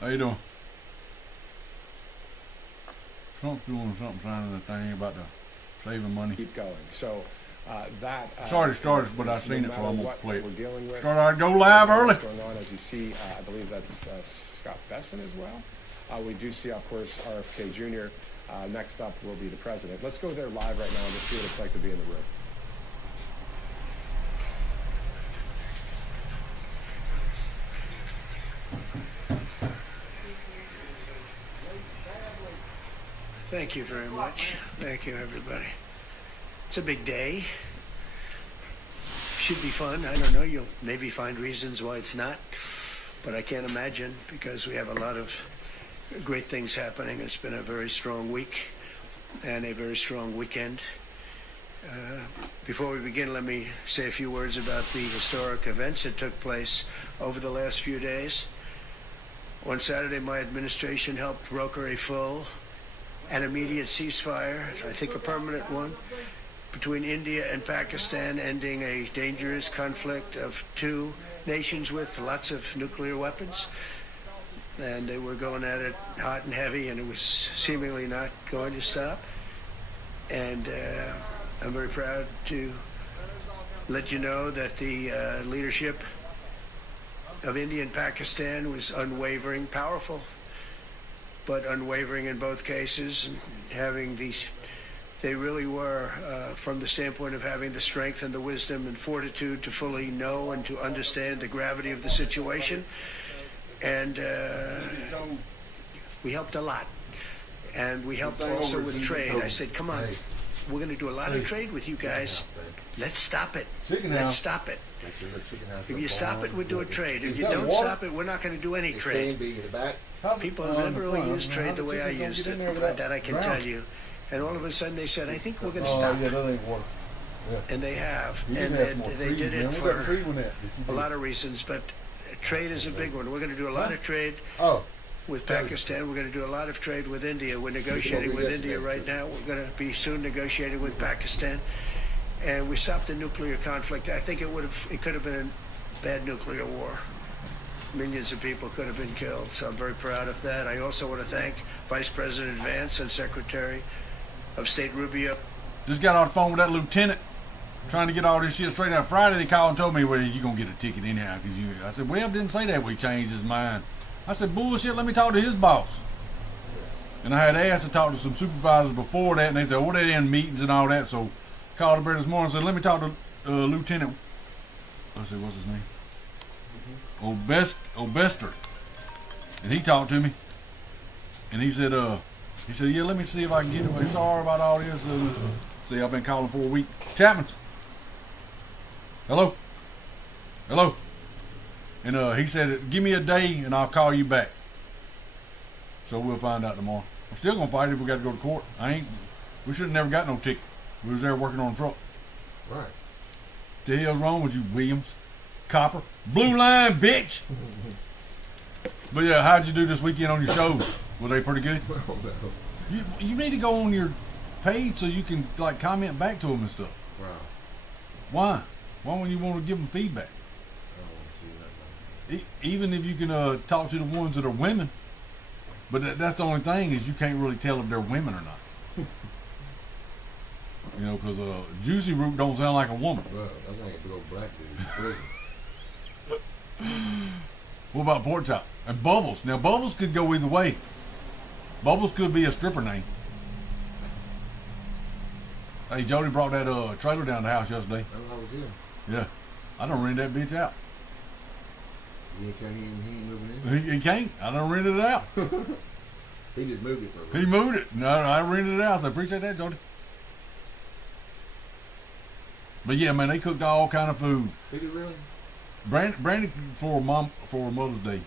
How you doing? Trump's doing something, signing a thing about the saving money. Keep going. So that. Sorry to start, but I've seen it, so I'm gonna play it. We're dealing with. Start out, go live early. What's going on, as you see, I believe that's Scott Besson as well. We do see, of course, RFK Jr. Next up will be the president. Let's go there live right now and just see what it's like to be in the room. Thank you very much. Thank you, everybody. It's a big day. Should be fun. I don't know. You'll maybe find reasons why it's not, but I can't imagine because we have a lot of great things happening. It's been a very strong week and a very strong weekend. Before we begin, let me say a few words about the historic events that took place over the last few days. On Saturday, my administration helped broker a full and immediate ceasefire, I think a permanent one, between India and Pakistan, ending a dangerous conflict of two nations with lots of nuclear weapons. And they were going at it hot and heavy, and it was seemingly not going to stop. And I'm very proud to let you know that the leadership of India and Pakistan was unwavering, powerful, but unwavering in both cases, and having these, they really were, from the standpoint of having the strength and the wisdom and fortitude to fully know and to understand the gravity of the situation. And we helped a lot. And we helped also with trade. I said, come on, we're going to do a lot of trade with you guys. Let's stop it. Let's stop it. If you stop it, we're doing trade. If you don't stop it, we're not going to do any trade. People have never really used trade the way I used it. That I can tell you. And all of a sudden they said, I think we're going to stop it. And they have. And they did it for a lot of reasons. But trade is a big one. We're going to do a lot of trade with Pakistan. We're going to do a lot of trade with India. We're negotiating with India right now. We're going to be soon negotiating with Pakistan. And we stopped the nuclear conflict. I think it could have been a bad nuclear war. Millions of people could have been killed. So I'm very proud of that. I also want to thank Vice President Vance and Secretary of State Rubio. Just got off the phone with that lieutenant trying to get all this shit straight out. Friday they called and told me, well, you're going to get a ticket anyhow. I said, Webb didn't say that. We changed his mind. I said, bullshit, let me talk to his boss. And I had asked to talk to some supervisors before that, and they said, oh, they're in meetings and all that. So I called up this morning and said, let me talk to Lieutenant, I said, what's his name? Obester. And he talked to me. And he said, yeah, let me see if I can get him. Sorry about all this. See, I've been calling for a week. Chapman. Hello? And he said, give me a day and I'll call you back. So we'll find out tomorrow. I'm still going to fight if we got to go to court. We should have never got no ticket. We was there working on a truck. Right. The hell's wrong with you, Williams? Copper? Blue line, bitch! But yeah, how'd you do this weekend on your shows? Were they pretty good? Oh, no. You need to go on your page so you can like comment back to them and stuff. Wow. Why? Why wouldn't you want to give them feedback? I don't want to see that. Even if you can talk to the ones that are women. But that's the only thing is you can't really tell if they're women or not. You know, because Juicy Root don't sound like a woman. Well, that's like a big old black dude. What about Pork Chop? And Bubbles. Now, Bubbles could go either way. Bubbles could be a stripper name. Hey, Jody brought that trailer down the house yesterday. I was here. Yeah. I done rented that bitch out. He ain't moving in? He can't. I done rented it out. He just moved it though. He moved it. No, I rented it out. So I appreciate that, Jody. But yeah, man, they cooked all kind of food. Did he really? Brandy for Mother's Day.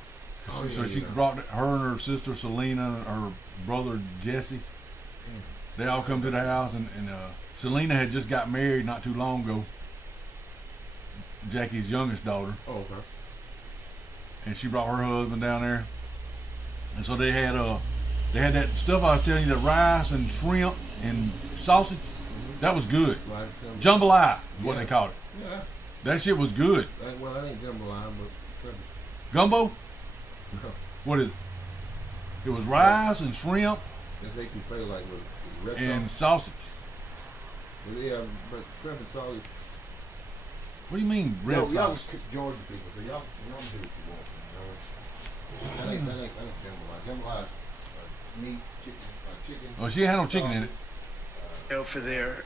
Oh, So yeah, she yeah. brought her and her sister Selena and her brother Jesse. Yeah. They all come to the house, and Selena had just got married not too long ago. Jackie's youngest daughter. Oh, okay. And she brought her husband down there. And so they had that stuff I was telling you, that rice and shrimp and sausage. That was good. Right. Jambalaya is what Yeah. they called it. Yeah. That shit was good. Well, I ain't jambalaya, but shrimp. Gumbo? No. What is it? It was rice and shrimp That's what you feel like with red and sauce. sausage. Well, yeah, but shrimp and sausage. What do you mean red Y'all sauce? Georgia people, so y'all do what you want. You know? That ain't jambalaya. Jambalaya is meat, chicken. Oh, she had no chicken in it. For their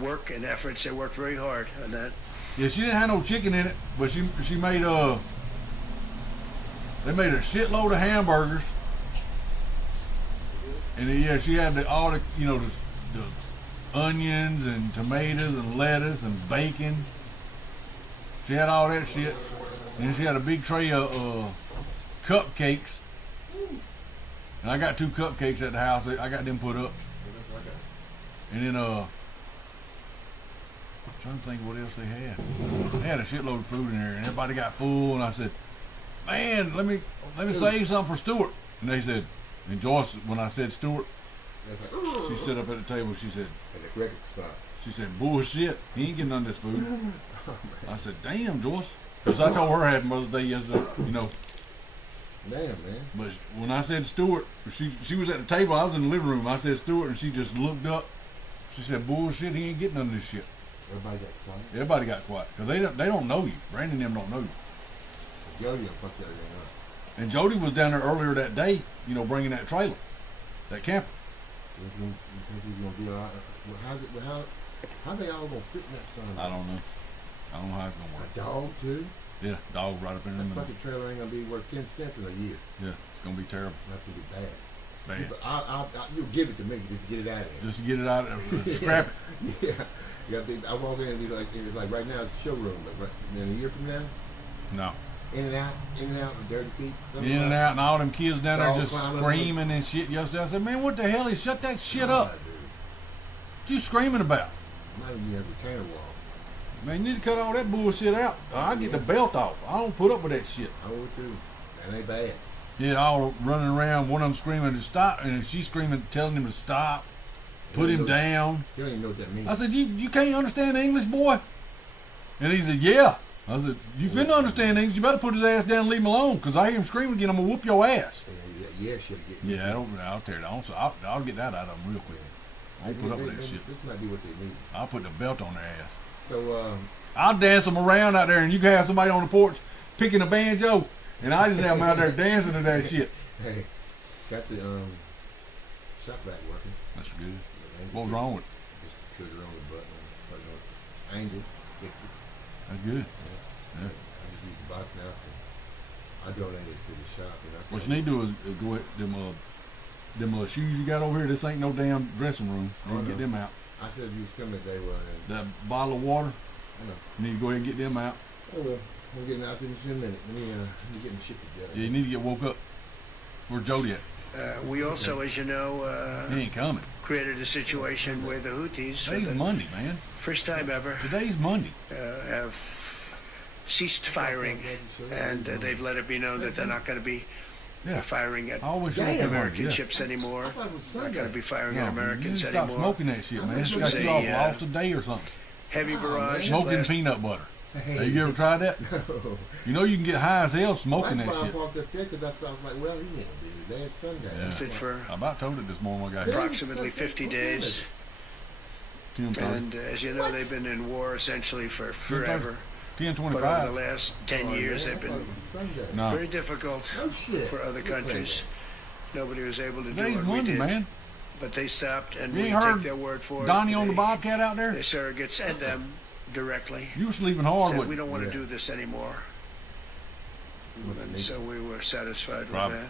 work and efforts. They worked very hard on that. Yeah, she didn't have no chicken in it, but she made they made a shitload of hamburgers, and then, yeah, she had all the the onions and tomatoes and lettuce and bacon. She had all that shit, and then she had a big tray of cupcakes. And I got 2 cupcakes at the house. I got them put up, and then I'm trying to think what else they had. They had a shitload of food in there, and everybody got full. And I said, "Man, let me save some for Stuart." And they said, and Joyce, when I said Stuart, she sat up at the table. She said, At the cricket spot. she said, "Bullshit, he ain't getting none of this food." I said, "Damn, Joyce," because I told her I had Mother's Day yesterday, Damn, man. But when I said Stuart, she was at the table. I was in the living room. I said Stuart, and she just looked up. She said, "Bullshit, he ain't getting none of this shit." Everybody got quiet. Everybody got quiet because they don't know you. Brandon and them don't know you. Jody done fucked everything up. And Jody was down there earlier that day, bringing that trailer, that camper. You think he's gonna be all right? How they all gonna fit in that son? I don't know. I don't know how it's gonna work. A dog too? Yeah, dog right up in the That middle. fucking trailer ain't gonna be worth 10 cents in a year. Yeah, it's gonna be terrible. That's gonna be bad. Bad. You'll give it to me just to get it out of there. Just to get it out, scrap it. Yeah. I walk in and be like, it's like right now it's a showroom, but in a year from now, No. in and out, with dirty feet. In and out, and all them kids down there Dog just climbing screaming and shit yesterday. I said, "Man, what the hell? He shut that shit up. Dude. What you screaming about? Not even you have a retainer wall. Man, you need to cut all that bullshit out. I get the belt off. I don't put up with that shit." I would too. And they bad. Yeah, all running around, one of them screaming to stop, and she's screaming, telling him to stop, put him down. You don't even know what that means. I said, you can't understand English, boy? And he said, "Yeah." I said, "You finna understand English, you better put his ass down and leave him alone, because I hear him screaming again, I'm going to whoop your ass." Yeah, shit. Yeah, I'll tear it on, so I'll get that out of them real quick. I won't put up with that shit. This might be what they need. I'll put the belt on their ass. So, I'll dance them around out there, and you can have somebody on the porch picking a banjo, and I just have them out there dancing to that shit. hey, got the shop vac working. That's good. What was wrong with it? Just the trigger on the button on Angel. Fixed it. That's good. Yeah. I just use the box now. I donated it to the shop. What you need to do is go ahead, them shoes you got over here. This ain't no damn dressing room. You need to get them out. I said you was coming today. Well, That bottle of water, I know. you need to go ahead and get them out. Oh well, I'm getting out to this in a minute. Let me get the shit together. Yeah, you need to get woke up. Where's Jody at? We also, as you know, He ain't coming. created a situation where the Houthis, for Today's the Monday, man. first time ever, Today's Monday. have ceased firing, and they've let it be known that they're not going to be Yeah. firing at I always show Damn. up American yeah. ships anymore. I thought it was Not Sunday. going to be firing No, at you need Americans to stop anymore. smoking that shit, man. It's This got was you a, off lost a day or something. Heavy barrage. Smoking last- peanut butter. Hey. Have you ever tried that? No. You know you can get high as hell smoking That's that why I shit. parked up there because I was like, well, he ain't gonna be there. It's Sunday. Yeah. Lasted for I about told it this morning when I got here. approximately 50 days. 10:30. And as you know, they've been in war essentially for forever. But over the 10:25. last 10 years, they've been Sunday. No. very difficult No shit. for other countries. Nobody was able to do Today's what we Monday, did. man. But they stopped, and You we ain't heard take their word for it. Donnie on the They- Bobcat out there? Their surrogates and them directly You were sleeping said, hard we with don't want to Yeah. do this anymore. And so we were satisfied Probably. with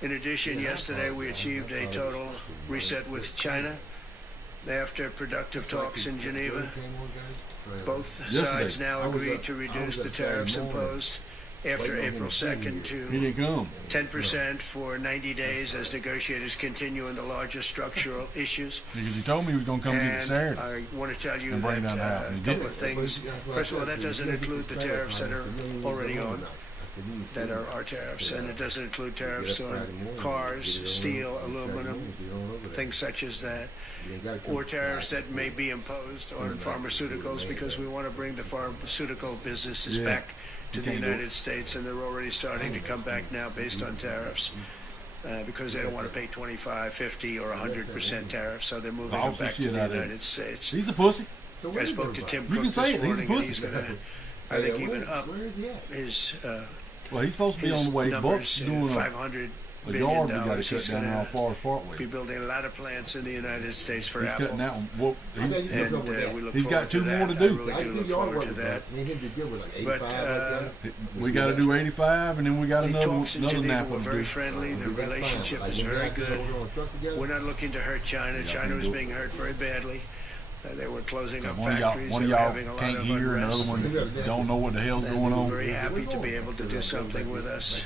that. In addition, yesterday we achieved a total reset with China. After productive talks in Geneva, both Yesterday. sides now I was agreed up- to I reduce was the up Saturday tariffs morning. imposed after Waiting on him April to see 2nd you. to He didn't come. 10% for 90 days as negotiators continue on the larger structural issues. Because he told me he was going to come get it And Saturday. I want to tell you And bring that it down the house. a And he couple did. of things. First of all, that doesn't include the tariffs that are already on, that are our tariffs, and it doesn't include tariffs on cars, steel, aluminum, things such as that, or tariffs that may be imposed on pharmaceuticals, because we want to bring the pharmaceutical businesses Yeah. back to the United States, and they're already starting to come back now based on tariffs. Because they don't want to pay 25, 50, or 100% tariffs, so they're moving them back to the United States. He's a pussy. I spoke to Tim You Cook can say this it. He's a morning, and pussy. he's going to, I think, even up his Well, he's supposed to be on the way. numbers, Buck's doing $500 a billion. yard we got to He's cut down going around Forest Parkway. to be building a lot of plants in the United States for He's Apple. cutting that one. Well, And we look he's got forward to 2 more that. to do. I really do look forward to that. Me and him together like 85 But We got to do 85, and then we got the another talks in Geneva nap were to very do. friendly. The relationship is very good. We're not looking to hurt China. China was being hurt very badly. They were closing up factories. One of They were y'all having a lot can't of hear, and the unrest. other one don't know what the hell's going We're on. very happy to be able to do something with us.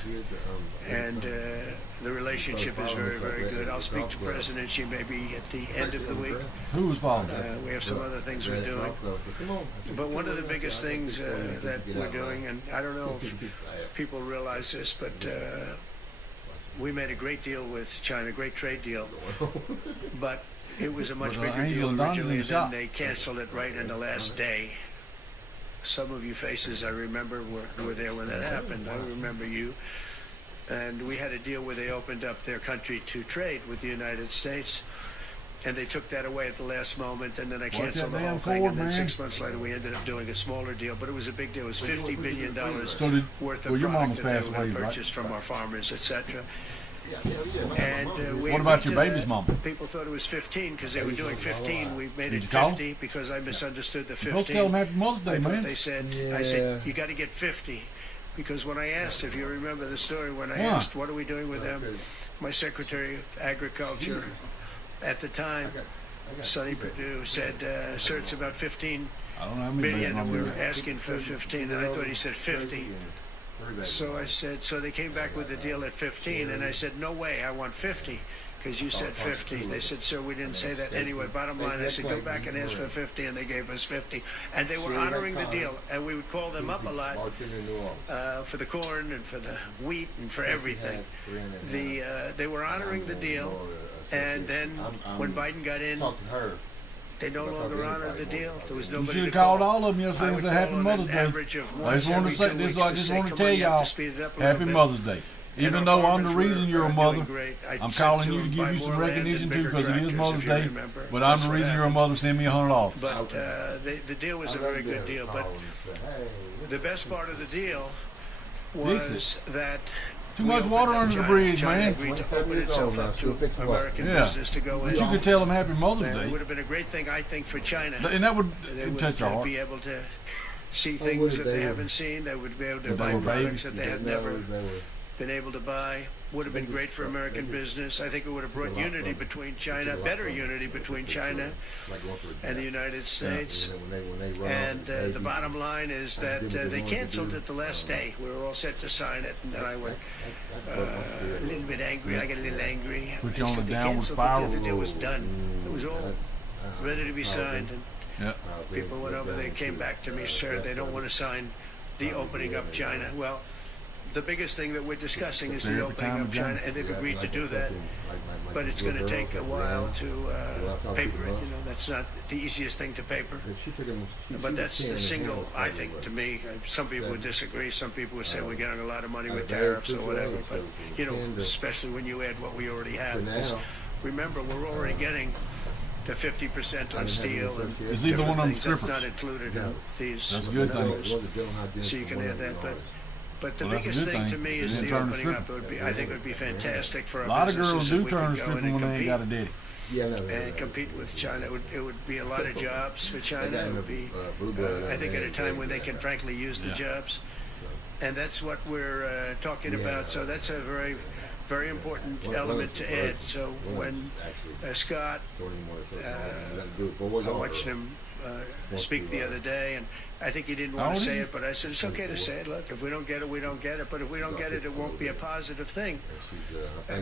And the relationship is very, very good. I'll speak to President Xi maybe at the end of the week. Who's fault? We have some other things we're doing. But one of the biggest things that we're doing, and I don't know if people realize this, but we made a great deal with China, great trade deal. But it was a much bigger Angel deal and Don's in originally, the and shop. then they canceled it right in the last day. Some of you faces I remember were there when that happened. I remember you. And we had a deal where they opened up their country to trade with the United States. And they took that away at the last moment, and then I canceled the whole thing. And then 6 months later, we ended up doing a smaller deal, but it was a big deal. It was $50 billion worth of your mama's product that they passed were going to away, right? purchase from our farmers, etc. What We about your agreed to baby's that. mama? People thought it was 15 because they were doing 15. We made Did it you call 50 because I misunderstood the Supposed to tell 15. them Happy Mother's Day, I thought man. they said, I said, you got to get 50. Because when I asked, if you remember the story, when I asked, what are we doing with them? My Secretary of Agriculture at the time, Sonny Perdue, said, sir, it's about 15 I don't know how many billion, and we were babies asking for 15, and I thought he said 50. So I said, so they came back with the deal at 15, and I said, no way, I want 50, because you said 50. They said, sir, we didn't say that. Anyway, bottom line, I said, go back and ask for 50, and they gave us 50. And they were honoring the deal, and we would call them up a lot for the corn and for the wheat and for everything. They were honoring the deal, and then when Biden got in, they no longer honored the deal. There was You nobody should to have called call. all of them yesterday I and would said call Happy on Mother's an Day. average of I just want to once say every 2 this. I weeks just to want say, to "Come tell on, you have to y'all speed it up a Happy little bit." Mother's Day. And Even our though I'm farmers the were reason you're a doing mother, great. I I'm said calling to you to them, give "Buy you some more land and recognition too bigger because it is tractors," Mother's if you Day. remember. But I'm That's the what reason you're a happened. mother. Send me $100. But the deal was a very good deal. But the best part of the deal Fix was that Too we much opened water up under the China. bridge, China man. agreed to open itself up to American Yeah. business to go But in. you could tell them Happy Mother's And it Day, would have been a great thing, I think, for China. and that would They would touch your heart. be able to see things that they haven't seen. They would be able to But they buy were products babies. that they had never been able to buy. Would have been great for American business. I think it would have brought unity between China, better unity between China and the United States. And the bottom line is that they canceled it the last day. We were all set to sign it, and then I went a little bit angry. I got a little angry. Put They you on said the they downward canceled the spiral. deal. The deal was done. It was all ready to be signed. And Yeah. people went over there and came back to me, sir, they don't want to sign the opening up China. Well, the biggest thing that we're discussing is the opening up China, and they've agreed to do that. But it's going to take a while to paper it. You know, that's not the easiest thing to paper. But that's the single, I think, to me. Some people would disagree. Some people would say we're getting a lot of money with tariffs or whatever. But, you know, especially when you add what we already have. Because remember, we're already getting the 50% on steel and Is he the one different on things that's strippers? not included in these That's a good thing. numbers. So you can add that. But the Well, that's a biggest good thing thing. to me They is didn't the turn to opening up. It stripping. would be, I think it would be fantastic for our A lot of girls businesses do if we turn could to go stripping in when and they ain't got a compete daddy. and compete with China. It would be a lot of jobs for China. It would be, I think, at a time when they can frankly use the jobs. And that's what we're talking about. So that's a very, very important element to add. So when Scott, I watched him speak the other day, and I think he didn't want to say it, but I said, it's okay to say it. Look, if we don't get it, we don't get it. But if we don't get it, it won't be a positive thing.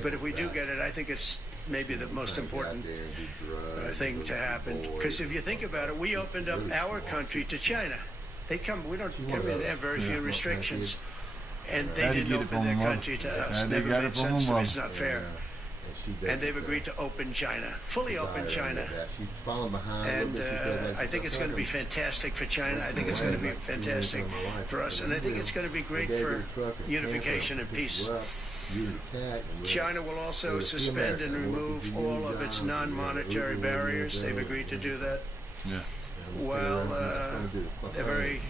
But if we do get it, I think it's maybe the most important thing to happen. Because if you think about it, we opened up our country to China. They come, we don't come in, they have very few restrictions. And they How'd he didn't get it open from their the mother? country to us. How'd he Never got made it from sense the to me. It's mother? not fair. and they've agreed to open China, fully open China. She's falling behind a And little bit. She feels like I think it's going to be fantastic for China. I think it's going to be fantastic for us, and I think it's going to be great for unification and peace. China will also suspend and remove all of its non-monetary barriers. They've agreed to do that. Yeah. Well, they're very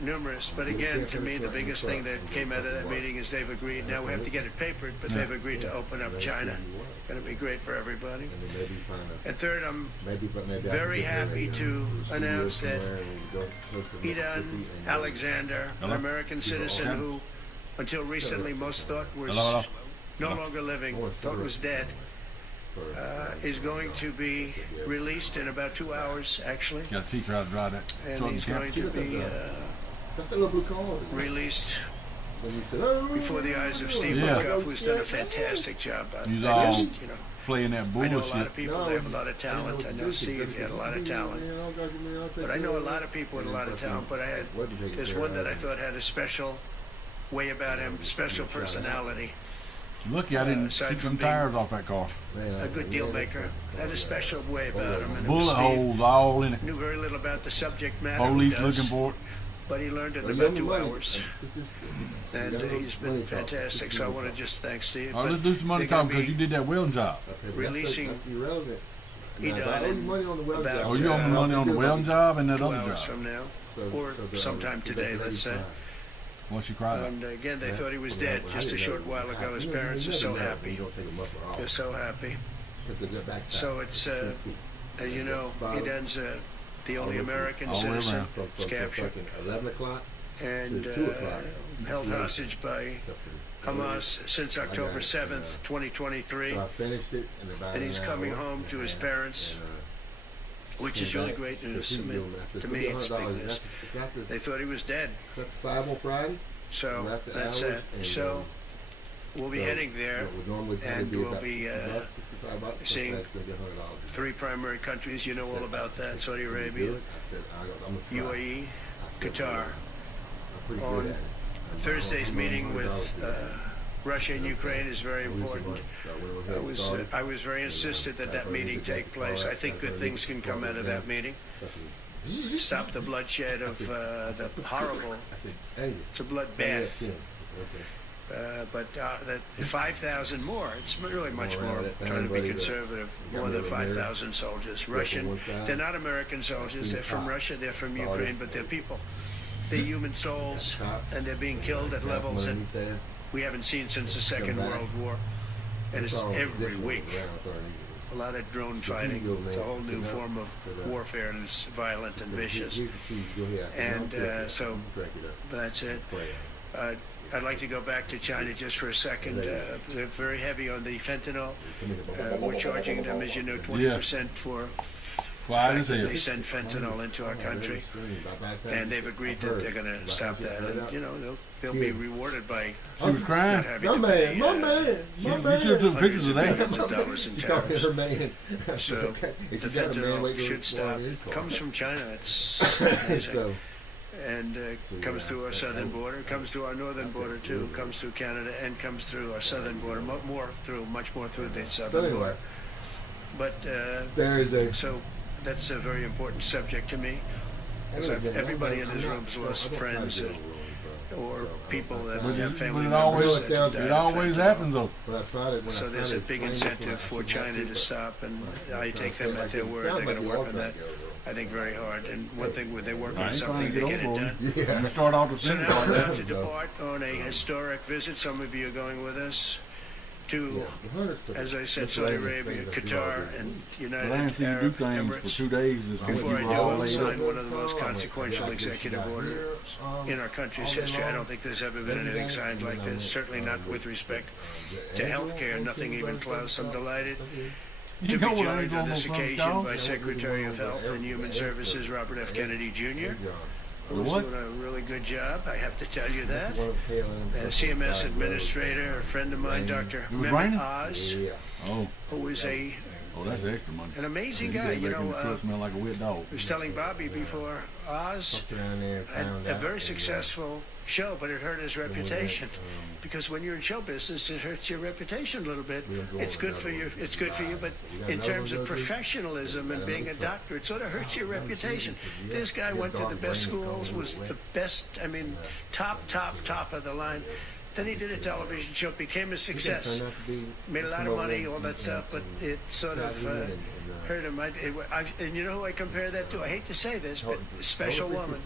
numerous. But again, to me, the biggest thing that came out of that meeting is they've agreed. Now we have to get it papered, but they've agreed to open up China. Going to be great for everybody. And third, I'm very happy to announce that Idan Alexander, an American citizen who, until recently, most thought was no longer living, thought was dead, is going to be released in about 2 hours, actually. Got to teach her how to drive that. And he's going to be released before the eyes of Steve Woodcock, who's done a fantastic job. He's all playing that I know a lot bullshit. of people that have a lot of talent. I know Steve had a lot of talent. But I know a lot of people with a lot of talent. But there's one that I thought had a special way about him, special personality. Lucky I didn't shoot some tires off that car. A good deal maker. Had a special way about him. And Bullet holes all in it. Knew very little about the subject matter. Police looking for it. But he learned it in about 2 hours. And he's been fantastic. So I want to just thank Steve. All right, let's do some money talk because you did that welding job. Releasing about Oh, you owe me money on the welding job and that 2 other hours job. from now, or sometime today, let's say. Once you cried. And again, they thought he was dead just a short while ago. His parents are so happy. They're so happy. So it's, as you know, Idan's the only American citizen captured 11 o'clock and to 2 o'clock. held hostage by Hamas since October 7th, 2023. So I finished it in about And he's an coming hour, home to his parents, which is really great news. To me, it's big news. They thought he was dead. 5 on Friday. So that's it. So we'll be heading there, and we'll be seeing 3 primary countries. You know all about that: Saudi Arabia, UAE, Qatar. On Thursday's meeting with Russia and Ukraine is very important. I was very insistent that that meeting take place. I think good things can come out of that meeting. Stop the bloodshed of the horrible, it's a bloodbath. But that 5,000 more, it's really much more, trying to be conservative, more than 5,000 soldiers. Russian, they're not American soldiers, they're from Russia, they're from Ukraine, but they're people. They're human souls, and they're being killed at levels that we haven't seen since the Second World War. And it's every week. A lot of drone fighting. It's a whole new form of warfare, and it's violent and vicious. And so that's it. I'd like to go back to China just for a second. They're very heavy on the fentanyl. We're charging them, as you know, 20% for they send fentanyl into our country, and they've agreed that they're going to stop that. And you know, they'll be rewarded by She was crying. My man. You should have took pictures of that. millions of dollars in tariffs. Her man. So the fentanyl should stop. Comes from China. It's amazing. And comes through our southern border, comes through our northern border too, comes through Canada, and comes through our southern border, much more through the southern border. But so that's a very important subject to me. Everybody in this room has lost friends or people that have family members. It always happens though. So there's a big incentive for China to stop, and I take them at their word. They're going to work on that, I think, very hard. And one thing, when they work on something, they get it done. You start off the So now we're about to depart on a historic visit. Some of you are going with us to, as I said, Saudi Arabia, Qatar, and United Arab Emirates. For 2 days. Before I do, I'll sign one of the most consequential executive orders in our country's history. I don't think there's ever been anything signed like this, certainly not with respect to health care, nothing even close. I'm delighted to be joined on this occasion by Secretary of Health and Human Services Robert F. Kennedy Jr., who's doing a really good job, I have to tell you that. CMS Administrator, a friend of mine, Dr. Mehmet Oz, who is a Oh, that's extra money. An amazing Yeah, guy, you you gotta make know. him the truck smell like a wet dog. I was telling Bobby before, Oz Fucked around there and had found a out, very and, successful show, but it hurt his then we went, reputation. Because when you're in show business, it hurts your reputation a little bit. We're gonna go It's on good another for you. one. It's good for you, but We got in another terms one of to go to? professionalism and Got being a another truck. doctor, it sort of hurts your Oh, no, reputation. yeah. This guy Yeah, went to the dark best green, schools, color, was wet. the best. I mean, top of the line. Then he did a television show, became a success, Turned out to be- made a lot come of over money, and- all that stuff, but it sort of hurt him. And you know who I compare that to? I hate to say this, but a special woman,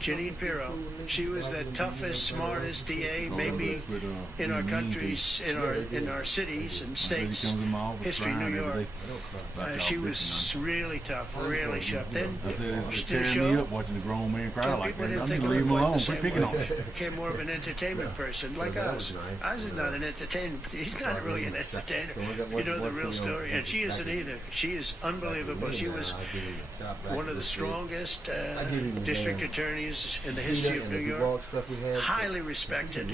Janine Pirro. She was the toughest, smartest DA maybe in our countries, in our cities and states. History, New York. She was really tough, really sharp. Then I said, it's the tearing me show, up watching the grown man cry like people that. didn't I think need to of leave it him quite the alone. same Quit picking way. on him. Became more of an entertainment person, like that Oz. was nice. Oz is not an entertainer. He's not really an entertainer. So we got You know the one real thing on- story, and she isn't either. She is unbelievable. She was one of the strongest district attorneys in the history of New York. Highly respected,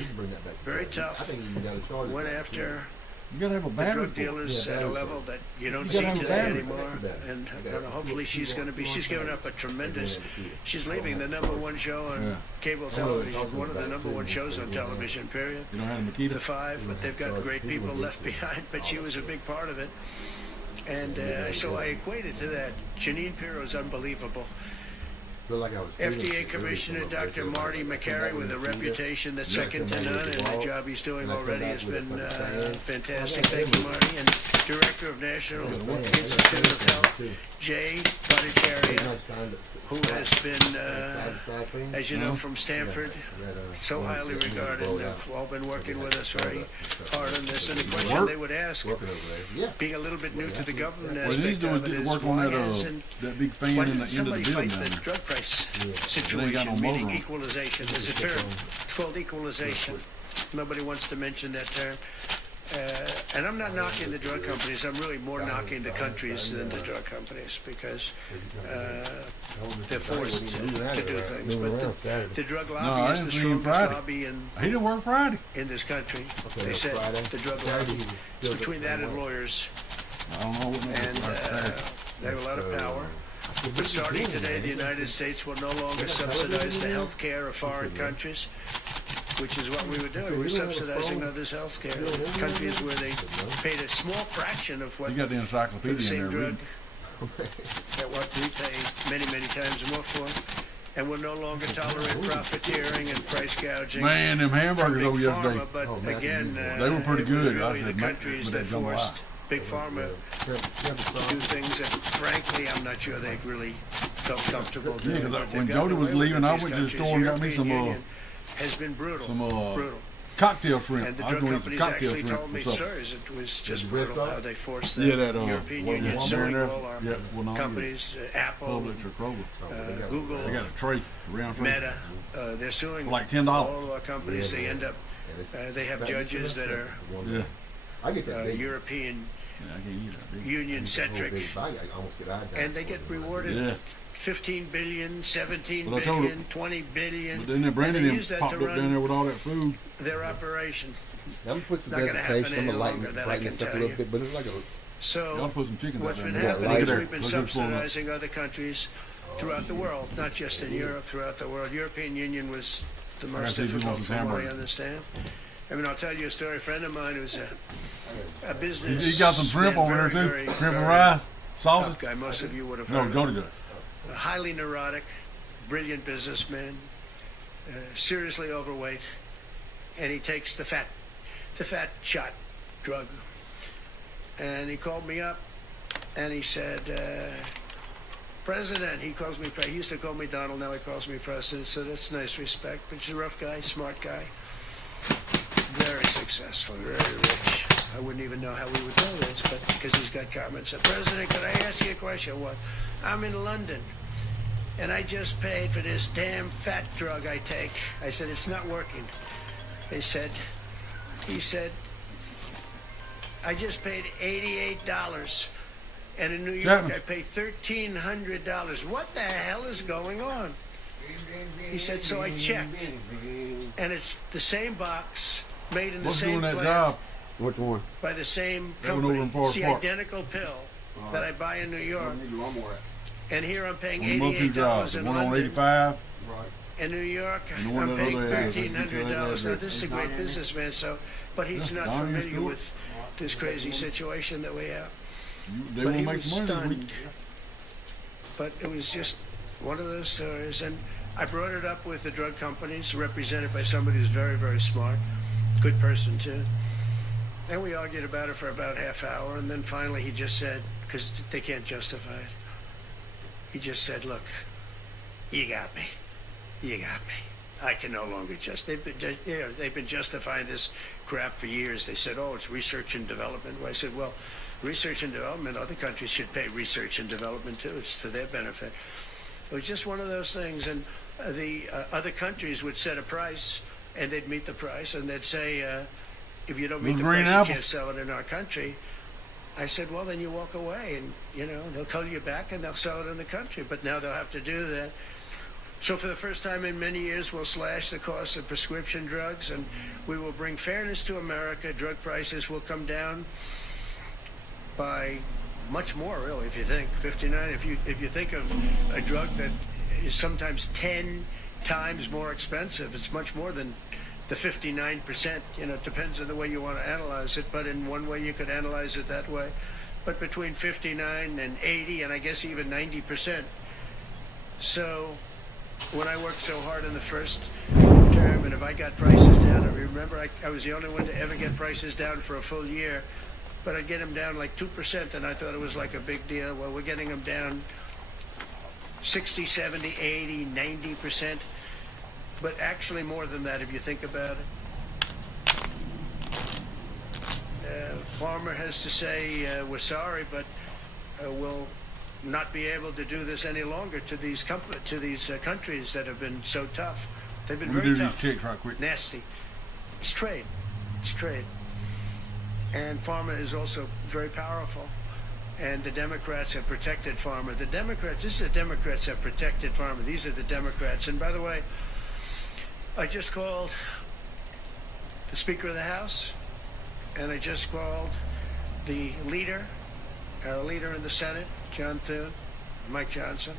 very tough. Went after You gotta have a the battery drug for it. dealers Yeah, at a battery level for it. that you don't You see gotta have a today battery. anymore. And hopefully she's given up a tremendous, she's leaving the #1 show on Yeah. cable television, one of the #1 shows on television, period. You don't have the The Makita? 5, but they've got great people left behind, but she was a big part of it. And so I equate it to that. Janine Pirro is unbelievable. FDA Commissioner Dr. Marty McCary with a reputation that's second to none, and the job he's doing already has been fantastic. Thank you, Marty. And Director of National Institute of Health, Jay Bhattacharya, who has been, as you know, from Stanford, so highly regarded. And they've all been working with us very hard on this. And the question they would ask, being a little bit new to the government What he needs aspect to do is of it, get to is work on why that, hasn't that big fan why in the did end of the somebody building fight down the there. drug price They ain't got situation, no meaning motor on. equalization? There's a term. It's called equalization. Nobody wants to mention that term. And I'm not knocking the drug companies. I'm really more knocking the countries than the drug companies because they're forced to do things. But the drug No, lobby I is didn't the see him strongest Friday. lobby He didn't work Friday. in this country. They said the drug lobby. It's between that and lawyers. I don't know what And Friday. they have a lot of power. But starting today, the United States will no longer subsidize the health care of foreign countries, which is what we were doing. We're subsidizing others' health care. Countries where they paid a small fraction of what You got the for the encyclopedia in same there. drug reading. that what we pay many times more for. And we'll no longer tolerate profiteering and price gouging. Man, them from hamburgers Big over yesterday. Pharma, but Oh, man, again, they were pretty it was good. I really said, the "Man, countries with that that jambalaya." forced Big Pharma to do things that, frankly, I'm not sure they really felt comfortable Yeah, doing. 'cause But when they've gotten Jody was away with leaving, it, I these went to the countries. store and got me European some, Union has been brutal. Brutal. Cocktail shrimp. And the I was drug going to eat some companies cocktail actually shrimp told for me supper. stories. It was just the red brutal how sauce? they forced the Yeah, that European one Union down suing there. all our Yeah, well, no, companies, Apple, Publix or Kroger. Google, They got a tray, a round tray. Meta. They're suing For like $10. all of our companies. They end up, they have judges that are Yeah. I get that big. European Yeah, I can't eat that big. Union-centric, I almost get eyed down. and they get rewarded Yeah. 15 billion, 17 But I told billion, 20 billion. But then the and Brandon they them use that popped to up down run there with all that food. their operation. I'm gonna put some Not gonna happen vegetation. I'm any gonna longer, that I lighten can this up a tell little you. bit, but it's like a Y'all So put some chickens what's out been there. happening Look at is there. we've been Look at this one. subsidizing other countries throughout the world, not just in Europe, throughout the world. European Union was the gotta most see if he difficult wants from his what I hamburger. understand. I mean, I'll tell you a story. A friend of mine who's a business. He got some shrimp over there too. Shrimp and rice, sausage. Tough guy. Most of you would have No, heard of Jody him. does. A highly neurotic, brilliant businessman, seriously overweight, and he takes the fat shot drug. And he called me up, and he said, President, he calls me, he used to call me Donald, now he calls me President, so that's nice respect. But he's a rough guy, smart guy, very successful, very rich. I wouldn't even know how we would know this, but because he's got comments. Said, President, could I ask you a question? What? I'm in London, and I just paid for this damn fat drug I take. I said, it's not working. He said, I just paid $88. And in New York, Chapman. I pay $1,300. What the hell is going on? He said, so I checked. And it's the same box, made in the What's same doing that plant, job? which one? by the same That one over company. in Forest It's the Park. identical pill. that I buy in New York, Need a lawnmower. and here I'm paying On both two jobs, $88 the in one on London. 85. Right. In New York, And the one I'm that paying other has, $1,300. Now, that's this is a great businessman, so, but he's Yeah, not down your familiar school. with this crazy situation that we have. They But will he make was some money this stunned. week. But it was just one of those stories, and I brought it up with the drug companies, represented by somebody who's very, very smart, good person too. And we argued about it for about half hour, and then finally he just said, because they can't justify it, he just said, look, you got me. You got me. I can no longer they've been justifying this crap for years. They said, oh, it's research and development. Well, I said, well, research and development, other countries should pay research and development too. It's for their benefit. It was just one of those things. And the other countries would set a price, and they'd meet the price, and they'd say, if you don't meet Those the green price, apples. you can't sell it in our country. I said, well, then you walk away, and, they'll call you back, and they'll sell it in the country. But now they'll have to do that. So for the first time in many years, we'll slash the cost of prescription drugs, and we will bring fairness to America. Drug prices will come down by much more, really, if you think 59. If you think of a drug that is sometimes 10 times more expensive, it's much more than the 59%. It depends on the way you want to analyze it, but in one way you could analyze it that way. But between 59 and 80, and I guess even 90%. So when I worked so hard in the first term, and if I got prices down, I remember I was the only one to ever get prices down for a full year, but I'd get them down like 2%, and I thought it was like a big deal. Well, we're getting them down 60, 70, 80, 90%, but actually more than that if you think about it. Farmer has to say, we're sorry, but we'll not be able to do this any longer to these countries that have been so tough. They've been Let me very do tough. these checks right quick. Nasty. It's trade. It's trade. And pharma is also very powerful. And the Democrats have protected pharma. This is the Democrats have protected pharma. These are the Democrats. And by the way, I just called the Speaker of the House, and I just called the leader in the Senate, John Thune, Mike Johnson.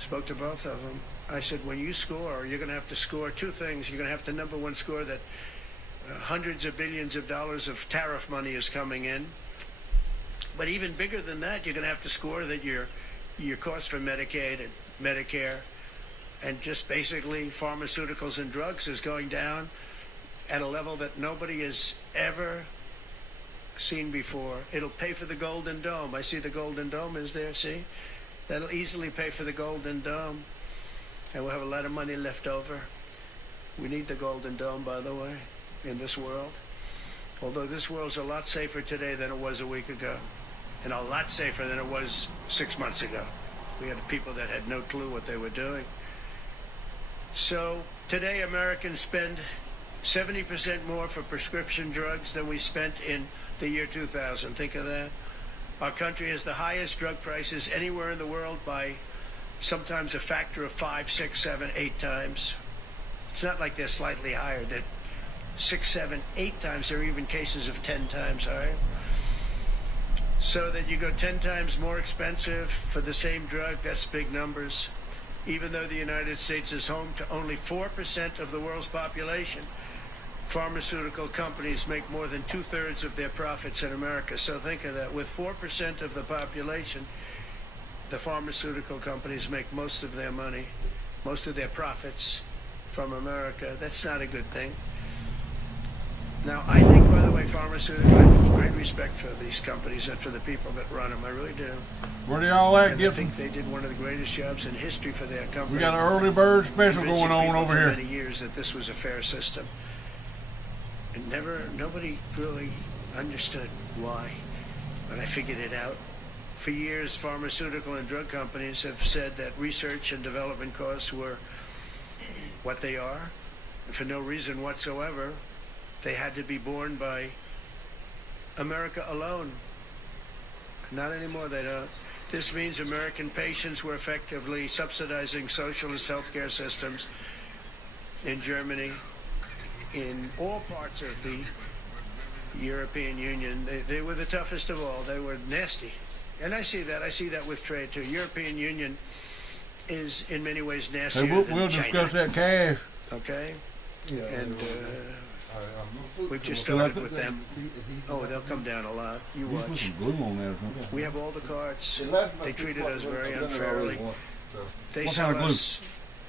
Spoke to both of them. I said, when you score, you're going to have to score two things. You're going to have to, number one, score that hundreds of billions of dollars of tariff money is coming in. But even bigger than that, you're going to have to score that your cost for Medicaid and Medicare and just basically pharmaceuticals and drugs is going down at a level that nobody has ever seen before. It'll pay for the Golden Dome. I see the Golden Dome is there, see? That'll easily pay for the Golden Dome. And we'll have a lot of money left over. We need the Golden Dome, by the way, in this world. Although this world's a lot safer today than it was a week ago. And a lot safer than it was 6 months ago. We had people that had no clue what they were doing. So today Americans spend 70% more for prescription drugs than we spent in the year 2000. Think of that. Our country has the highest drug prices anywhere in the world by sometimes a factor of 5, 6, 7, 8 times. It's not like they're slightly higher. They're 6, 7, 8 times. There are even cases of 10 times higher. So that you go 10 times more expensive for the same drug, that's big numbers. Even though the United States is home to only 4% of the world's population, pharmaceutical companies make more than 2/3 of their profits in America. So think of that. With 4% of the population, the pharmaceutical companies make most of their money, most of their profits from America. That's not a good thing. Now, I think, by the way, pharmaceutical, I have great respect for these companies and for the people that run them. I really do. Where they all at, And I Gibson? think they did one of the greatest jobs in history for their company. We got an early bird special Convincing going on people over for here. many years that this was a fair system. And nobody really understood why, but I figured it out. For years, pharmaceutical and drug companies have said that research and development costs were what they are, and for no reason whatsoever. They had to be borne by America alone. Not anymore, they don't. This means American patients were effectively subsidizing socialist healthcare systems in Germany, in all parts of the European Union. They were the toughest of all. They were nasty. And I see that. I see that with trade too. European Union is in many ways nastier Hey, we'll than discuss China. that cash. Okay, Yeah, and we've just So I started think with them. Oh, they'll come down a lot. You You put watch. some glue on there or something. We have all the cards. They treated us very I've done it already unfairly. once, so They What sell kind of glue? us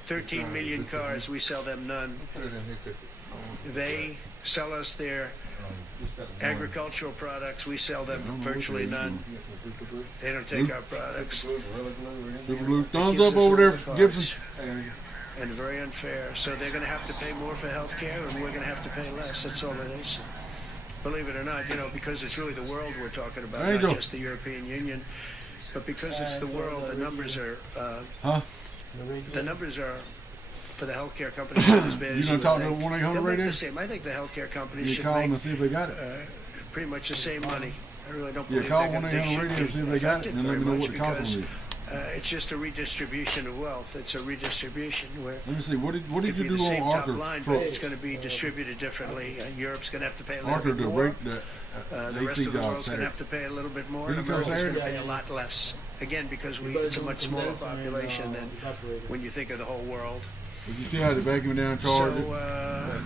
13 million cars. We sell them none. put it in here 'cause They sell us their just got one. agricultural products. We sell them I don't know what virtually it is. none. You got some super glue? They don't take our products. Super glue, Gorilla Glue, or anything? Super glue. Thumbs Gives up us over all there, the cards. Gibson. And very unfair. So they're going to have to pay more for health care, and we're going to have to pay less. That's all it is. Believe it or not, because it's really the world we're talking about, Angel. not just the European Union. But because it's the world, the numbers are Huh? for the healthcare companies not as bad You as gonna would talk to think. 1-800 They'll make radio? the same. I think the healthcare companies You should call them make and see if they got it. pretty much the same money. I really don't Yeah, believe call they're gonna- 1-800 they radio should and see if be they got it, affected and then let me very know what much the cost because, is. it's just a redistribution of wealth. It's a redistribution where Let me see. What did it'd you be do the on same top Arthur's line, truck? but it's going to be distributed differently. Europe's going to have to pay a little Arthur, bit the more. rate that The rest AC of the job world's going to have Saturday. to pay a little bit more, Here and you come, America's going to Saturday. pay a lot less. Again, because it's a much smaller population than when you think of the whole world. But you still have to vacuum down, charge it, So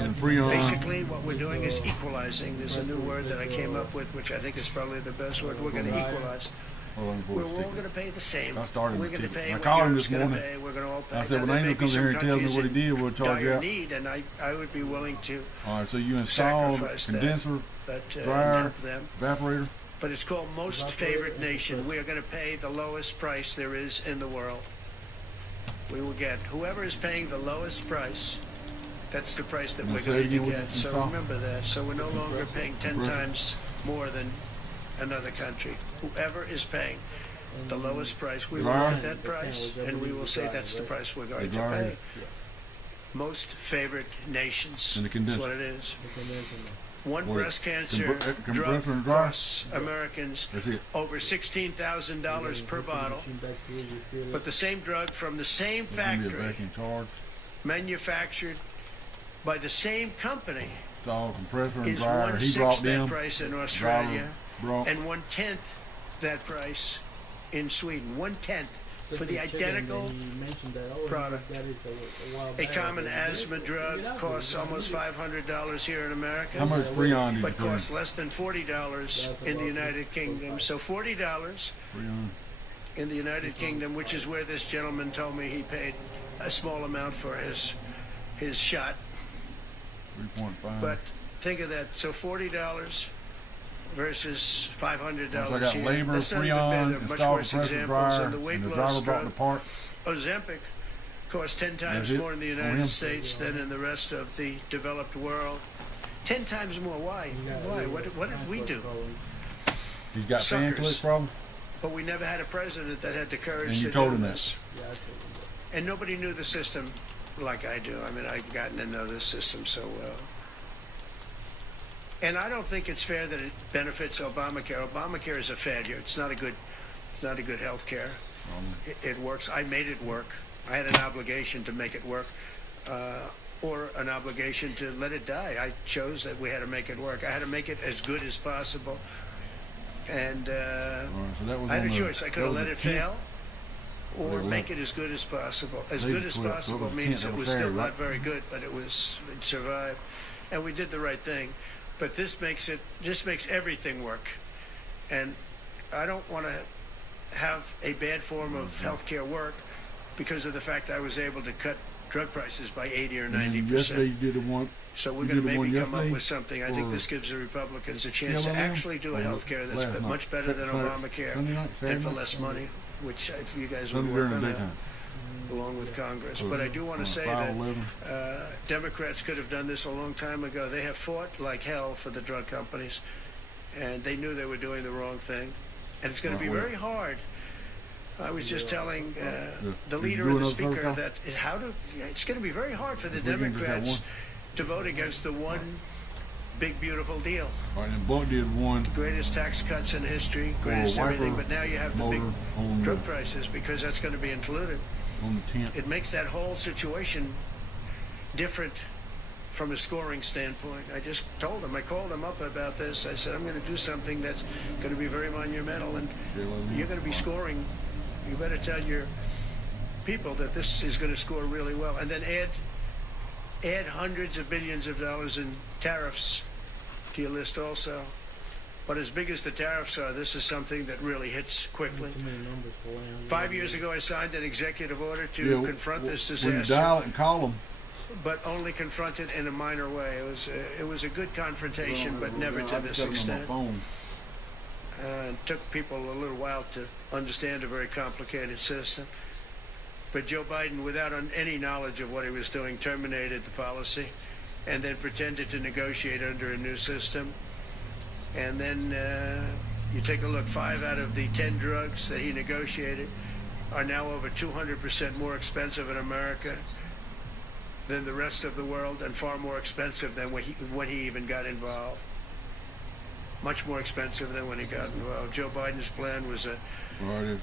and Freon. basically what we're doing is equalizing. There's a new word that I came up with, which I think is probably the best word. We're going to equalize. Hold on, We're before all it's going to pay the same. I started We're with going to ticket. pay I what called him Europe's this going to morning. pay. We're going to all pay. I said, Now, when there may Angel be comes in some here and tells me countries what he in did, we'll charge you dire out. need, and I would be willing to All right, so you installed Sacrifice that. condenser, but, dryer, help them. evaporator. But it's called Most Favored Nation. We are going to pay the lowest price there is in the world. We will get whoever is paying the lowest price. That's the price that And we're say going again to what get. you So install? remember that. So we're no longer paying 10 Compressor. times more than another country. Whoever is paying the lowest price, we will Dryer. get that price, and we will say that's the price we're going to dryer. pay. Most Favored Nations. And the That's condenser. what it is. One What, breast cancer compressor drug and dryer? costs Americans That's it. over $16,000 per bottle, but the same drug from the same There's gonna be a factory, vacuum charge. manufactured by the same company, Installed compressor and is dryer. He brought 1/6 that them. price in Australia Brought. and 1/10 that price in Sweden. 1/10 for the identical product. A common asthma drug costs almost $500 here in America, How much Freon did you but put in? costs less than $40 in the United Kingdom. So $40 Freon. in the United Kingdom, which is where this gentleman told me he paid a small amount for his shot. 3.5. But think of that. So $40 versus $500 Once I got here. labor, That's not even Freon, bad. There are much installed worse compressor examples. dryer, And the weight and the loss driver brought the drug, part. Ozempic, costs 10 times That's it more in the on him. United States than in the rest of the developed world. 10 times more. Why? Why? What did we do? He's got fan Suckers. click problem. But we never had a president that had the courage And you to told do him that. this. And nobody knew the system like I do. I mean, I've gotten to know this system so well. And I don't think it's fair that it benefits Obamacare. Obamacare is a failure. It's not a good health care. It works. I made it work. I had an obligation to make it work, or an obligation to let it die. I chose that we had to make it work. I had to make it as good as possible. And All right, so that was I had on a the- choice. I could that have was let the it 10th. fail, or They make left. it as good as possible. As Laser good as clip, so it possible was means 10th it was Saturday, still right? not very good, but it survived, and we did the right thing. But this makes everything work, and I don't want to have a bad form of healthcare work because of the fact I was able to cut drug prices by 80 or And then 90%. yesterday you did the one. So we're You going to did the one maybe come up yesterday, with something. I think or- this gives the Republicans a chance Yeah, to well, actually do a or health care that's last night. much better than Saturday- Obamacare Sunday night, Saturday and for night? less money, which if you guys would Sunday work during on the that daytime. along with Congress. So But I do want to say that 5/11. Democrats could have done this a long time ago. They have fought like hell for the drug companies, and they knew they were doing the wrong thing. And it's going to be Well, very hard. I was just telling the Did you leader do and the another speaker protocol? that it's going to be very hard for the This weekend just had Democrats one. to vote against the one big beautiful deal. All right, and Buck did one Greatest tax cuts in history, for a greatest everything. wiper But now you have the big motor on drug prices because that's going to be included. the tent. It makes that whole situation different from a scoring standpoint. I just told him, I called him up about this. I said, I'm going to do something that's going to be very monumental, and you're going to be scoring. You better tell your people that this is going to score really well, and then add hundreds of billions of dollars in tariffs to your list also. But as big as the tariffs are, this is something that really hits quickly. 5 years ago, I signed an executive order to confront this disaster. When you dial it and call them. But only confront it in a minor way. It was a good confrontation, but never to this extent. It took people a little while to understand a very complicated system. But Joe Biden, without any knowledge of what he was doing, terminated the policy and then pretended to negotiate under a new system. And then you take a look, 5 out of the 10 drugs that he negotiated are now over 200% more expensive in America than the rest of the world, and far more expensive than when he even got involved. Much more expensive than when he got involved. Joe Biden's plan was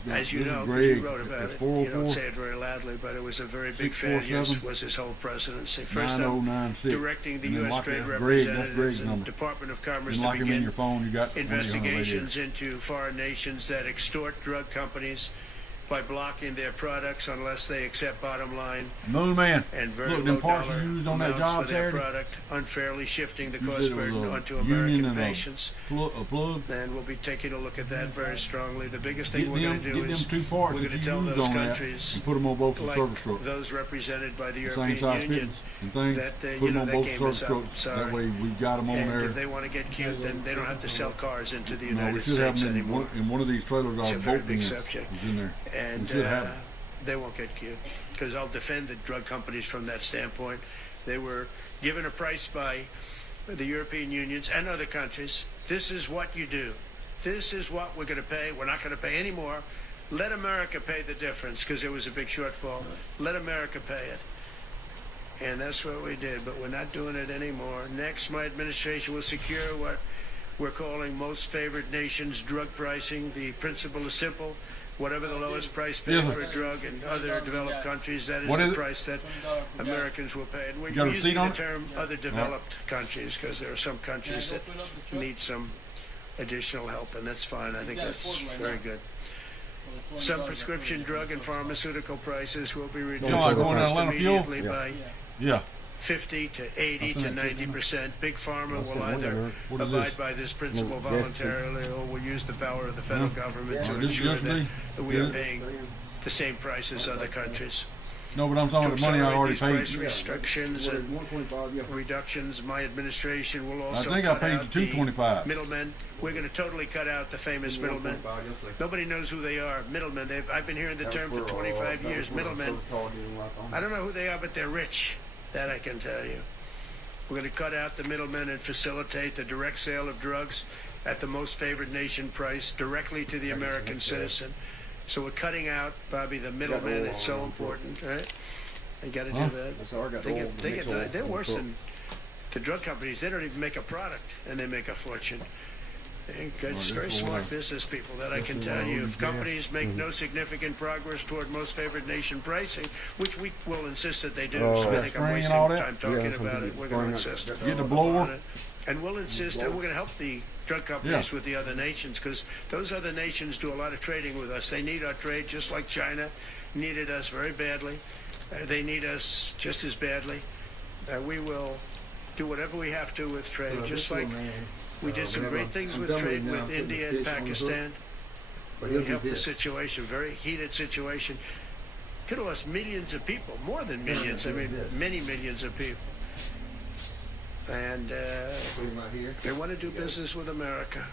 as you know, because you wrote about it. You don't say it very loudly, but it was a very big failure, was his whole presidency. First up, directing the U.S. Trade Representatives and Department of Commerce to begin investigations into foreign nations that extort drug companies by blocking their products unless they accept bottom line Moon Man, and very look, low them parts dollar you used on that amounts job for their Saturday. product, unfairly shifting the You cost said it was burden a onto union American and a patients. A plug. And we'll be taking a look at that very strongly. The biggest thing Get we're going to do them is 2 parts we're that going you to tell used those on that countries, and put them on both the like service trucks. those represented by the Same European size Union, fittings and things. that Put you them know on that both game service is up. trucks. Sorry. That way we got them on And there. if they want to get cute, then they don't have to sell cars into the No, United we should have States them anymore. in one of these trailers. It's Our a very boat big is subject. in there. And We should have them. they won't get cute, because I'll defend the drug companies from that standpoint. They were given a price by the European unions and other countries. This is what you do. This is what we're going to pay. We're not going to pay any more. Let America pay the difference, because there was a big shortfall. Let America pay it. And that's what we did, but we're not doing it anymore. Next, my administration will secure what we're calling most favored nations drug pricing. The principle is simple. Whatever the lowest price paid for a drug in other developed countries, that is the price that Americans will pay. And we're using the term other developed countries, because there are some countries that need some additional help, and that's fine. I think that's very good. Some prescription drug and pharmaceutical prices will be reduced immediately by 50 to 80 to 90%. Big Pharma will either abide by this principle voluntarily, or will use the power of the federal government to ensure that we are paying the same price as other countries. No, but I'm talking about the money I already paid. Price restrictions and reductions. My administration will also I think I paid you $2.25. Middlemen. We're going to totally cut out the famous middlemen. Nobody knows who they are. Middlemen. I've been hearing the term for 25 years. Middlemen. I don't know who they are, but they're rich. That I can tell you. We're going to cut out the middlemen and facilitate the direct sale of drugs at the most favored nation price directly to the American citizen. So we're cutting out, Bobby, the middleman. It's so important, right? You got to do that. They're worse than the drug companies. They don't even make a product, and they make a fortune. It's very smart business people, that I can tell you. If companies make no significant progress toward most favored nation pricing, which we will insist that they do, so I think I'm wasting time talking about it. We're going to insist. Get the blower. And we'll insist, and we're going to help the drug companies with the other nations, because those other nations do a lot of trading with us. They need our trade, just like China needed us very badly. They need us just as badly. We will do whatever we have to with trade, just like we did some great things with trade with India and Pakistan. We helped the situation, very heated situation. Could have lost millions of people, more than millions. I mean, many millions of people. And they want to do business with America,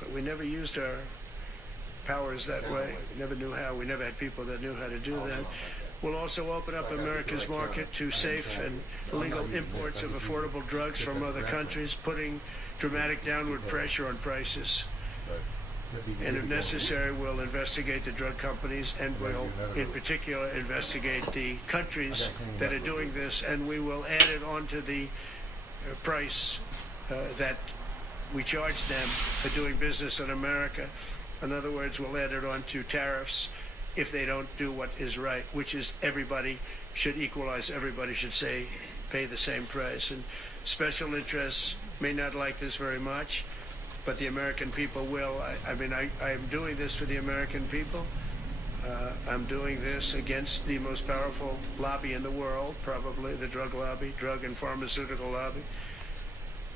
but we never used our powers that way. We never knew how. We never had people that knew how to do that. We'll also open up America's market to safe and legal imports of affordable drugs from other countries, putting dramatic downward pressure on prices. And if necessary, we'll investigate the drug companies, and we'll, in particular, investigate the countries that are doing this, and we will add it onto the price that we charge them for doing business in America. In other words, we'll add it onto tariffs if they don't do what is right, which is everybody should equalize. Everybody should pay pay the same price. And special interests may not like this very much, but the American people will. I mean, I am doing this for the American people. I'm doing this against the most powerful lobby in the world, probably the drug lobby, drug and pharmaceutical lobby.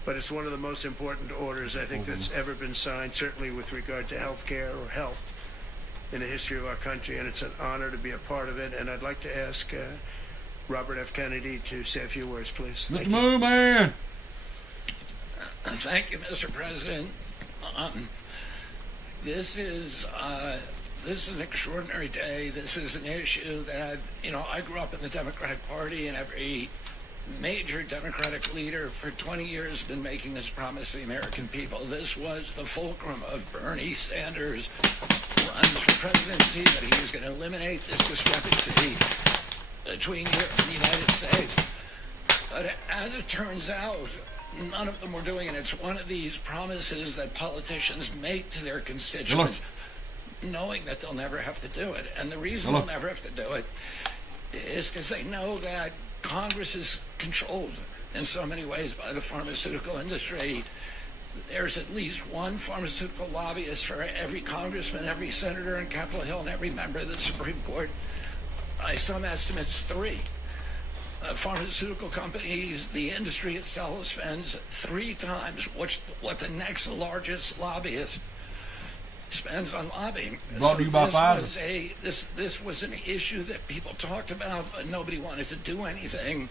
But it's one of the most important orders, I think, that's ever been signed, certainly with regard to health care or health in the history of our country, and it's an honor to be a part of it. And I'd like to ask Robert F. Kennedy to say a few words, please. Mr. Moo Man. Thank you, Mr. President. This is an extraordinary day. This is an issue that, I grew up in the Democratic Party, and every major Democratic leader for 20 years has been making this promise to the American people. This was the fulcrum of Bernie Sanders' runs for presidency, that he was going to eliminate this discrepancy between Europe and the United States. But as it turns out, none of them were doing it. It's one of these promises that politicians make to their constituents, knowing that they'll never have to do it. And the reason they'll never have to do it is because they know that Congress is controlled in so many ways by the pharmaceutical industry. There's at least one pharmaceutical lobbyist for every congressman, every senator in Capitol Hill, and every member of the Supreme Court. By some estimates, 3. Pharmaceutical companies, the industry itself, spends 3 times what the next largest lobbyist spends on lobbying. Brought to you by Pfizer. This was an issue that people talked about, but nobody wanted to do anything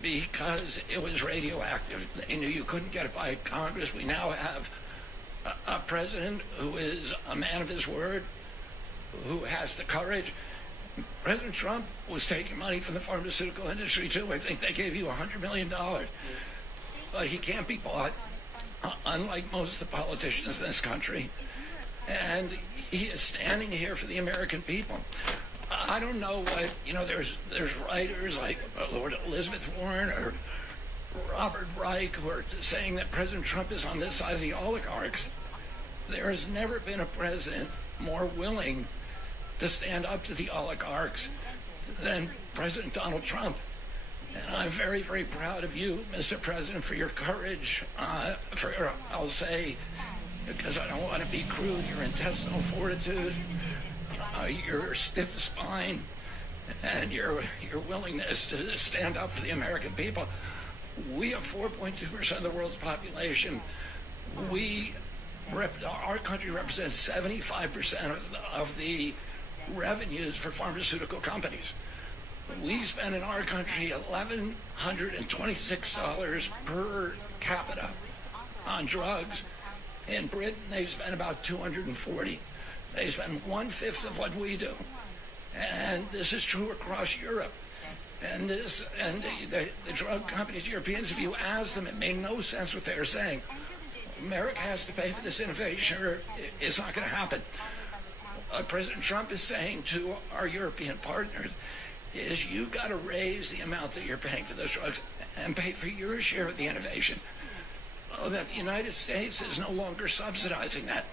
because it was radioactive. They knew you couldn't get it by Congress. We now have a president who is a man of his word, who has the courage. President Trump was taking money from the pharmaceutical industry too. I think they gave you $100 million. But he can't be bought, unlike most of the politicians in this country. And he is standing here for the American people. I don't know what, there's writers like Lord Elizabeth Warren or Robert Reich who are saying that President Trump is on this side of the oligarchs. There has never been a president more willing to stand up to the oligarchs than President Donald Trump. And I'm very, very proud of you, Mr. President, for your courage, I'll say, because I don't want to be crude, your intestinal fortitude, your stiff spine, and your willingness to stand up for the American people. We have 4.2% of the world's population. Our country represents 75% of the revenues for pharmaceutical companies. We spend in our country $1,126 per capita on drugs. In Britain, they spend about $240. They spend 1/5 of what we do. And this is true across Europe. And the drug companies, Europeans, if you ask them, it made no sense what they were saying. America has to pay for this innovation or it's not going to happen. President Trump is saying to our European partners is you got to raise the amount that you're paying for those drugs and pay for your share of the innovation. That the United States is no longer subsidizing that.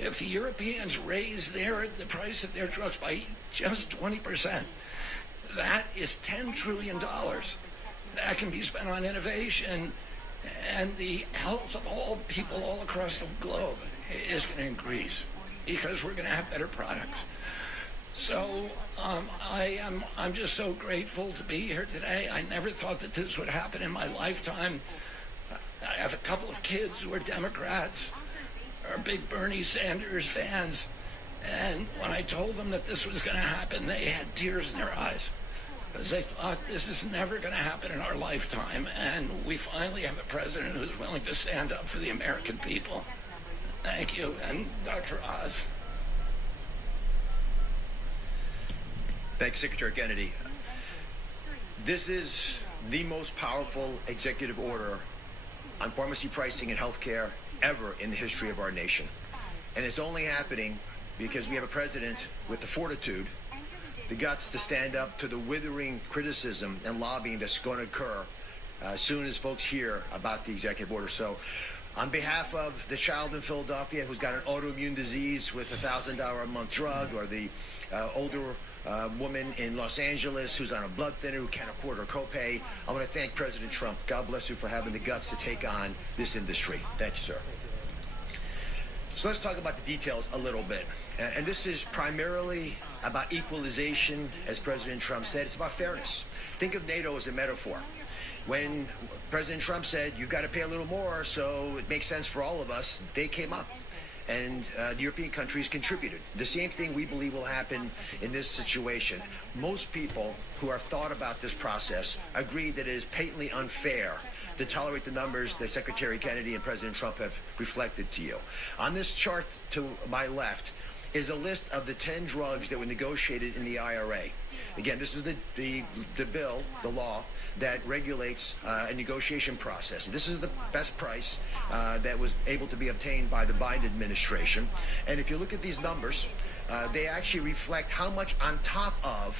If the Europeans raise the price of their drugs by just 20%, that is $10 trillion that can be spent on innovation, and the health of all people all across the globe is going to increase because we're going to have better products. So I'm just so grateful to be here today. I never thought that this would happen in my lifetime. I have a couple of kids who are Democrats, are big Bernie Sanders fans, and when I told them that this was going to happen, they had tears in their eyes because they thought this is never going to happen in our lifetime, and we finally have a president who's willing to stand up for the American people. Thank you, and Dr. Oz. Thank you, Secretary Kennedy. This is the most powerful executive order on pharmacy pricing and health care ever in the history of our nation. And it's only happening because we have a president with the fortitude, the guts to stand up to the withering criticism and lobbying that's going to occur as soon as folks hear about the executive order. So on behalf of the child in Philadelphia who's got an autoimmune disease with $1,000 a month drug, or the older woman in Los Angeles who's on a blood thinner who can't afford her copay. I want to thank President Trump. God bless you for having the guts to take on this industry. Thank you, sir. So let's talk about the details a little bit. And this is primarily about equalization, as President Trump said. It's about fairness. Think of NATO as a metaphor. When President Trump said, you've got to pay a little more, so it makes sense for all of us, they came up. And the European countries contributed. The same thing we believe will happen in this situation. Most people who have thought about this process agree that it is patently unfair to tolerate the numbers that Secretary Kennedy and President Trump have reflected to you. On this chart to my left is a list of the 10 drugs that were negotiated in the IRA. Again, this is the bill, the law, that regulates a negotiation process. This is the best price that was able to be obtained by the Biden administration. And if you look at these numbers, they actually reflect how much on top of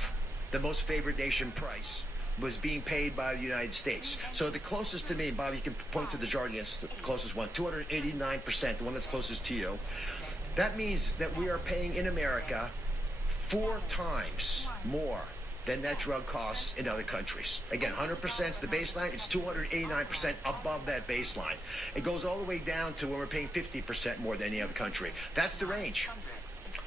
the most favored nation price was being paid by the United States. So the closest to me, Bob, you can point to the chart against the closest one, 289%, the one that's closest to you. That means that we are paying in America 4 times more than that drug costs in other countries. Again, 100% is the baseline. It's 289% above that baseline. It goes all the way down to when we're paying 50% more than any other country. That's the range.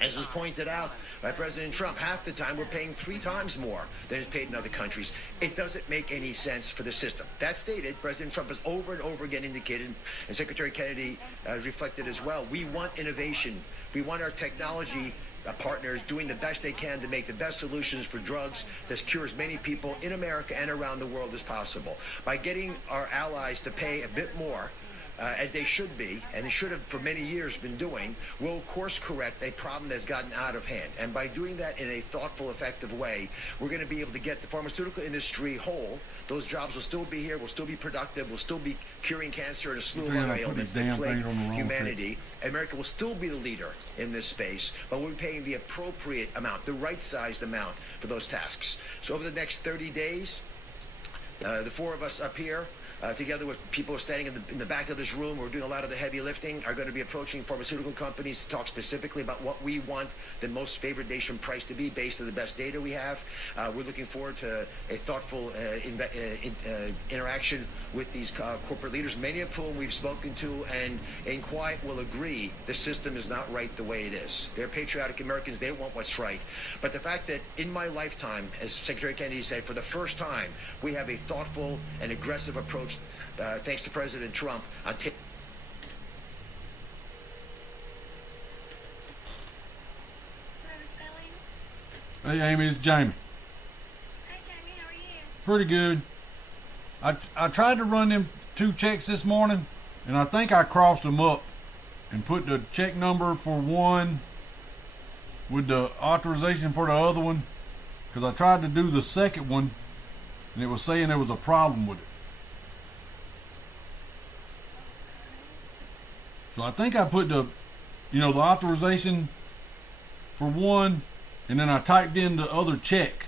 As was pointed out by President Trump, half the time we're paying 3 times more than is paid in other countries. It doesn't make any sense for the system. That stated, President Trump has over and over again indicated, and Secretary Kennedy reflected as well, we want innovation. We want our technology partners doing the best they can to make the best solutions for drugs that cure as many people in America and around the world as possible. By getting our allies to pay a bit more, as they should be, and they should have for many years been doing, will course correct a problem that's gotten out of hand. And by doing that in a thoughtful, effective way, we're going to be able to get the pharmaceutical industry whole. Those jobs will still be here, will still be productive, will still be curing cancer and a slew of other ailments that plague humanity. America will still be the leader in this space, but we'll be paying the appropriate amount, the right-sized amount for those tasks. So over the next 30 days, the 4 of us up here, together with people who are standing in the back of this room, we're doing a lot of the heavy lifting, are going to be approaching pharmaceutical companies to talk specifically about what we want the most favored nation price to be based on the best data we have. We're looking forward to a thoughtful interaction with these corporate leaders, many of whom we've spoken to and in quiet will agree the system is not right the way it is. They're patriotic Americans. They want what's right. But the fact that in my lifetime, as Secretary Kennedy said, for the first time, we have a thoughtful and aggressive approach thanks to President Trump on Hey, Amy, it's Jamie. Hey, Jamie, how are you? Pretty good. I tried to run them 2 checks this morning, and I think I crossed them up and put the check number for one with the authorization for the other one, because I tried to do the second one, and it was saying there was a problem with it. So I think I put the authorization for one, and then I typed in the other check.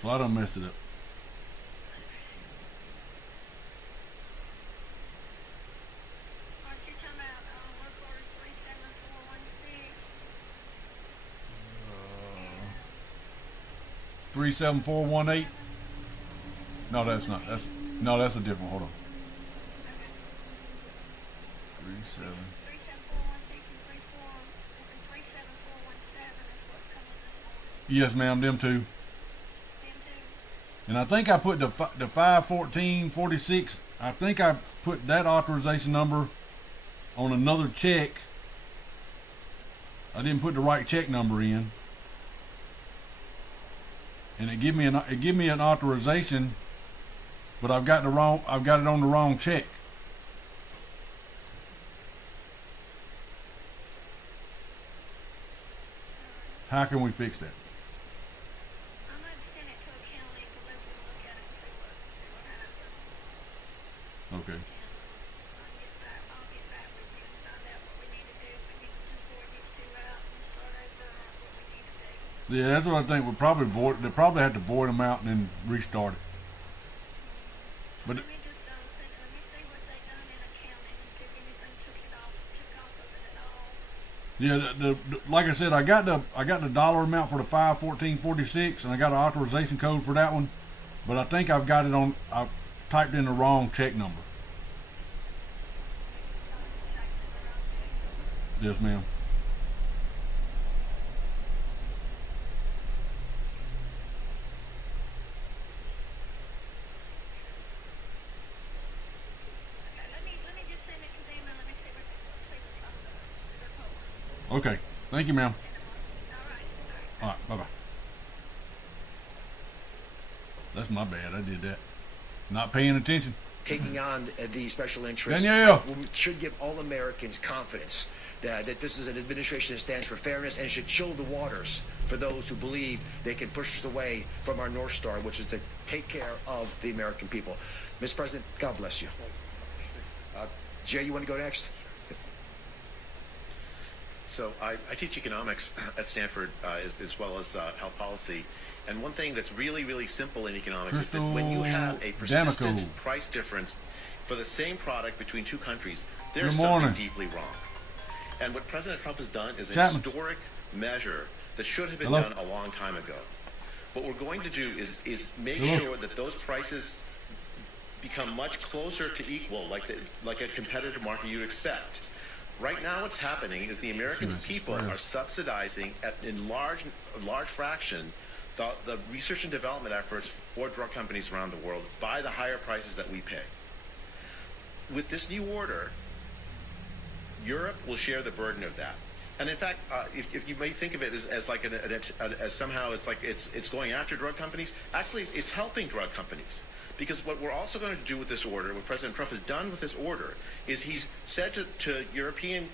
So I done messed it up. Aren't you talking about work order 37416? 37418. No, that's not. That's a different one. Hold on. 37. 37416 and 37417 is what's coming this morning. Yes, ma'am. Them two. Them two. And I think I put the 51446. I think I put that authorization number on another check. I didn't put the right check number in, and it give me an authorization, but I've got it on the wrong check. How can we fix that? I'm going to send it to accounting to let them look at it and see what happens. Okay. And I'll get back with you and find out what we need to do. If we need to sort these 2 out and start over, or what we need to do. Yeah, that's what I think. We'll probably void. They probably have to void them out and then restart it. But Let me see what they done in accounting and see if anything took off of it at all. Yeah, like I said, I got the dollar amount for the 514.46, and I got an authorization code for that one, but I think I've got it on. I typed in the wrong check number. Yes, ma'am. Let me just send it to them and let me see what the report. Okay. Thank you, ma'am. All right. All right. Bye bye. That's my bad. I did that. Not paying attention. Taking on the special interests Danielle. should give all Americans confidence that this is an administration that stands for fairness and should chill the waters for those who believe they can push us away from our North Star, which is to take care of the American people. Mr. President, God bless you. Jay, you want to go next? So I teach economics at Stanford as well as health policy. And one thing that's really, really simple in economics is that when you have a persistent Damico. price difference for the same product between two countries, Good there's morning. something deeply wrong. And what President Trump has done is a Chapman. historic measure that should have been Hello. done a long time ago. What we're going to do is make Hello. sure that those prices become much closer to equal, like a competitive market you'd expect. Right now, what's happening is the American people are subsidizing in large fraction the research and development efforts for drug companies around the world by the higher prices that we pay. With this new order, Europe will share the burden of that. And in fact, if you may think of it as like as somehow it's going after drug companies, actually it's helping drug companies. Because what we're also going to do with this order, what President Trump has done with this order, is he's said to European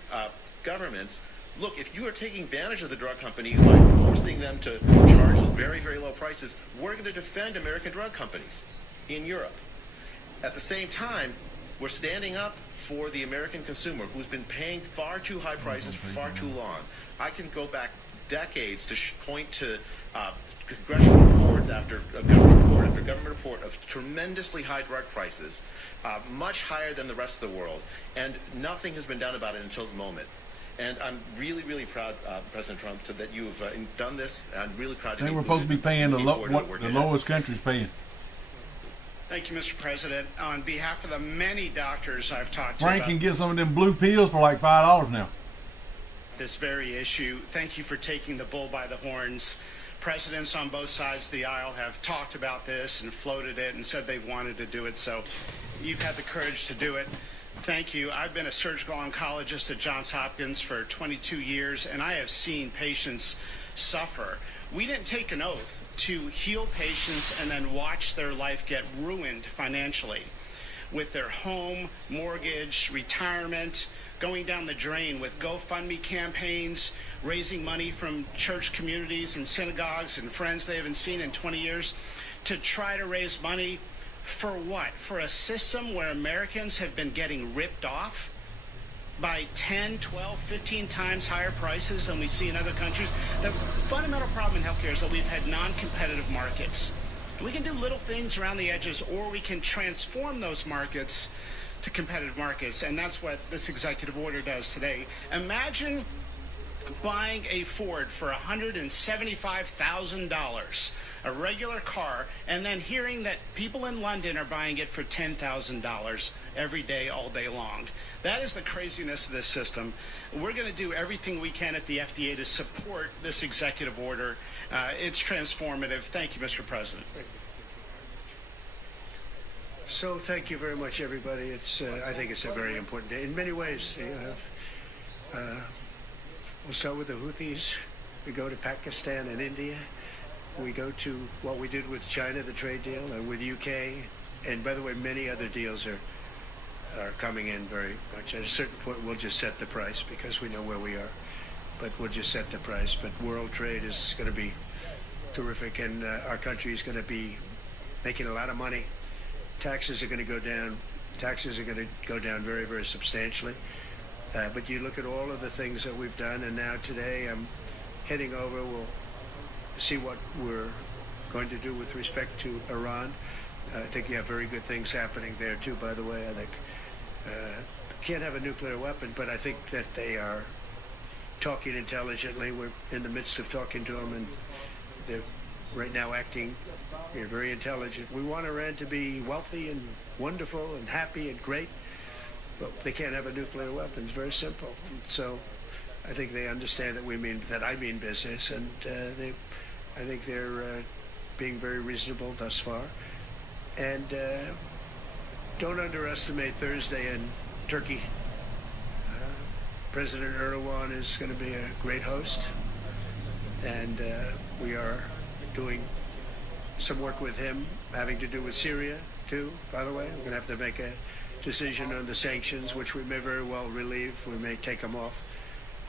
governments, look, if you are taking advantage of the drug companies by forcing them to charge very, very low prices, we're going to defend American drug companies in Europe. At the same time, we're standing up for the American consumer who's been paying far too high prices for far too long. I can go back decades to point to congressional report after government report of tremendously high drug prices, much higher than the rest of the world, and nothing has been done about it until this moment. And I'm really, really proud, President Trump, that you've done this. I'm really proud to I think we're supposed to be paying what the lowest country's paying. Thank you, Mr. President. On behalf of the many doctors I've talked to Frank about can get some of them blue pills for like $5 now. this very issue, thank you for taking the bull by the horns. Presidents on both sides of the aisle have talked about this and floated it and said they wanted to do it, so you've had the courage to do it. Thank you. I've been a surgical oncologist at Johns Hopkins for 22 years, and I have seen patients suffer. We didn't take an oath to heal patients and then watch their life get ruined financially with their home, mortgage, retirement, going down the drain with GoFundMe campaigns, raising money from church communities and synagogues and friends they haven't seen in 20 years to try to raise money for what? For a system where Americans have been getting ripped off by 10, 12, 15 times higher prices than we see in other countries. The fundamental problem in healthcare is that we've had non-competitive markets. We can do little things around the edges, or we can transform those markets to competitive markets, and that's what this executive order does today. Imagine buying a Ford for $175,000, a regular car, and then hearing that people in London are buying it for $10,000 every day, all day long. That is the craziness of this system. We're going to do everything we can at the FDA to support this executive order. It's transformative. Thank you, Mr. President. So thank you very much, everybody. It's I think it's a very important day in many ways. We'll start with the Houthis. We go to Pakistan and India. We go to what we did with China, the trade deal, and with UK. And by the way, many other deals are coming in very much. At a certain point, we'll just set the price because we know where we are. But we'll just set the price. But world trade is going to be terrific, and our country is going to be making a lot of money. Taxes are going to go down. Taxes are going to go down very, very substantially. But you look at all of the things that we've done, and now today I'm heading over. We'll see what we're going to do with respect to Iran. I think you have very good things happening there too, by the way. I think can't have a nuclear weapon, but I think that they are talking intelligently. We're in the midst of talking to them, and they're right now acting. They're very intelligent. We want Iran to be wealthy and wonderful and happy and great, but they can't have a nuclear weapon. It's very simple. So I think they understand that I mean business, and I think they're being very reasonable thus far. And don't underestimate Thursday in Turkey. President Erdogan is going to be a great host, and we are doing some work with him having to do with Syria too, by the way. We're going to have to make a decision on the sanctions, which we may very well relieve. We may take them off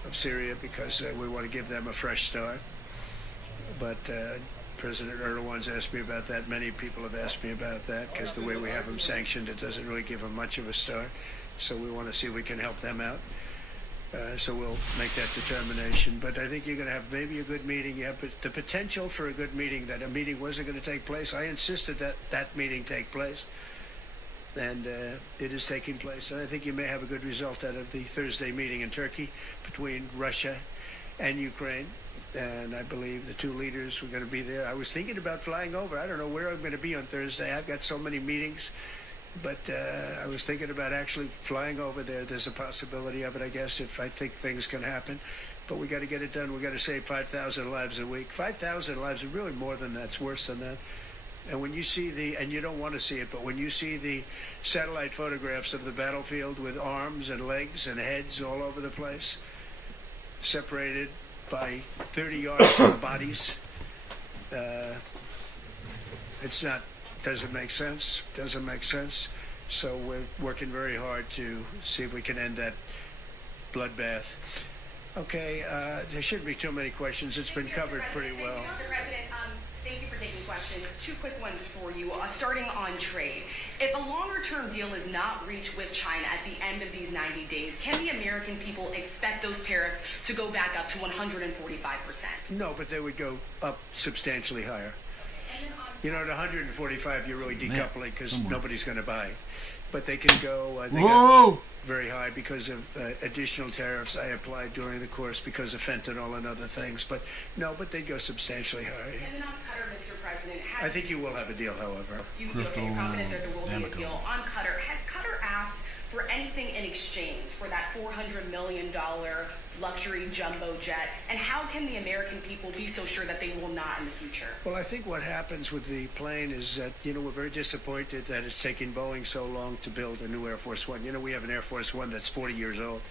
of Syria because we want to give them a fresh start. But President Erdogan's asked me about that. Many people have asked me about that because the way we have them sanctioned, it doesn't really give them much of a start. So we want to see if we can help them out. So we'll make that determination. But I think you're going to have maybe a good meeting. You have the potential for a good meeting, that a meeting wasn't going to take place. I insisted that that meeting take place. And it is taking place. And I think you may have a good result out of the Thursday meeting in Turkey between Russia and Ukraine. And I believe the two leaders were going to be there. I was thinking about flying over. I don't know where I'm going to be on Thursday. I've got so many meetings. But I was thinking about actually flying over there. There's a possibility of it, I guess, if I think things can happen. But we got to get it done. We got to save 5,000 lives a week. 5,000 lives is really more than that. It's worse than that. And when you see and you don't want to see it, but when you see the satellite photographs of the battlefield with arms and legs and heads all over the place, separated by 30 yards from bodies, doesn't make sense. So we're working very hard to see if we can end that bloodbath. Okay, there shouldn't be too many questions. It's been covered pretty well. Mr. President, thank you for taking questions. Two quick ones for you. Starting on trade. If a longer-term deal is not reached with China at the end of these 90 days, can the American people expect those tariffs to go back up to 145%? No, but they would go up substantially higher. You know, at 145, you're really decoupling because nobody's going to buy. But they can go very high because of additional tariffs I applied during the course because of fentanyl and other things. But no, but they'd go substantially higher. And then on Qatar, Mr. President, I think you will have a deal, however. You're confident that there will be a deal. On Qatar, has Qatar asked for anything in exchange for that $400 million luxury jumbo jet? And how can the American people be so sure that they will not in the future? Well, I think what happens with the plane is that, we're very disappointed that it's taking Boeing so long to build a new Air Force One. We have an Air Force One that's 40 years old.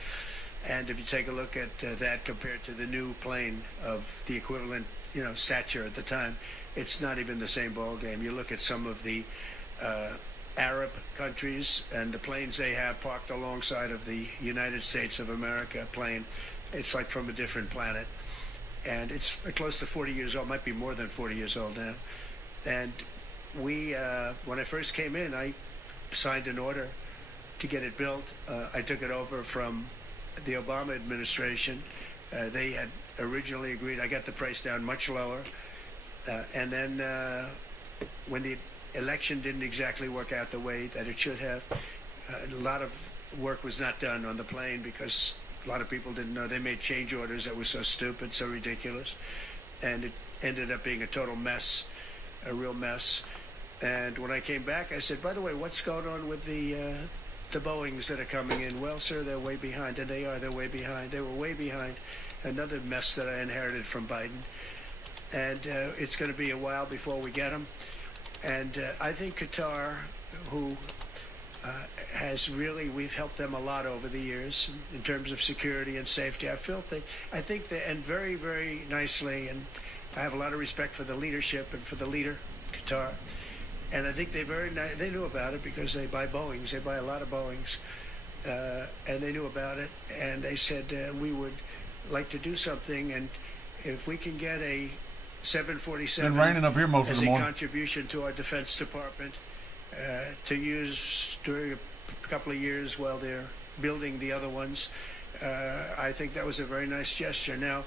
And if you take a look at that compared to the new plane of the equivalent, stature at the time, it's not even the same ball game. You look at some of the Arab countries and the planes they have parked alongside of the United States of America plane. It's like from a different planet. And it's close to 40 years old, might be more than 40 years old now. And we, when I first came in, I signed an order to get it built. I took it over from the Obama administration. They had originally agreed. I got the price down much lower. And then when the election didn't exactly work out the way that it should have, a lot of work was not done on the plane because a lot of people didn't know. They made change orders that were so stupid, so ridiculous. And it ended up being a total mess, a real mess. And when I came back, I said, by the way, what's going on with the Boeings that are coming in? Well, sir, they're way behind. And they're way behind. They were way behind. Another mess that I inherited from Biden. And it's going to be a while before we get them. And I think Qatar, who we've helped them a lot over the years in terms of security and safety. I think they, and very, very nicely, and I have a lot of respect for the leadership and for the leader, Qatar. And I think they knew about it because they buy Boeings. They buy a lot of Boeings. And they knew about it. And they said, we would like to do something. And if we can get a 747 been raining up here most of the morning. Contribution to our Defense Department to use during a couple of years while they're building the other ones. I think that was a very nice gesture. Now,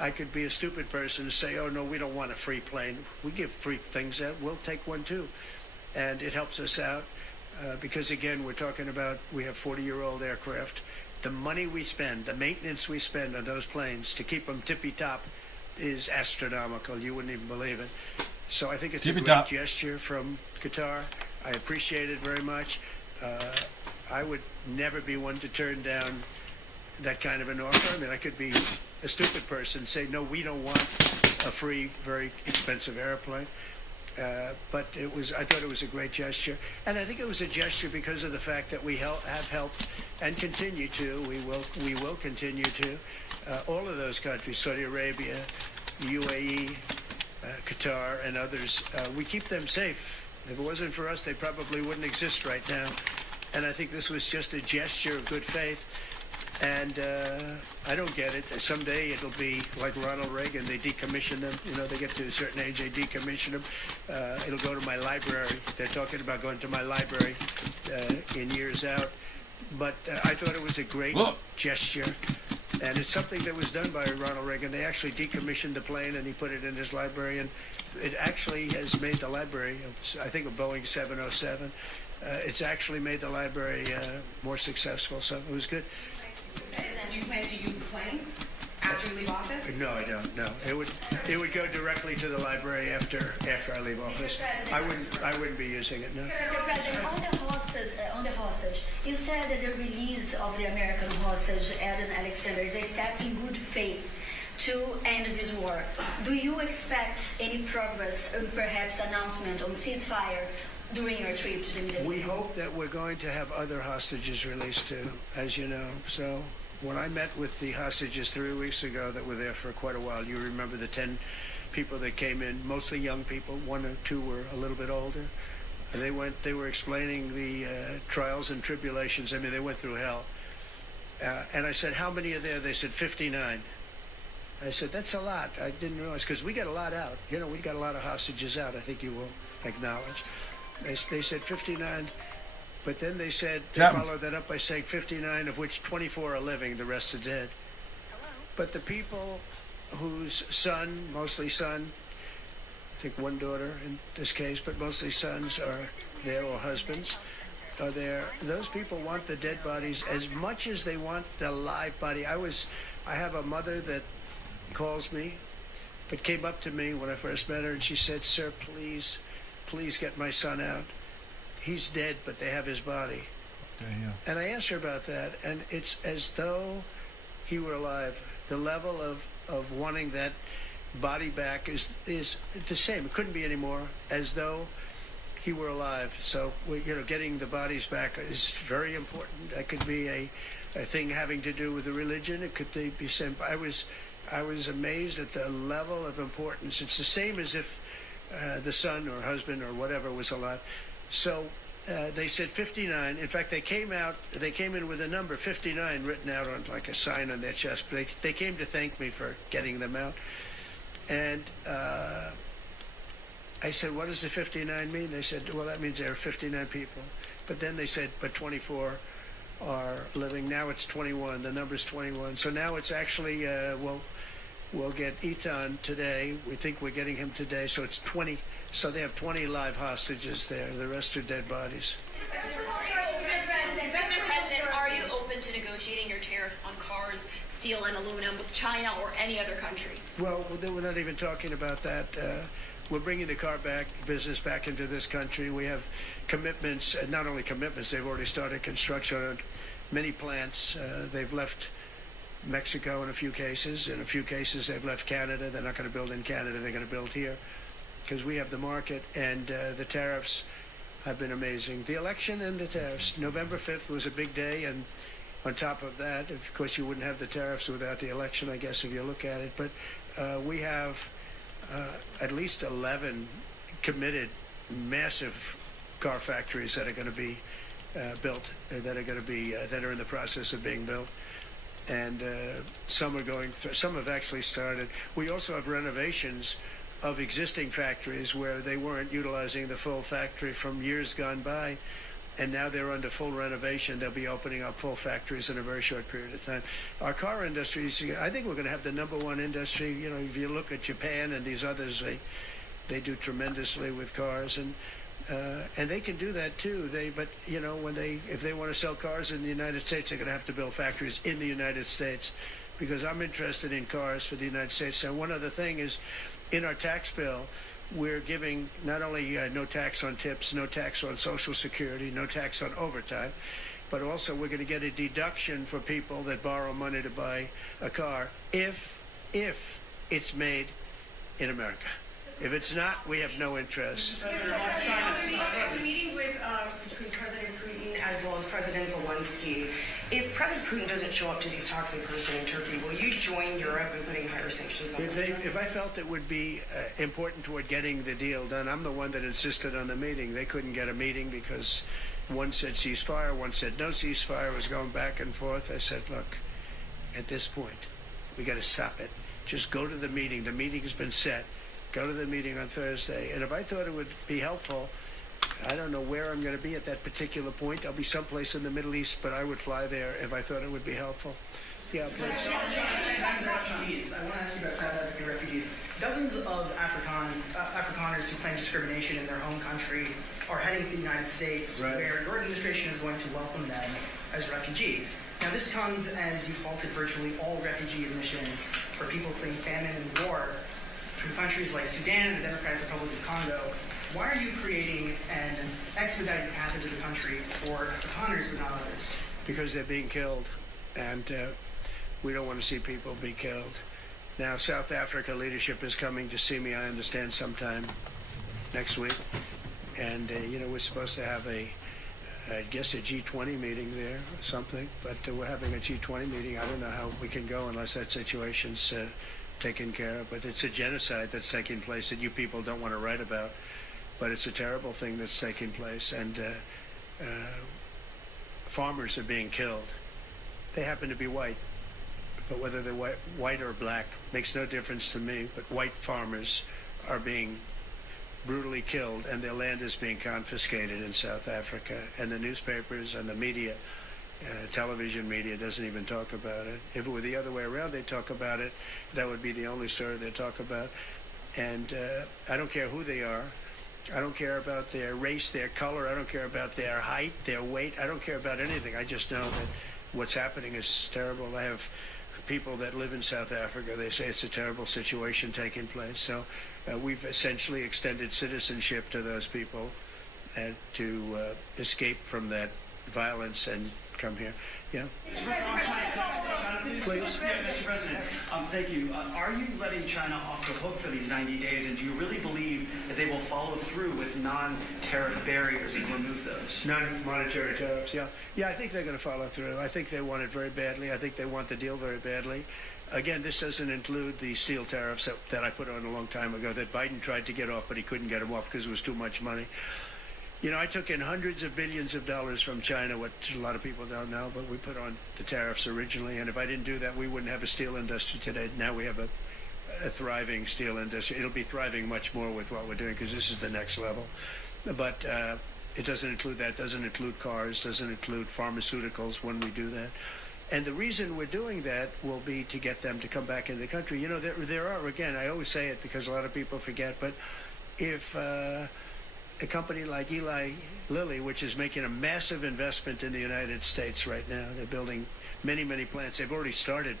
I could be a stupid person and say, oh, no, we don't want a free plane. We give free things out. We'll take one, too. And it helps us out because, again, we're talking about we have 40-year-old aircraft. the money we spend, the maintenance we spend on those planes to keep them tippy-top is astronomical. You wouldn't even believe it. So I think it's a great gesture from Qatar. I appreciate it very much. I would never be one to turn down that kind of an offer. I mean, I could be a stupid person, say, no, we don't want a free, very expensive airplane. But I thought it was a great gesture. And I think it was a gesture because of the fact that we have helped and continue to, we will continue to, all of those countries, Saudi Arabia, UAE, Qatar, and others, we keep them safe. If it wasn't for us, they probably wouldn't exist right now. And I think this was just a gesture of good faith. And I don't get it. Someday it'll be like Ronald Reagan. They decommission them. You know, they get to a certain age, they decommission them. It'll go to my library. They're talking about going to my library in years out. But I thought it was a great gesture. And it's something that was done by Ronald Reagan. They actually decommissioned the plane and he put it in his library. And it actually has made the library, I think, a Boeing 707. It's actually made the library more successful. So it was good. Do you plan to use the plane after you leave office? No, I don't. No, it would go directly to the library after I leave office. I wouldn't be using it. No. Mr. President, on the hostage, you said that the release of the American hostage, Eden Alexander, is a step in good faith to end this war. Do you expect any progress and perhaps announcement on ceasefire during your trip to the Middle East? We hope that we're going to have other hostages released too, as you know. So when I met with the hostages 3 weeks ago that were there for quite a while, you remember the 10 people that came in, mostly young people, 1 or 2 were a little bit older. And they were explaining the trials and tribulations. I mean, they went through hell. And I said, how many are there? They said 59. I said, that's a lot. I didn't realize, because we got a lot out. You know, we got a lot of hostages out, I think you will acknowledge. They said 59, but then they said, they followed that up by saying 59, of which 24 are living, the rest are dead. But the people whose son, mostly son, I think 1 daughter in this case, but mostly sons are there, or husbands are there. Those people want the dead bodies as much as they want the live body. I have a mother that calls me, but came up to me when I first met her, and she said, sir, please get my son out. He's dead, but they have his body. Damn. And I asked her about that, and it's as though he were alive. The level of wanting that body back is the same. It couldn't be any more, as though he were alive. So, getting the bodies back is very important. That could be a thing having to do with the religion. It could be same. I was amazed at the level of importance. It's the same as if the son or husband or whatever was alive. So they said 59. In fact, they came in with a number 59 written out on like a sign on their chest. But they came to thank me for getting them out. And I said, what does the 59 mean? They said, well, that means there are 59 people. But then they said, but 24 are living. Now it's 21. The number's 21. So now it's actually, we'll get Etan today. We think we're getting him today. So it's 20. So they have 20 live hostages there. The rest are dead bodies. Mr. President, are you open to negotiating your tariffs on cars, steel, and aluminum with China or any other country? Well, we're not even talking about that. We're bringing the car business back into this country. We have commitments, not only commitments, they've already started construction on many plants. They've left Mexico in a few cases. In a few cases, they've left Canada. They're not going to build in Canada. They're going to build here because we have the market, and the tariffs have been amazing. The election and the tariffs. November 5th was a big day, and on top of that, of course, you wouldn't have the tariffs without the election, I guess, if you look at it. But we have at least 11 committed massive car factories that are going to be built, that are in the process of being built. And some have actually started. We also have renovations of existing factories where they weren't utilizing the full factory from years gone by, and now they're under full renovation. They'll be opening up full factories in a very short period of time. Our car industry, I think we're going to have the #1 industry. You know, if you look at Japan and these others, they do tremendously with cars, and And they can do that too. But if they want to sell cars in the United States, they're going to have to build factories in the United States, because I'm interested in cars for the United States. And one other thing is, in our tax bill, we're giving not only no tax on tips, no tax on Social Security, no tax on overtime, but also we're going to get a deduction for people that borrow money to buy a car if it's made in America. If it's not, we have no interest. A meeting between President Putin as well as President Zelensky. If President Putin doesn't show up to these talks in person in Turkey, will you join Europe in putting higher sanctions on them? If I felt it would be important toward getting the deal done, I'm the one that insisted on the meeting. They couldn't get a meeting because one said ceasefire, one said no ceasefire. It was going back and forth. I said, look, at this point, we got to stop it. Just go to the meeting. The meeting's been set. Go to the meeting on Thursday. And if I thought it would be helpful, I don't know where I'm going to be at that particular point. I'll be someplace in the Middle East, but I would fly there if I thought it would be helpful. Yeah, please. Refugees. I want to ask you about South African refugees. Dozens of Afrikaners who claim discrimination in their home country are heading to the United States, right, where your administration is going to welcome them as refugees. Now, this comes as you halted virtually all refugee admissions for people fleeing famine and war from countries like Sudan and the Democratic Republic of Congo. Why are you creating an expedited path into the country for Afrikaners but not others? Because they're being killed, and we don't want to see people be killed. Now, South Africa leadership is coming to see me, I understand, sometime next week. And, we're supposed to have I guess a G20 meeting there or something. But we're having a G20 meeting. I don't know how we can go unless that situation's taken care of. But it's a genocide that's taking place that you people don't want to write about. But it's a terrible thing that's taking place. And farmers are being killed. They happen to be white. But whether they're white or black makes no difference to me. But white farmers are being brutally killed, and their land is being confiscated in South Africa. And the newspapers and the media, television media, doesn't even talk about it. If it were the other way around, they'd talk about it. That would be the only story they'd talk about. And I don't care who they are. I don't care about their race, their color. I don't care about their height, their weight. I don't care about anything. I just know that what's happening is terrible. I have people that live in South Africa. They say it's a terrible situation taking place. So we've essentially extended citizenship to those people to escape from that violence and come here. Yeah. Please. Mr. President, thank you. Are you letting China off the hook for these 90 days, and do you really believe that they will follow through with non-tariff barriers and remove those? Non-monetary tariffs, yeah. Yeah, I think they're going to follow through. I think they want it very badly. I think they want the deal very badly. Again, this doesn't include the steel tariffs that I put on a long time ago that Biden tried to get off, but he couldn't get them off because it was too much money. I took in hundreds of billions of dollars from China, what a lot of people don't know, but we put on the tariffs originally. And if I didn't do that, we wouldn't have a steel industry today. Now we have a thriving steel industry. It'll be thriving much more with what we're doing because this is the next level. But it doesn't include that, doesn't include cars, doesn't include pharmaceuticals when we do that. And the reason we're doing that will be to get them to come back in the country. There are, again, I always say it because a lot of people forget, but if a company like Eli Lilly, which is making a massive investment in the United States right now. They're building many, many plants. They've already started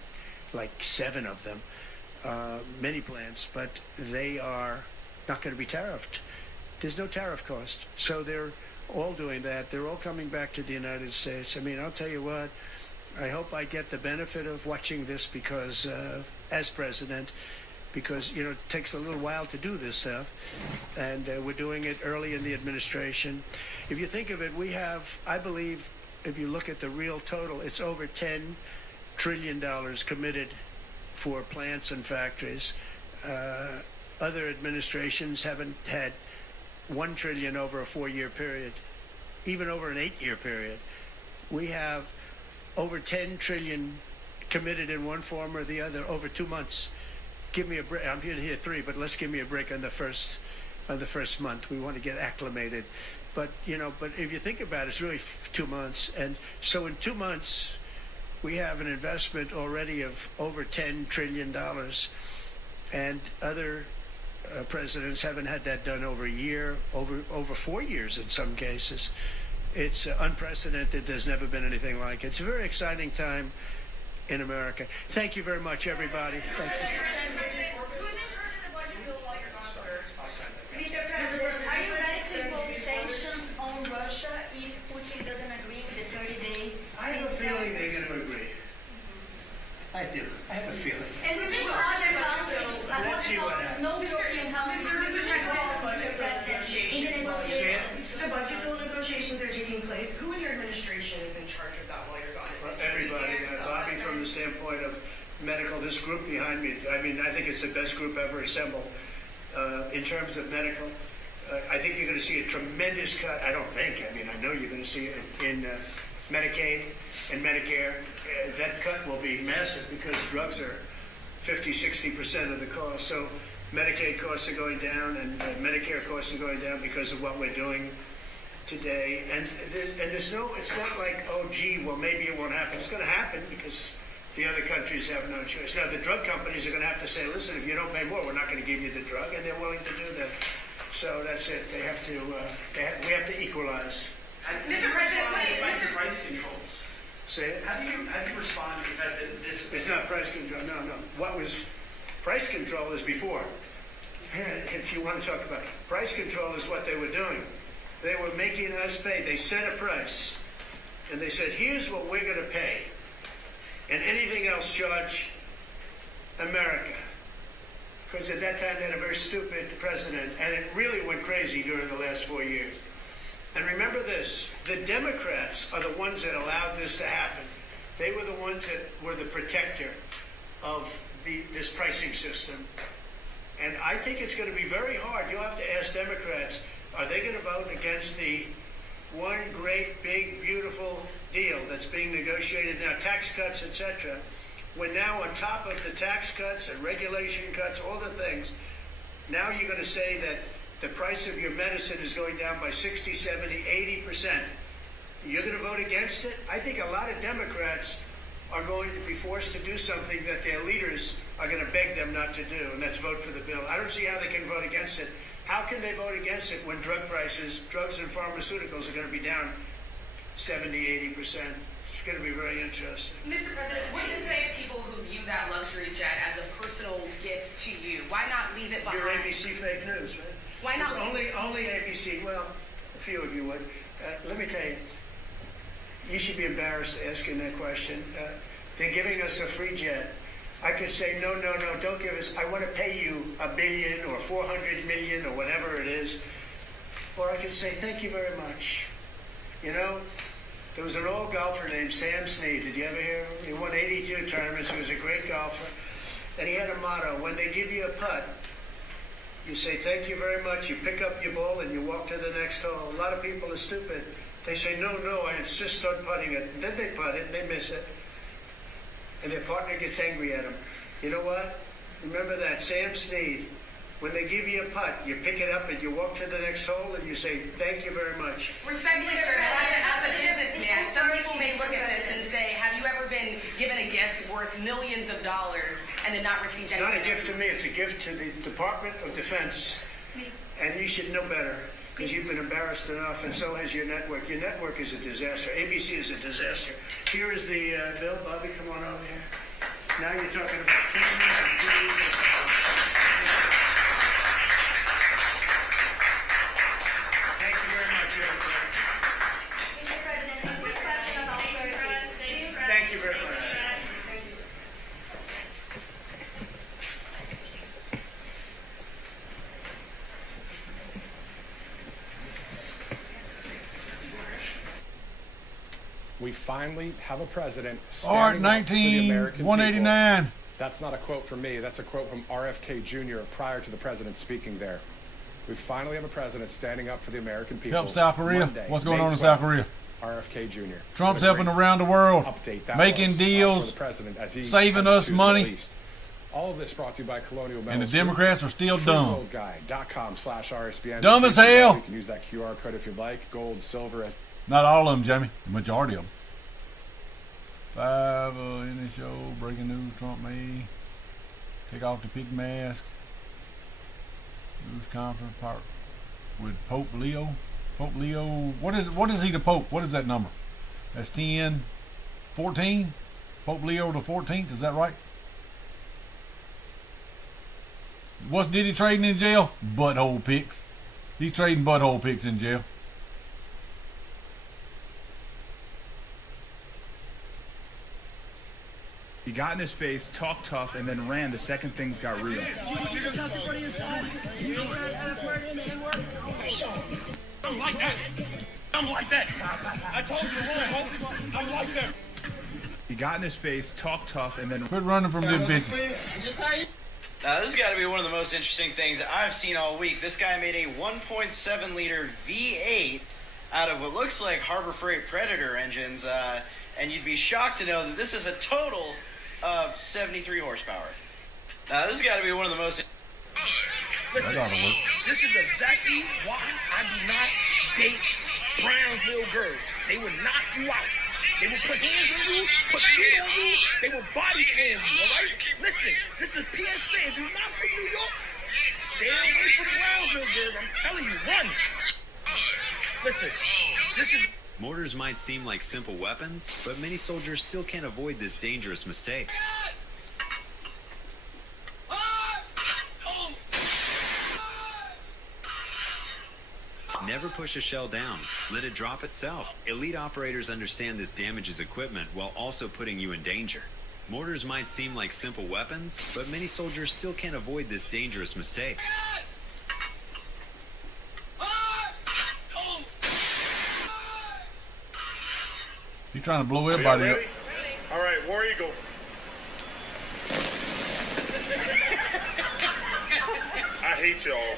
like 7 of them, many plants, but they are not going to be tariffed. There's no tariff cost. So they're all doing that. They're all coming back to the United States. I mean, I'll tell you what, I hope I get the benefit of watching this because, as president, because, it takes a little while to do this stuff, and we're doing it early in the administration. If you think of it, we have, I believe, if you look at the real total, it's over $10 trillion committed for plants and factories. Other administrations haven't had $1 trillion over a 4-year period, even over an 8-year period. We have over $10 trillion committed in one form or the other over 2 months. Give me a break. I'm here 3, but let's give me a break on the first month. We want to get acclimated. But if you think about it, it's really 2 months. And so in 2 months, we have an investment already of over $10 trillion. And other presidents haven't had that done over a year, over 4 years in some cases. It's unprecedented. There's never been anything like it. It's a very exciting time in America. Thank you very much, everybody. Thank you. Mr. President, are you ready to impose sanctions on Russia if Putin doesn't agree with the 30-day ceasefire? I have a feeling they're going to agree. I do. I have a feeling. And we think other countries, Let's see what happens. no European countries will be involved, Mr. President, in the negotiations. The budget bill negotiations are taking place. Who in your administration is in charge of that while you're gone? Well, everybody, Bobby, from the standpoint of medical, this group behind me, I mean, I think it's the best group ever assembled. In terms of medical, I think you're going to see a tremendous cut. I don't think. I mean, I know you're going to see it in Medicaid and Medicare. That cut will be massive because drugs are 50-60% of the cost. So Medicaid costs are going down and Medicare costs are going down because of what we're doing today. And there's no, it's not like, oh, gee, well, maybe it won't happen. It's going to happen because the other countries have no choice. Now, the drug companies are going to have to say, listen, if you don't pay more, we're not going to give you the drug, and they're willing to do that. So that's it. They have to, we have to equalize. Mr. President, what is the price controls? Say it. How do you respond to the fact that this? It's not price control. No. What was price control is before. If you want to talk about it. Price control is what they were doing. They were making us pay. They set a price, and they said, here's what we're going to pay. And anything else charge America. Because at that time they had a very stupid president, and it really went crazy during the last 4 years. And remember this, the Democrats are the ones that allowed this to happen. They were the ones that were the protector of this pricing system. And I think it's going to be very hard. You'll have to ask Democrats, are they going to vote against the one great, big, beautiful deal that's being negotiated now, tax cuts, etc. When now on top of the tax cuts and regulation cuts, all the things, now you're going to say that the price of your medicine is going down by 60, 70, 80%. You're going to vote against it? I think a lot of Democrats are going to be forced to do something that their leaders are going to beg them not to do, and that's vote for the bill. I don't see how they can vote against it. How can they vote against it when drug prices, drugs and pharmaceuticals are going to be down 70, 80%? It's going to be very interesting. Mr. President, what do you say to people who view that luxury jet as a personal gift to you? Why not leave it behind? Your ABC fake news, right? Why not? Only ABC. Well, a few of you would. Let me tell you, you should be embarrassed asking that question. They're giving us a free jet. I could say, no, don't give us, I want to pay you $1 billion or 400 million or whatever it is. Or I could say, thank you very much. You know, there was an old golfer named Sam Snead. Did you ever hear him? He won 82 tournaments. He was a great golfer. And he had a motto, when they give you a putt, you say, thank you very much. You pick up your ball and you walk to the next hole. A lot of people are stupid. They say, no, I insist on putting it. And then they putt it and they miss it. And their partner gets angry at them. You know what? Remember that, Sam Snead. When they give you a putt, you pick it up and you walk to the next hole and you say, thank you very much. Respectfully, sir, as a businessman, some people may look at this and say, have you ever been given a gift worth millions of dollars and then not received anything? It's not a gift to me. It's a gift to the Department of Defense. And you should know better because you've been embarrassed enough, and so has your network. Your network is a disaster. ABC is a disaster. Here is the bill. Bobby, come on over here. Now you're talking about changes and duties. Thank you very much, everybody. Mr. President, a quick question about Turkey. Thank you very much. We finally have a president Art standing up for the American 19-189. people. That's not a quote from me. That's a quote from RFK Jr. prior to the president speaking there. We finally have a president standing up for the American people. Help South Korea. Monday, What's going May on in 12th, South Korea? RFK Jr. Trump's What a helping great around the world, update that making was, deals, for the president as he saving heads us to the money. Middle East. All of this brought to you by Colonial Metals And the Group. Democrats are still dumb. FreeGoldGuide.com/RSBN. Dumb as hell. You can use that QR code if you'd like. Gold, silver. As Not all of them, Jamie. The majority of them. 5 in the show. Breaking news. Trump may take off the pig mask. News conference part with Pope Leo. Pope Leo, what is he the Pope? What is that number? That's 10, 14? Pope Leo the 14th, is that right? What's Diddy trading in jail? Butthole pics. He's trading butthole pics in jail. He got in his face, talked tough, and then ran the second things got real. I'm like that. I'm like that. I told you wrong. I'm like that. He got in his face, talked tough, and then... Quit running from them bitches. Now, this has got to be one of the most interesting things I've seen all week. This guy made a 1.7 liter V8 out of what looks like Harbor Freight Predator engines, and you'd be shocked to know that this is a total of 73 horsepower. Now, this has got to be one of the most... Listen, this is exactly why I do not date Brownsville girls. They will knock you out. They will put hands on you, put feet on you, they will body slam you, all right? Listen, this is PSA. If you're not from New York, stay away from Brownsville girls. I'm telling you, run. Listen, this is... Mortars might seem like simple weapons, but many soldiers still can't avoid this dangerous mistake. Never push a shell down. Let it drop itself. Elite operators understand this damages equipment while also putting you in danger. Mortars might seem like simple weapons, but many soldiers still can't avoid this dangerous mistake. He's trying to blow everybody up. All right, War Eagle. I hate y'all.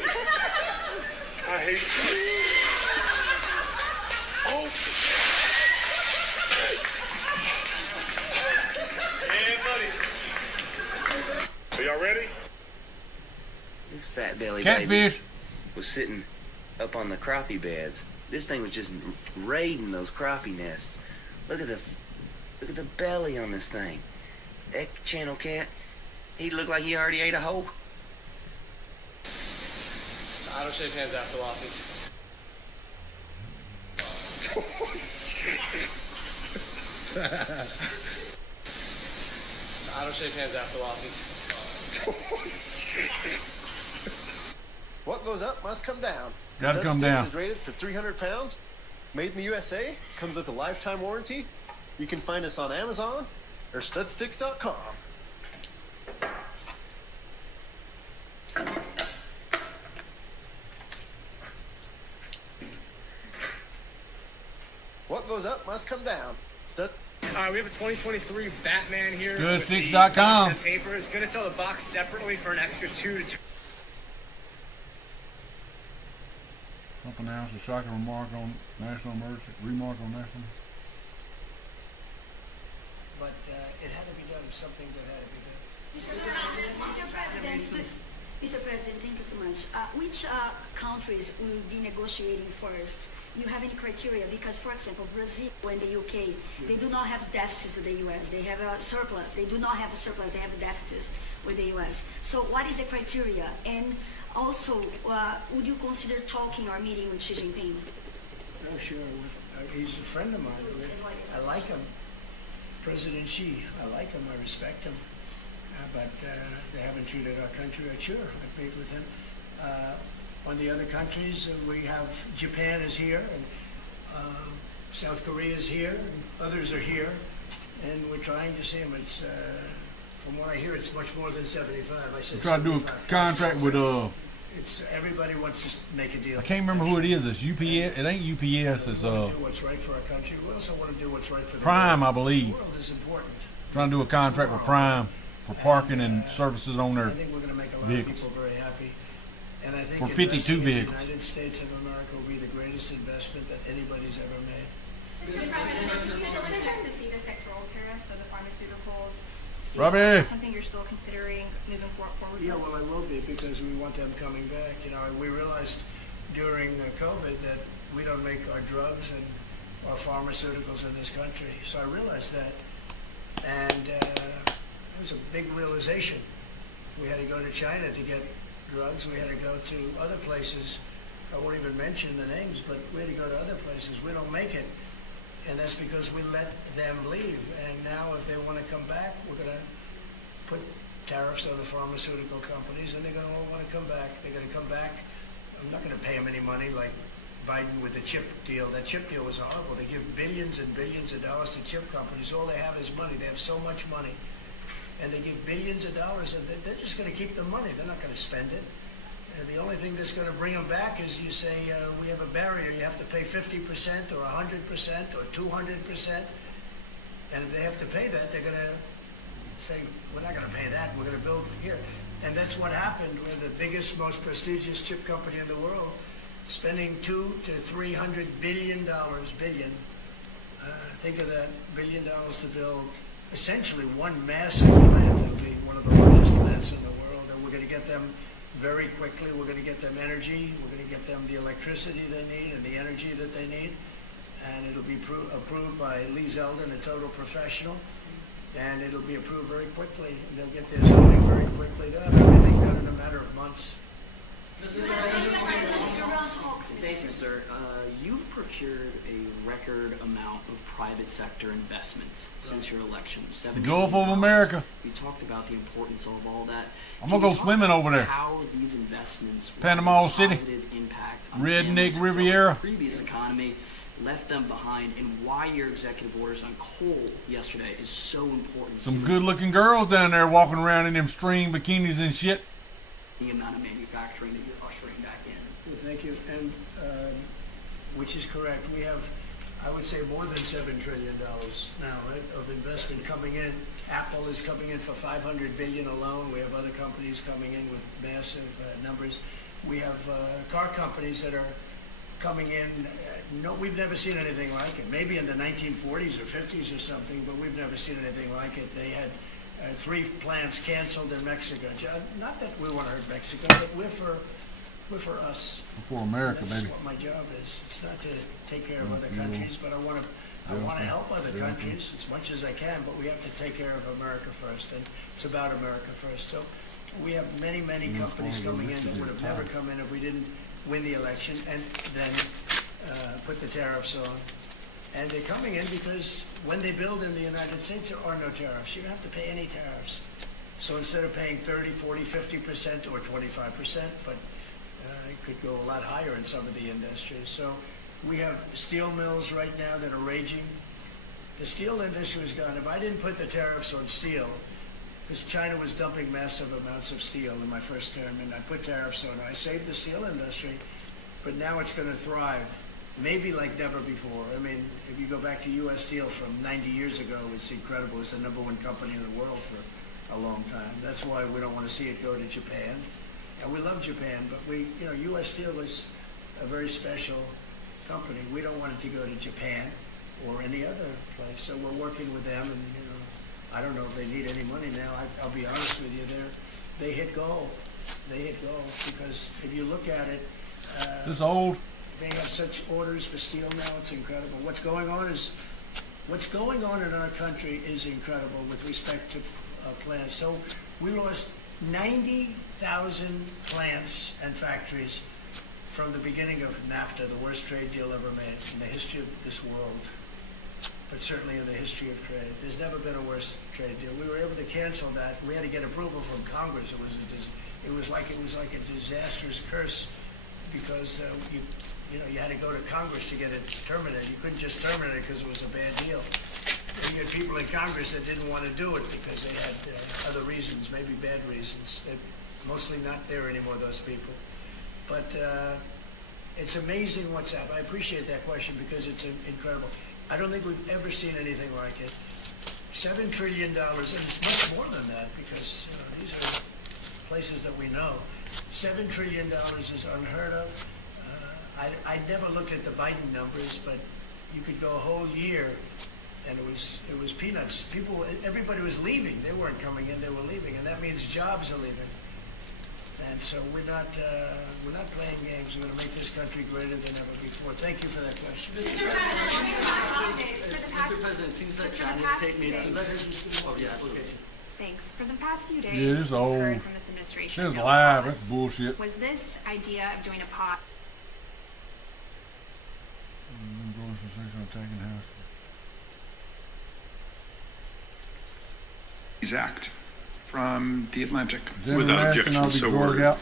I hate you. Oh. Yeah, buddy. Are y'all ready? This fat belly Catfish baby was sitting up on the crappie beds. This thing was just raiding those crappie nests. Look at the belly on this thing. That channel cat, he looked like he already ate a whole. I don't shake hands after losses. I don't shake hands after losses. What goes up must come down. Gotta come Stud down. Sticks is rated for 300 pounds. Made in the USA. Comes with a lifetime warranty. You can find us on Amazon or studsticks.com. What goes up must come down. Stud. All right, we have a 2023 Batman here. Studsticks.com. Papers. Going to sell the box separately for an extra $2 to Trump announced a shocking remark on national emergency. Remark on national. But it had to be done. Something that had to be done. Mr. President, thank you so much. Which countries will be negotiating first? You have any criteria? Because, for example, Brazil and the UK, they do not have deficits with the US. They have a surplus. They do not have a surplus. They have a deficit with the US. So what is the criteria? And also, would you consider talking or meeting with Xi Jinping? Oh, sure. He's a friend of mine. I like him. President Xi. I like him. I respect him. But they haven't treated our country right. Sure, I agreed with him. On the other countries, we have Japan is here, and South Korea is here, and others are here, and we're trying to see them. It's from what I hear, it's much more than 75. I said We're trying to do a 75. contract with It's everybody wants to make a deal. I can't remember who it is. It's UPS. It ain't UPS. It's We want to do what's right for our country. We also want to do what's right for the Prime, world. I believe. The world is important. Trying to do a contract with Prime for parking and services on their I think we're going to make a lot vehicles. of people very happy. And I think For 52 investing in vehicles. The United States of America will be the greatest investment that anybody's ever made. Mr. President, do you still expect to see the sectoral tariffs, so the pharmaceuticals, steel, Robbie. something you're still considering moving forward? Yeah, well, I will be because we want them coming back. You know, we realized during COVID that we don't make our drugs and our pharmaceuticals in this country. So I realized that, and it was a big realization. We had to go to China to get drugs. We had to go to other places. I won't even mention the names, but we had to go to other places. We don't make it, and that's because we let them leave. And now if they want to come back, we're going to put tariffs on the pharmaceutical companies, and they're going to all want to come back. They're going to come back. I'm not going to pay them any money like Biden with the chip deal. That chip deal was horrible. They give billions and billions of dollars to chip companies. All they have is money. They have so much money. And they give billions of dollars, and they're just going to keep the money. They're not going to spend it. And the only thing that's going to bring them back is you say, we have a barrier. You have to pay 50% or 100% or 200%. And if they have to pay that, they're going to say, we're not going to pay that. We're going to build here. And that's what happened. We're the biggest, most prestigious chip company in the world, spending $200 to $300 billion. Think of that, $1 billion to build essentially one massive plant. It'll be one of the largest plants in the world, and we're going to get them very quickly. We're going to get them energy. We're going to get them the electricity they need and the energy that they need, and it'll be approved by Lee Zeldin, a total professional, and it'll be approved very quickly, and they'll get their zoning very quickly. They'll have everything done in a matter of months. Thank you, sir. You procured a record amount of private sector investments since your election. Gulf of America. You talked about the importance of all that. I'm gonna go swimming over there. How these investments Panama City, impact on Redneck Riviera. The previous economy left them behind, and why your executive orders on coal yesterday is so important. Some good-looking girls down there walking around in them string bikinis and shit. The amount of manufacturing that you're ushering back in. Well, thank you. And which is correct. We have, I would say, more than $7 trillion now, right, of investment coming in. Apple is coming in for $500 billion alone. We have other companies coming in with massive numbers. We have car companies that are coming in. No, we've never seen anything like it. Maybe in the 1940s or 50s or something, but we've never seen anything like it. They had 3 plants canceled in Mexico. Not that we want to hurt Mexico, but we're for us. For America, That's baby. what my job is. It's not to take care of other countries, but I want to help other countries as much as I can. But we have to take care of America first, and it's about America first. So we have many companies coming in that would have never come in if we didn't win the election, and then put the tariffs on. And they're coming in because when they build in the United States, there are no tariffs. You don't have to pay any tariffs. So instead of paying 30, 40, 50% or 25%, but it could go a lot higher in some of the industries. So we have steel mills right now that are raging. The steel industry is gone. If I didn't put the tariffs on steel, because China was dumping massive amounts of steel in my first term, and I put tariffs on it. I saved the steel industry, but now it's going to thrive. Maybe like never before. I mean, if you go back to U.S. Steel from 90 years ago, it's incredible. It's the #1 company in the world for a long time. That's why we don't want to see it go to Japan. And we love Japan, but U.S. Steel is a very special company. We don't want it to go to Japan or any other place. So we're working with them, and I don't know if they need any money now. I'll be honest with you, they hit gold. They hit gold because if you look at it, this old. They have such orders for steel now. It's incredible. What's going on in our country is incredible with respect to plants. So we lost 90,000 plants and factories from the beginning of NAFTA, the worst trade deal ever made in the history of this world, but certainly in the history of trade. There's never been a worse trade deal. We were able to cancel that. We had to get approval from Congress. It was like a disastrous curse because you had to go to Congress to get it terminated. You couldn't just terminate it because it was a bad deal. You had people in Congress that didn't want to do it because they had other reasons, maybe bad reasons. They're mostly not there anymore, those people. But it's amazing what's happened. I appreciate that question because it's incredible. I don't think we've ever seen anything like it. $7 trillion, and it's much more than that because these are places that we know. $7 trillion is unheard of. I never looked at the Biden numbers, but you could go a whole year, and it was peanuts. Everybody was leaving. They weren't coming in; they were leaving, and that means jobs are leaving. And so we're not playing games. We're going to make this country greater than ever before. Thank you for that question. Mr. President, it seems that China's made some. Oh yeah, okay. Thanks. For the past few days, Yeah, it's we've old. heard from this administration. It's no live. pause. That's bullshit. Was this idea of doing a pot? Act from The Atlantic. Without objection, so ordered.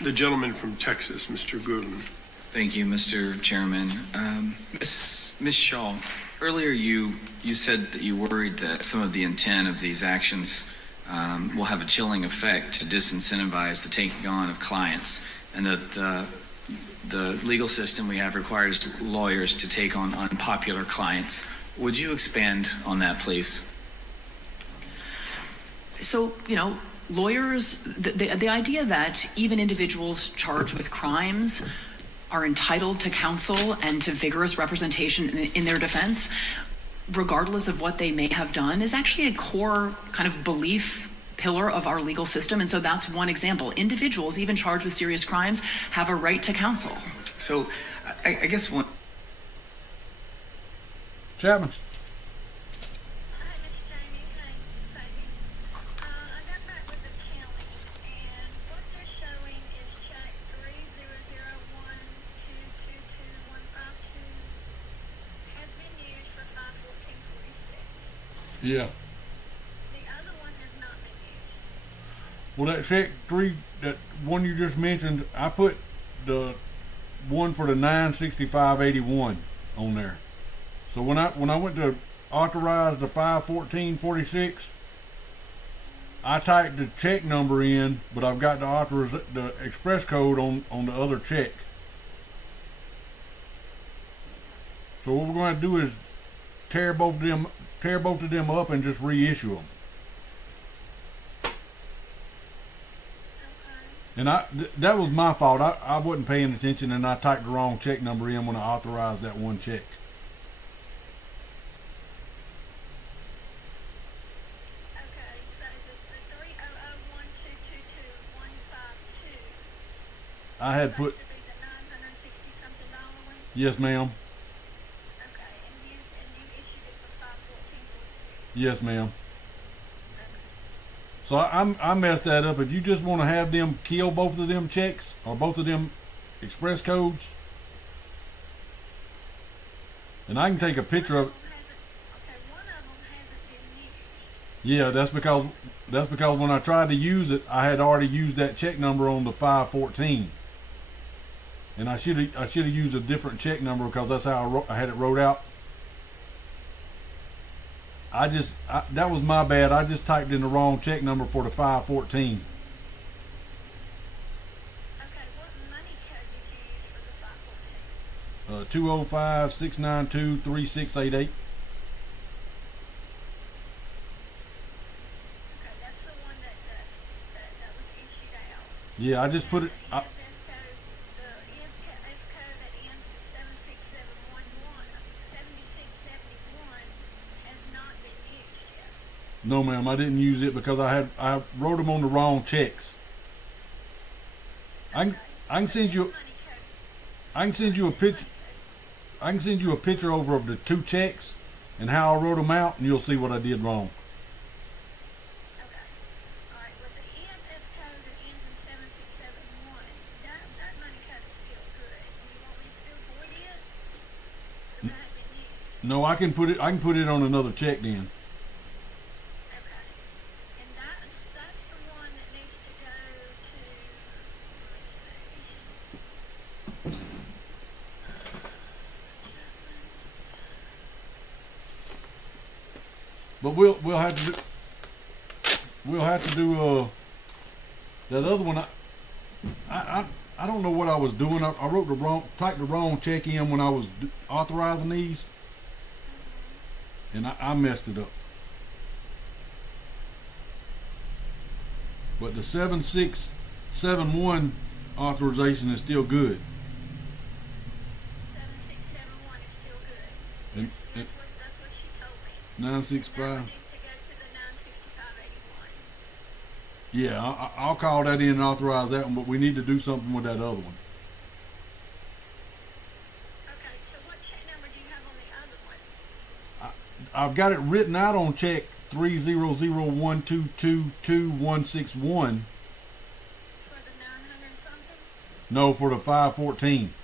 The gentleman from Texas, Mr. Goodman. Thank you, Mr. Chairman. Ms. Shaw, earlier you said that you worried that some of the intent of these actions will have a chilling effect to disincentivize the taking on of clients, and that the legal system we have requires lawyers to take on unpopular clients. Would you expand on that, please? So, lawyers, the idea that even individuals charged with crimes are entitled to counsel and to vigorous representation in their defense, regardless of what they may have done, is actually a core kind of belief pillar of our legal system. And so that's one example. Individuals, even charged with serious crimes, have a right to counsel. So I guess one... Chapman. Yeah. Well, that check 3, that one you just mentioned, I put the one for the 965.81 on there. So when I went to authorize the 514.46, I typed the check number in, but I've got the express code on the other check. So what we're going to do is tear both of them up and just reissue them. And that was my fault. I wasn't paying attention, and I typed the wrong check number in when I authorized that one check. I had put... Yes, ma'am. Yes, ma'am. So I messed that up. If you just want to have them kill both of them checks or both of them express codes, and I can take a picture of it. Yeah, that's because when I tried to use it, I had already used that check number on the 514, and I should have used a different check number because that's how I had it wrote out. That was my bad. I just typed in the wrong check number for the 514. Okay, what money code did you use for the 514? 205-692-3688. Okay, that's the one that was issued out. Yeah, I just put it... No, ma'am, I didn't use it because I wrote them on the wrong checks. I can send you a picture. I can send you a picture over of the 2 checks and how I wrote them out, and you'll see what I did wrong. No, I can put it on another check then. But we'll have to do that other one. I don't know what I was doing. I typed the wrong check in when I was authorizing these, and I messed it up. But the 7671 authorization is still good. 7671 is still good. And, That's what she told me. 965. To go to the 96581. Yeah, I'll call that in and authorize that one, but we need to do something with that other one. Okay, so what check number do you have I've got it written out on check 30012222161. No, for the 514.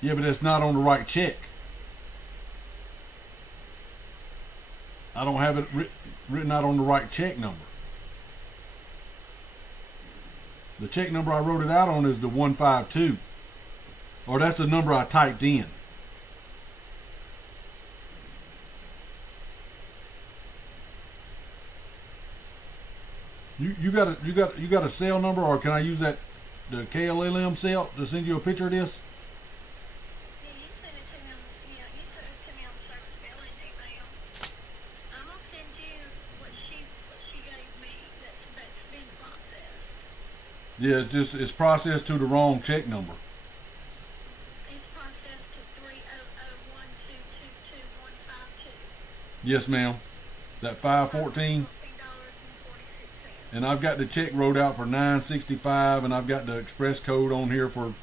Yeah, but that's not on the right check. I don't have it written out on the right check number. The check number I wrote it out on is the 152. Or that's the number I typed in. You got a cell number, or can I use that the KLLM cell to send you a picture of this? Yeah, it's processed to the wrong check number. Yes, ma'am. That 514. And I've got the check wrote out for $965, and I've got the express code on here for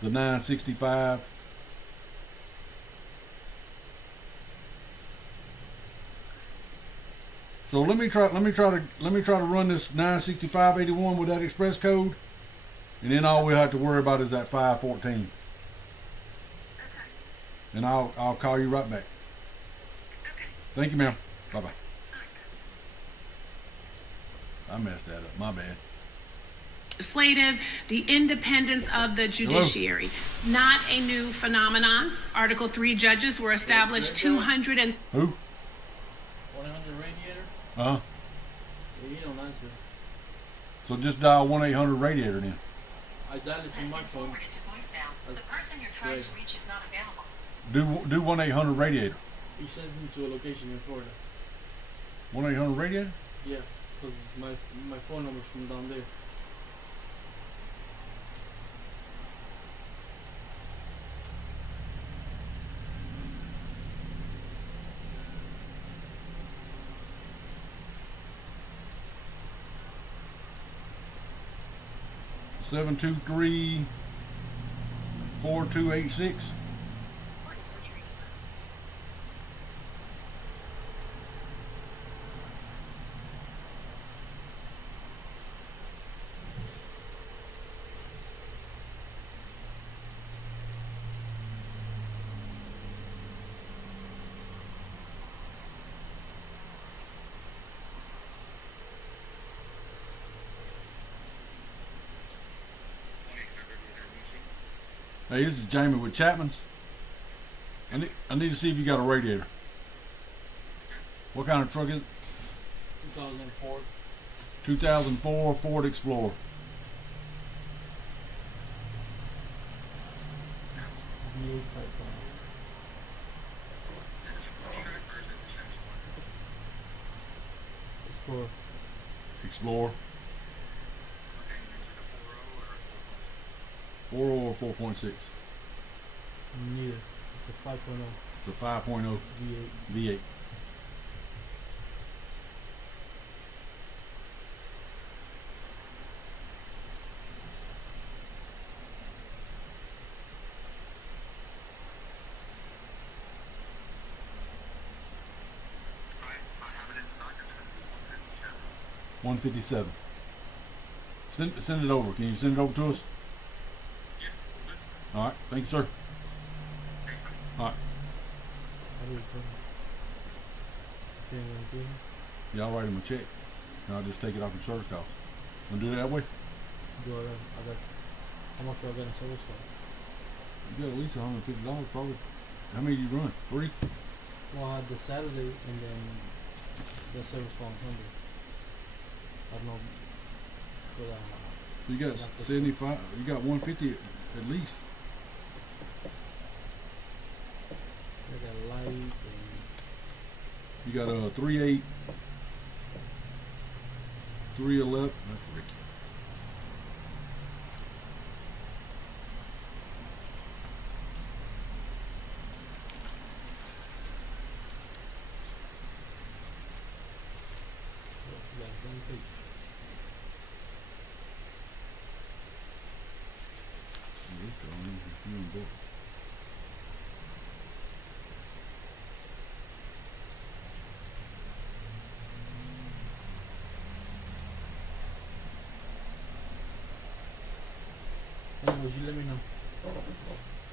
the $965. So let me try to run this $965.81 with that express code, and then all we have to worry about is that 514. And I'll call you right back. Thank you, ma'am. Bye-bye. I messed that up. My bad. Legislative, the independence of the judiciary. Hello? Not a new phenomenon. Article 3 judges were established 200 and... Who? 100 radiator? Uh-huh. Yeah, you don't answer. So just dial 1-800-RADIATOR then. I dialed it from my phone. The person you're trying to reach is not available. Do 1-800-RADIATOR. He sends me to a location in Florida. 1-800-RADIATOR? Yeah, because my phone number's from down there. Seven 4286. Hey, this is Jamie with Chapman's. I need to see if you got a radiator. What kind of truck is it? 2004. 2004 Ford Explorer. New pipeline. Explorer. Explorer. 4.0 or 4.6? Neither. It's a 5.0. It's a 5.0 V8. V8. $157. Send it over. Can you send it over to us? All right, thank you, sir. All right. How do you put it? Yeah, I'll write him a check, and I'll just take it off your service cost. Want to do it that way? Do I got how much do I got in service cost? You got at least $150 probably. How many do you run? 3? Well, I had the Saturday and then the service cost Sunday. I don't know for the. So you got 75. You got 150 at least. I got light and You got a 3.8, 311. That's Ricky. Anyways, you let me know.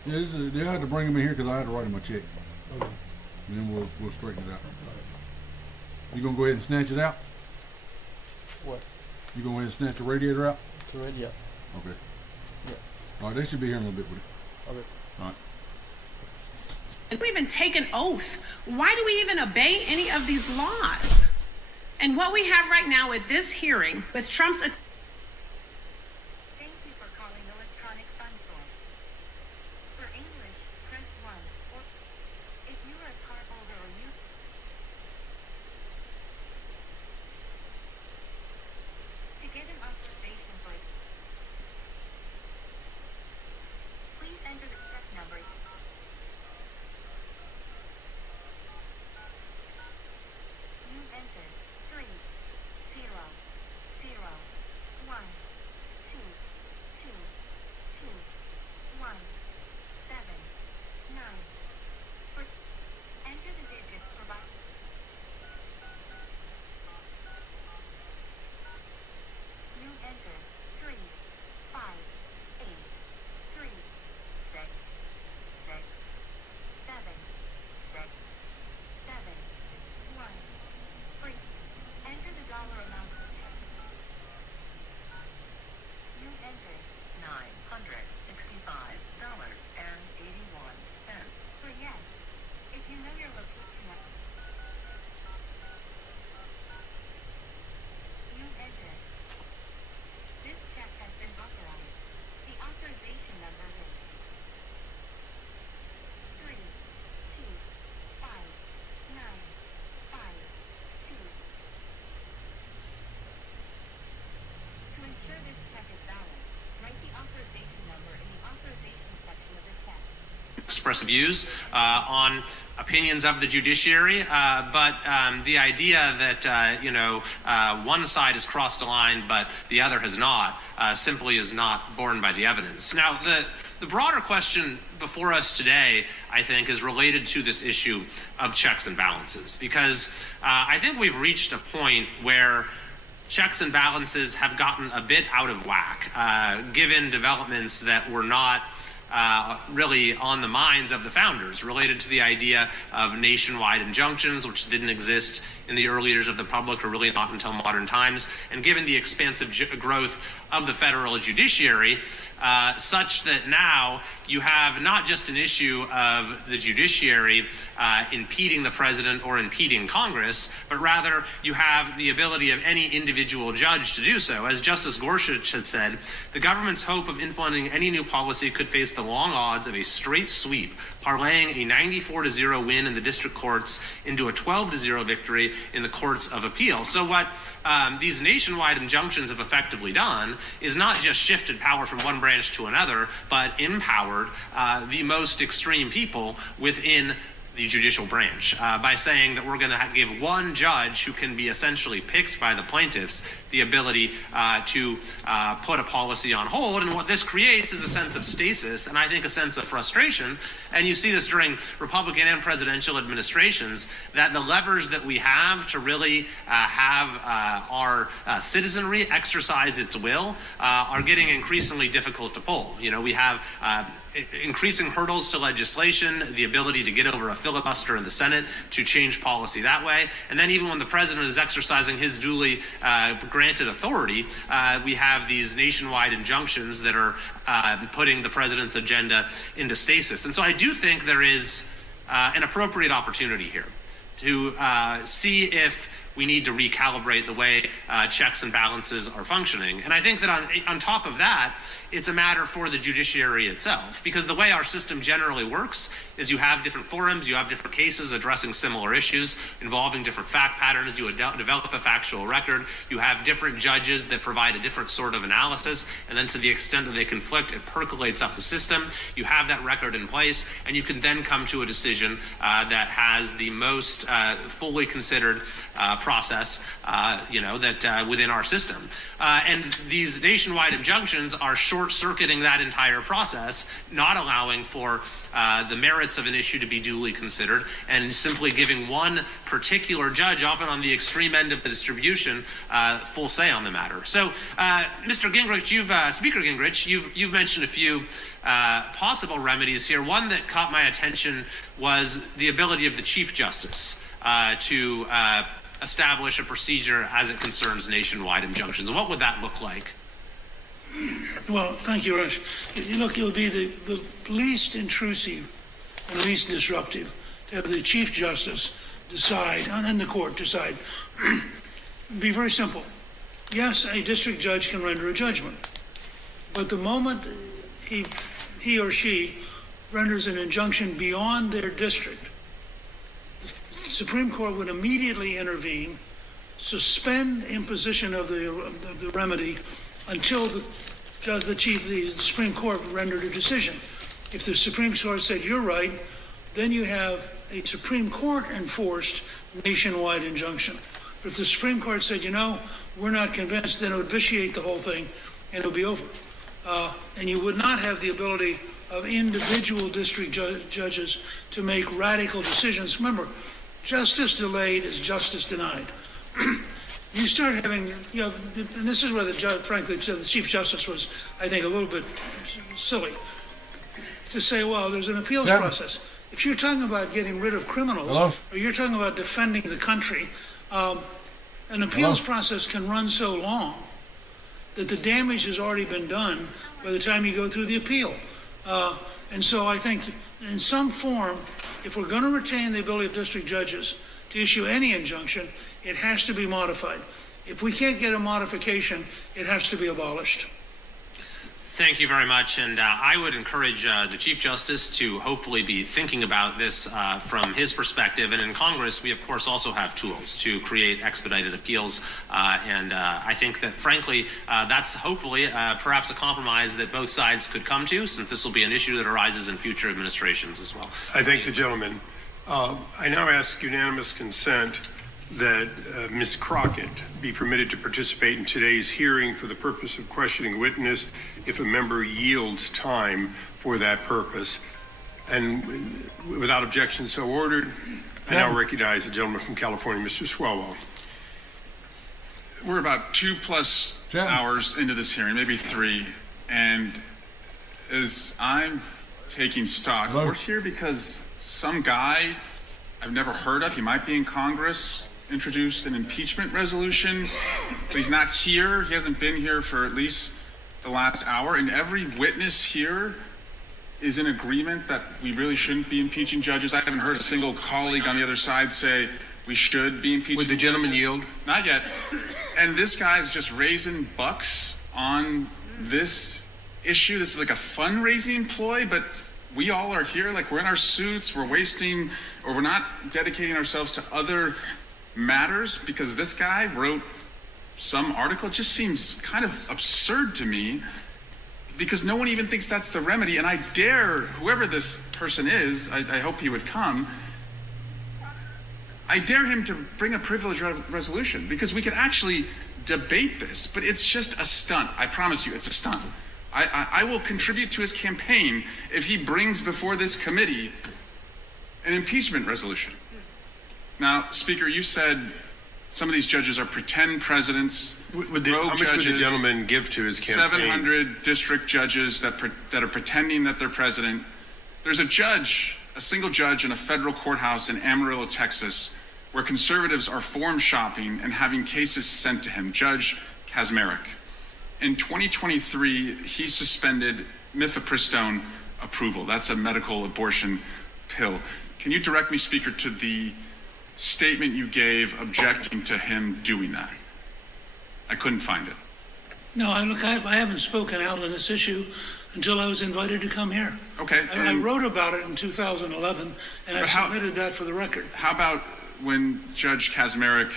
Yeah, they had to bring him in here because I had to write him a check. Okay. And then we'll straighten it out. You gonna go ahead and snatch it out? What? You gonna go ahead and snatch the radiator out? It's already, yeah. Okay. Yeah. All right, they should be here in a little bit with it. Okay. All right. We even take an oath. Why do we even obey any of these laws? And what we have right now with this hearing, with Trump's Thank you for calling Electronic Fund Source. For English, press 1. Or if you are a cardholder or you to get an authorization for it, please enter the step number. You entered 3 0 0 1 2 2 2 1 7 9. For enter the digits provided. You enter 3 5 8 3 6 6 7 6 7 1. For enter the dollar amount. You entered $965.81. For yes, if you know your location. You entered. This check has been authorized. The authorization number is 3 2 5 9 5 2. To ensure this check is valid, write the authorization number in the authorization section of the check. Express views on opinions of the judiciary, but the idea that one side has crossed a line but the other has not simply is not borne by the evidence. Now, the broader question before us today, I think, is related to this issue of checks and balances, because I think we've reached a point where checks and balances have gotten a bit out of whack, given developments that were not really on the minds of the founders, related to the idea of nationwide injunctions, which didn't exist in the early years of the Republic, or really not until modern times, and given the expansive growth of the federal judiciary, such that now you have not just an issue of the judiciary impeding the president or impeding Congress, but rather you have the ability of any individual judge to do so. As Justice Gorsuch has said, the government's hope of implementing any new policy could face the long odds of a straight sweep, parlaying a 94-0 win in the district courts into a 12-0 victory in the courts of appeal. So what these nationwide injunctions have effectively done is not just shifted power from one branch to another, but empowered the most extreme people within the judicial branch by saying that we're going to give one judge who can be essentially picked by the plaintiffs the ability to put a policy on hold. And what this creates is a sense of stasis, and I think a sense of frustration. And you see this during Republican and presidential administrations, that the levers that we have to really have our citizenry exercise its will are getting increasingly difficult to pull. You know, we have increasing hurdles to legislation, the ability to get over a filibuster in the Senate to change policy that way. And then even when the president is exercising his duly granted authority, we have these nationwide injunctions that are putting the president's agenda into stasis. And so I do think there is an appropriate opportunity here to see if we need to recalibrate the way checks and balances are functioning. And I think that on top of that, it's a matter for the judiciary itself, because the way our system generally works is you have different forums, you have different cases addressing similar issues involving different fact patterns, you develop a factual record, you have different judges that provide a different sort of analysis, and then to the extent that they conflict, it percolates up the system. You have that record in place, and you can then come to a decision that has the most fully considered process, that within our system. And these nationwide injunctions are short short-circuiting that entire process, not allowing for the merits of an issue to be duly considered, and simply giving one particular judge, often on the extreme end of the distribution, full say on the matter. So, Mr. Gingrich, Speaker Gingrich, you've mentioned a few possible remedies here. One that caught my attention was the ability of the Chief Justice to establish a procedure as it concerns nationwide injunctions. What would that look like? Well, thank you, Rush. Look, it would be the least intrusive and least disruptive to have the Chief Justice decide, and the court decide. It'd be very simple. Yes, a district judge can render a judgment, but the moment he or she renders an injunction beyond their district, the Supreme Court would immediately intervene, suspend imposition of the remedy until the Supreme Court rendered a decision. If the Supreme Court said you're right, then you have a Supreme Court enforced nationwide injunction. But if the Supreme Court said, we're not convinced, then it would vitiate the whole thing and it would be over. And you would not have the ability of individual district judges to make radical decisions. Remember, justice delayed is justice denied. You start having, and this is where the judge, frankly, the Chief Justice was, I think, a little bit silly to say, well, there's an appeals process. If you're talking about getting rid of criminals, or you're talking about defending the country, an appeals process can run so long that the damage has already been done by the time you go through the appeal. And so I think in some form, if we're going to retain the ability of district judges to issue any injunction, it has to be modified. If we can't get a modification, it has to be abolished. Thank you very much, and I would encourage the Chief Justice to hopefully be thinking about this from his perspective. And in Congress, we of course also have tools to create expedited appeals, and I think that frankly, that's hopefully perhaps a compromise that both sides could come to, since this will be an issue that arises in future administrations as well. I thank the gentleman. I now ask unanimous consent that Ms. Crockett be permitted to participate in today's hearing for the purpose of questioning a witness if a member yields time for that purpose. And without objection so ordered, I now recognize the gentleman from California, Mr. Swalwell. We're about 2+ hours into this hearing, maybe 3, and as I'm taking stock, we're here because some guy I've never heard of, he might be in Congress, introduced an impeachment resolution, but he's not here. He hasn't been here for at least the last hour, and every witness here is in agreement that we really shouldn't be impeaching judges. I haven't heard a single colleague on the other side say we should be impeaching. Would the gentleman yield? Not yet. And this guy's just raising bucks on this issue. This is like a fundraising ploy, but we all are here, like we're in our suits, we're wasting, or we're not dedicating ourselves to other matters because this guy wrote some article. It just seems kind of absurd to me because no one even thinks that's the remedy. And I dare whoever this person is, I hope he would come, I dare him to bring a privilege resolution because we could actually debate this, but it's just a stunt. I promise you, it's a stunt. I will contribute to his campaign if he brings before this committee an impeachment resolution. Now, Speaker, you said some of these judges are pretend presidents, how much would the gentleman give to his campaign? 700 district judges that are pretending that they're president. There's a single judge in a federal courthouse in Amarillo, Texas, where conservatives are form shopping and having cases sent to him, Judge Kaczmarek. In 2023, he suspended mifepristone approval. That's a medical abortion pill. Can you direct me, Speaker, to the statement you gave objecting to him doing that? I couldn't find it. No, I haven't spoken out on this issue until I was invited to come here. Okay. I wrote about it in 2011, and I submitted that for the record. How about when Judge Kaczmarek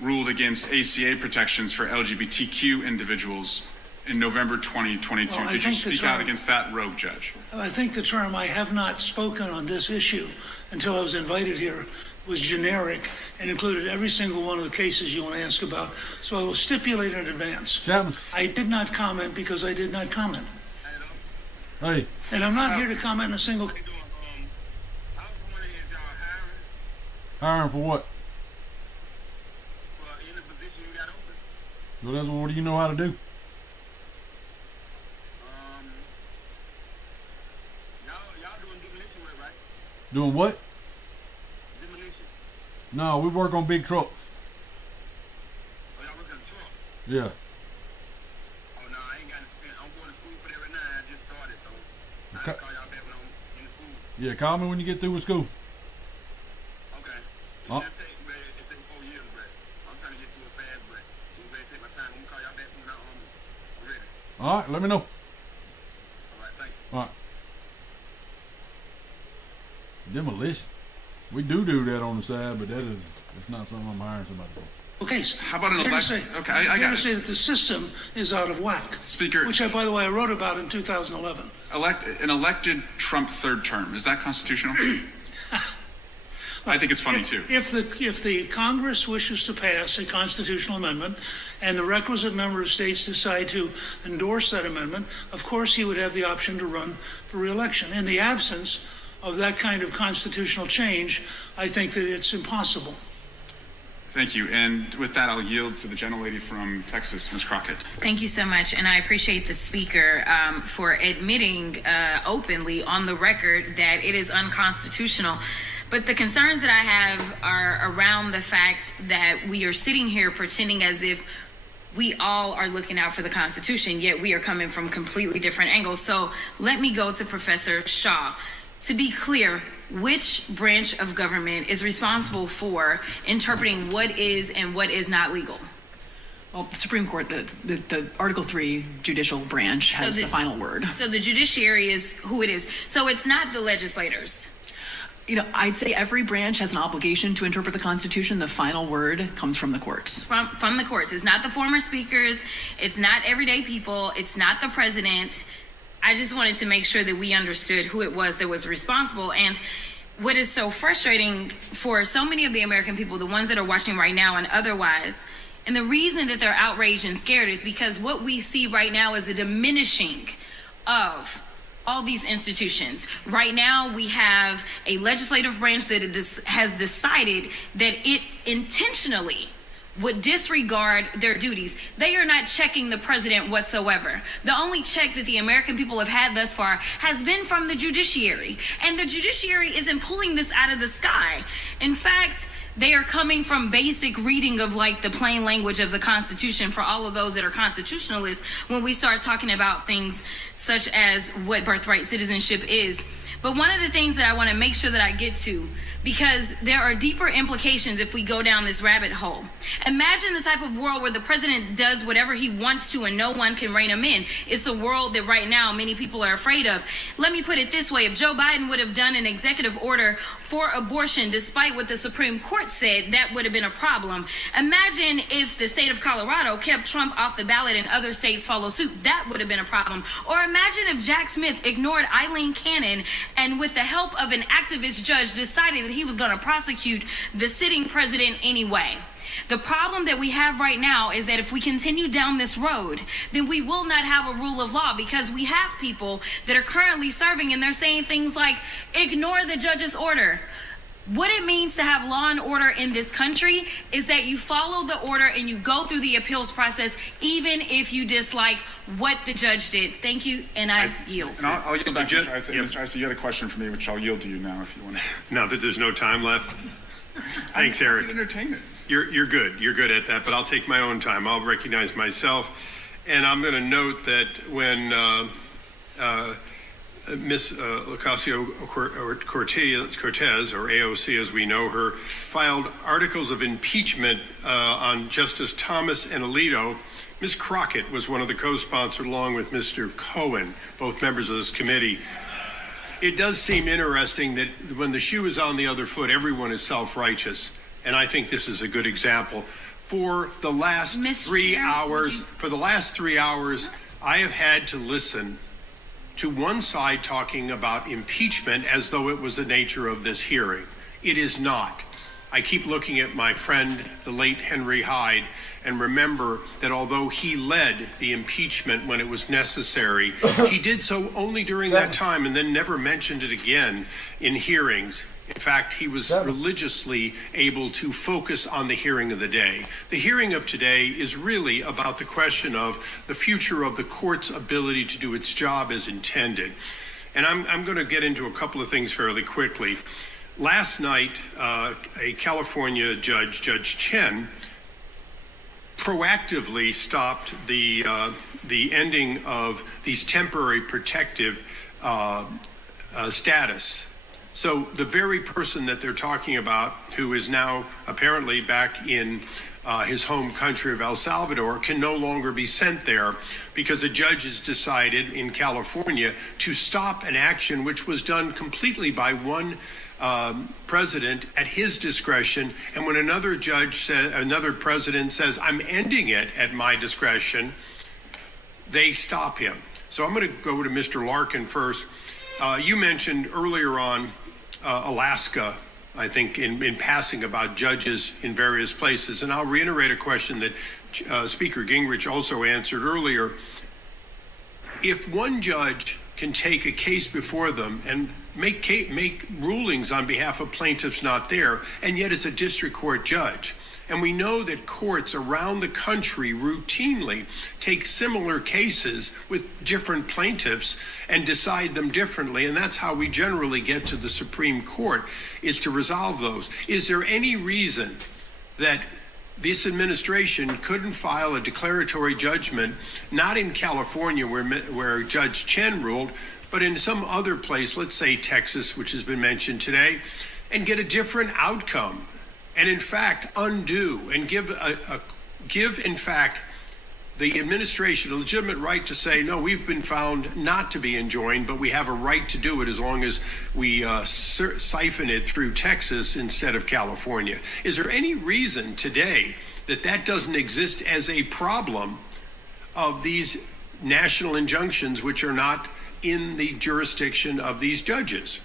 ruled against ACA protections for LGBTQ individuals in November 2022? Well, Did you speak out against that rogue judge? I think the term "I have not spoken on this issue" until I was invited here was generic and included every single one of the cases you want to ask about. So I will stipulate in advance. Chapman. I did not comment because I did not comment. Hey. And I'm not here to comment on a single case. Hiring for what? Well, that's what do you know how to do? Doing what? No, we work on big trucks. Oh, y'all work on trucks? Yeah. Oh, no, I ain't got to spend. I'm going to school for that right now. I just started, so I'll call y'all back when I'm in school. Yeah, call me when you get through with school. Okay. Oh. It take 4 years, but I'm trying to get through it fast, but you better take my time. I'm going to call y'all back when I'm ready. All right, let me know. All right, thank you. All right. Demolition. We do that on the side, but it's not something I'm hiring somebody for. Okay. How about an election? Okay, I got it. say that the system is out of whack. Speaker. Which, by the way, I wrote about in 2011. An elected Trump third term. Is that constitutional? I think it's funny too. If the Congress wishes to pass a constitutional amendment and the requisite number of states decide to endorse that amendment, of course he would have the option to run for re-election. In the absence of that kind of constitutional change, I think that it's impossible. Thank you. And with that, I'll yield to the gentlelady from Texas, Ms. Crockett. Thank you so much. And I appreciate the speaker for admitting openly on the record that it is unconstitutional. But the concerns that I have are around the fact that we are sitting here pretending as if we all are looking out for the Constitution, yet we are coming from completely different angles. So let me go to Professor Shaw. To be clear, which branch of government is responsible for interpreting what is and what is not legal? Well, the Supreme Court, the Article 3 judicial branch has the final word. So the judiciary is who it is. So it's not the legislators. You know, I'd say every branch has an obligation to interpret the Constitution. The final word comes from the courts. From the courts. It's not the former speakers. It's not everyday people. It's not the president. I just wanted to make sure that we understood who it was that was responsible. And what is so frustrating for so many of the American people, the ones that are watching right now and otherwise, and the reason that they're outraged and scared is because what we see right now is a diminishing of all these institutions. Right now, we have a legislative branch that has decided that it intentionally would disregard their duties. They are not checking the president whatsoever. The only check that the American people have had thus far has been from the judiciary. And the judiciary isn't pulling this out of the sky. In fact, they are coming from basic reading of like the plain language of the Constitution for all of those that are constitutionalists when we start talking about things such as what birthright citizenship is. But one of the things that I want to make sure that I get to, because there are deeper implications if we go down this rabbit hole. Imagine the type of world where the president does whatever he wants to and no one can rein him in. It's a world that right now many people are afraid of. Let me put it this way. If Joe Biden would have done an executive order for abortion, despite what the Supreme Court said, that would have been a problem. Imagine if the state of Colorado kept Trump off the ballot and other states follow suit. That would have been a problem. Or imagine if Jack Smith ignored Eileen Cannon and with the help of an activist judge decided that he was going to prosecute the sitting president anyway. The problem that we have right now is that if we continue down this road, then we will not have a rule of law, because we have people that are currently serving and they're saying things like, ignore the judge's order. What it means to have law and order in this country is that you follow the order and you go through the appeals process, even if you dislike what the judge did. Thank you, and I yield. And I'll yield back to Mr. Issa. Mr. Issa, you had a question for me, which I'll yield to you now if you want to. Now that there's no time left. Thanks, Eric. Entertainment. You're good. You're good at that, but I'll take my own time. I'll recognize myself. And I'm going to note that when Ms. Ocasio-Cortez, or AOC as we know her, filed articles of impeachment on Justice Thomas and Alito, Ms. Crockett was one of the co-sponsors along with Mr. Cohen, both members of this committee. It does seem interesting that when the shoe is on the other foot, everyone is self-righteous. And I think this is a good example. For the last 3 hours, I have had to listen to one side talking about impeachment as though it was the nature of this hearing. It is not. I keep looking at my friend, the late Henry Hyde, and remember that although he led the impeachment when it was necessary, he did so only during that time and then never mentioned it again in hearings. In fact, he was religiously able to focus on the hearing of the day. The hearing of today is really about the question of the future of the court's ability to do its job as intended. And I'm going to get into a couple of things fairly quickly. Last night, a California judge, Judge Chen, proactively stopped the ending of these temporary protective status. So the very person that they're talking about, who is now apparently back in his home country of El Salvador, can no longer be sent there because a judge has decided in California to stop an action which was done completely by one president at his discretion, and when another president says, I'm ending it at my discretion, they stop him. So I'm going to go to Mr. Larkin first. You mentioned earlier on Alaska, I think, in passing about judges in various places, and I'll reiterate a question that Speaker Gingrich also answered earlier. If one judge can take a case before them and make rulings on behalf of plaintiffs not there, and yet it's a district court judge. And we know that courts around the country routinely take similar cases with different plaintiffs and decide them differently. And that's how we generally get to the Supreme Court, is to resolve those. Is there any reason that this administration couldn't file a declaratory judgment, not in California where Judge Chen ruled, but in some other place, let's say Texas, which has been mentioned today, and get a different outcome? And in fact, undo and give in fact the administration a legitimate right to say, no, we've been found not to be enjoined, but we have a right to do it as long as we siphon it through Texas instead of California. Is there any reason today that doesn't exist as a problem of these national injunctions, which are not in the jurisdiction of these judges?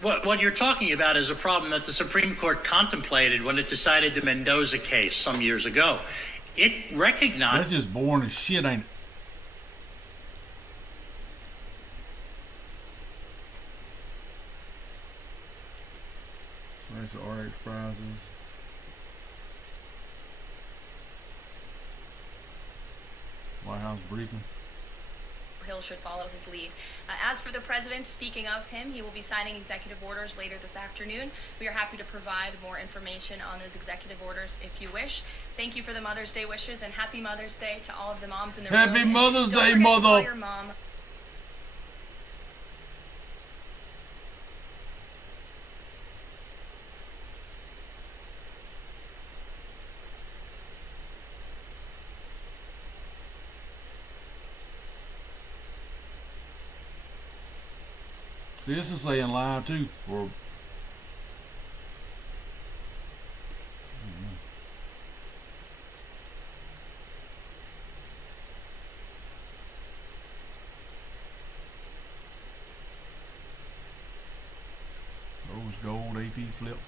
What you're talking about is a problem that the Supreme Court contemplated when it decided the Mendoza case some years ago. It recognized... That's just boring as shit, ain't it? So that's the RX prizes. White House briefing. Hill should follow his lead. As for the president, speaking of him, he will be signing executive orders later this afternoon. We are happy to provide more information on those executive orders if you wish. Thank you for the Mother's Day wishes, and happy Mother's Day to all of the moms in the room. Happy Mother's Don't Day, forget to call Mother! your mom. See, this is saying live too for rose gold AP flip.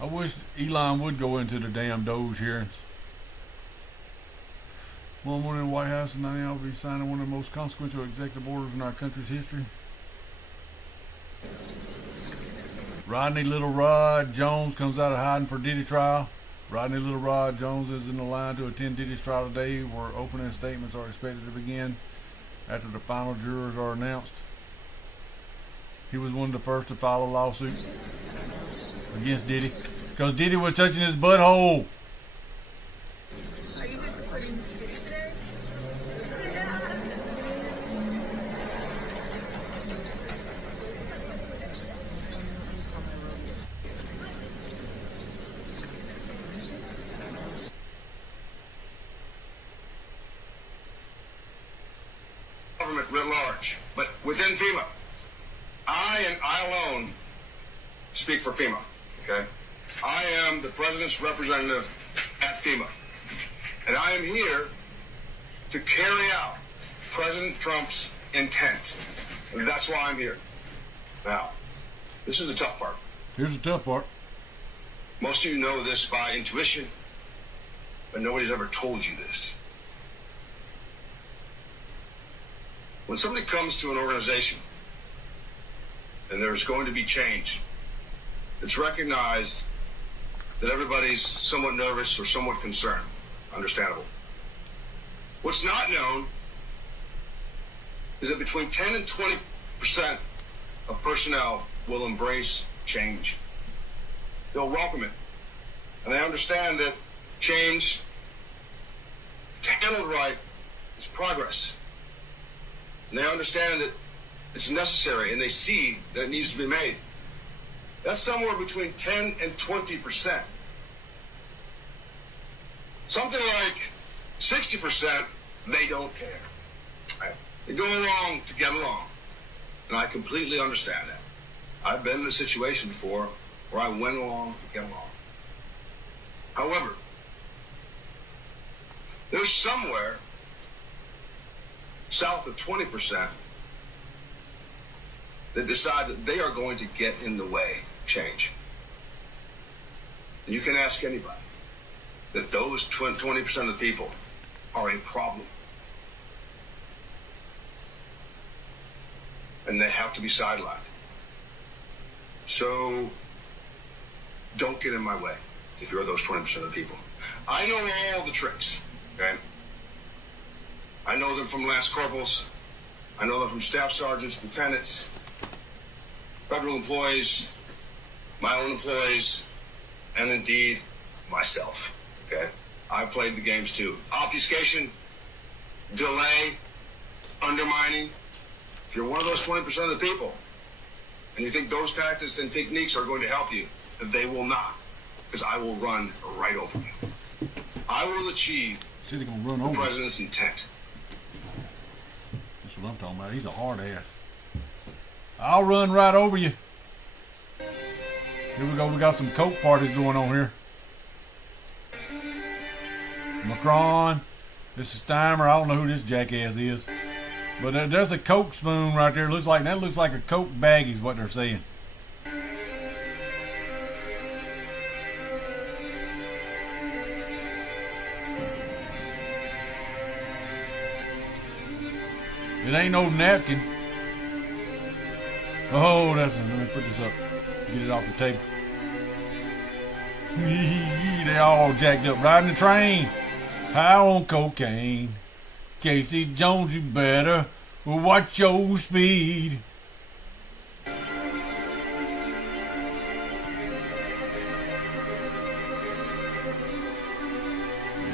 I wish Elon would go into the damn Doge hearings. One morning in the White House, and now I'll be signing one of the most consequential executive orders in our country's history. Rodney Little Rod Jones comes out of hiding for Diddy trial. Rodney Little Rod Jones is in the line to attend Diddy's trial today, where opening statements are expected to begin after the final jurors are announced. He was one of the first to file a lawsuit against Diddy because Diddy was touching his butthole. Writ large, but within FEMA, I and I alone speak for FEMA, okay? I am the president's representative at FEMA, and I am here to carry out President Trump's intent. And that's why I'm here. Now, this is the tough part. Here's the tough part. Most of you know this by intuition, but nobody's ever told you this. When somebody comes to an organization and there's going to be change, it's recognized that everybody's somewhat nervous or somewhat concerned. Understandable. What's not known is that between 10 and 20% of personnel will embrace change. They'll welcome it. And they understand that change, handled right, is progress. And they understand that it's necessary, and they see that it needs to be made. That's somewhere between 10 and 20%. Something like 60%, they don't care. Right? They go along to get along. And I completely understand that. I've been in a situation before where I went along to get along. However, there's somewhere south of 20% that decide that they are going to get in the way of change. And you can ask anybody that those 20% of the people are a problem. And they have to be sidelined. So don't get in my way if you're those 20% of the people. I know all the tricks, okay? I know them from lance corporals. I know them from staff sergeants, lieutenants, federal employees, my own employees, and indeed myself, okay? I played the games too. Obfuscation, delay, undermining. If you're one of those 20% of the people and you think those tactics and techniques are going to help you, they will not, because I will run right over you. I will achieve the president's intent. That's what I'm talking about. He's a hard ass. I'll run right over you. Here we go. We got some coke parties going on here. Macron. This is Steimer. I don't know who this jackass is. But there's a Coke spoon right there. That looks like a Coke baggie is what they're saying. It ain't no napkin. Oh, let me put this up. Get it off the table. They all jacked up. Riding the train. High on cocaine. Casey Jones, you better watch your speed. Yeah, let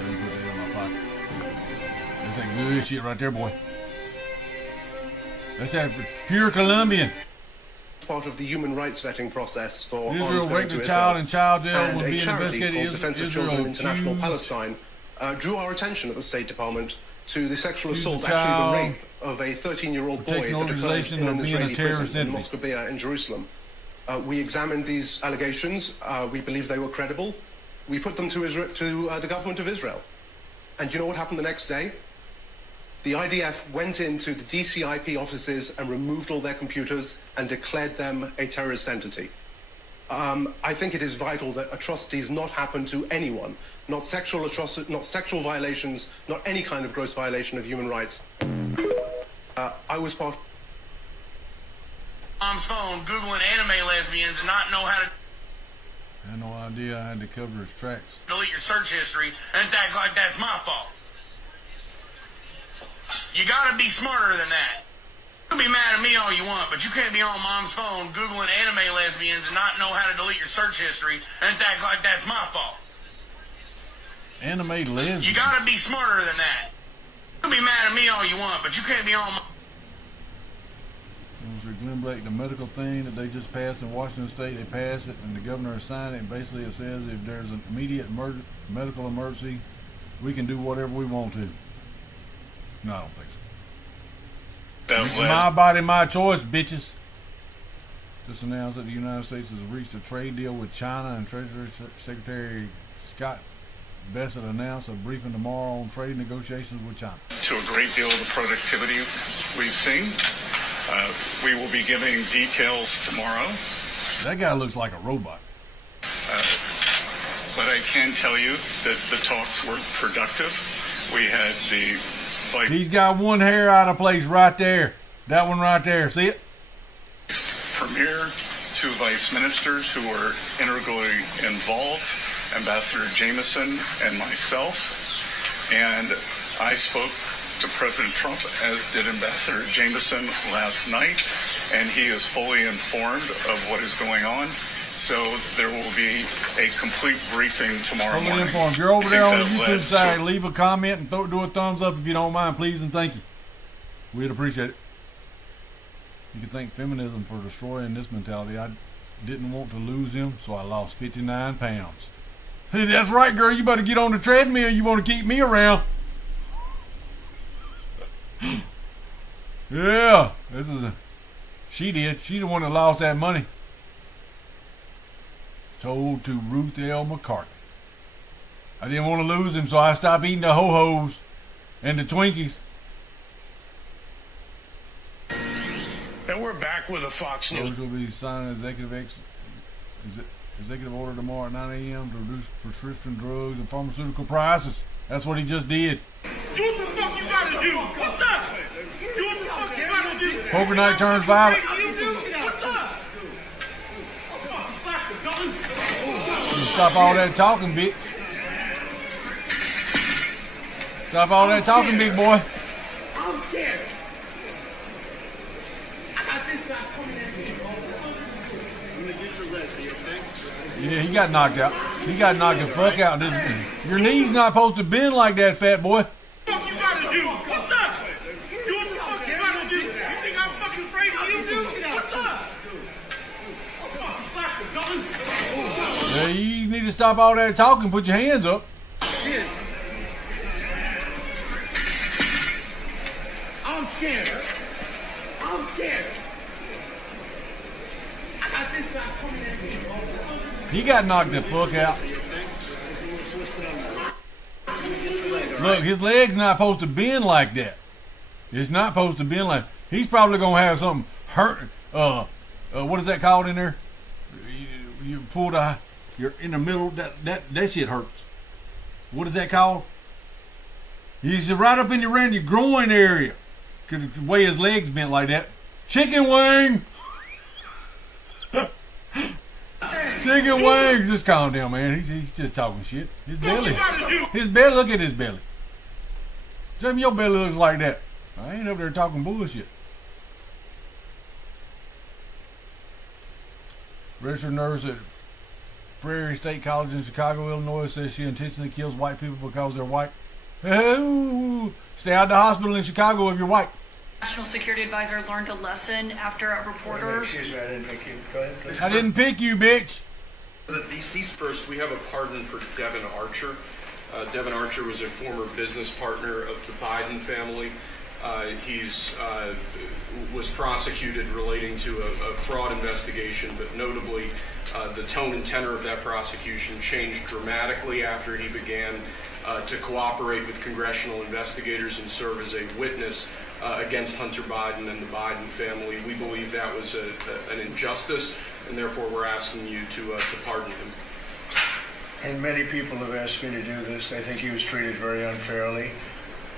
me put that in my pocket. That's that good shit right there, boy. That's that pure Colombian. Part of the human rights vetting process for Israel raped a child in child jail and when a being charity investigated. called Defense of Children International Palestine drew our attention at the State Department to the sexual assault, actually the rape, of a 13-year-old boy that occurred in an Israeli prison in Moscow in Jerusalem. We examined these allegations. We believe they were credible. We put them to the government of Israel. And you know what happened the next day? The IDF went into the DCIP offices and removed all their computers and declared them a terrorist entity. I think it is vital that atrocities not happen to anyone, not sexual violations, not any kind of gross violation of human rights. I was part. Mom's phone, Googling anime lesbians, and not know how to. I had no idea I had to cover his tracks. Delete your search history and act like that's my fault. You gotta be smarter than that. You can be mad at me all you want, but you can't be on Mom's phone Googling anime lesbians and not know how to delete your search history and act like that's my fault. Anime lesbians? You gotta be smarter than that. You can be mad at me all you want, but you can't be on Glenn Blake, the medical thing that they just passed in Washington State, they passed it and the governor signed it, and basically it says if there's an immediate medical emergency, we can do whatever we want to. No, I don't think so. My body, my choice, bitches. Just announced that the United States has reached a trade deal with China, and Treasury Secretary Scott Bessent announced a briefing tomorrow on trade negotiations with China. To a great deal of the productivity we've seen, We will be giving details tomorrow. That guy looks like a robot. But I can tell you that the talks were productive. We had the He's got one hair out of place right there. That one right there. See it? Premier, 2 vice ministers who were integrally involved, Ambassador Jameson and myself. And I spoke to President Trump, as did Ambassador Jameson last night, and he is fully informed of what is going on. So there will be a complete briefing tomorrow morning. If you're over there on the YouTube side, leave a comment and do a thumbs up if you don't mind, please and thank you. We'd appreciate it. You can thank feminism for destroying this mentality. I didn't want to lose him, so I lost 59 pounds. Hey, that's right, girl. You better get on the treadmill. You want to keep me around. Yeah, she did. She's the one that lost that money. Told to Ruth L. McCarthy. I didn't want to lose him, so I stopped eating the ho-hos and the Twinkies. And we're back with a Fox News. Those will be signing executive order tomorrow at 9 a.m. to reduce prescription drugs and pharmaceutical prices. That's what he just did. Do what the fuck you gotta do. What's up? Do what the fuck you gotta do. Poker night turns violent. What's up? You stop all that talking, bitch. Stop all that talking, big boy. I'm scared. I got this guy coming at me. I'm gonna get your recipe, okay? Yeah, he got knocked out. He got knocked the fuck out. Your knee's not supposed to bend like that, fat boy. What the fuck you gotta do? What's up? Do what the fuck you gotta do. You think I'm fucking afraid of you, dude? What's up? Yeah, you need to stop all that talking. Put your hands up. I'm scared. I'm scared. I got this guy coming at me. He got knocked the fuck out. Look, his leg's not supposed to bend like that. It's not supposed to bend like. He's probably gonna have something hurt. What is that called in there? You pull the. You're in the middle. That shit hurts. What is that called? He's right up in around your groin area. Cause the way his legs bent like that. Chicken wing. Chicken wing. Just calm down, man. He's just talking shit. His belly. His belly. Look at his belly. Tell me your belly looks like that. I ain't up there talking bullshit. Registered nurse at Prairie State College in Chicago, Illinois says she intentionally kills white people because they're white. Ooh, stay out of the hospital in Chicago if you're white. National Security Advisor learned a lesson after a reporter. Excuse me, I didn't pick you. Go ahead, please. I didn't pick you, bitch. The deceased first, we have a pardon for Devin Archer. Devin Archer was a former business partner of the Biden family. He's was prosecuted relating to a fraud investigation, but notably the tone and tenor of that prosecution changed dramatically after he began to cooperate with congressional investigators and serve as a witness against Hunter Biden and the Biden family. We believe that was an injustice, and therefore we're asking you to pardon him. And many people have asked me to do this. They think he was treated very unfairly.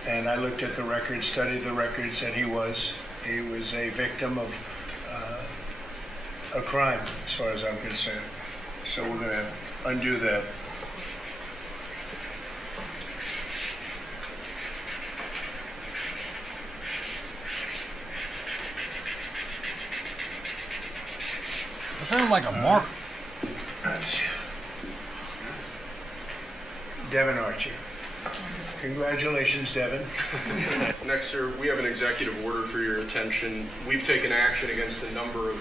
And I looked at the records, studied the records, and he was a victim of a crime, as far as I'm concerned. So we're going to undo that. That sounds like a marker. Devin Archer. Congratulations, Devin. Next, sir, we have an executive order for your attention. We've taken action against a number of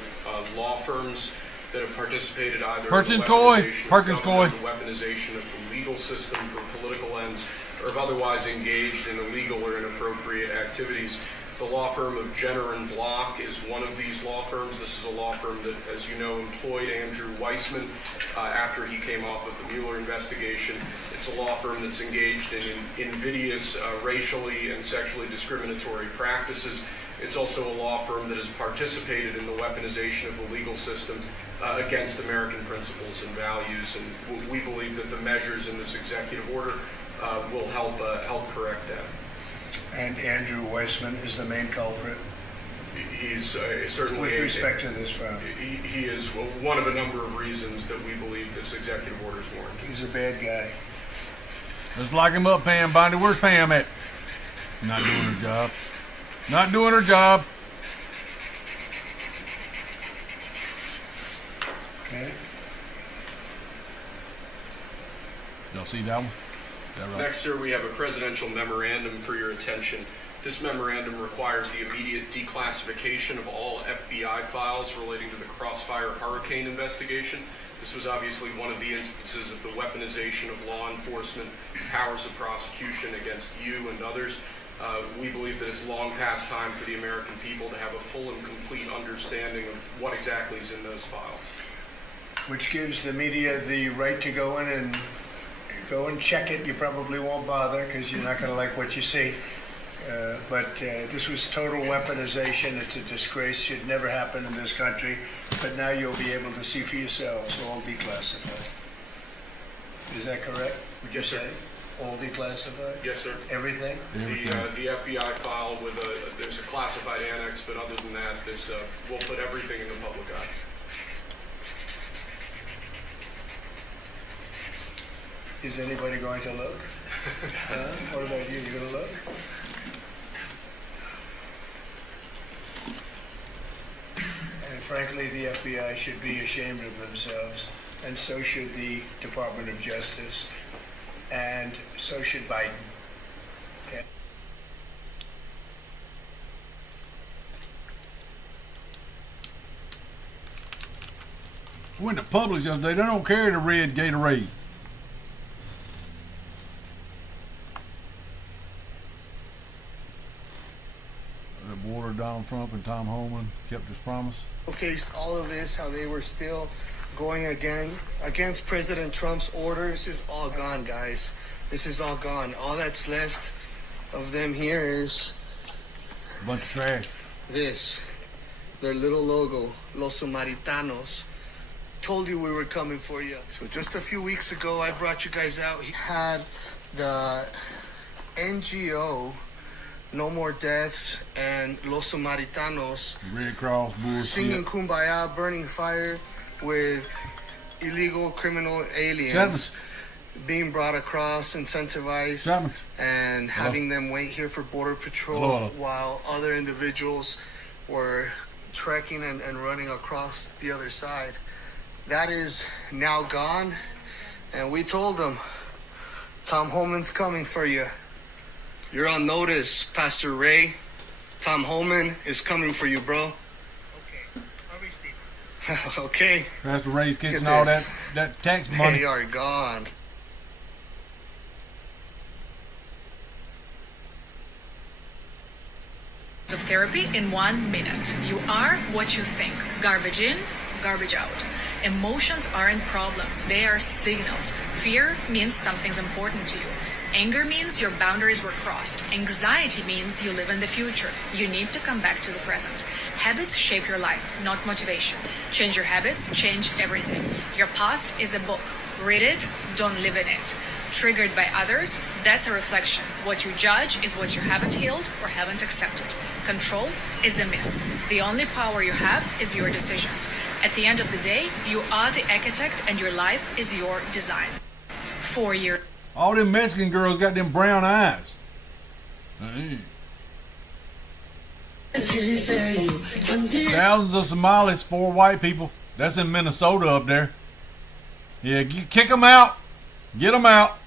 law firms that have participated either in the weaponization of the legal system for political ends, or have otherwise engaged in illegal or inappropriate activities. The law firm of Jenner and Block is one of these law firms. This is a law firm that, as you know, employed Andrew Weissman after he came off of the Mueller investigation. It's a law firm that's engaged in invidious racially and sexually discriminatory practices. It's also a law firm that has participated in the weaponization of the legal system against American principles and values, and we believe that the measures in this executive order will help correct that. And Andrew Weissman is the main culprit? He's certainly... With respect to this firm? He is one of a number of reasons that we believe this executive order is warranted. He's a bad guy. Let's lock him up, Pam. Bondi, where's Pam at? Not doing her job. Not doing her job. Okay. Y'all see that one? Is that right? Next, sir, we have a presidential memorandum for your attention. This memorandum requires the immediate declassification of all FBI files relating to the Crossfire Hurricane investigation. This was obviously one of the instances of the weaponization of law enforcement powers of prosecution against you and others. We believe that it's long past time for the American people to have a full and complete understanding of what exactly is in those files. Which gives the media the right to go in and check it. You probably won't bother because you're not going to like what you see. But this was total weaponization. It's a disgrace. Should never happen in this country. But now you'll be able to see for yourselves, all declassified. Is that correct? Would you say? All declassified? Yes, sir. Everything? The FBI file with there's a classified annex, but other than that, this we'll put everything in the public eye. Is anybody going to look? What about you? You going to look? And frankly, the FBI should be ashamed of themselves, and so should the Department of Justice, and so should Biden. Okay. Went to Publix the other day. They don't carry the red Gatorade. Border Donald Trump and Tom Homan kept his promise. Showcased all of this, how they were still going against President Trump's orders. Is all gone, guys. This is all gone. All that's left of them here is a bunch of trash. This, their little logo, Los Samaritanos. Told you we were coming for you. So just a few weeks ago, I brought you guys out. He had the NGO, No More Deaths, and Los Samaritanos, Red Cross bullshit, singing Kumbaya, burning fire with illegal criminal aliens being brought across, incentivized, and having them wait here for Border Patrol while other individuals were trekking and running across the other side. That is now gone, and we told them, Tom Homan's coming for you. You're on notice, Pastor Ray. Tom Homan is coming for you, bro. Okay. Okay. Pastor Ray's getting all that tax money. They are gone. Of therapy in 1 minute. You are what you think. Garbage in, garbage out. Emotions aren't problems. They are signals. Fear means something's important to you. Anger means your boundaries were crossed. Anxiety means you live in the future. You need to come back to the present. Habits shape your life, not motivation. Change your habits, change everything. Your past is a book. Read it, don't live in it. Triggered by others, that's a reflection. What you judge is what you haven't healed or haven't accepted. Control is a myth. The only power you have is your decisions. At the end of the day, you are the architect and your life is your design. 4 years. All them Mexican girls got them brown eyes. Hey. Thousands of Somalis, 4 white people. That's in Minnesota up there. Yeah, kick them out. Get them out.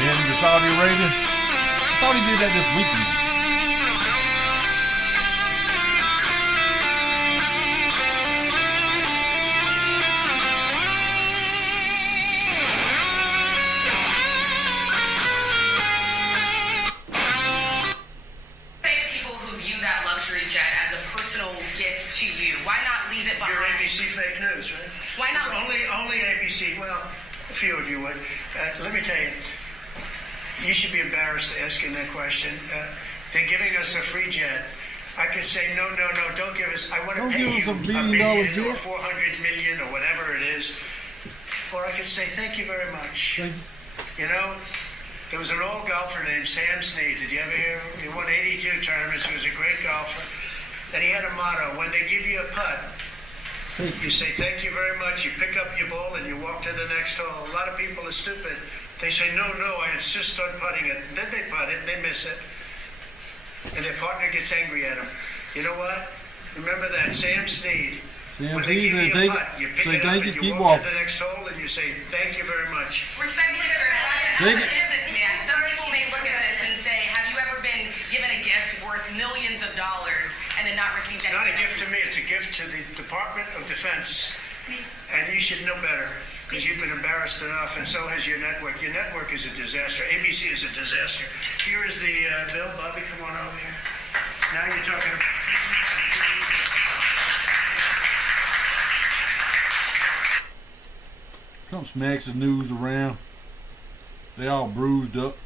Heading to Saudi Arabia. I thought he did that this weekend. To you. Why not leave it behind? Your ABC fake news, right? Why not? It's only ABC. Well, a few of you would. Let me tell you, you should be embarrassed asking that question. They're giving us a free jet. I could say, no, don't give us, I want to pay you $1 billion or 400 million or whatever it is. Or I could say, thank you very much. You know, there was an old golfer named Sam Snead. Did you ever hear him? He won 82 tournaments. He was a great golfer. And he had a motto: when they give you a putt, you say, thank you very much. You pick up your ball and you walk to the next hole. A lot of people are stupid. They say, no, I insist on putting it. Then they putt it and they miss it. And their partner gets angry at them. You know what? Remember that, Sam Snead. When they give you a putt, you pick it up and you walk to the next hole and you say, thank you very much. Respectfully, sir, as a businessman, some people may look at this and say, have you ever been given a gift worth millions of dollars and then not received anything? Not a gift to me, it's a gift to the Department of Defense. And you should know better, because you've been embarrassed enough, and so has your network. Your network is a disaster. ABC is a disaster. Here is the bill. Bobby, come on over here. Now you're talking about... Trump smacks the news around. They all bruised up.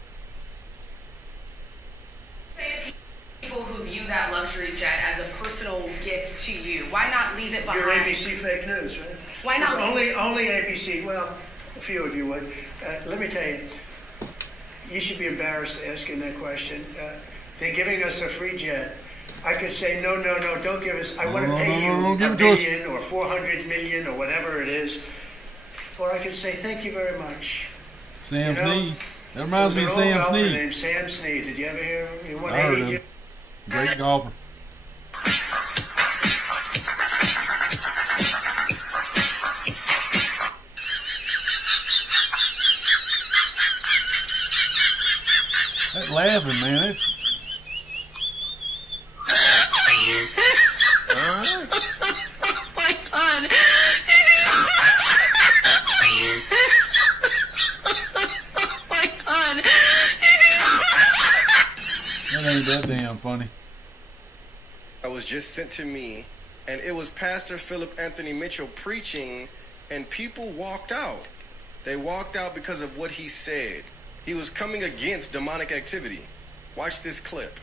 People who view that luxury jet as a personal gift to you, why not leave it behind? You're ABC fake news, right? Why not leave only ABC. Well, a few of you would. Let me tell you, you should be embarrassed asking that question. They're giving us a free jet. I could say, no, don't give us, I want to pay you $1 billion or 400 million or whatever it is. Or I could say, thank you very much. Sam Snead. That reminds me of Sam Snead. Named Sam Snead. Did you ever hear him? He won I heard him. Great golfer. That laughing, man, it's... Oh my God. That ain't that damn funny. That was just sent to me, and it was Pastor Philip Anthony Mitchell preaching, and people walked out. They walked out because of what he said. He was coming against demonic activity. Watch this clip.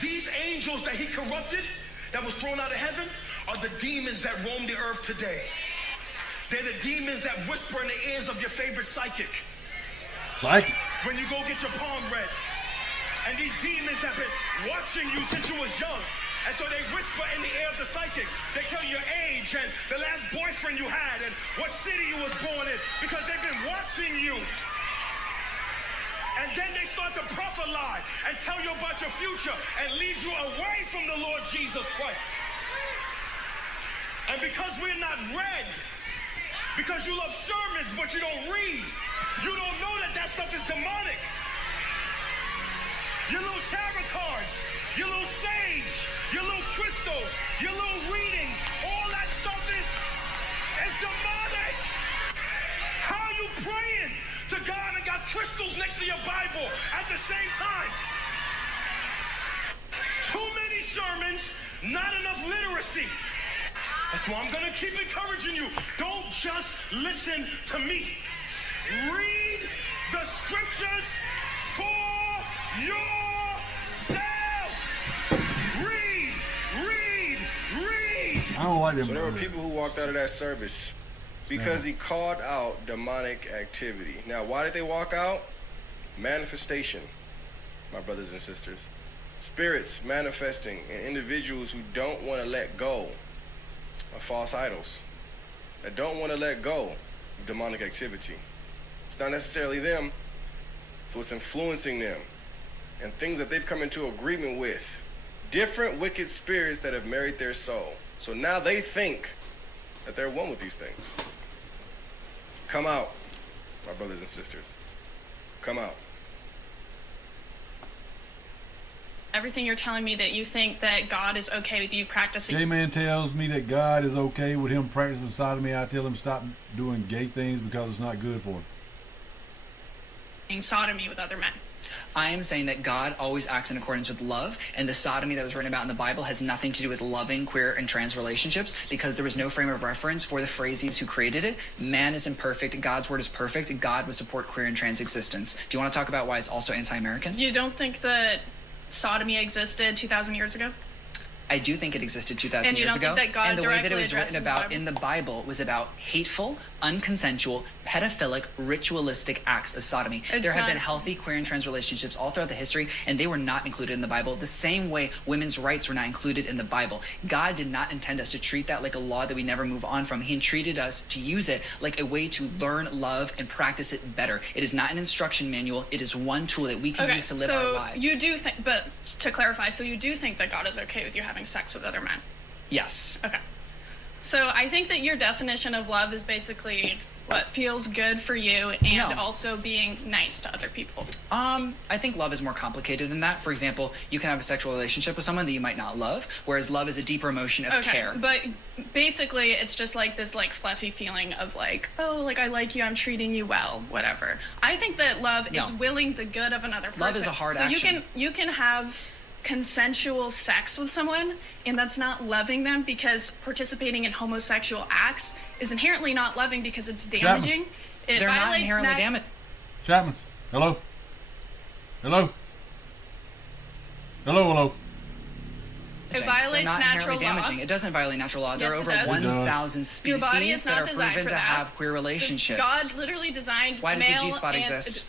These angels that he corrupted, that was thrown out of heaven, are the demons that roam the earth today. They're the demons that whisper in the ears of your favorite psychic. Psychic? When you go get your palm read. And these demons have been watching you since you was young. And so they whisper in the ear of the psychic. They tell you your age and the last boyfriend you had and what city you was born in, because they've been watching you. And then they start to prophesy and tell you about your future and lead you away from the Lord Jesus Christ. And because we're not read, because you love sermons but you don't read, you don't know that that stuff is demonic. Your little tarot cards, your little sage, your little crystals, your little readings, all that stuff is demonic. How are you praying to God and got crystals next to your Bible at the same time? Too many sermons, not enough literacy. That's why I'm going to keep encouraging you. Don't just listen to me. Read the scriptures for yourself. Read. I don't like them. So there were people who walked out of that service because he called out demonic activity. Now, why did they walk out? Manifestation, my brothers and sisters. Spirits manifesting in individuals who don't want to let go of false idols, that don't want to let go of demonic activity. It's not necessarily them, so it's influencing them and things that they've come into agreement with. Different wicked spirits that have married their soul. So now they think that they're one with these things. Come out, my brothers and sisters. Come out. Everything you're telling me that you think that God is okay with you practicing. J-Man tells me that God is okay with him practicing sodomy. I tell him stop doing gay things because it's not good for him. Sodomy with other men. I am saying that God always acts in accordance with love, and the sodomy that was written about in the Bible has nothing to do with loving queer and trans relationships, because there was no frame of reference for the phrases who created it. Man is imperfect. God's word is perfect. God would support queer and trans existence. Do you want to talk about why it's also anti-American? You don't think that sodomy existed 2,000 years ago? I do think it existed 2,000 years ago. And you don't think that God and the way that it directly was written about in the Bible was about hateful, unconsensual, pedophilic, ritualistic acts of sodomy. There have been healthy queer and trans relationships all throughout the history, and they were not included in the Bible, the same way women's rights were not included in the Bible. God did not intend us to treat that like a law that we never move on from. He treated us to use it like a way to learn, love, and practice it better. It is not an instruction manual. It is one tool that we can use to live our lives. You do think, but to clarify, so you do think that God is okay with you having sex with other men? Yes. Okay. So I think that your definition of love is basically what feels good for you and also being nice to other people. I think love is more complicated than that. For example, you can have a sexual relationship with someone that you might not love, whereas love is a deeper emotion of care. But basically it's just like this like fluffy feeling of like, oh, like I like you, I'm treating you well, whatever. I think that love is willing the good of another person. Love is a hard action. So you can have consensual sex with someone, and that's not loving them, because participating in homosexual acts is inherently not loving because it's damaging. They're not inherently damaging. Chapman, hello? Hello? Hello, hello? It violates natural law. Damaging. It doesn't violate natural law. There are over 1,000 species that are proven to have queer relationships. God literally designed Why does the G-spot exist?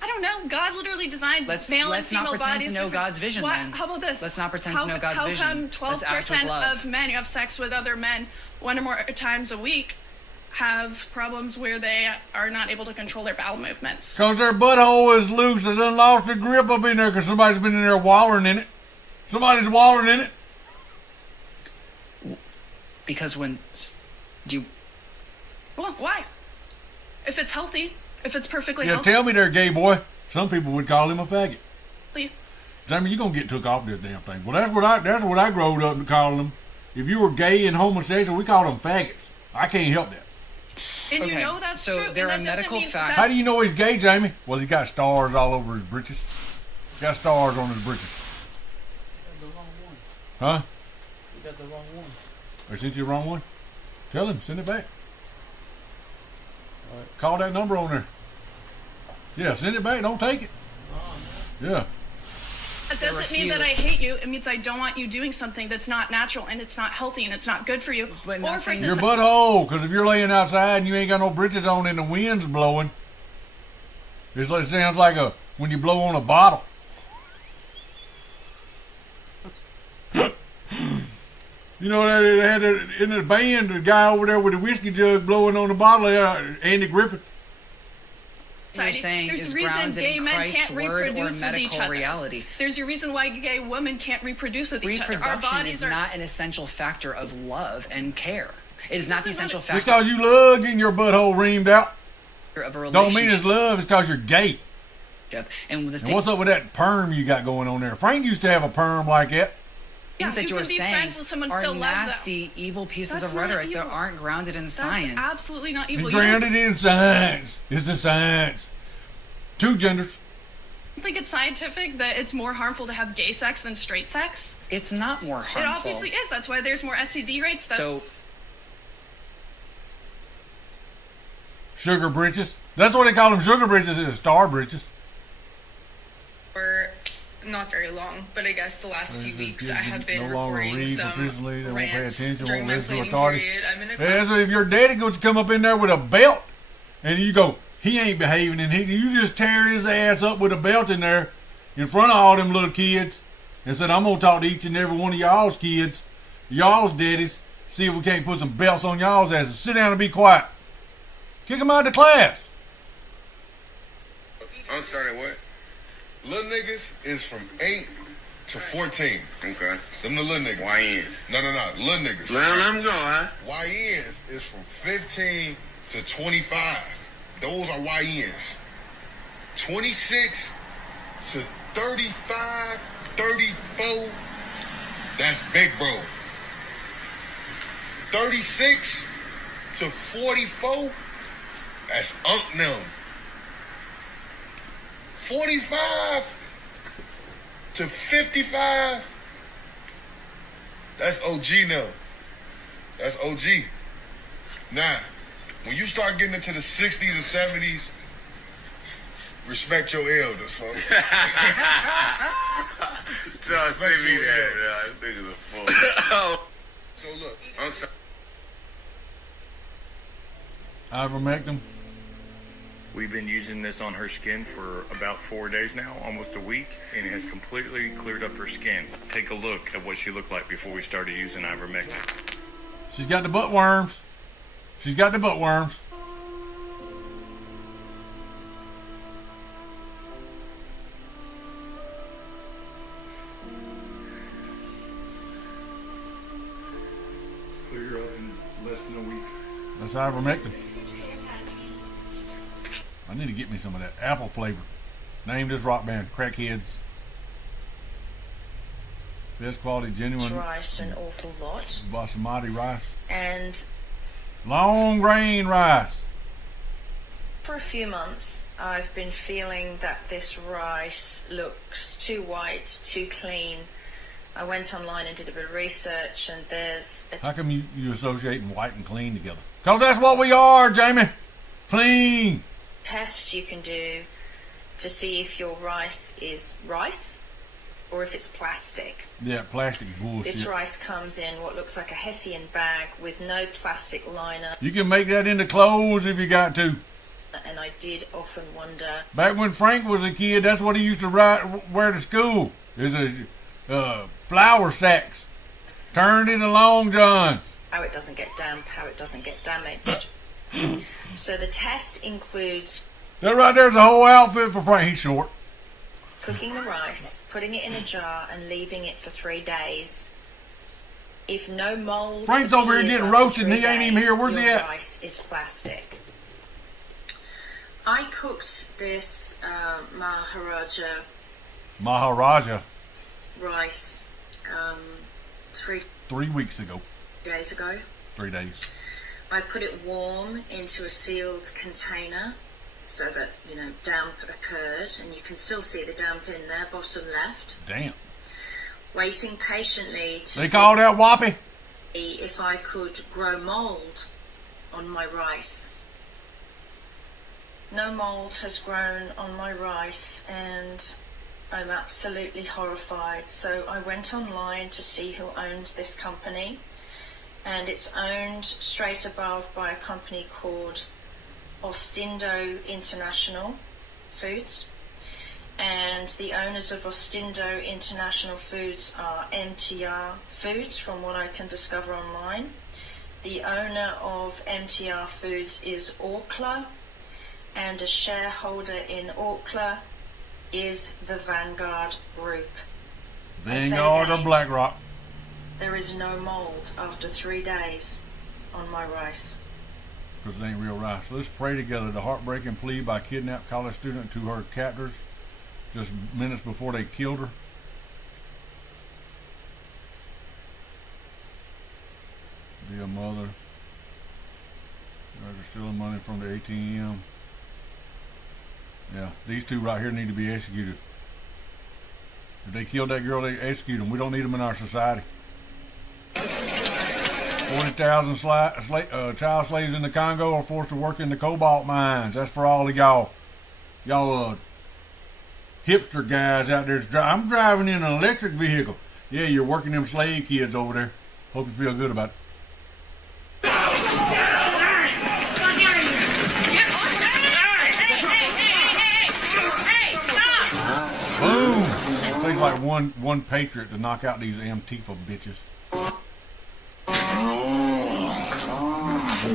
I don't know. God literally designed male and female bodies. Let's not pretend to know God's vision, then. How about this? Let's not pretend to know God's vision. How come 12% of men who have sex with other men one or more times a week have problems where they are not able to control their bowel movements? Because their butthole is loose and done lost the grip up in there because somebody's been in there wallering in it. Somebody's wallering in it. Because when you... Well, why? If it's healthy... If it's perfectly healthy. Tell me there, gay boy. Some people would call him a faggot. Please. Jamie, you're going to get took off this damn thing. Well, that's what I growed up calling them. If you were gay and homosexual, we called them faggots. I can't help that. And you know that's true. So there are medical facts. How do you know he's gay, Jamie? Well, he's got stars all over his britches. Got stars on his britches. You got the wrong one. Huh? You got the wrong one. I sent you the wrong one? Tell him, send it back. Call that number on there. Yeah, send it back. Don't take it. Yeah. It doesn't mean that I hate you. It means I don't want you doing something that's not natural and it's not healthy and it's not good for you. But or for your butthole, because if you're laying outside and you ain't got no britches on and the wind's blowing, it sounds like when you blow on a bottle. You know, they had in the band, the guy over there with the whiskey jug blowing on the bottle, Andy Griffith. You're saying There's is a reason grounded gay in men Christ's can't word or reproduce with each medical other. reality. There's a reason why gay women can't reproduce with each other. Our Reproduction bodies is are not an essential factor of love and care. It is not the essential factor. Just because you love getting your butthole reamed out, of a don't mean it's love. It's because you're gay. And what's up with that perm you got going on there? Frank used to have a perm like that. Things that you you're can be saying friends with someone, are still love them. nasty, evil pieces That's of not rhetoric evil. that aren't grounded in science. That's absolutely not evil. It's grounded in science. It's the science. Two genders. You think it's scientific that it's more harmful to have gay sex than straight sex? It's not more harmful. It obviously is. That's why there's more STD rates. Sugar britches. That's what they call them, sugar britches, star britches. For not very long, but I guess the last few weeks I have been recording some rants during my planning period. I'm in a so if your daddy goes to come up in there with a belt, and you go, he ain't behaving, and you just tear his ass up with a belt in there in front of all them little kids, and said, I'm gonna talk to each and every one of y'all's kids, y'all's daddies, see if we can't put some belts on y'all's asses. Sit down and be quiet. Kick them out of the class. I'm starting what? Little niggas is from 8 to 14. Okay. Them the little niggas. YNs. No. Little niggas. Let them go, huh? YNs is from 15 to 25. Those are YNs. 26 to 35, 34. That's big bro. 36 to 44. That's them. 45 to 55. That's OG now. That's OG. Now, when you start getting into the 60s and 70s, respect your elders, folks. Don't say me that. This nigga's a fool. So look, Ivermectin. We've been using this on her skin for about 4 days now, almost a week, and it has completely cleared up her skin. Take a look at what she looked like before we started using ivermectin. She's got the butt worms. She's got the butt worms. Clear up in less than a week. That's ivermectin. I need to get me some of that apple flavor. Named as rock band, Crackheads. Best quality, genuine rice an awful lot. Basmati rice. And long grain rice. For a few months, I've been feeling that this rice looks too white, too clean. I went online and did a bit of research, and there's a How come you associating white and clean together? Because that's what we are, Jamie. Clean. test you can do to see if your rice is rice or if it's plastic. Yeah, plastic bullshit. This rice comes in what looks like a Hessian bag with no plastic liner. You can make that into clothes if you got to. And I did often wonder. Back when Frank was a kid, that's what he used to wear to school. Is a flour sacks turned into long johns. How it doesn't get damp, how it doesn't get damaged. So the test includes that right there's a whole outfit for Frank. He's short. Cooking the rice, putting it in a jar and leaving it for 3 days. If no mold Frank's over here getting roasted and he ain't even here. Where's he at? Rice is plastic. I cooked this Maharaja rice 3 weeks ago. days ago. 3 days. I put it warm into a sealed container so that, damp occurred, and you can still see the damp in there, bottom left. Damn. Waiting patiently to They called out Whoppy? see if I could grow mold on my rice. No mold has grown on my rice, and I'm absolutely horrified. So I went online to see who owns this company, and it's owned straight above by a company called Ostindo International Foods, and the owners of Ostindo International Foods are MTR Foods, from what I can discover online. The owner of MTR Foods is Orkla, and a shareholder in Orkla is the Vanguard Group. Vanguard of BlackRock. There is no mold after 3 days on my rice. Because it ain't real rice. Let's pray together. The heartbreaking plea by kidnapped college student to her captors just minutes before they killed her. Dear mother, they're stealing money from the ATM. Yeah, these two right here need to be executed. If they killed that girl, they execute them. We don't need them in our society. 40,000 child slaves in the Congo are forced to work in the cobalt mines. That's for all of y'all hipster guys out there. I'm driving in an electric vehicle. Yeah, you're working them slave kids over there. Hope you feel good about it. Boom! It takes like one patriot to knock out these Antifa bitches.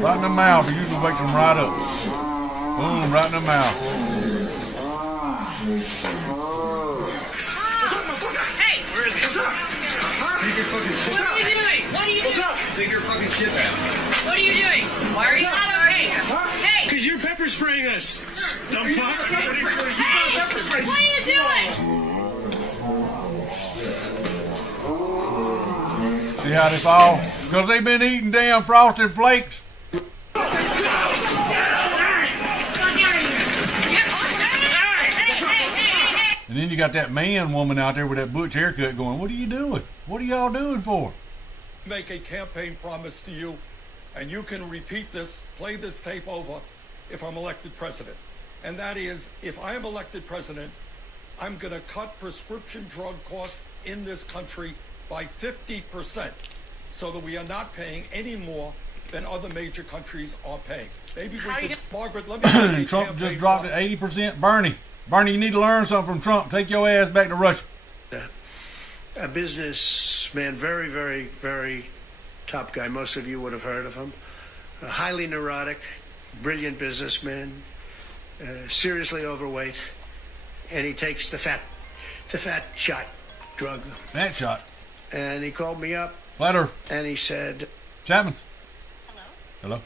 Right in the mouth. It usually wakes them right up. Boom! Right in the mouth. Hey! Where is he? Take your fucking shit. What are you doing? What are you What's up? Take your fucking shit back. What are you doing? Why are you not okay? Hey! Because you're pepper spraying us, dumb fuck. Hey! What are you doing? See how they fall? Because they've been eating damn Frosted Flakes. And then you got that man woman out there with that butch haircut going, what are you doing? What are y'all doing for? Make a campaign promise to you, and you can repeat this, play this tape over if I'm elected president. And that is, if I am elected president, I'm going to cut prescription drug costs in this country by 50% so that we are not paying any more than other major countries are paying. Maybe we could, Margaret, let me Trump just dropped it 80%. Bernie, you need to learn something from Trump. Take your ass back to Russia. A businessman, very, very, very top guy. Most of you would have heard of him. A highly neurotic, brilliant businessman, seriously overweight, and he takes the fat shot drug. Fat shot. And he called me up. Flat Earth. And he said, Chapman. Hello.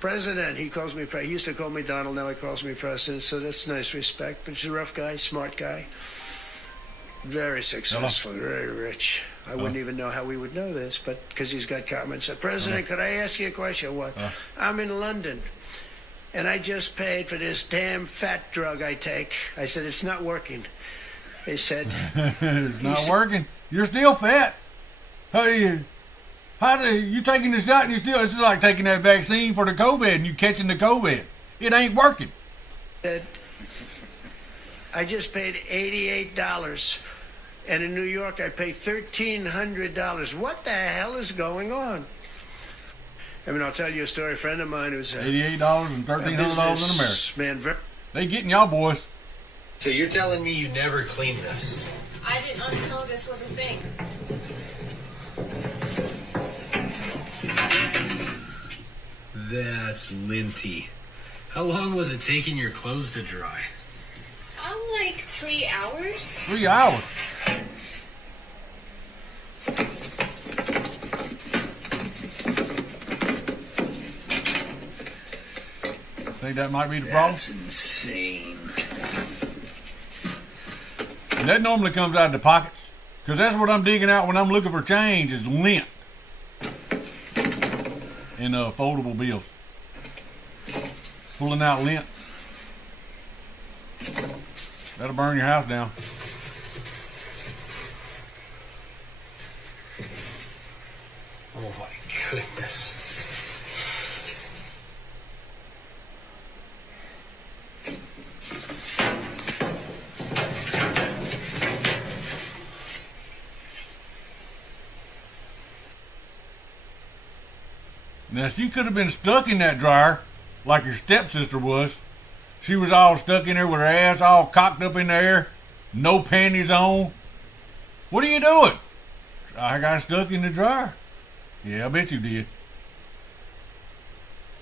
President. He calls me. He used to call me Donald. Now he calls me President. So that's nice respect. But he's a rough guy, smart guy, very successful, very rich. I wouldn't even know how we would know this, but because he's got comments. President, could I ask you a question? What? I'm in London, and I just paid for this damn fat drug I take. I said, it's not working. He said, it's not working. You're still fat. How do you taking the shot and you still, it's like taking that vaccine for the COVID and you catching the COVID. It ain't working. I just paid $88. And in New York, I pay $1,300. What the hell is going on? I mean, I'll tell you a story. A friend of mine who's $88 and $1,300 in America. Man, they getting y'all boys. So you're telling me you never cleaned this? I didn't know this was a thing. That's linty. How long was it taking your clothes to dry? Like 3 hours. 3 hours? Think that might be the problem? That's insane. And that normally comes out of the pockets. Because that's what I'm digging out when I'm looking for change is lint. In foldable bills. Pulling out lint. That'll burn your house down. Oh my goodness. Now, she could have been stuck in that dryer like your stepsister was. She was all stuck in there with her ass all cocked up in the air, no panties on. What are you doing? I got stuck in the dryer. Yeah, I bet you did.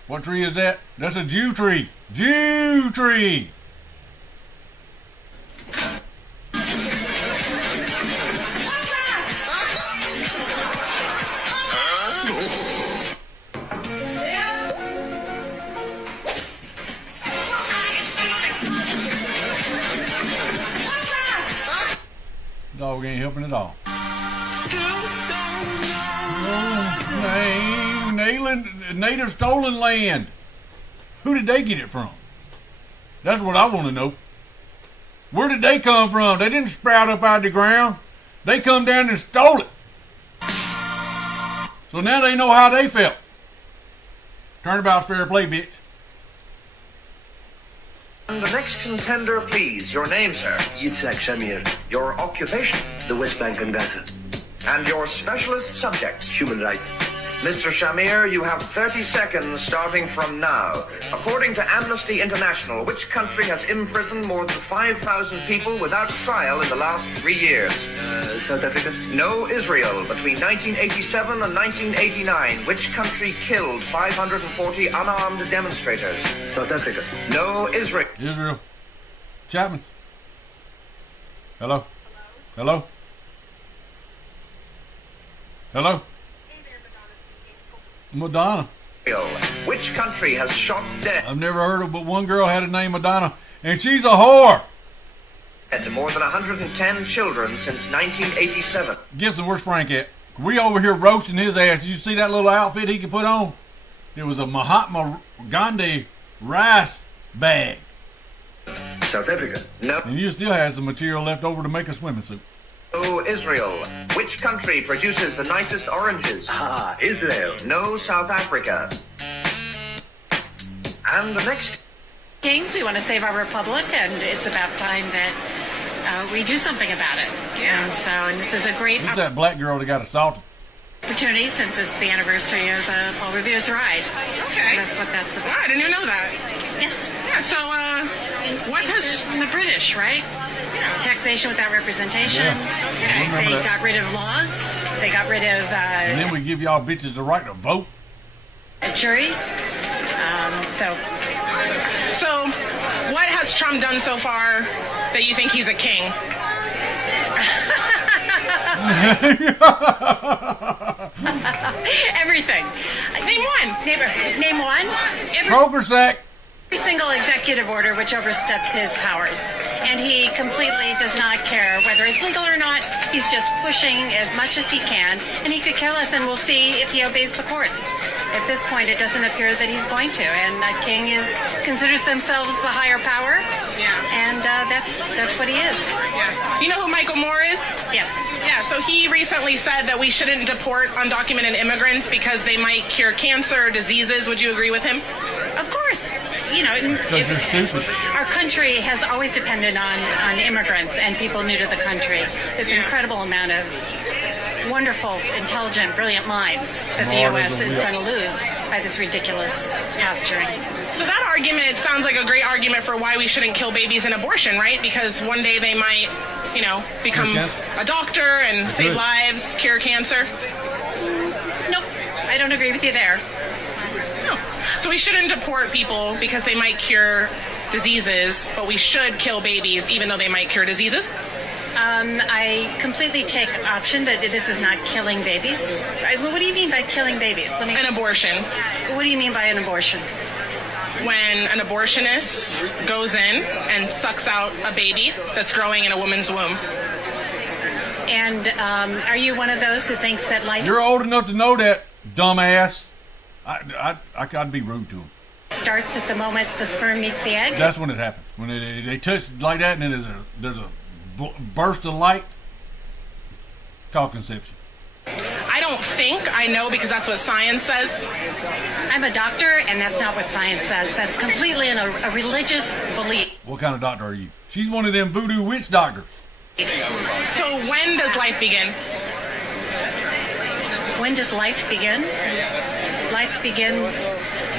What tree is that? That's a Jew tree. Jew tree. Dog ain't helping at all. Native stolen land. Who did they get it from? That's what I want to know. Where did they come from? They didn't sprout up out of the ground. They come down and stole it. So now they know how they felt. Turnabout's fair play, bitch. And the next contender, please. Your name, sir? Yitzhak Shamir. Your occupation? The West Bank and Gaza. And your specialist subject? Human rights. Mr. Shamir, you have 30 seconds starting from now. According to Amnesty International, which country has imprisoned more than 5,000 people without trial in the last 3 years? South Africa? No, Israel. Between 1987 and 1989, which country killed 540 unarmed demonstrators? South Africa. No, Israel. Israel. Chapman. Hello? Hello? Hello? Madonna. Which country has shot dead? I've never heard of, but one girl had a name Madonna, and she's a whore. And more than 110 children since 1987. Gibson, where's Frank at? We over here roasting his ass. Did you see that little outfit he could put on? It was a Mahatma Gandhi rice bag. South Africa. No. And you still have some material left over to make a swimming suit. No, Israel. Which country produces the nicest oranges? Ah, Israel. No, South Africa. And the next... Kings, we want to save our republic, and it's about time that we do something about it. Yeah. And this is a great Who's that black girl that got assaulted? opportunity since it's the anniversary of Paul Revere's ride. Okay. So that's what that's about. Wow, I didn't even know that. Yes. Yeah, so, what has... The British, right? Yeah. Taxation without representation. Yeah. They got rid of laws. They got rid of... and then we give y'all bitches the right to vote. Juries. So, what has Trump done so far that you think he's a king? Everything. Name one. Name one. Kroger sack. Every single executive order which oversteps his powers. And he completely does not care whether it's legal or not. He's just pushing as much as he can. And he could care less, and we'll see if he obeys the courts. At this point, it doesn't appear that he's going to. And a king considers themselves the higher power. Yeah. And that's what he is. Yeah. You know who Michael Moore is? Yes. Yeah, so he recently said that we shouldn't deport undocumented immigrants because they might cure cancer or diseases. Would you agree with him? Of course. You know, Because you're stupid. our country has always depended on immigrants and people new to the country. This incredible amount of wonderful, intelligent, brilliant minds that the U.S. is going to lose by this ridiculous posturing. So that argument sounds like a great argument for why we shouldn't kill babies in abortion, right? Because one day they might, become a doctor and save lives, cure cancer. Nope, I don't agree with you there. No. So we shouldn't deport people because they might cure diseases, but we should kill babies even though they might cure diseases? I completely take option that this is not killing babies. What do you mean by killing babies? An abortion. What do you mean by an abortion? When an abortionist goes in and sucks out a baby that's growing in a woman's womb. And are you one of those who thinks that life... You're old enough to know that, dumbass. I'd be rude to him. Starts at the moment the sperm meets the egg? That's when it happens. When they touch like that, and then there's a burst of light. Called conception. I don't think I know because that's what science says. I'm a doctor, and that's not what science says. That's completely a religious belief. What kind of doctor are you? She's one of them voodoo witch doctors. So when does life begin? When does life begin? Life begins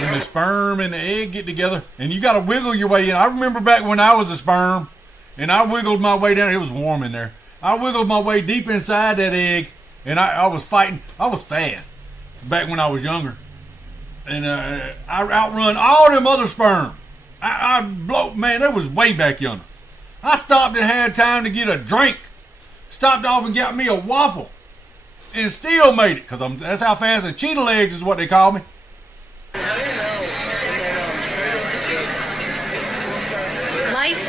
when the sperm and the egg get together, and you got to wiggle your way in. I remember back when I was a sperm, and I wiggled my way down. It was warm in there. I wiggled my way deep inside that egg, and I was fighting. I was fast back when I was younger, and I outrun all them other sperm. That was way back yonder. I stopped and had time to get a drink. Stopped off and got me a waffle, and still made it, because that's how fast a cheetah legs is what they call me. Life.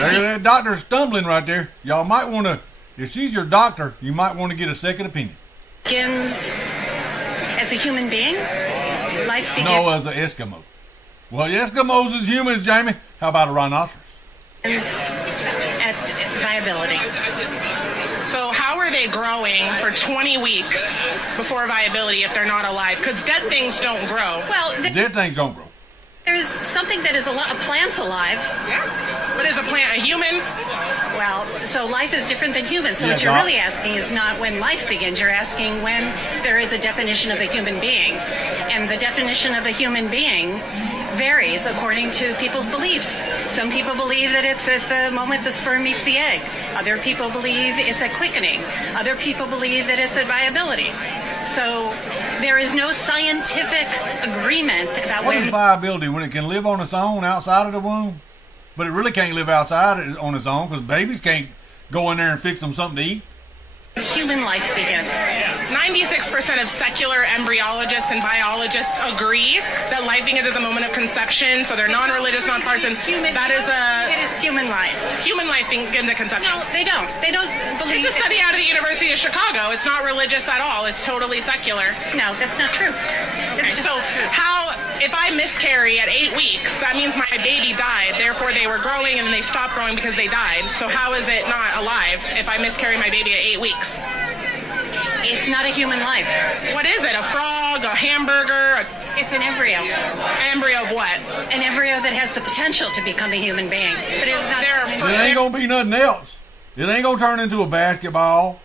That doctor's stumbling right there. Y'all might want to, if she's your doctor, you might want to get a second opinion. Begins as a human being. Life begins. No, as an Eskimo. Well, Eskimos is humans, Jamie. How about a rhinoceros? At viability. So how are they growing for 20 weeks before viability if they're not alive? Because dead things don't grow. Well, dead things don't grow. There's something that is a plant's alive. Yeah. But is a plant a human? Well, so life is different than human. So what you're really asking is not when life begins. You're asking when there is a definition of a human being. And the definition of a human being varies according to people's beliefs. Some people believe that it's at the moment the sperm meets the egg. Other people believe it's at quickening. Other people believe that it's at viability. So there is no scientific agreement about what is viability, when it can live on its own outside of the womb, but it really can't live outside on its own because babies can't go in there and fix them something to eat. Human life begins. 96% of secular embryologists and biologists agree that life begins at the moment of conception, so they're non-religious, non-partisan. That is it is human life. Human life begins at conception. No, they don't. They don't believe. It's a study out of the University of Chicago. It's not religious at all. It's totally secular. No, that's not true. So how If I miscarry at 8 weeks, that means my baby died. Therefore, they were growing and then they stopped growing because they died. So how is it not alive if I miscarry my baby at 8 weeks? It's not a human life. What is it? A frog? A hamburger? It's an embryo. Embryo of what? An embryo that has the potential to become a human being. But it's not. It ain't gonna be nothing else. It ain't gonna turn into a basketball.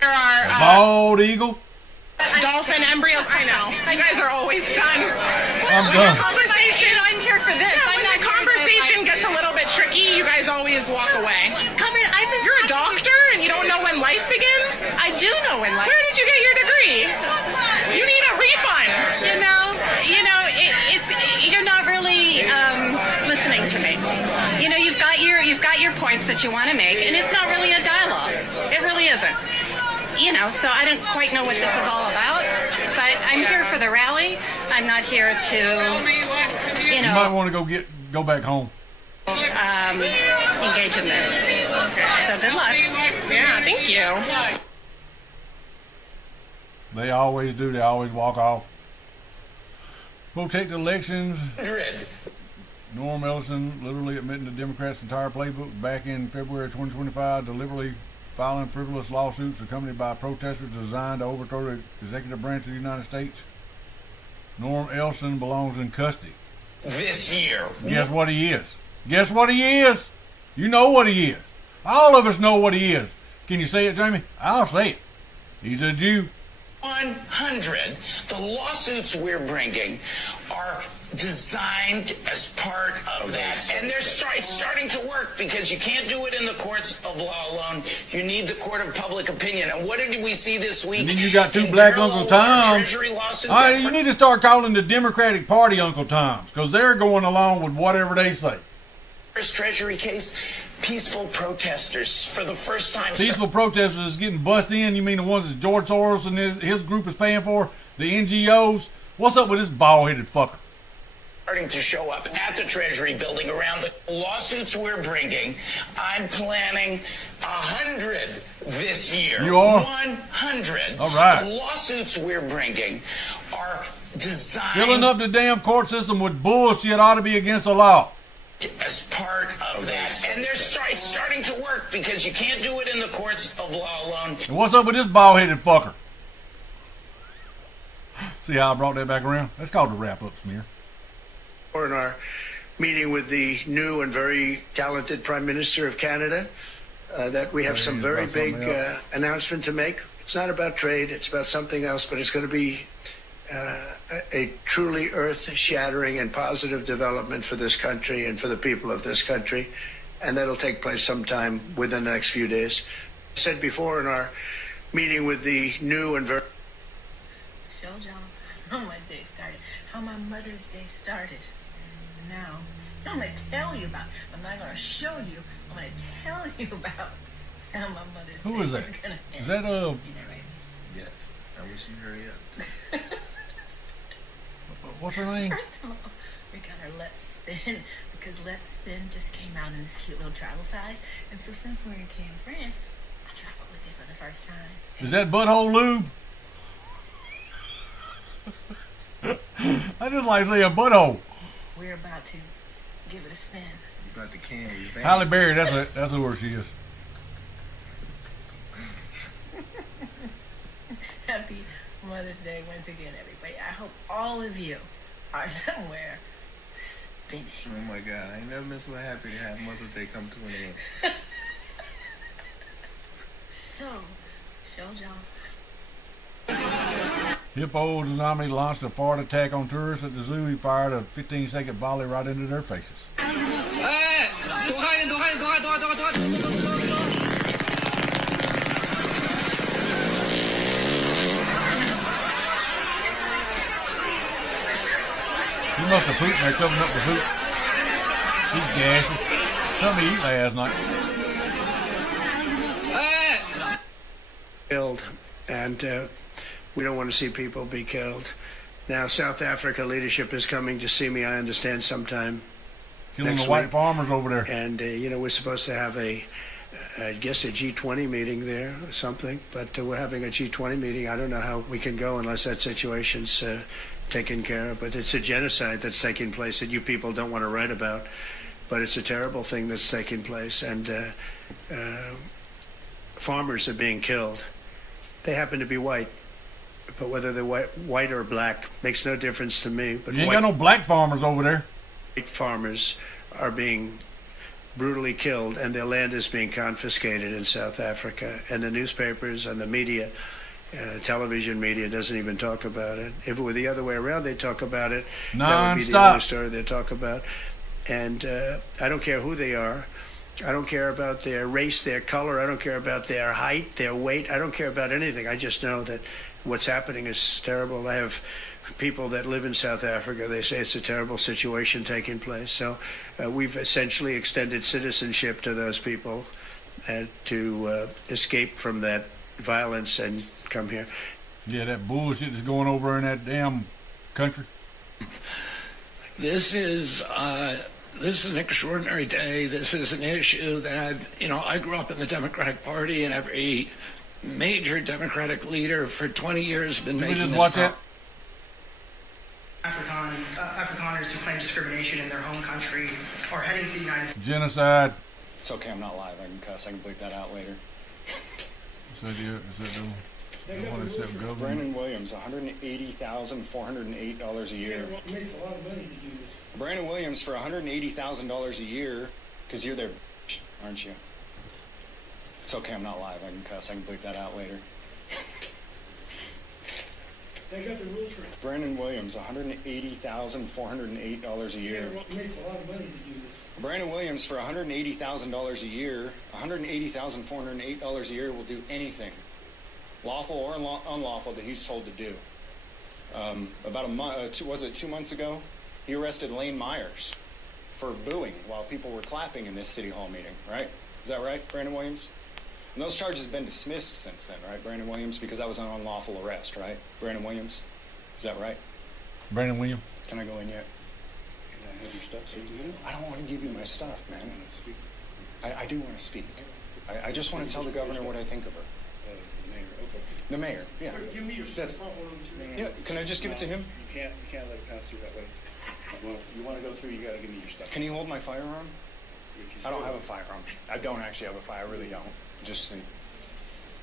There are a bald eagle. Dolphin embryos. I know. You guys are always done. I'm done. Conversation. I'm here for this. When the conversation gets a little bit tricky, you guys always walk away. You're a doctor and you don't know when life begins? I do know when life. Where did you get your degree? You need a refund. You're not really listening to me. You've got your points that you want to make, and it's not really a dialogue. It really isn't. So I don't quite know what this is all about, but I'm here for the rally. I'm not here to, You might want to go back home. Engage in this. So good luck. Yeah, thank you. They always do. They always walk off. Protect elections. Norm Ellison literally admitting the Democrats' entire playbook back in February 2025, deliberately filing frivolous lawsuits accompanied by protesters designed to overthrow the executive branch of the United States. Norm Ellison belongs in custody. This year. Guess what he is? Guess what he is? You know what he is. All of us know what he is. Can you say it, Jamie? I'll say it. He's a Jew. 100. The lawsuits we're bringing are designed as part of that. And they're starting to work because you can't do it in the courts of law alone. You need the court of public opinion. And what did we see this week? And then you got two black Uncle Toms. You need to start calling the Democratic Party Uncle Toms because they're going along with whatever they say. First Treasury case, peaceful protesters for the first time. Peaceful protesters is getting busted in. You mean the ones that George Soros and his group is paying for? The NGOs? What's up with this bald-headed fucker? Starting to show up at the Treasury building around the lawsuits we're bringing. I'm planning 100 this year. You are? 100. All right. The lawsuits we're bringing are designed... Filling up the damn court system with bullshit ought to be against the law. As part of that. And they're starting to work because you can't do it in the courts of law alone. And what's up with this bald-headed fucker? See how I brought that back around? That's called the wrap-up smear. In our meeting with the new and very talented Prime Minister of Canada, that we have some very big announcement to make. It's not about trade, it's about something else, but it's going to be a truly earth-shattering and positive development for this country and for the people of this country, and that'll take place sometime within the next few days. I said before in our meeting with the new and very... Show John how my day started, how my Mother's Day started. Now, I'm going to tell you about, I'm not going to show you, I'm going to tell you about how my Mother's Day Who is that? Is that Yes. I wish you hurry up. What's her name? First of all, we got our Let's Spin, because Let's Spin just came out in this cute little travel size, and so since we're in Cannes, France, I traveled with it for the first time. Is that butthole lube? I just like saying butthole. We're about to give it a spin. You about to can. Halle Berry, that's who she is. Happy Mother's Day once again, everybody. I hope all of you are somewhere spinning. Oh my God, I ain't never been so happy to have Mother's Day come to an end. So, show John. Hippo tsunami launched a fart attack on tourists at the zoo. He fired a 15-second volley right into their faces. He must have pooped and they're covering up the poop. He's gassy. Something to eat last night. Killed, and we don't want to see people be killed. Now, South Africa leadership is coming to see me, I understand, sometime Killing next the white week. farmers over there. And, we're supposed to have a I guess a G20 meeting there or something, but we're having a G20 meeting. I don't know how we can go unless that situation's taken care of, but it's a genocide that's taking place that you people don't want to write about, but it's a terrible thing that's taking place, and farmers are being killed. They happen to be white, but whether they're white or black makes no difference to me. But you ain't got no black farmers over there. White farmers are being brutally killed, and their land is being confiscated in South Africa, and the newspapers and the media, television media, doesn't even talk about it. If it were the other way around, they'd talk about it. That would be the other story they'd talk about. And I don't care who they are. I don't care about their race, their color. I don't care about their height, their weight. I don't care about anything. I just know that what's happening is terrible. I have people that live in South Africa. They say it's a terrible situation taking place. So we've essentially extended citizenship to those people to escape from that violence and come here. Yeah, that bullshit is going over in that damn country. This is an extraordinary day. This is an issue that, I grew up in the Democratic Party, and every major Democratic leader for 20 years has been making this. Just watch it. Afrikaners who claim discrimination in their home country are heading to the United States. Genocide. It's okay, I'm not live. I can cuss. I can bleep that out later. Brandon Williams, $180,408 a year. Makes a lot of money to do this. Brandon Williams for $180,000 a year, because you're their aren't you? It's okay, I'm not live. I can cuss. I can bleep that out later. They got the rules for it. Brandon Williams, $180,408 a year. Makes a lot of money to do this. Brandon Williams for $180,000 a year, $180,408 a year will do anything, lawful or unlawful, that he's told to do. About a month, was it 2 months ago? He arrested Lane Myers for booing while people were clapping in this city hall meeting, right? Is that right, Brandon Williams? And those charges have been dismissed since then, right, Brandon Williams? Because that was an unlawful arrest, right? Brandon Williams? Is that right? Brandon Williams? Can I go in yet? Can I have your stuff so you can get it? I don't want to give you my stuff, man. I do want to speak. I just want to tell the governor what I think of her. The mayor, okay. The mayor, yeah. Give me your stuff. Yeah, can I just give it to him? You can't let it pass through that way. Well, you want to go through, you got to give me your stuff. Can you hold my firearm? I don't have a firearm. I don't actually have a fire. I really don't.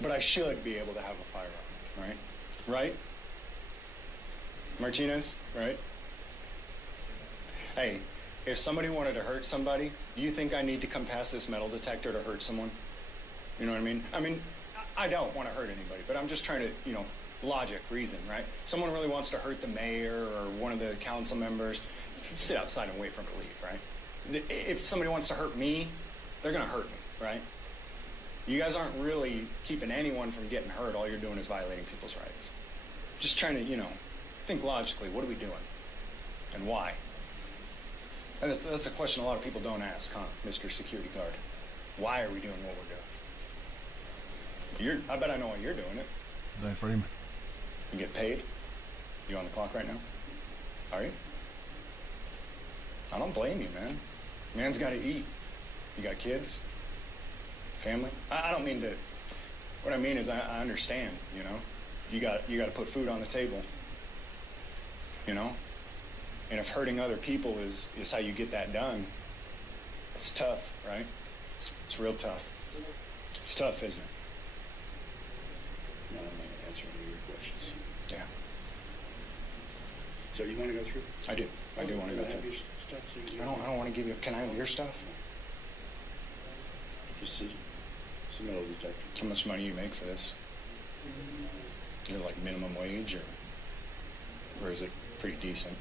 But I should be able to have a firearm, right? Right? Martinez, right? Hey, if somebody wanted to hurt somebody, do you think I need to come past this metal detector to hurt someone? You know what I mean? I don't want to hurt anybody, but I'm just trying to, logic, reason, right? Someone really wants to hurt the mayor or one of the council members, sit outside and wait for them to leave, right? If somebody wants to hurt me, they're going to hurt me, right? You guys aren't really keeping anyone from getting hurt. All you're doing is violating people's rights. Just trying to, think logically. What are we doing? And why? And that's a question a lot of people don't ask, huh, Mr. Security Guard? Why are we doing what we're doing? I bet I know why you're doing it. Thanks, Freeman. You get paid? You on the clock right now? Are you? I don't blame you, man. Man's got to eat. You got kids? Family? I don't mean to. What I mean is I understand, You got to put food on the table. And if hurting other people is how you get that done, it's tough, right? It's real tough. It's tough, isn't it? No, I'm not going to answer any of your questions. Yeah. So you want to go through? I do. I do want to go through. I don't want to give you. Can I have your stuff? Just a metal detector. How much money you make for this? Is it like minimum wage, or is it pretty decent?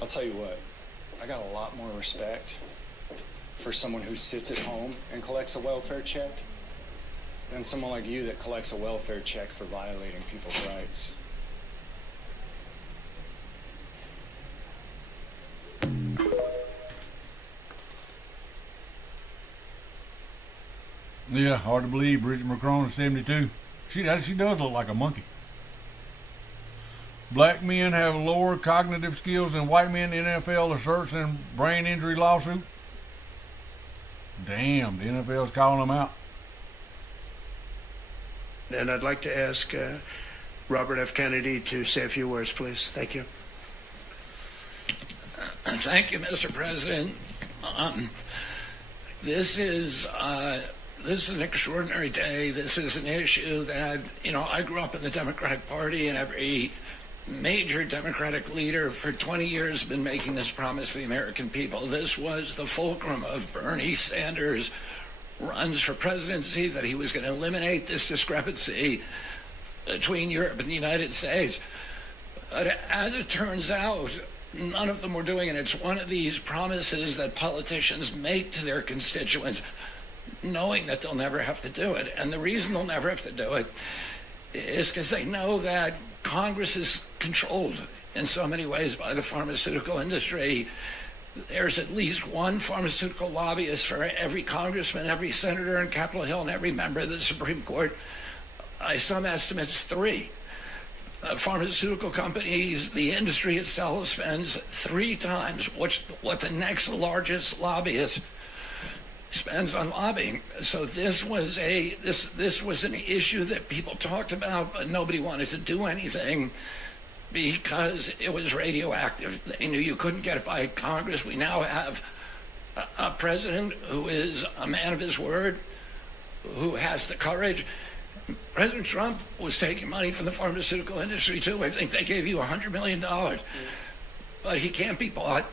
I'll tell you what. I got a lot more respect for someone who sits at home and collects a welfare check than someone like you that collects a welfare check for violating people's rights. Yeah, hard to believe. Bridget McCrone is 72. She does look like a monkey. Black men have lower cognitive skills than white men. The NFL asserts in brain injury lawsuit. Damn, the NFL's calling them out. And I'd like to ask Robert F. Kennedy to say a few words, please. Thank you. Thank you, Mr. President. This is an extraordinary day. This is an issue that, I grew up in the Democratic Party, and every major Democratic leader for 20 years has been making this promise to the American people. This was the fulcrum of Bernie Sanders' runs for presidency, that he was going to eliminate this discrepancy between Europe and the United States. But as it turns out, none of them were doing it. It's one of these promises that politicians make to their constituents, knowing that they'll never have to do it. And the reason they'll never have to do it is because they know that Congress is controlled in so many ways by the pharmaceutical industry. There's at least one pharmaceutical lobbyist for every congressman, every senator in Capitol Hill, and every member of the Supreme Court. By some estimates, 3. Pharmaceutical companies, the industry itself spends 3 times what the next largest lobbyist spends on lobbying. So this was an issue that people talked about, but nobody wanted to do anything because it was radioactive. They knew you couldn't get it by Congress. We now have a president who is a man of his word, who has the courage. President Trump was taking money from the pharmaceutical industry too. I think they gave you $100 million. But he can't be bought,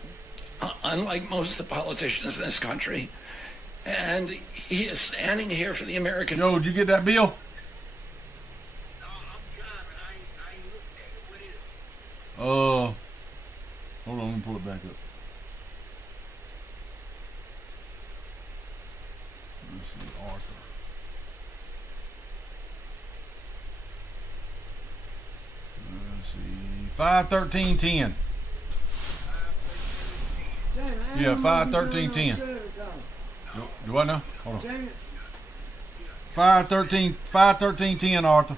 unlike most of the politicians in this country. And he is standing here for the American... Yo, did you get that bill? Hold on, let me pull it back up. Let's see, Arthur. Let's see, 5/13/10. Yeah, 5/13/10. Do I know? Hold on. 5/13/10, Arthur.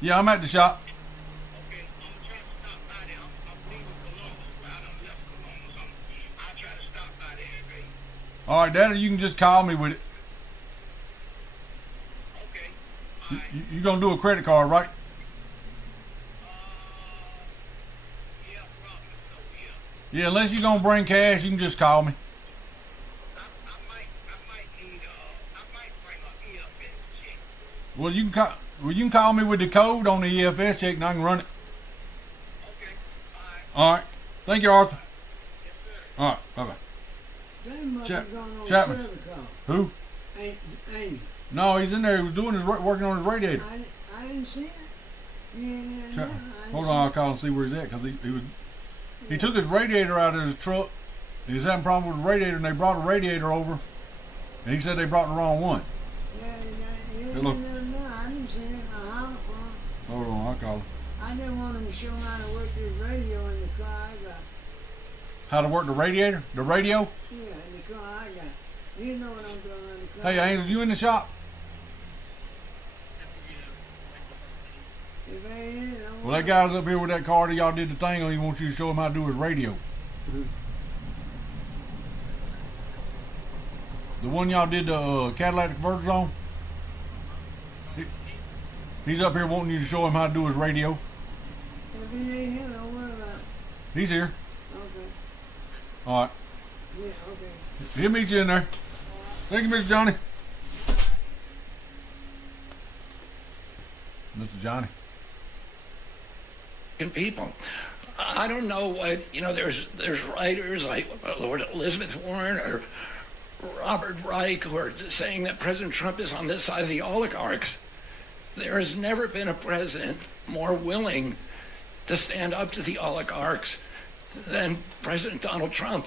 Yeah, I'm at the shop. All right, Daddy, you can just call me with it. You gonna do a credit card, right? Yeah, unless you're gonna bring cash, you can just call me. Well, you can call me with the code on the EFS check, and I can run it. All right. Thank you, Arthur. All right. Bye bye. Chapman. Who? Amy. No, he's in there. He was doing working on his radiator. I didn't see it. Hold on, I'll call and see where he's at, because he took his radiator out of his truck. He was having a problem with the radiator, and they brought a radiator over, and he said they brought the wrong one. No, I didn't see it. Hold on, I'll call him. I didn't want him to show him how to work this radio in the car I got. How to work the radiator? The radio? Yeah, in the car I got. You know what I'm doing in the car. Hey, Angel, you in the shop? Well, that guy's up here with that car that y'all did the thing on. He wants you to show him how to do his radio. The one y'all did the catalytic converters on? He's up here wanting you to show him how to do his radio. If he ain't here, don't worry about it. He's here. Okay. All right. Yeah, okay. He'll meet you in there. Thank you, Mr. Johnny. Mr. Johnny. People. I don't know what, there's writers like Lord Elizabeth Warren or Robert Reich who are saying that President Trump is on this side of the oligarchs. There has never been a president more willing to stand up to the oligarchs than President Donald Trump.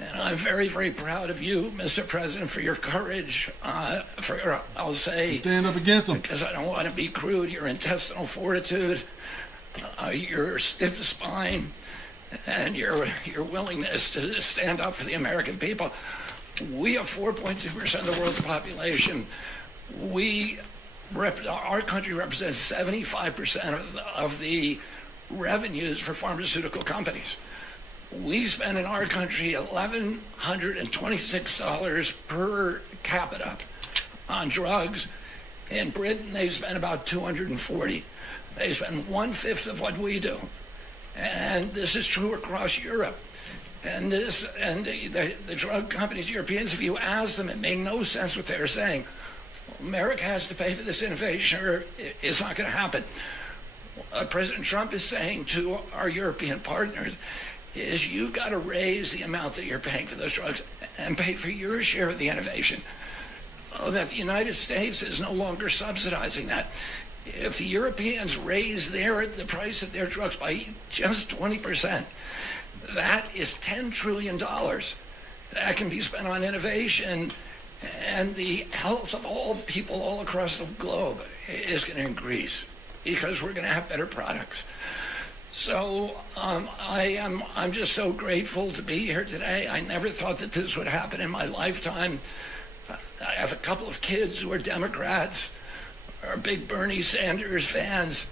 And I'm very, very proud of you, Mr. President, for your courage, I'll say... Stand up against them. Because I don't want to be crude, your intestinal fortitude, your stiff spine, and your willingness to stand up for the American people. We have 4.2% of the world's population. Our country represents 75% of the revenues for pharmaceutical companies. We spend in our country $1,126 per capita on drugs. In Britain, they spend about $240. They spend 1/5 of what we do. And this is true across Europe. And the drug companies, Europeans, if you ask them, it made no sense what they were saying. America has to pay for this innovation or it's not going to happen. What President Trump is saying to our European partners is you've got to raise the amount that you're paying for those drugs and pay for your share of the innovation. That the United States is no longer subsidizing that. If the Europeans raise the price of their drugs by just 20%, that is $10 trillion that can be spent on innovation, and the health of all people all across the globe is going to increase because we're going to have better products. So I'm just so grateful to be here today. I never thought that this would happen in my lifetime. I have a couple of kids who are Democrats, are big Bernie Sanders fans,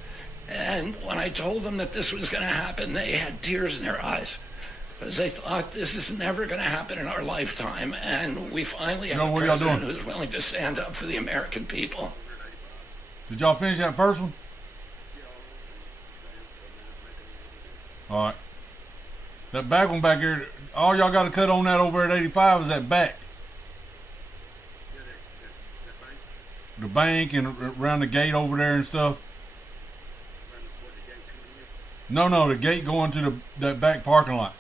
and when I told them that this was going to happen, they had tears in their eyes because they thought this is never going to happen in our lifetime, and we finally have a president who's willing to stand up for the American people. Did y'all finish that first one? All right. That back one back here, all y'all got to cut on that over at 85 is that back. The bank and around the gate over there and stuff. No, the gate going to that back parking lot.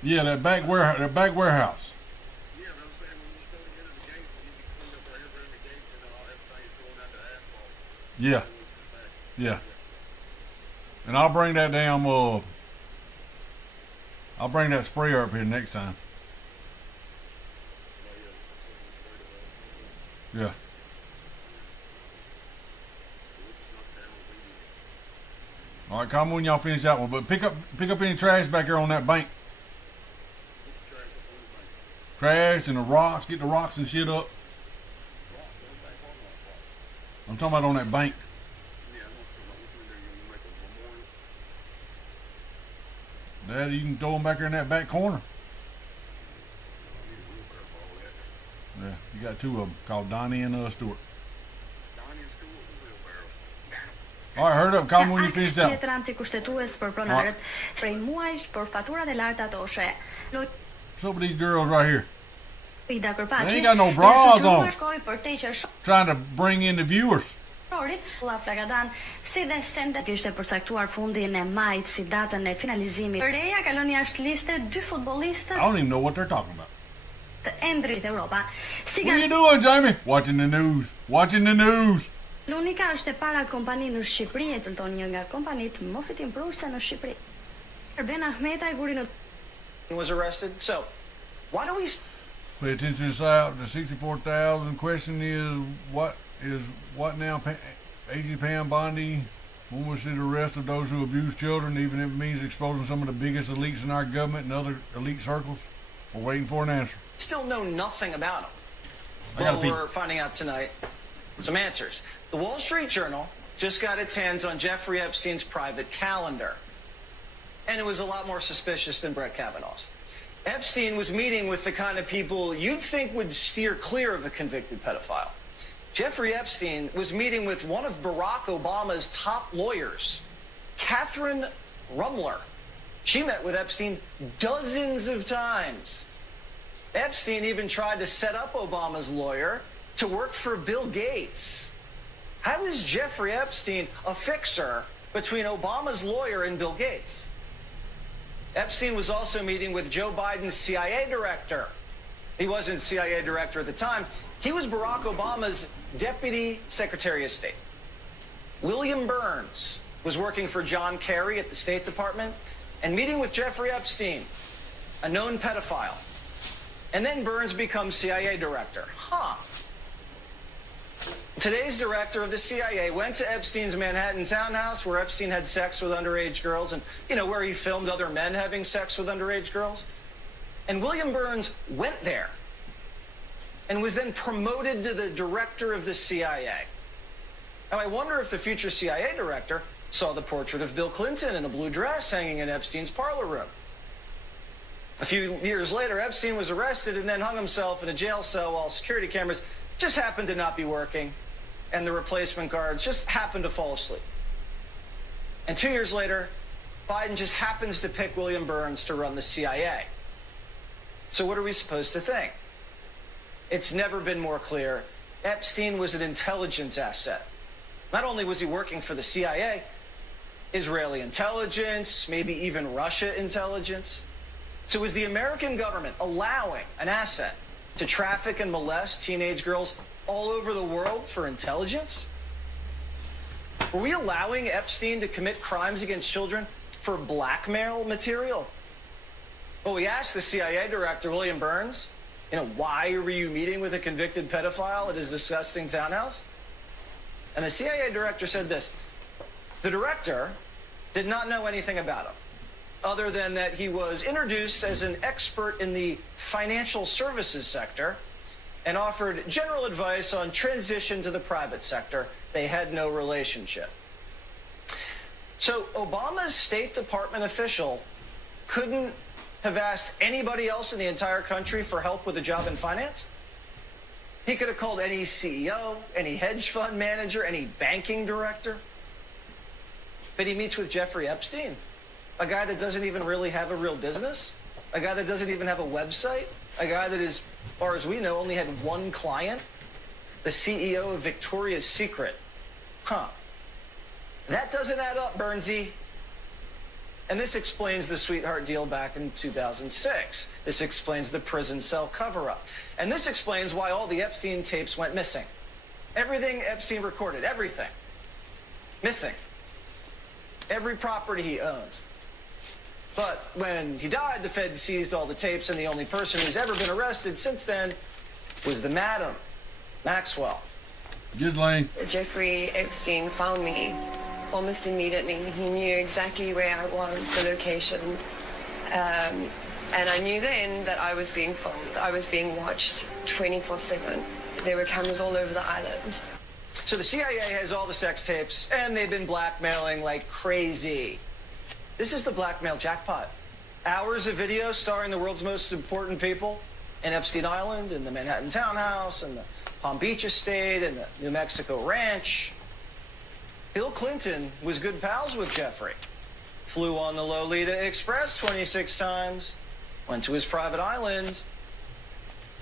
Yeah, that back warehouse. Yeah. And I'll bring that damn I'll bring that sprayer up here next time. Yeah. All right, come when y'all finish that one, but pick up any trash back there on that bank. Trash and the rocks, get the rocks and shit up. I'm talking about on that bank. Dad, you can throw them back there in that back corner. Yeah, you got two of them called Donnie and Stewart. All right, hurry up, call me when you finish that one. What's up with these girls right here? They ain't got no bras on. Trying to bring in the viewers. I don't even know what they're talking about. What are you doing, Jamie? Watching the news. L'unika është e para kompani në Shqipëri e tërton një nga kompanitë më fitimprurse në Shqipëri. Ben Ahmeta I guri në was arrested. So, why do we pay attention to the 64,000 question is what now? Agent Pam Bondi, when we see the arrest of those who abuse children, even if it means exposing some of the biggest elites in our government and other elite circles? We're waiting for an answer. Still know nothing about them. Well, we're finding out tonight some answers. The Wall Street Journal just got its hands on Jeffrey Epstein's private calendar. And it was a lot more suspicious than Brett Kavanaugh's. Epstein was meeting with the kind of people you'd think would steer clear of a convicted pedophile. Jeffrey Epstein was meeting with one of Barack Obama's top lawyers, Catherine Rumler. She met with Epstein dozens of times. Epstein even tried to set up Obama's lawyer to work for Bill Gates. How is Jeffrey Epstein a fixer between Obama's lawyer and Bill Gates? Epstein was also meeting with Joe Biden's CIA director. He wasn't CIA director at the time. He was Barack Obama's Deputy Secretary of State. William Burns was working for John Kerry at the State Department and meeting with Jeffrey Epstein, a known pedophile. And then Burns becomes CIA director. Huh. Today's director of the CIA went to Epstein's Manhattan townhouse where Epstein had sex with underage girls and, where he filmed other men having sex with underage girls. And William Burns went there and was then promoted to the director of the CIA. Now, I wonder if the future CIA director saw the portrait of Bill Clinton in a blue dress hanging in Epstein's parlor room. A few years later, Epstein was arrested and then hung himself in a jail cell while security cameras just happened to not be working and the replacement guards just happened to fall asleep. And 2 years later, Biden just happens to pick William Burns to run the CIA. So what are we supposed to think? It's never been more clear. Epstein was an intelligence asset. Not only was he working for the CIA, Israeli intelligence, maybe even Russia intelligence. So was the American government allowing an asset to traffic and molest teenage girls all over the world for intelligence? Were we allowing Epstein to commit crimes against children for blackmail material? Well, we asked the CIA director, William Burns, why were you meeting with a convicted pedophile at his disgusting townhouse? And the CIA director said this: the director did not know anything about him, other than that he was introduced as an expert in the financial services sector and offered general advice on transition to the private sector. They had no relationship. So Obama's State Department official couldn't have asked anybody else in the entire country for help with a job in finance? He could have called any CEO, any hedge fund manager, any banking director. But he meets with Jeffrey Epstein, a guy that doesn't even really have a real business, a guy that doesn't even have a website, a guy that, as far as we know, only had one client, the CEO of Victoria's Secret. Huh. That doesn't add up, Burnsy. And this explains the sweetheart deal back in 2006. This explains the prison cell cover-up. And this explains why all the Epstein tapes went missing. Everything Epstein recorded, everything, missing. Every property he owned. But when he died, the Fed seized all the tapes, and the only person who's ever been arrested since then was the Madam, Maxwell. Ghislaine. Jeffrey Epstein found me almost immediately. He knew exactly where I was, the location. And I knew then that I was being filmed. I was being watched 24/7. There were cameras all over the island. So the CIA has all the sex tapes, and they've been blackmailing like crazy. This is the blackmail jackpot. Hours of video starring the world's most important people in Epstein Island, in the Manhattan townhouse, in the Palm Beach estate, in the New Mexico ranch. Bill Clinton was good pals with Jeffrey. Flew on the Lolita Express 26 times. Went to his private island.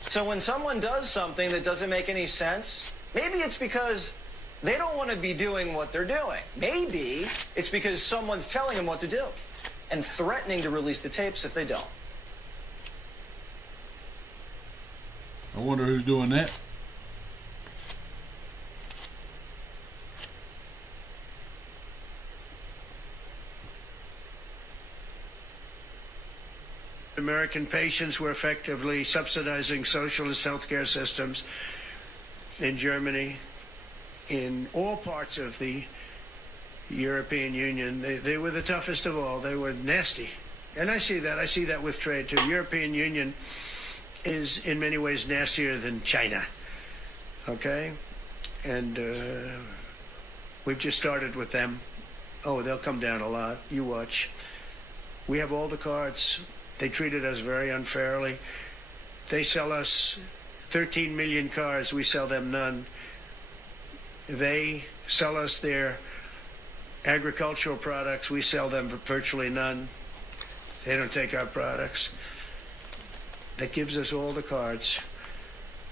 So when someone does something that doesn't make any sense, maybe it's because they don't want to be doing what they're doing. Maybe it's because someone's telling them what to do and threatening to release the tapes if they don't. I wonder who's doing that. American patients were effectively subsidizing socialist healthcare systems in Germany, in all parts of the European Union. They were the toughest of all. They were nasty. And I see that. I see that with trade, too. European Union is in many ways nastier than China. Okay? And we've just started with them. Oh, they'll come down a lot. You watch. We have all the cards. They treated us very unfairly. They sell us 13 million cars. We sell them none. They sell us their agricultural products. We sell them virtually none. They don't take our products. That gives us all the cards,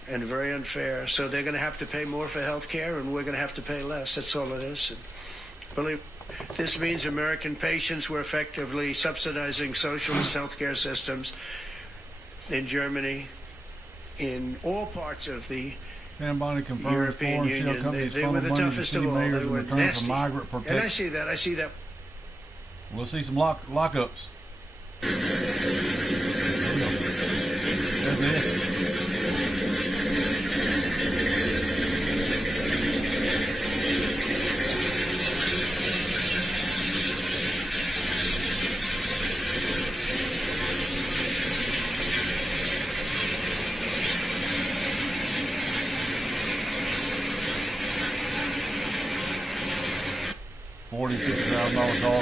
and very unfair. So they're going to have to pay more for health care, and we're going to have to pay less. That's all it is. And believe this means American patients were effectively subsidizing socialist healthcare systems in Germany, in all parts of the Bonnie confirms European foreign shell Union. companies They funnel were the money to toughest city of all. mayors They in were return nasty. for migrant protection. And I see that. I see that. We'll see some lockups. That's it. $46,000 car.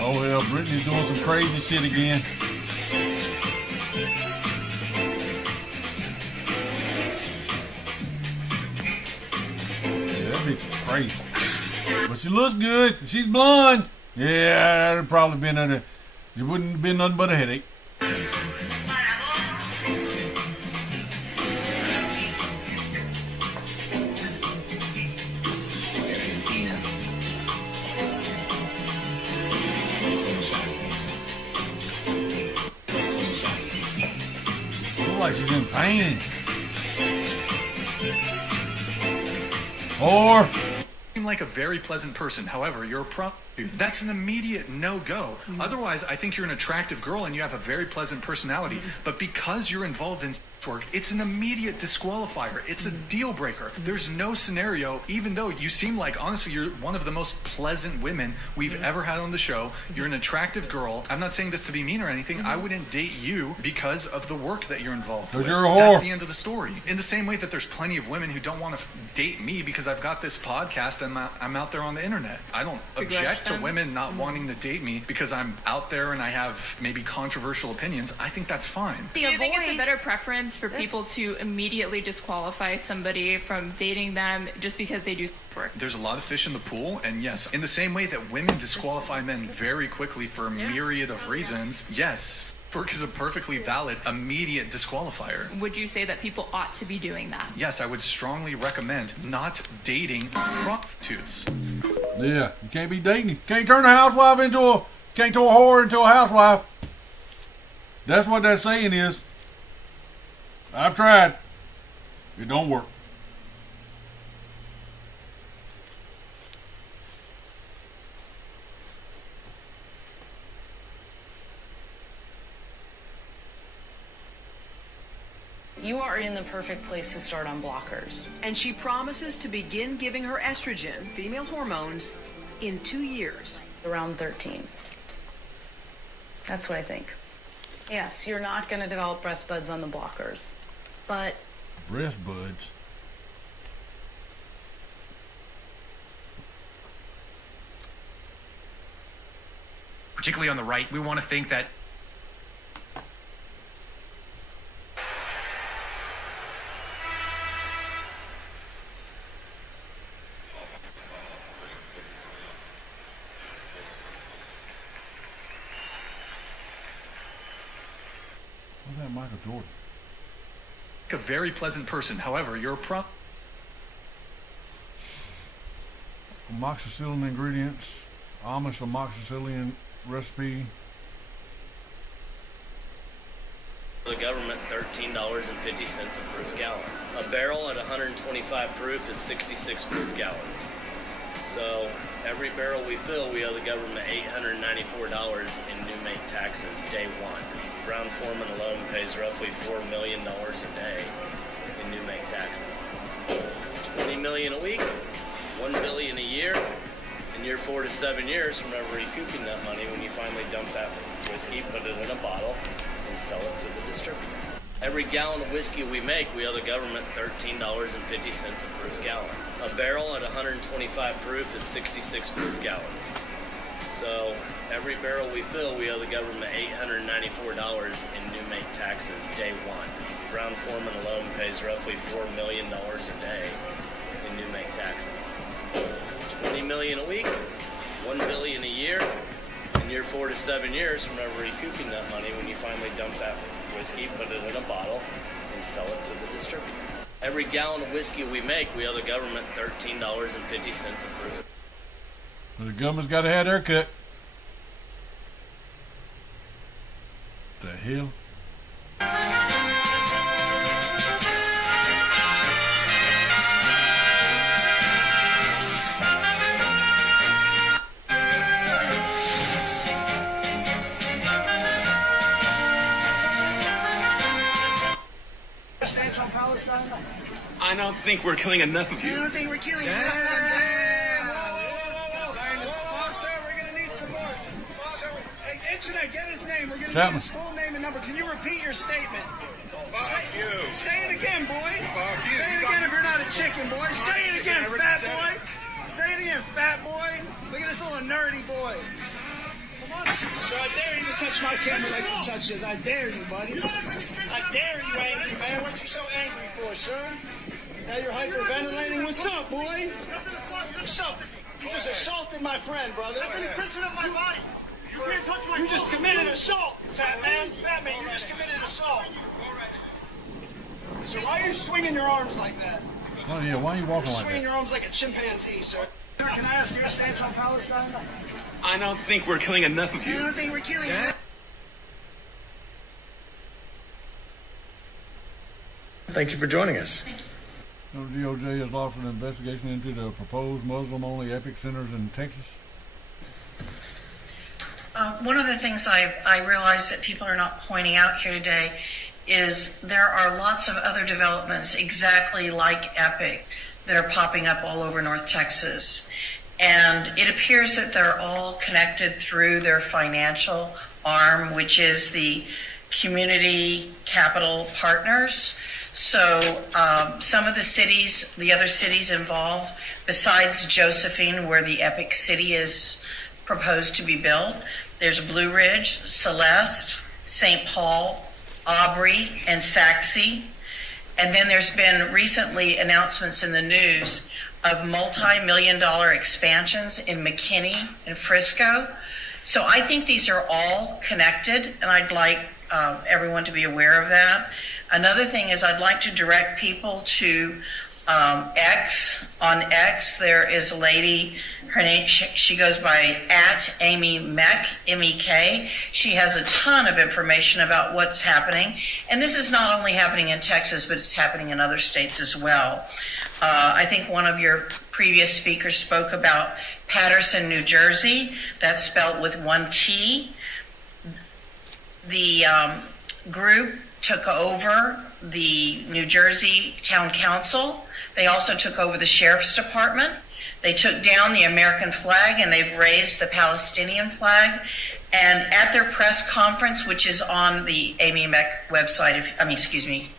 Oh well, Brittany's doing some crazy shit again. Yeah, that bitch is crazy. But she looks good. She's blonde. Yeah, that'd probably been under. It wouldn't have been nothing but a headache. Looks like she's in pain. Or seem like a very pleasant person. However, you're a prostitute. That's an immediate no-go. Otherwise, I think you're an attractive girl and you have a very pleasant personality. But because you're involved in sex work, it's an immediate disqualifier. It's a deal breaker. There's no scenario, even though you seem like, honestly, you're one of the most pleasant women we've ever had on the show. You're an attractive girl. I'm not saying this to be mean or anything. I wouldn't date you because of the work that you're involved with. You're a whore. That's the end of the story. In the same way that there's plenty of women who don't want to date me because I've got this podcast and I'm out there on the internet. I don't object to women not wanting to date me because I'm out there and I have maybe controversial opinions. I think that's fine. Do you think it's a better preference for people to immediately disqualify somebody from dating them just because they do work? There's a lot of fish in the pool, and yes, in the same way that women disqualify men very quickly for a myriad of reasons, yes, work is a perfectly valid immediate disqualifier. Would you say that people ought to be doing that? Yes, I would strongly recommend not dating prostitutes. yeah, you can't be dating. You can't turn a housewife into a whore into a housewife. That's what that saying is. I've tried. It don't work. You are in the perfect place to start on blockers. And she promises to begin giving her estrogen, female hormones, in 2 years. Around 13. That's what I think. Yes, you're not going to develop breast buds on the blockers, but... Breast buds? Particularly on the right, we want to think that What's that, Michael Jordan? A very pleasant person. However, you're a amoxicillin ingredients. Amish amoxicillin recipe. The government, $13.50 a proof gallon. A barrel at 125 proof is 66 proof gallons. So every barrel we fill, we owe the government $894 in new make taxes day one. Brown Foreman alone pays roughly $4 million a day in new make taxes. $20 million a week, $1 billion a year. In your 4 to 7 years, remember recouping that money when you finally dump that whiskey, put it in a bottle, and sell it to the distributor. Every gallon of whiskey we make, we owe the government $13.50 a proof gallon. A barrel at 125 proof is 66 proof gallons. So every barrel we fill, we owe the government $894 in new make taxes day one. Brown Foreman alone pays roughly $4 million a day in new make taxes. $20 million a week, $1 billion a year. In your 4 to 7 years, remember recouping that money when you finally dump that whiskey, put it in a bottle, and sell it to the distributor. Every gallon of whiskey we make, we owe the government $13.50 a proof. The government's got to have their cut. The hell? Palestine? I don't think we're killing enough of you. I don't think we're killing enough of them. We're going to need some more. Hey, Internet, get his name. We're going to Chapman. need his full name and number. Can you repeat your statement? Fuck you. Say it again, boy. Fuck you. Say it again if you're not a chicken, boy. Say it again, fat boy. Say it again, fat boy. Look at this little nerdy boy. Come on. So I dare you to touch my camera like you touch this. I dare you, buddy. I dare you, angry man. What you so angry for, sir? Now you're hyperventilating. What's up, boy? What's up? You just assaulted my friend, brother. I've been infringement of my body. You can't touch my You just committed assault, fat man. Fat man, you just committed assault. So why are you swinging your arms like that? Oh yeah, why are you walking like Swinging that? your arms like a chimpanzee, sir. Can I ask your stance on Palestine? I don't think we're killing enough of you. I don't think we're killing enough. Thank you for joining us. The DOJ has launched an investigation into the proposed Muslim-only epic centers in Texas. One of the things I realize that people are not pointing out here today is there are lots of other developments exactly like Epic that are popping up all over North Texas. And it appears that they're all connected through their financial arm, which is the Community Capital Partners. So some of the cities, the other cities involved, besides Josephine, where the Epic City is proposed to be built, there's Blue Ridge, Celeste, St. Paul, Aubrey, and Saxe. And then there's been recently announcements in the news of multi-million-dollar expansions in McKinney and Frisco. So I think these are all connected, and I'd like everyone to be aware of that. Another thing is I'd like to direct people to X. On X, there is a lady, her name, she goes by @AmyMeck, M-E-K. She has a ton of information about what's happening. And this is not only happening in Texas, but it's happening in other states as well. I think one of your previous speakers spoke about Patterson, New Jersey. That's spelled with one T. The group took over the New Jersey Town Council. They also took over the Sheriff's Department. They took down the American flag and they've raised the Palestinian flag. And at their press conference, which is on the Amy Meck website,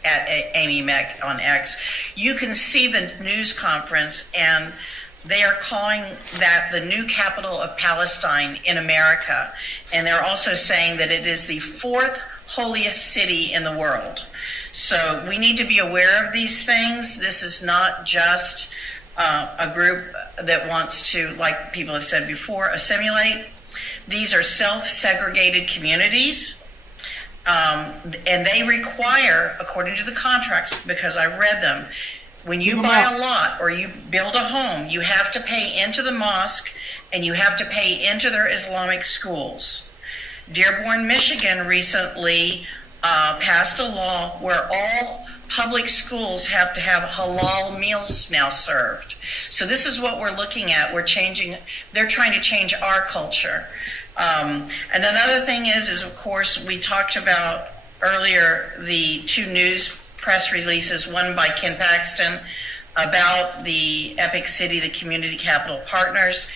at Amy Meck on X, you can see the news conference, and they are calling that the new capital of Palestine in America. And they're also saying that it is the fourth holiest city in the world. So we need to be aware of these things. This is not just a group that wants to, like people have said before, assimilate. These are self-segregated communities, and they require, according to the contracts, because I read them, when you buy a lot or you build a home, you have to pay into the mosque and you have to pay into their Islamic schools. Dearborn, Michigan recently passed a law where all public schools have to have halal meals now served. So this is what we're looking at. They're trying to change our culture. And another thing is of course, we talked about earlier the two news press releases, one by Ken Paxton about the Epic City, the Community Capital Partners,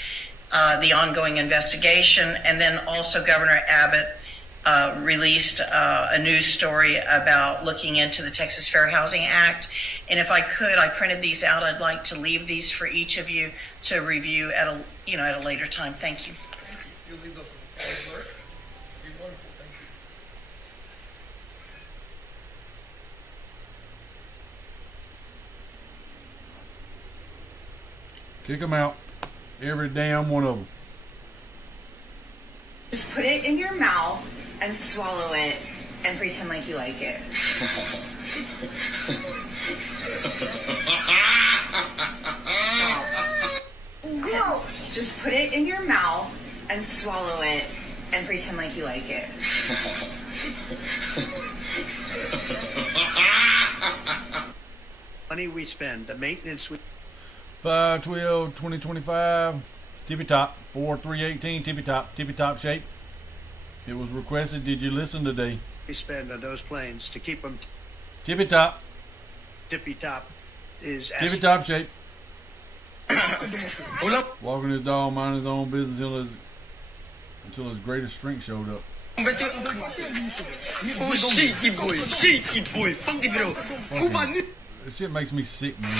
the ongoing investigation, and then also Governor Abbott released a news story about looking into the Texas Fair Housing Act. And if I could, I printed these out. I'd like to leave these for each of you to review at a later time. Thank you. You'll leave those with the clerk. It'd be wonderful. Thank you. Kick them out. Every damn one of them. Just put it in your mouth and swallow it and pretend like you like it. Go! Just put it in your mouth and swallow it and pretend like you like it. Money we spend, the maintenance we... 5/12/2025, tippy top, 4/3/18, tippy top shape. It was requested. Did you listen today? We spend on those planes to keep them tippy top. Tippy Top is... Tippy Top shape. Hold up. Walking his dog, minding his own business until his greatest strength showed up. Oh, shaky boy, funky bro. This shit makes me sick, man.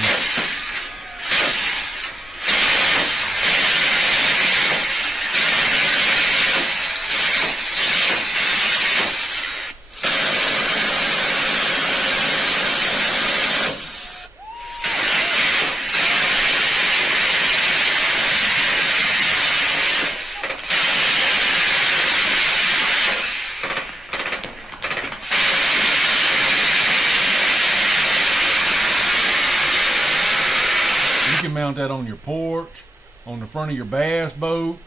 Mount that on your porch, on the front of your bass boat,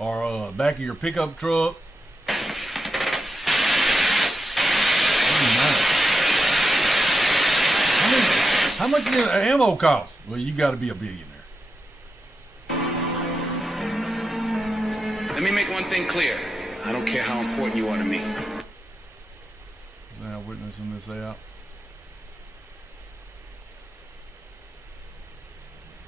or back of your pickup truck. How much does ammo cost? Well, you got to be a billionaire. Let me make one thing clear. I don't care how important you are to me. Now witnessing this out.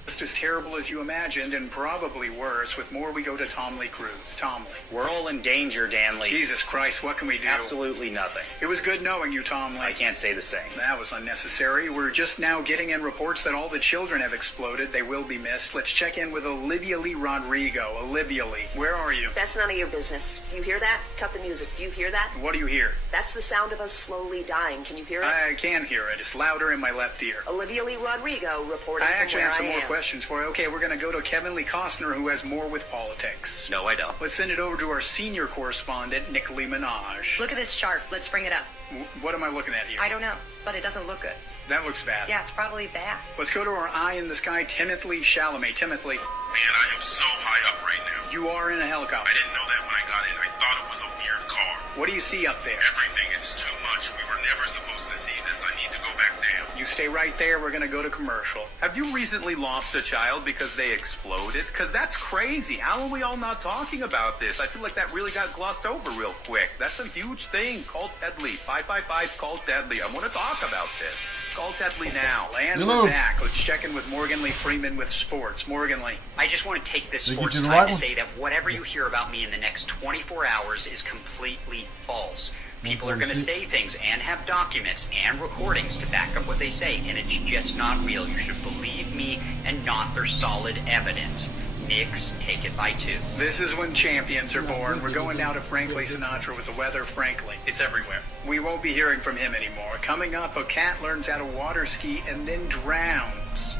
Just as terrible as you imagined, and probably worse. With more, we go to Tom Lee Cruz. Tom Lee. We're all in danger, Dan Lee. Jesus Christ, what can we do? Absolutely nothing. It was good knowing you, Tom Lee. I can't say the same. That was unnecessary. We're just now getting in reports that all the children have exploded. They will be missed. Let's check in with Olivia Lee Rodrigo. Olivia Lee, where are you? That's none of your business. Do you hear that? Cut the music. Do you hear that? What do you hear? That's the sound of us slowly dying. Can you hear it? I can hear it. It's louder in my left ear. Olivia Lee Rodrigo reporting I actually from have where some I more am. questions for you. Okay, we're going to go to Kevin Lee Costner, who has more with politics. No, I don't. Let's send it over to our senior correspondent, Nick Lee Minaj. Look at this chart. Let's bring it up. What am I looking at here? I don't know, but it doesn't look good. That looks bad. Yeah, it's probably bad. Let's go to our eye in the sky, Timothy Chalamet. Timothy. Man, I am so high up right now. You are in a helicopter. I didn't know that when I got in. I thought it was a weird car. What do you see up there? Everything. It's too much. We were never supposed to see this. I need to go back down. You stay right there. We're going to go to commercial. Have you recently lost a child because they exploded? Because that's crazy. How are we all not talking about this? I feel like that really got glossed over real quick. That's a huge thing. Call Deadly. 555 call Deadly. I want to talk about this. Call Deadly now. And we're back. Let's check in with Morgan Lee Freeman with sports. Morgan Lee. I just want to take this sports you the time right to one? say that whatever you hear about me in the next 24 hours is completely false. People are going to say things and have documents and recordings to back up what they say, and it's just not real. You should believe me and not their solid evidence. Knicks take it by 2. This is when champions are born. We're going now to Frankly Sinatra with the weather, frankly. It's everywhere. We won't be hearing from him anymore. Coming up, a cat learns how to water ski and then drowns.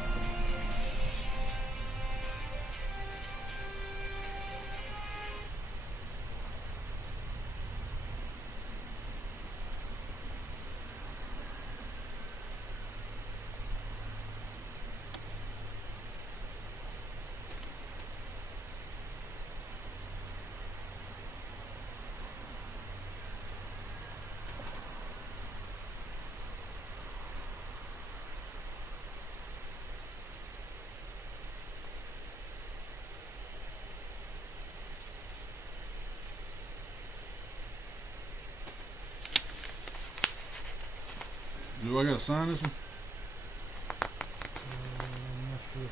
Do I gotta sign this one? I'm not sure.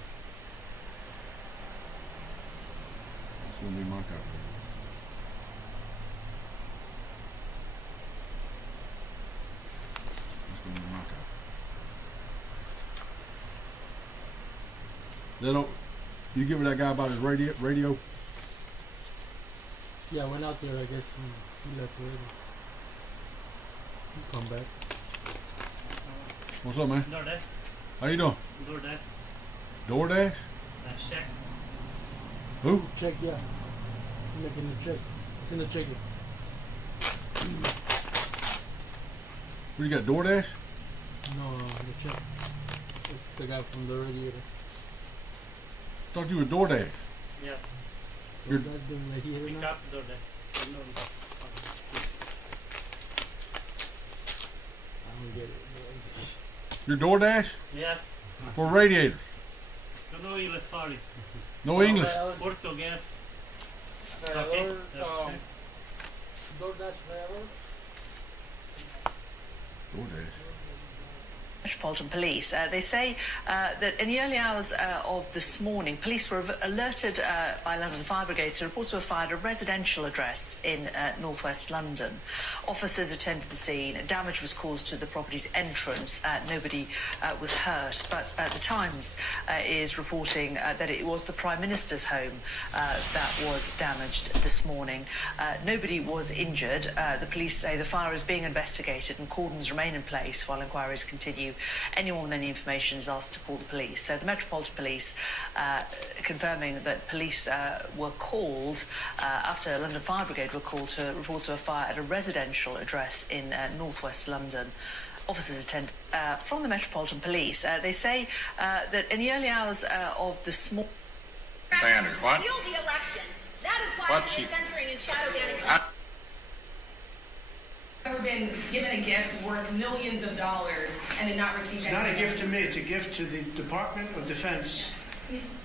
This will be my copy. This gonna be my copy. They don't. You give that guy about his radio? Yeah, I went out there, I guess, and he left already. He's come back. What's up, man? DoorDash. How you doing? DoorDash. DoorDash? That's check. Who? Check, yeah. I'm making a check. It's in the check. What, you got DoorDash? No, the check. It's the guy from the radiator. Thought you was DoorDash. Yes. You're- DoorDash doing radiator Pick now? up DoorDash. No. I don't get it. You're DoorDash? Yes. For radiators. No English, sorry. No English. Portuguese. Okay. Okay. DoorDash driver? DoorDash. Metropolitan Police. They say that in the early hours of this morning, police were alerted by London Fire Brigade to reports of a fire at a residential address in northwest London. Officers attended the scene. Damage was caused to the property's entrance. Nobody was hurt, but the Times is reporting that it was the Prime Minister's home that was damaged this morning. Nobody was injured. The police say the fire is being investigated and cordons remain in place while inquiries continue. Anyone with any information is asked to call the police. So the Metropolitan Police confirming that police were called after London Fire Brigade were called to reports of a fire at a residential address in northwest London. Officers attend from the Metropolitan Police. They say that in the early hours of this morning. Sanders, what? Steal the election. That is why What? he is censoring and shadow banning. Ever been given a gift worth millions of dollars and did not receive It's anything? not a gift to me, it's a gift to the Department of Defense.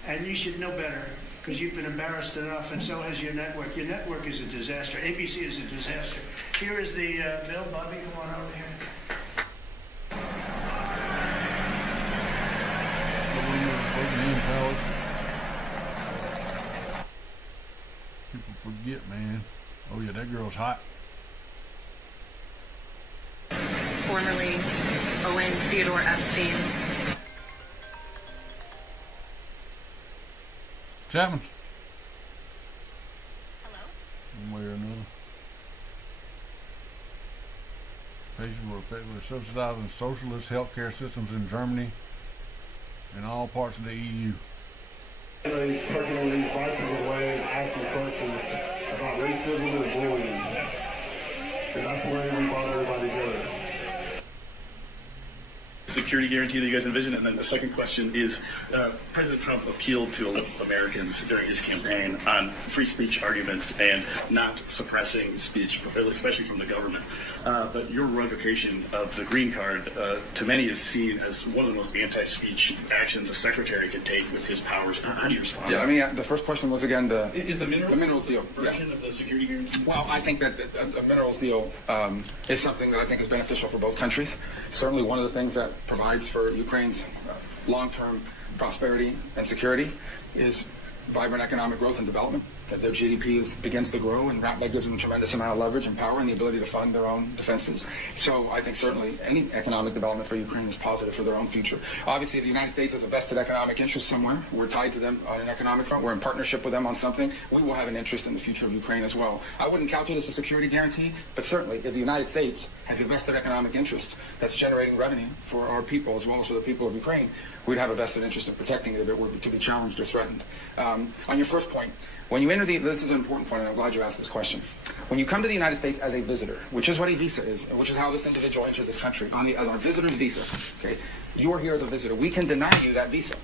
And you should know better, because you've been embarrassed enough, and so has your network. Your network is a disaster. ABC is a disaster. Here is the bill. Bobby, come on over here. People forget, man. Oh yeah, that girl's hot. Formerly Owen Theodore Epstein. Chapman. One way or another. Patients were effectively subsidizing socialist healthcare systems in Germany and all parts of the EU. Taking these voices away and asking questions about racism and bullying. And that's where we brought everybody together. Security guarantee that you guys envision? And then the second question is, President Trump appealed to a lot of Americans during his campaign on free speech arguments and not suppressing speech, especially from the government. But your revocation of the green card, to many, is seen as one of the most anti-speech actions a secretary can take with his powers. How do you respond? Yeah, I mean, the first question was, again, is the minerals deal version of the security guarantee? Well, I think that a minerals deal is something that I think is beneficial for both countries. Certainly one of the things that provides for Ukraine's long-term prosperity and security is vibrant economic growth and development, that their GDP begins to grow, and that gives them a tremendous amount of leverage and power and the ability to fund their own defenses. So I think certainly any economic development for Ukraine is positive for their own future. Obviously, if the United States has a vested economic interest somewhere, we're tied to them on an economic front, we're in partnership with them on something, we will have an interest in the future of Ukraine as well. I wouldn't count it as a security guarantee, but certainly if the United States has a vested economic interest that's generating revenue for our people as well as for the people of Ukraine, we'd have a vested interest in protecting it if it were to be challenged or threatened. On your first point, when you enter this is an important point, and I'm glad you asked this question. When you come to the United States as a visitor, which is what a visa is, and which is how this individual entered this country, as a visitor's visa, okay, you are here as a visitor. We can deny you that visa.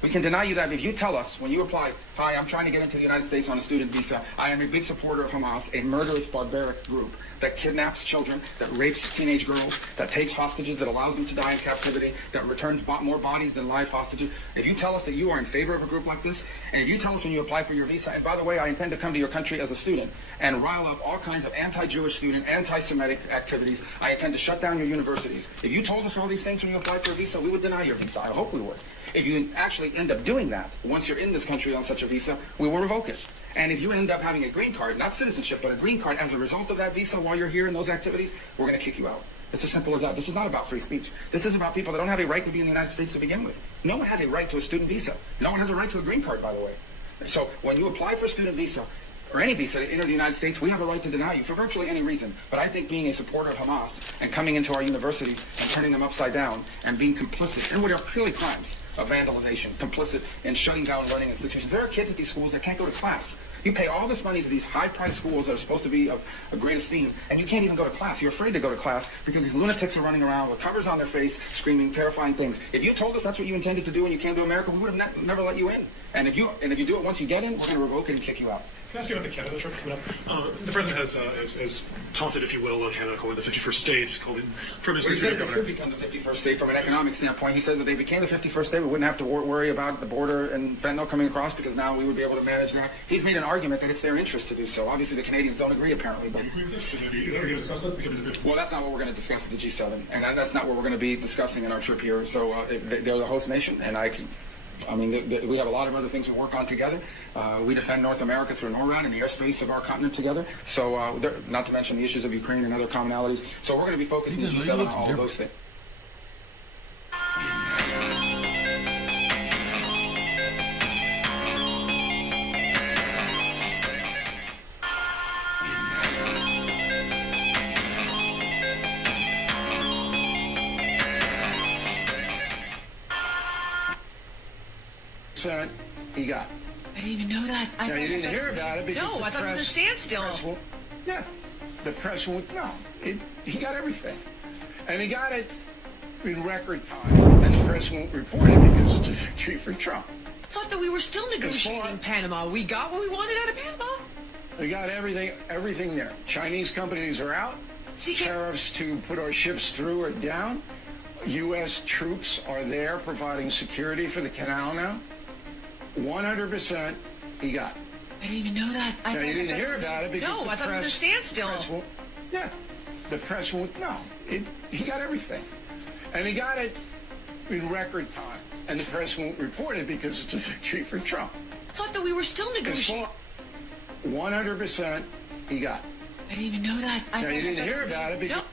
We can deny you that if you tell us when you apply, hi, I'm trying to get into the United States on a student visa. I am a big supporter of Hamas, a murderous, barbaric group that kidnaps children, that rapes teenage girls, that takes hostages, that allows them to die in captivity, that returns more bodies than live hostages. If you tell us that you are in favor of a group like this, and if you tell us when you apply for your visa, and by the way, I intend to come to your country as a student and rile up all kinds of anti-Jewish student, anti-Semitic activities, I intend to shut down your universities. If you told us all these things when you applied for a visa, we would deny your visa. I hope we would. If you actually end up doing that, once you're in this country on such a visa, we will revoke it. And if you end up having a green card, not citizenship, but a green card as a result of that visa while you're here in those activities, we're going to kick you out. It's as simple as that. This is not about free speech. This is about people that don't have a right to be in the United States to begin with. No one has a right to a student visa. No one has a right to a green card, by the way. So when you apply for a student visa, or any visa to enter the United States, we have a right to deny you for virtually any reason. But I think being a supporter of Hamas and coming into our universities and turning them upside down and being complicit in what are clearly crimes of vandalization, complicit in shutting down and running institutions. There are kids at these schools that can't go to class. You pay all this money to these high-priced schools that are supposed to be of a great esteem, and you can't even go to class. You're afraid to go to class because these lunatics are running around with covers on their face, screaming terrifying things. If you told us that's what you intended to do when you came to America, we would have never let you in. And if you do it once you get in, we're going to revoke it and kick you out. Can I ask you about the Canada trip coming up? The president has taunted, if you will, on Canada calling the 51st state, called it Well, he said it should become the 51st state from an economic standpoint. He said that they became the 51st state, we wouldn't have to worry about the border and fentanyl coming across because now we would be able to manage that. He's made an argument that it's their interest to do so. Obviously, the Canadians don't agree, apparently. But well, that's not what we're going to discuss at the G7, and that's not what we're going to be discussing in our trip here. So they're the host nation, and I mean, we have a lot of other things we work on together. We defend North America through NORAD and the airspace of our continent together. So, not to mention the issues of Ukraine and other commonalities. So we're going to be focusing in G7 on all of those things. He got. I didn't even know that. Now, you didn't hear about it because no, I thought it was a standstill. Yeah, the press won't. No, he got everything, and he got it in record time, and the press won't report it because it's a victory for Trump. I thought that we were still negotiating Panama. We got what we wanted out of Panama. We got everything there. Chinese companies are out. Tariffs to put our ships through are down. U.S. troops are there providing security for the canal now. 100% he got. I didn't even know that. Now, you didn't hear about it because no, I thought it was a standstill. Yeah, the press won't. No, he got everything, and he got it in record time, and the press won't report it because it's a victory for Trump. I thought that we were still negotiating. 100% he got. I didn't even know that. Now, you didn't hear about it because. No.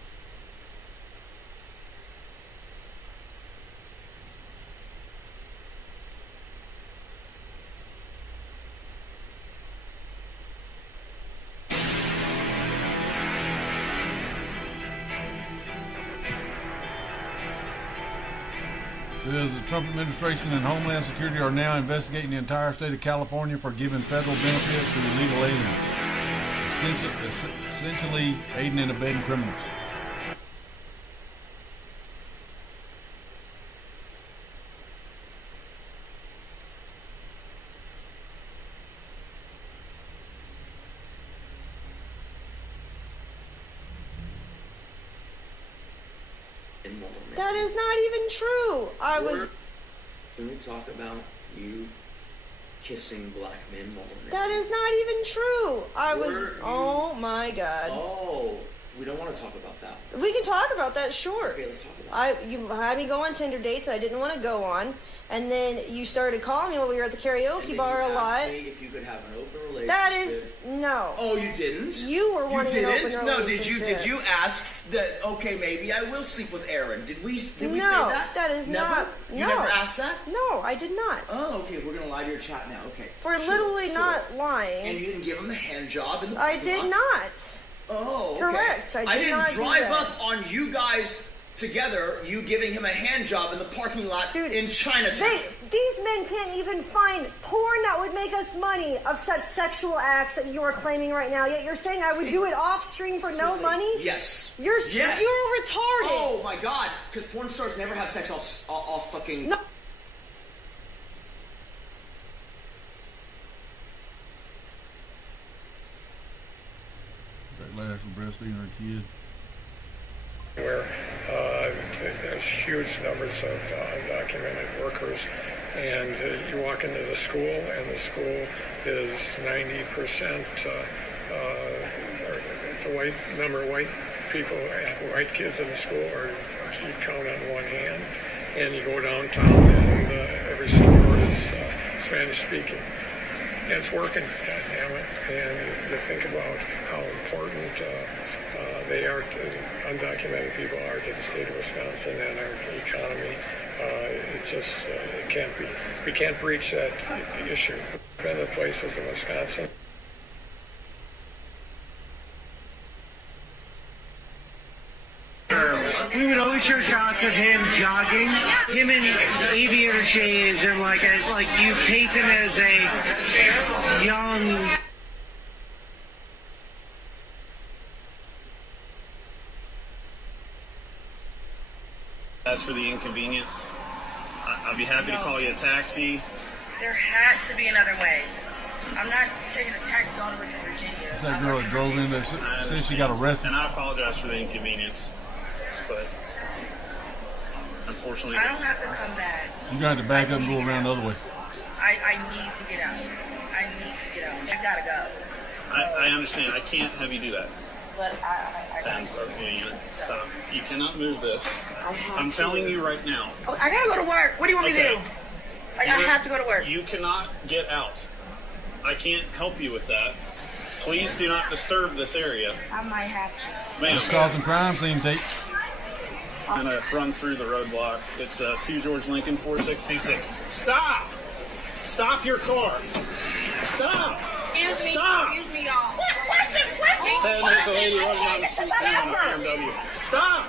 Says the Trump administration and Homeland Security are now investigating the entire state of California for giving federal benefits to illegal aliens, essentially aiding and abetting criminals. That is not even true. Can we talk about you kissing black men while men? That is not even true. Oh my God. Oh, we don't want to talk about that. We can talk about that, sure. Okay, let's talk about that. You had me go on Tinder dates I didn't want to go on, and then you started calling me while we were at the karaoke bar a lot. Me if you could have an open relationship. That is no. Oh, you didn't? You were wanting an open relationship. No, did you ask that? Okay, maybe I will sleep with Aaron. Did we say that? No, that is never? not. You no. never asked that? No, I did not. Oh, okay. We're gonna lie to your chat now. Okay. We're literally not lying. And you didn't give him the hand job in the I did not. Oh, okay. Correct. I didn't drive up on you guys together, you giving him a hand job in the parking lot in Chinatown. These men can't even find porn that would make us money of such sexual acts that you are claiming right now. Yet you're saying I would do it off stream for no money? Yes. You're retarded. Oh my God! Because porn stars never have sex off fucking. No. Backlash from breastfeeding her kid. Where there's huge numbers of undocumented workers, and you walk into the school, and the school is 90% the white number of white people, white kids in the school are you count on one hand, and you go downtown, and every store is Spanish speaking. And it's working, goddammit. And you think about how important they are, undocumented people are to the state of Wisconsin and our economy. It just it can't be. We can't breach that issue. Been to places in Wisconsin. We would always show shots of him jogging, him in aviator shades, and like you paint him as a young. As for the inconvenience, I'd be happy to call you a taxi. There has to be another way. I'm not taking a taxi all the way to Virginia. It's that girl that drove in there, said she got arrested. And I apologize for the inconvenience, but unfortunately, I don't have to come back. You're going to have to back up and go around the other way. I need to get out. I need to get out. I gotta go. I understand. I can't have you do that. But I Stop. You cannot move this. I'm telling you right now. Oh, I gotta go to work. What do you want me to do? I have to go to work. You cannot get out. I can't help you with that. Please do not disturb this area. I might have to. Ma'am. It's causing crime scene, Tate. I'm gonna run through the roadblock. It's 2 George Lincoln 4626. Stop! Stop your car! Stop! Stop! Excuse me, y'all. Then there's a lady running down the street now on a BMW. Stop!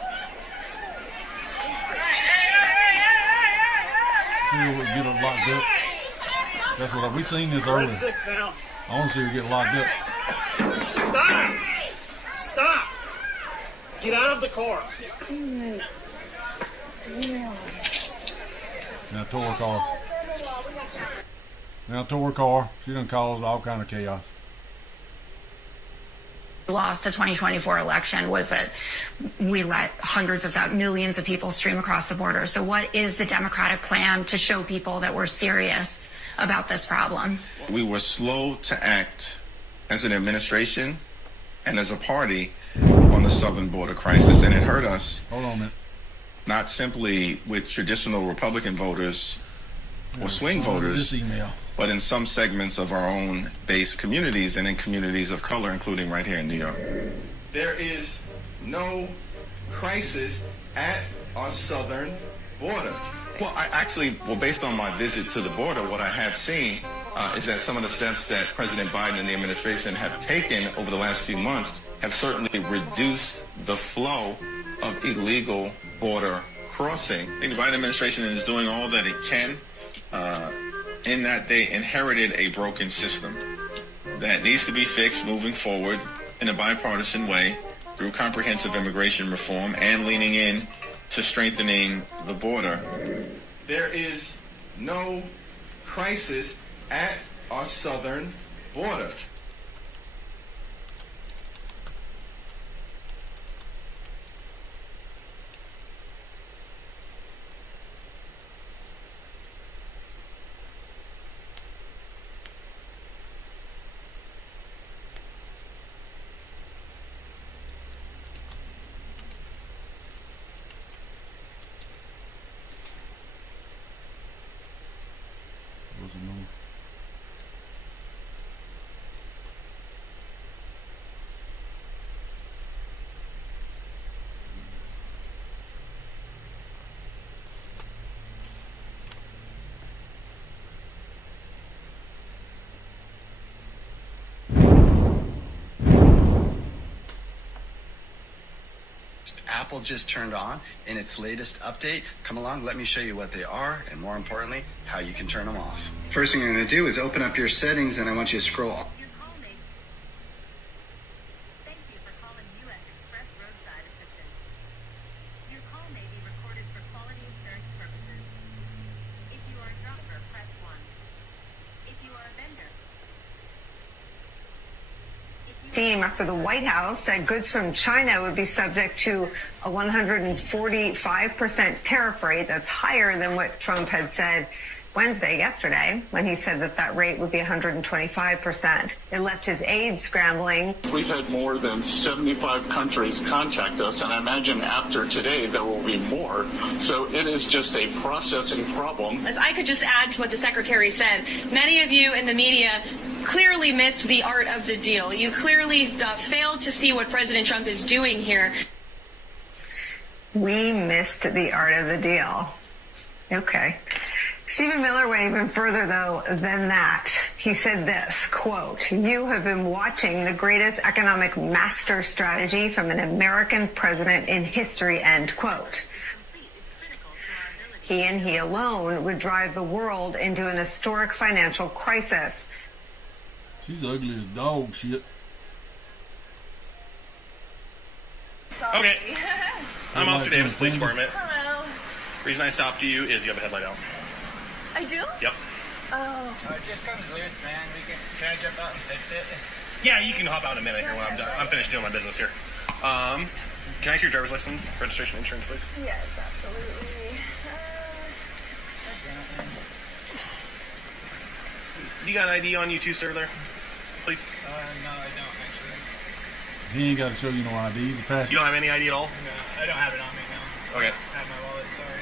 See her get her locked up. That's what we seen this earlier. 6 now. I want to see her get locked up. Stop! Stop! Get out of the car. Now tore her car. Now tore her car. She done caused all kind of chaos. Lost the 2024 election was that we let hundreds of thousands, millions of people stream across the border. So what is the Democratic plan to show people that we're serious about this problem? We were slow to act as an administration and as a party on the southern border crisis, and it hurt us. Hold on a minute. Not simply with traditional Republican voters or swing voters, but in some segments of our own base communities and in communities of color, including right here in New York. There is no crisis at our southern border. Well, based on my visit to the border, what I have seen is that some of the steps that President Biden and the administration have taken over the last few months have certainly reduced the flow of illegal border crossing. I think the Biden administration is doing all that it can in that they inherited a broken system that needs to be fixed moving forward in a bipartisan way through comprehensive immigration reform and leaning in to strengthening the border. There is no crisis at our southern border. Apple just turned on in its latest update. Come along, let me show you what they are, and more importantly, how you can turn them off. First thing you're going to do is open up your settings, and I want you to scroll up. After the White House said goods from China would be subject to a 145% tariff rate. That's higher than what Trump had said yesterday, when he said that rate would be 125%. It left his aides scrambling. We've had more than 75 countries contact us, and I imagine after today there will be more. So it is just a processing problem. If I could just add to what the secretary said, many of you in the media clearly missed the art of the deal. You clearly failed to see what President Trump is doing here. We missed the art of the deal. Okay. Stephen Miller went even further, though, than that. He said this, quote, "You have been watching the greatest economic master strategy from an American president in history," end quote. He and he alone would drive the world into an historic financial crisis. She's ugly as dog shit. Okay. I'm Officer Davis, Police Department. Hello. The reason I stopped you is you have a headlight out. I do? Yep. Oh. It just comes loose, man. Can I jump out and fix it? Yeah, you can hop out in a minute here when I'm done. I'm finished doing my business here. Can I see your driver's license, registration, insurance, please? Yes, absolutely. You got an ID on you too, sir, there? Please? No, I don't, actually. He ain't got to show you no ID. He's a passenger. You don't have any ID at all? No, I don't have it on me, no. Okay. I have my wallet, sorry.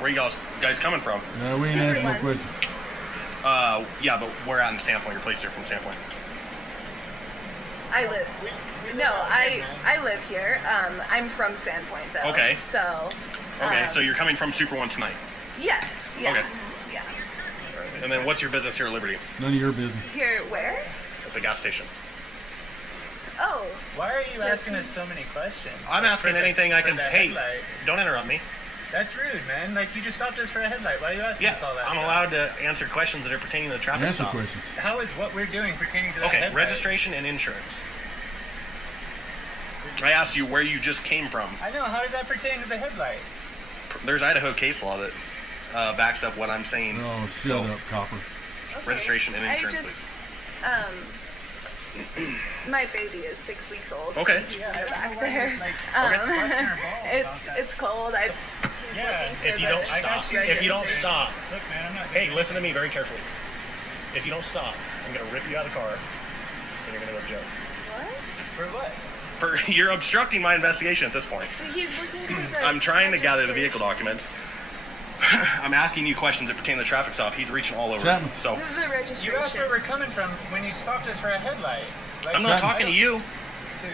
Where you guys coming from? No, we ain't answering no question. Yeah, but we're out in Sandpoint. Your plates are from Sandpoint. I live. I live here. I'm from Sandpoint, though. Okay. So. Okay, so you're coming from Super One tonight. Yes. Yeah. Okay. Yeah. And then what's your business here at Liberty? None of your business. Here, where? At the gas station. Oh. Why are you asking us so many questions? I'm asking anything I can. Hey, headlight. don't interrupt me. That's rude, man. Like, you just stopped us for a headlight. Why are you asking us all that I'm stuff? allowed to answer questions that are pertaining to the traffic Answer stop. questions. How is what we're doing pertaining to that Okay, headlight? registration and insurance. I asked you where you just came from. I know. How does that pertain to the headlight? There's Idaho case law that backs up what I'm saying. Oh, shut up, copper. Okay. Registration and insurance, I just, my baby is 6 weeks old. Okay. Yeah, back there. It's cold. If you don't stop. Look, man, I'm not. Hey, listen to me very carefully. If you don't stop, I'm gonna rip you out of the car, and you're gonna go to jail. What? For what? You're obstructing my investigation at this point. He's looking for the I'm trying to gather the vehicle documents. I'm asking you questions that pertain to the traffic stop. He's reaching all over. Chapman. So This is the registration. You asked where we're coming from when you stopped us for a headlight. Like, I'm not talking to you. Dude,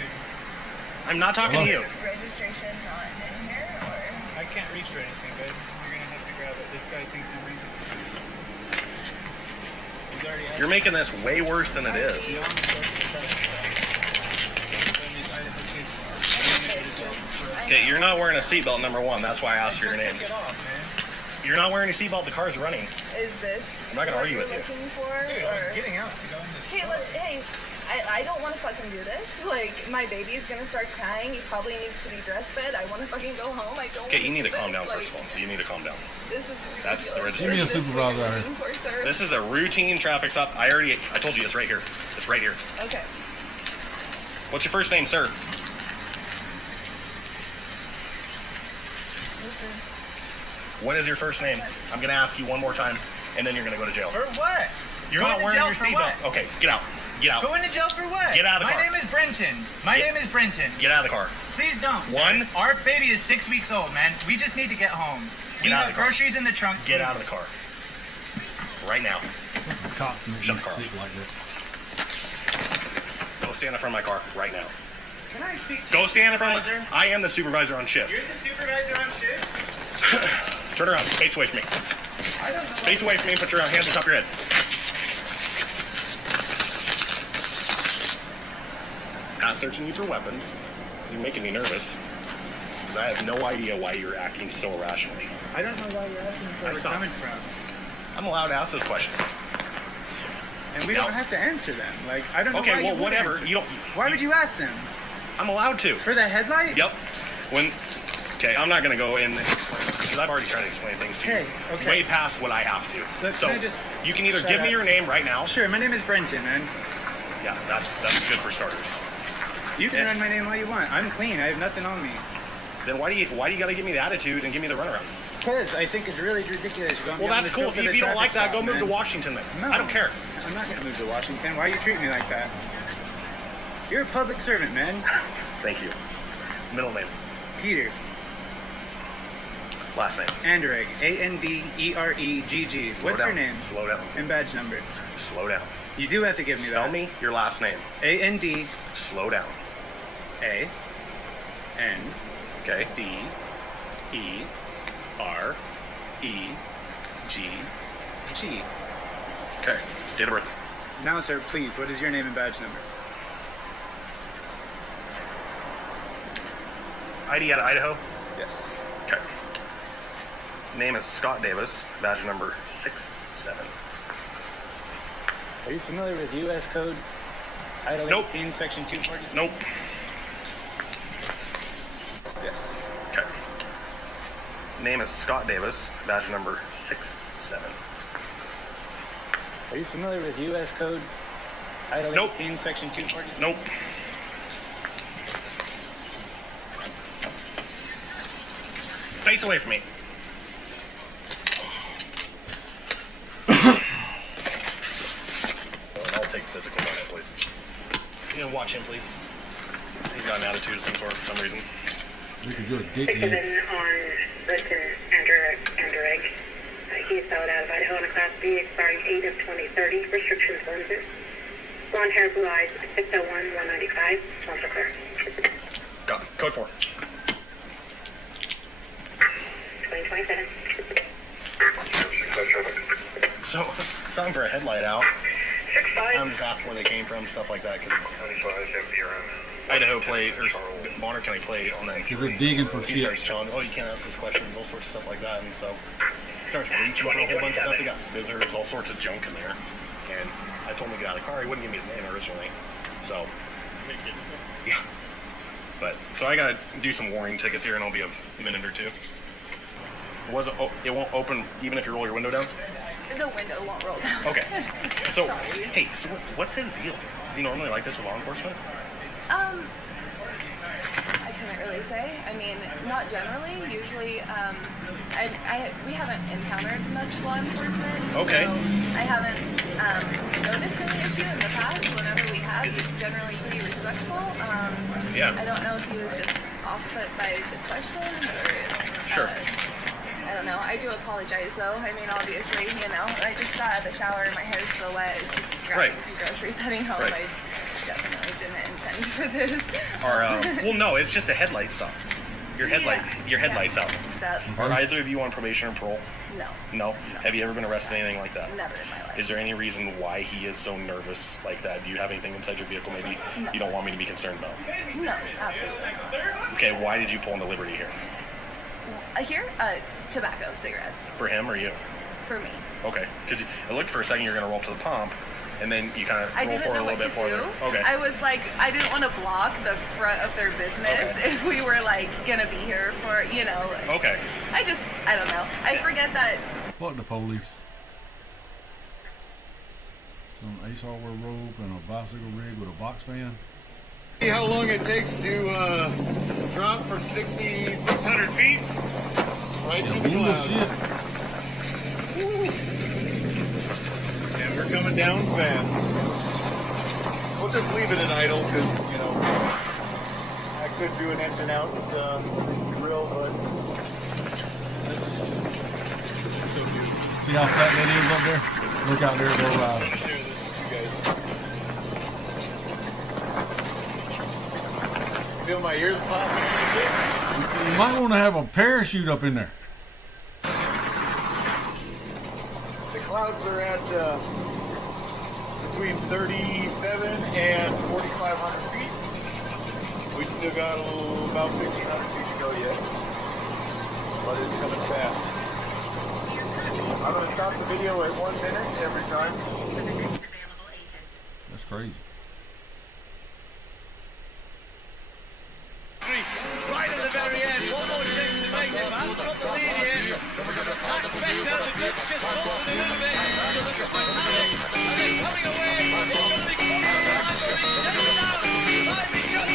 I'm not talking to you. Registration not in here, or? I can't reach for anything, babe. You're gonna have to grab it. This guy thinks I'm reaching. He's already out. You're making this way worse than it is. Okay, you're not wearing a seatbelt, number one. That's why I asked for your name. You're not wearing a seatbelt. The car's running. Is this? I'm not gonna argue with you. Looking for, Dude, I was getting out to go in this. Hey, I don't want to fucking do this. Like, my baby's gonna start crying. He probably needs to be breastfed. I want to fucking go home. I don't. Okay, you need to calm down first of all. You need to calm down. This is That's the ridiculous. Give me a registration. supervisor out here. For, sir? This is a routine traffic stop. I told you it's right here. It's right here. Okay. What's your first name, sir? This is. What is your first name? I'm gonna ask you one more time, and then you're gonna go to jail. For what? You're Going not to wearing jail your for seatbelt. what? Okay, get out. Get out. Going to jail for what? Get out of the car. My name is Brenton. My name is Brenton. Get out of the car. Please don't. sir. One. Our baby is 6 weeks old, man. We just need to get home. We Get out have of the car. groceries in the trunk. Get please. out of the car. Right now. Cop can Shut the car. sit like that. Go stand in front of my car right now. Can I speak to Go the stand in front of supervisor? I am the supervisor on shift. You're the supervisor on shift? Turn around. Face away from me. I don't know. Face away from me and put your hands on top of your head. Not searching you for weapons. You're making me nervous. I have no idea why you're acting so irrationally. I don't know why you're asking us where we're Stop. coming from. I'm allowed to ask those questions. And we No. don't have to answer them. Like, I don't know Okay, why well, you would whatever. answer. You don't. Why would you ask them? I'm allowed to. For the headlight? Yep. Okay, I'm not gonna go in because I've already tried to explain things to you. Okay. Way past what I have to. Look, So can I just you can either shut give me up? your name right now. Sure, my name is Brenton, man. Yeah, that's good for starters. You can Yeah. run my name all you want. I'm clean. I have nothing on me. Then why do you gotta give me the attitude and give me the runaround? Because I think it's really ridiculous. Well, that's cool. If you don't like that, go move to Washington then. No. I don't care. I'm not going to move to Washington. Why you treat me like that? You're a public servant, man. Thank you. Middle name. Peter. Last name. Anderegg. A-N-D-E-R-E-G-G. Slow What's down. your name? Slow down. And badge number. Slow down. You do have to give me Tell that. me your last name. A-N-D. Slow down. A. N. Okay. D. E. R. E. G. G. Okay. Date of birth. Now, sir, please, what is your name and badge number? ID out of Idaho. Yes. Okay. Name is Scott Davis. Badge number 67. Are you familiar with U.S. Code Title Nope. 18, Section 240? Nope. Yes. Okay. Name is Scott Davis. Badge number 67. Are you familiar with U.S. Code Title 18, Section 240? Nope. Face away from me. I'll take physical on it, please. You know, watch him, please. He's got an attitude of some sort for some reason. Because you're a dickhead. 67 on Liston Andrew. He's sold out of Idaho on a Class B, expiring 8 of 2030. Restrictions limited. Blonde hair, blue eyes, 601, 195. Swamp for clear. Got it. Code 4. 2027. So, something for a headlight out. I'm just asking where they came from, stuff like that, because Idaho plate, or Bonner County plates, and then they're digging for he shit. starts telling, oh, you can't ask those questions, all sorts of stuff like that, and so he starts reaching for a whole bunch of stuff. They got scissors, all sorts of junk in there, and I told him to get out of the car. He wouldn't give me his name originally, so yeah. But so I gotta do some warning tickets here, and I'll be a minute or two. It won't open even if you roll your window down? The window won't roll down. Okay. So, hey, so what's his deal? Is he normally like this with law enforcement? I couldn't really say. I mean, not generally. Usually, we haven't encountered much law enforcement. Okay. So I haven't noticed any issue in the past. Whenever we have, he's generally pretty respectful. Yeah. I don't know if he was just off put by the questions or. Sure. I don't know. I do apologize, though. I mean, obviously, you know, I just got out of the shower and my hair's still wet. It's just grabbing some groceries heading home. Right. I definitely didn't intend for this. Well, no, it's just a headlight stop. Your headlight's out. Are either of you on probation or parole? No. No? Have you ever been arrested, anything like that? Never in my life. Is there any reason why he is so nervous like that? Do you have anything inside your vehicle maybe you don't want me to be concerned about? No, absolutely. Okay, why did you pull into Liberty here? Here, tobacco, cigarettes. For him or you? For me. Okay, because it looked for a second you're going to roll up to the pump, and then you kind of roll forward a little bit further. Okay. I was like, I didn't want to block the front of their business if we were like going to be here for, you know. Okay. I don't know. I forget that. Fuck the police. Some Ace Hardware rope and a bicycle rig with a box fan. See how long it takes to drop from 6,600 feet right to the clouds. And we're coming down fast. We'll just leave it in idle because, you know, I could do an engine out drill, but this is so good. See how flat that is up there? Look out there, go I'm just going to share this with you guys. Feel my ears popping a little bit. You might want to have a parachute up in there. The clouds are at between 37 and 4,500 feet. We still got about 1,500 feet to go yet, but it's coming fast. I'm going to stop the video at 1 minute every time. That's crazy. Right at the very end, one more chance to make it. Man's got the lead here. That's better. The goods just forward a little bit. So the split panic. And then coming away. It's going to be close to the line. They're in seven now. Might be just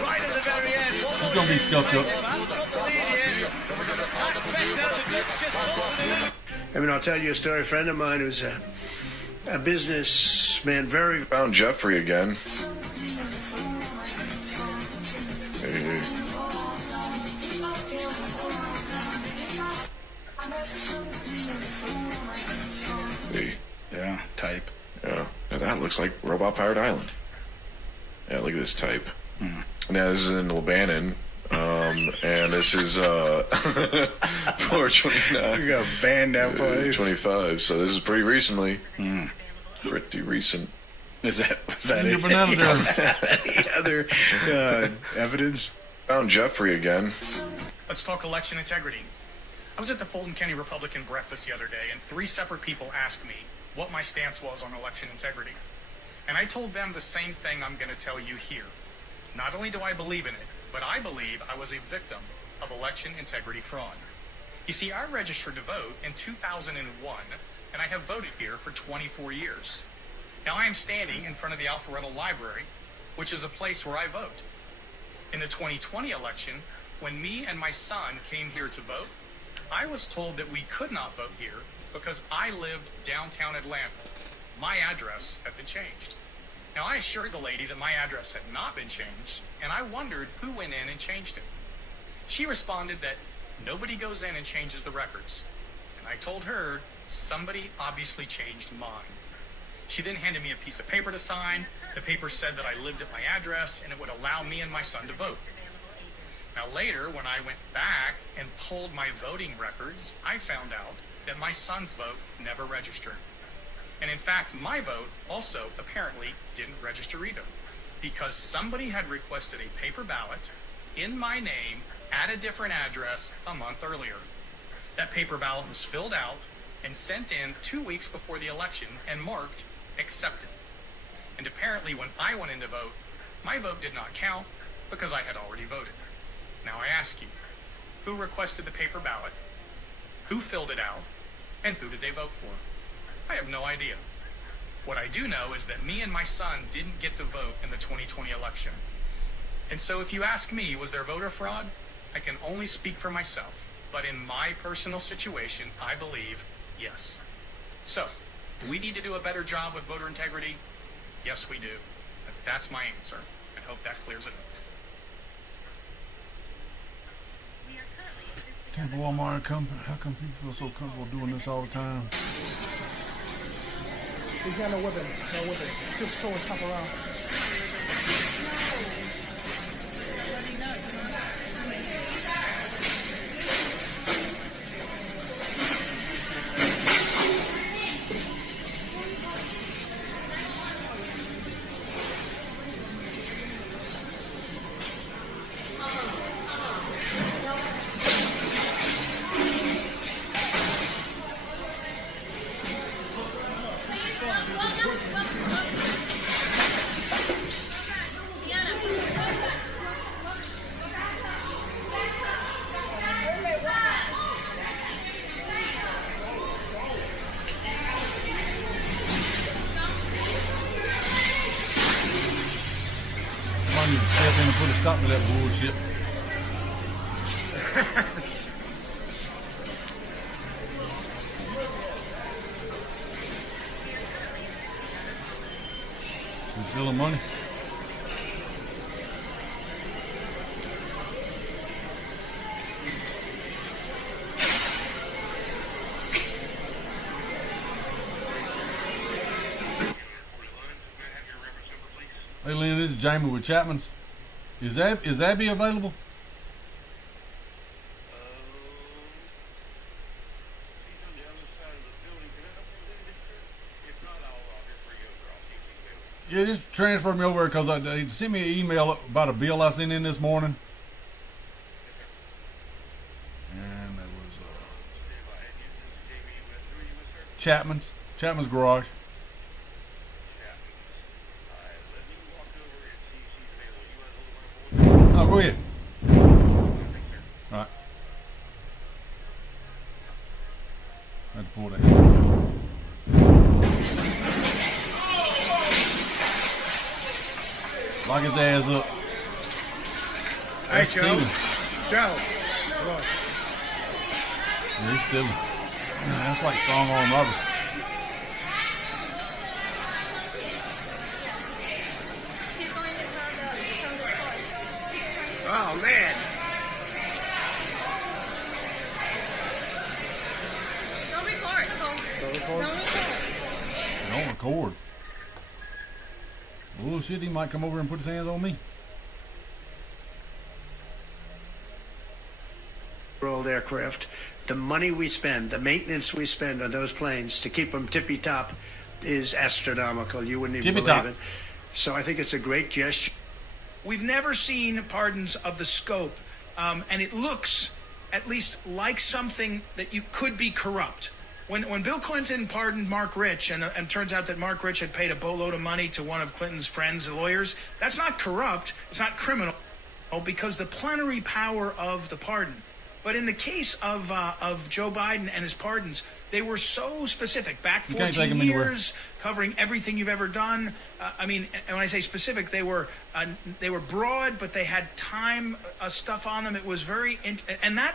right at the very end. One more He's gonna be scuffed up. Man's got the lead here. That's better. The goods just forward a little bit. I mean, I'll tell you a story. A friend of mine who's a businessman, very... Found Jeffrey again. Hey. Hey. Yeah, type. Yeah. Now that looks like Robot Pirate Island. Yeah, look at this type. Now this is in Lebanon. And this is 429. You got a band down place. 25. So this is pretty recently. Pretty recent. Is that it? Any other evidence? Found Jeffrey again. Let's talk election integrity. I was at the Fulton County Republican breakfast the other day, and 3 separate people asked me what my stance was on election integrity. And I told them the same thing I'm going to tell you here. Not only do I believe in it, but I believe I was a victim of election integrity fraud. You see, I registered to vote in 2001, and I have voted here for 24 years. Now I am standing in front of the Alpharetta Library, which is a place where I vote. In the 2020 election, when me and my son came here to vote, I was told that we could not vote here because I lived downtown Atlanta. My address had been changed. Now I assured the lady that my address had not been changed, and I wondered who went in and changed it. She responded that nobody goes in and changes the records. And I told her somebody obviously changed mine. She then handed me a piece of paper to sign. The paper said that I lived at my address and it would allow me and my son to vote. Now later, when I went back and pulled my voting records, I found out that my son's vote never registered. And in fact, my vote also apparently didn't register either, because somebody had requested a paper ballot in my name at a different address a month earlier. That paper ballot was filled out and sent in 2 weeks before the election and marked accepted. And apparently when I went in to vote, my vote did not count because I had already voted. Now I ask you, who requested the paper ballot? Who filled it out? And who did they vote for? I have no idea. What I do know is that me and my son didn't get to vote in the 2020 election. And so if you ask me, was there voter fraud? I can only speak for myself. But in my personal situation, I believe yes. So, do we need to do a better job with voter integrity? Yes, we do. But that's my answer. I hope that clears it up. Tampa Walmart, how come people feel so comfortable doing this all the time? He's got no whipping. No whipping. Just throwing stuff around. Put a stop to that bullshit. You stealing money? Hey Lynn, this is Jamie with Chapman's. Is Abby available? Yeah, just transfer me over because they sent me an email about a bill I sent in this morning. And it was Chapman's Garage. Oh, go ahead. All right. I had to pull that. Lock his ass up. Hey, Joe. Joe. Come on. Yeah, he's stealing. Man, that's like strong arm rubber. Oh, man. Don't record, Cole. Don't record. Don't record. Oh shit, he might come over and put his hands on me. Old aircraft, the money we spend, the maintenance we spend on those planes to keep them tippy top is astronomical. You wouldn't even believe it. So I think it's a great gesture. We've never seen pardons of the scope, and it looks at least like something that you could be corrupt. When Bill Clinton pardoned Mark Rich, and turns out that Mark Rich had paid a boatload of money to one of Clinton's friends, the lawyers, that's not corrupt. It's not criminal. because the plenary power of the pardon. But in the case of Joe Biden and his pardons, they were so specific. Back 14 years, covering everything you've ever done. And when I say specific, they were broad, but they had time stuff on them. It was and that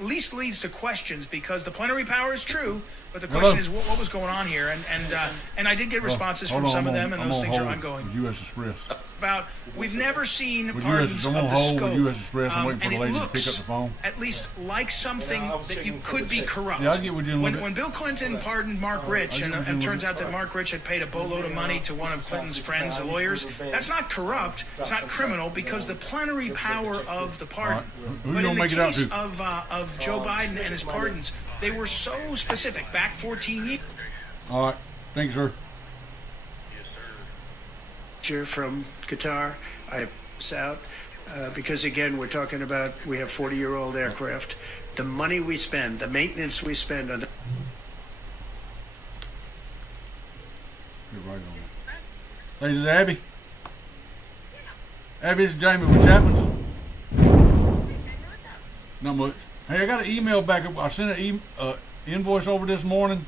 at least leads to questions, because the plenary power is true, but the question is what was going on here, and I did get responses from some of them, and those things are ongoing. U.S. Express. We've never seen pardons of the scope, U.S. Express. I'm waiting for and the it lady to pick up looks the phone. at least like something that you could be corrupt. Yeah, I'll get with you in a little bit. When Bill Clinton pardoned Mark Rich, and turns out that Mark Rich had paid a boatload of money to one of Clinton's friends, the lawyers, that's not corrupt, it's not criminal, because the plenary power of the pardon. But in the case of Joe Biden and his pardons, they were so specific. Back 14 years. All right. Thank you, sir. From Qatar, I was out because, again, we're talking about we have 40-year-old aircraft. The money we spend, the maintenance we spend on the... You're right on it. Hey, this is Abby. Abby, this is Jamie with Chapman's. Not much. Hey, I got an email back. I sent an invoice over this morning,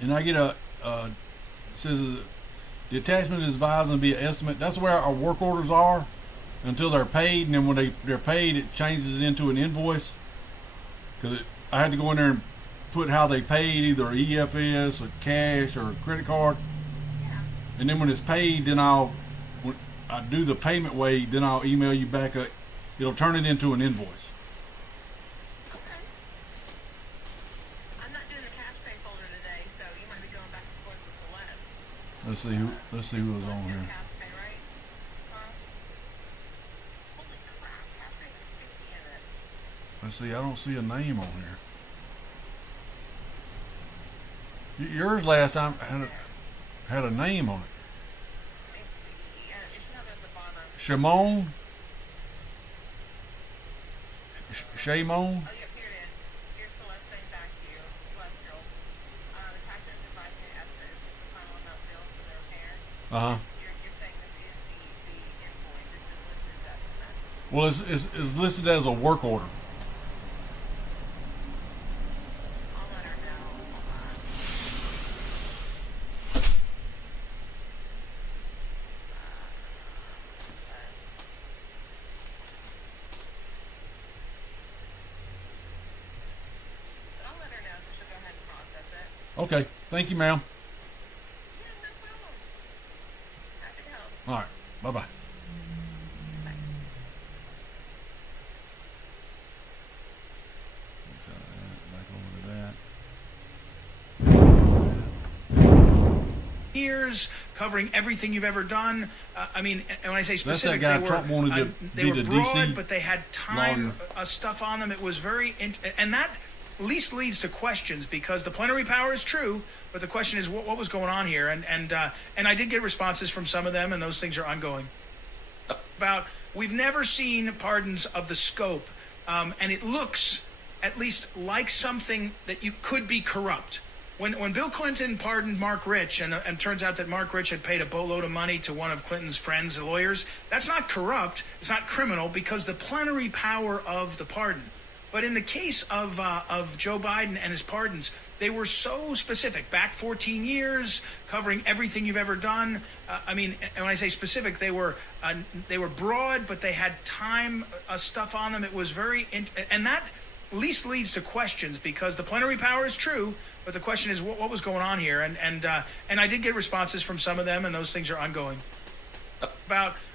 and I get it says the attachment is advising to be an estimate. That's where our work orders are until they're paid, and then when they're paid, it changes it into an invoice. Because I had to go in there and put how they paid, either EFS or cash or credit card. And then when it's paid, then when I do the payment way, then I'll email you back. It'll turn it into an invoice. Let's see who was on here. Let's see, I don't see a name on here. Yours last time had a name on it. Shimon? Shimon? Uh-huh. Well, it's listed as a work order. Okay. Thank you, ma'am. All right. Bye-bye. Back over to that. Years covering everything you've ever done. And when I say specific, that's that guy Trump wanted to they be were the broad, DC but they had time stuff on them. It was and that at least leads to questions, because the plenary power is true, but the question is what was going on here, and I did get responses from some of them, and those things are ongoing. We've never seen pardons of the scope, and it looks at least like something that you could be corrupt. When Bill Clinton pardoned Mark Rich, and turns out that Mark Rich had paid a boatload of money to one of Clinton's friends, the lawyers, that's not corrupt, it's not criminal, because the plenary power of the pardon. But in the case of Joe Biden and his pardons, they were so specific. Back 14 years, covering everything you've ever done. And when I say specific, they were broad, but they had time stuff on them. It was and that at least leads to questions, because the plenary power is true, but the question is what was going on here, and I did get responses from some of them, and those things are ongoing.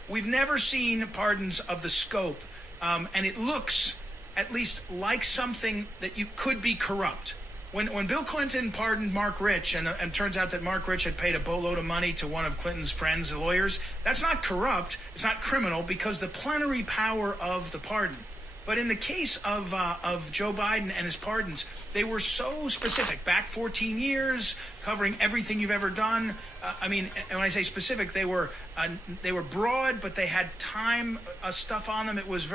We've never seen pardons of the scope, and it looks at least like something that you could be corrupt. When Bill Clinton pardoned Mark Rich, and turns out that Mark Rich had paid a boatload of money to one of Clinton's friends, the lawyers, that's not corrupt, it's not criminal, because the plenary power of the pardon. But in the case of Joe Biden and his pardons, they were so specific. Back 14 years, covering everything you've ever done. And when I say specific, they were broad, but they had time stuff on them. It was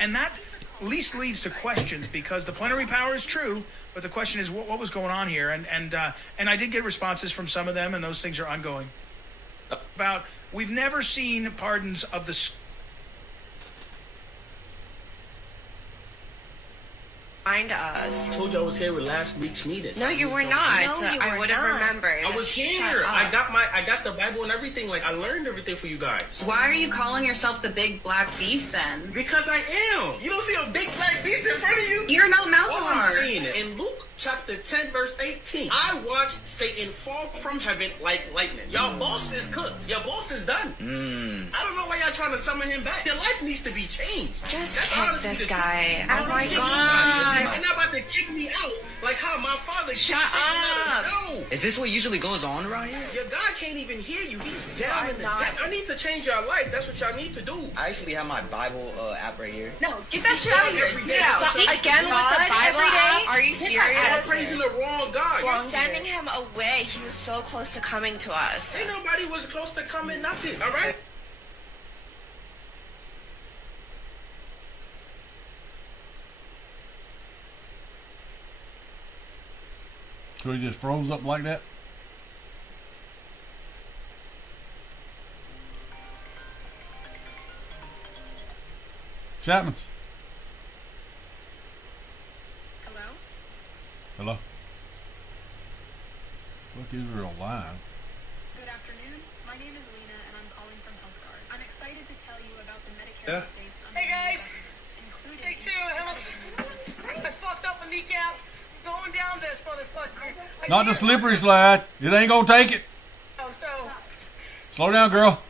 and that at least leads to questions, because the plenary power is true, but the question is what was going on here, and I did get responses from some of them, and those things are ongoing. We've never seen pardons of the Find us. I told you I was here with last week's meeting. No, you were not. I would have remembered. I was here. I got the Bible and everything. Like, I learned everything for you guys. Why are you calling yourself the big black beast then? Because I am. You don't see a big black beast in front of you? You're no mouse. All I'm saying is, in Luke chapter 10, verse 18, I watched Satan fall from heaven like lightning. Y'all boss is cooked. Your boss is done. I don't know why y'all trying to summon him back. Your life needs to be changed. Just That's kick honestly this the guy. truth. Oh my You're God. not about to kick me out like how my father Shut up. No. Is this what usually goes on around here? Your God can't even hear you. He's down in the depth. I need to change your life. That's what y'all need to do. I actually have my Bible app right here. No, get that shit out of here. Again with the Bible app? Are you serious? I'm praising the wrong God. You're sending him away. He was so close to coming to us. Ain't nobody was close to coming nothing. All right? So he just froze up like that? Chapman's. Hello? Hello? Look, Israel live. Good afternoon. My name is Lena, and I'm calling from HealthGuard. I'm excited to tell you about the Medicare updates. Hey guys! Hey too, I fucked up a kneecap. Going down this motherfucker. Not the slippery slide. It ain't gonna take it. Oh, so. Slow down, girl.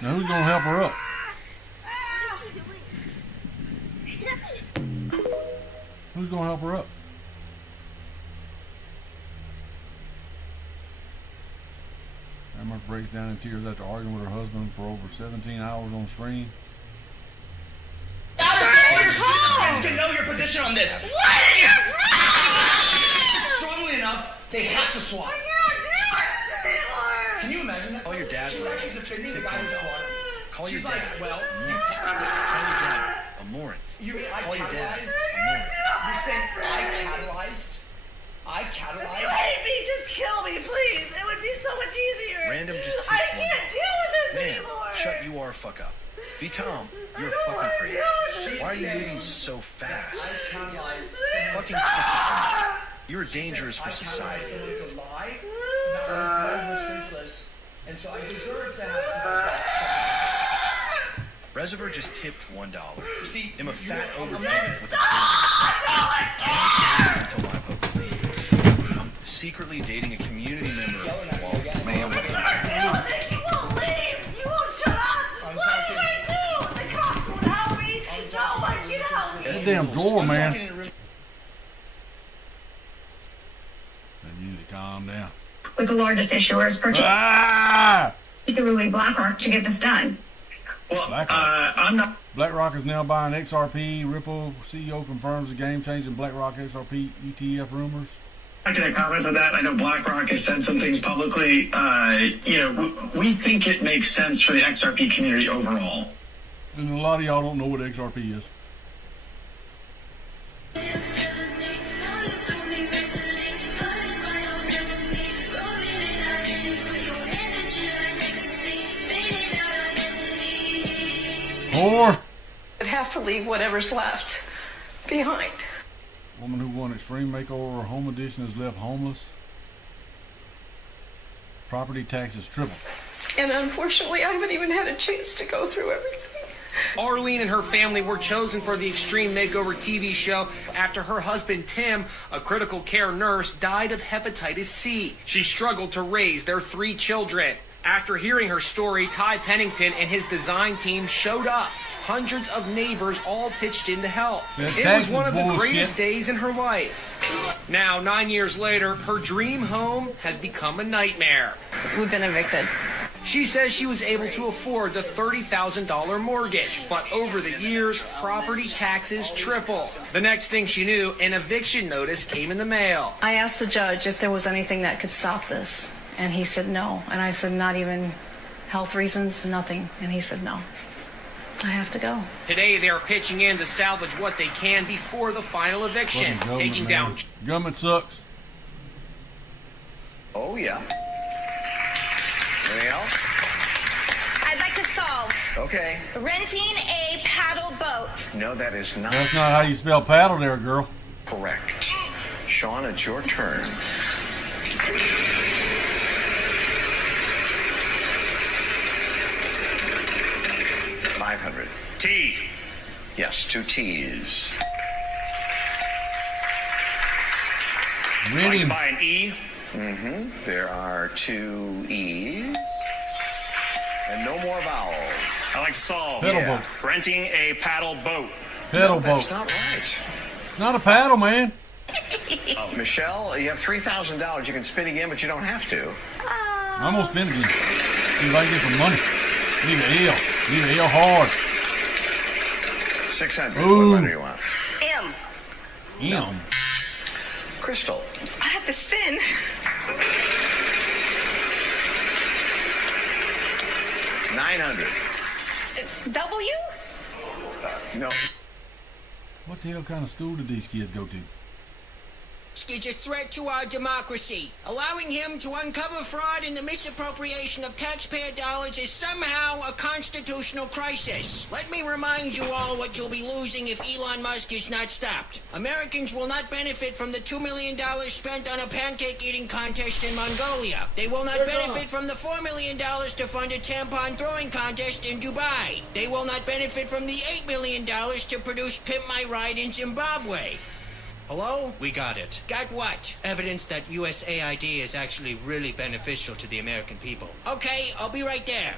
Now who's gonna help her up? Who's gonna help her up? Emma breaks down in tears after arguing with her husband for over 17 hours on stream. Friends can know your position on this. What? Strongly enough, they have to swap. Can you imagine that? Call your dad. Call your dad. Well, call your dad. A moron. You mean I call your dad. You're saying I catalyzed? I catalyzed? You hate me. Just kill me, please. It would be so much easier. Random just I can't deal with this anymore. Shut you are fuck up. Be calm. You're fucking crazy. Why are you moving so fast? Fucking stop. You're dangerous for society. To lie, senseless, and so I deserve to have. Reservoir just tipped $1. See, I'm a fat overpayment with I'm secretly dating a community member. Man, what the You won't leave. You won't shut up. What do I do? The cops won't help me. No one can help me. That damn door, man. You need to calm down. With the largest issuers, particularly BlackRock, to get this done. Well, I'm not. BlackRock is now buying XRP. Ripple CEO confirms the game-changing BlackRock XRP ETF rumors. I can comment on that. I know BlackRock has said some things publicly. We think it makes sense for the XRP community overall. And a lot of y'all don't know what XRP is. Or I'd have to leave whatever's left behind. Woman who won Extreme Makeover Home Edition is left homeless. Property taxes tripled. And unfortunately, I haven't even had a chance to go through everything. Arlene and her family were chosen for the Extreme Makeover TV show after her husband Tim, a critical care nurse, died of hepatitis C. She struggled to raise their 3 children. After hearing her story, Ty Pennington and his design team showed up. Hundreds of neighbors all pitched in to help. It was one of the greatest days in her life. Now, 9 years later, her dream home has become a nightmare. We've been evicted. She says she was able to afford the $30,000 mortgage, but over the years, property taxes tripled. The next thing she knew, an eviction notice came in the mail. I asked the judge if there was anything that could stop this, and he said no. And I said, not even health reasons, nothing. And he said no. I have to go. Today, they are pitching in to salvage what they can before the final eviction, taking down. Government sucks. Oh, yeah. Anything else? I'd like to Solve. Okay. Renting a paddle boat. No, that is not. That's not how you spell paddle there, girl. Correct. Sean, it's your turn. $500. T. Yes, 2 T's. I'd like to buy an E. Mm-hmm. There are 2 E's. And no more vowels. I like to solve. Pedal boat. Renting a paddle boat. Pedal No, boat. that's not right. It's not a paddle, man. Michelle, you have $3,000. You can spin again, but you don't have to. I'm gonna spin again. See if I can get some money. Need an L. Need an L hard. 600. Ooh. What letter you want? M. M. Crystal. I have to spin. $900. W? No. What the hell kind of school did these kids go to? Is a threat to our democracy. Allowing him to uncover fraud in the misappropriation of taxpayer dollars is somehow a constitutional crisis. Let me remind you all what you'll be losing if Elon Musk is not stopped. Americans will not benefit from the $2 million spent on a pancake eating contest in Mongolia. They will not benefit from the $4 million to fund a tampon throwing contest in Dubai. They will not benefit from the $8 million to produce Pimp My Ride in Zimbabwe. Hello? We got it. Got what? Evidence that USAID is actually really beneficial to the American people. Okay, I'll be right there.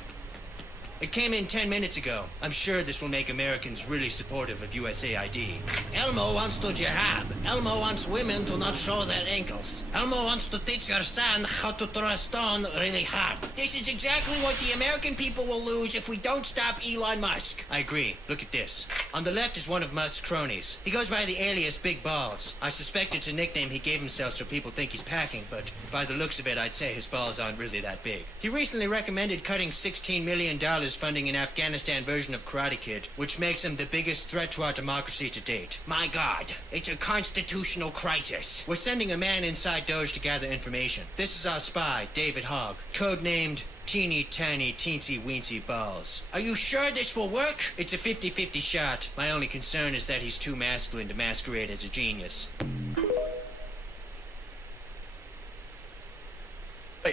It came in 10 minutes ago. I'm sure this will make Americans really supportive of USAID. Elmo wants to jihad. Elmo wants women to not show their ankles. Elmo wants to teach her son how to throw a stone really hard. This is exactly what the American people will lose if we don't stop Elon Musk. I agree. Look at this. On the left is one of Musk's cronies. He goes by the alias Big Balls. I suspect it's a nickname he gave himself so people think he's packing, but by the looks of it, I'd say his balls aren't really that big. He recently recommended cutting $16 million funding an Afghanistan version of Karate Kid, which makes him the biggest threat to our democracy to date. My God, it's a constitutional crisis. We're sending a man inside Doge to gather information. This is our spy, David Hogg, codenamed Teeny Tiny Teensy Weensy Balls. Are you sure this will work? It's a 50-50 shot. My only concern is that he's too masculine to masquerade as a genius.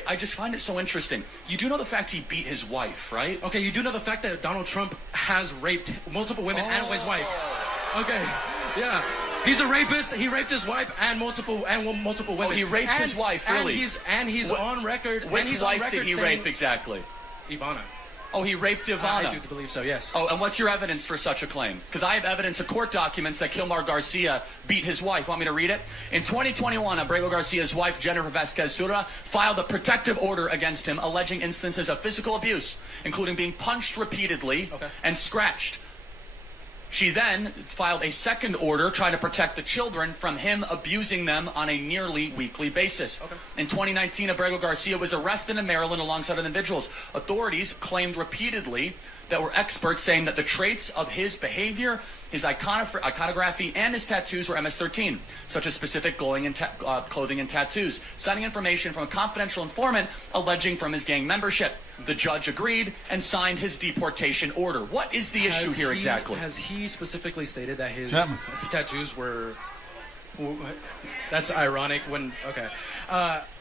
I just find it so interesting. You do know the fact he beat his wife, right? Okay, you do know the fact that Donald Trump has raped multiple women and his wife. Okay, yeah. He's a rapist. He raped his wife and multiple women. Oh, he raped his wife, really? And he's on record. Which wife did he rape exactly? Ivana. Oh, he raped Ivana. I do believe so, yes. Oh, and what's your evidence for such a claim? Because I have evidence of court documents that Kilmar Garcia beat his wife. Want me to read it? In 2021, Abrego Garcia's wife, Jennifer Vasquez Sura, filed a protective order against him, alleging instances of physical abuse, including being punched repeatedly and scratched. She then filed a second order trying to protect the children from him abusing them on a nearly weekly basis. In 2019, Abrego Garcia was arrested in Maryland alongside other individuals. Authorities claimed repeatedly that were experts saying that the traits of his behavior, his iconography, and his tattoos were MS-13, such as specific clothing and tattoos, citing information from a confidential informant alleging from his gang membership. The judge agreed and signed his deportation order. What is the issue here exactly? Has he specifically stated that his Chapman. tattoos were... That's ironic when... Okay.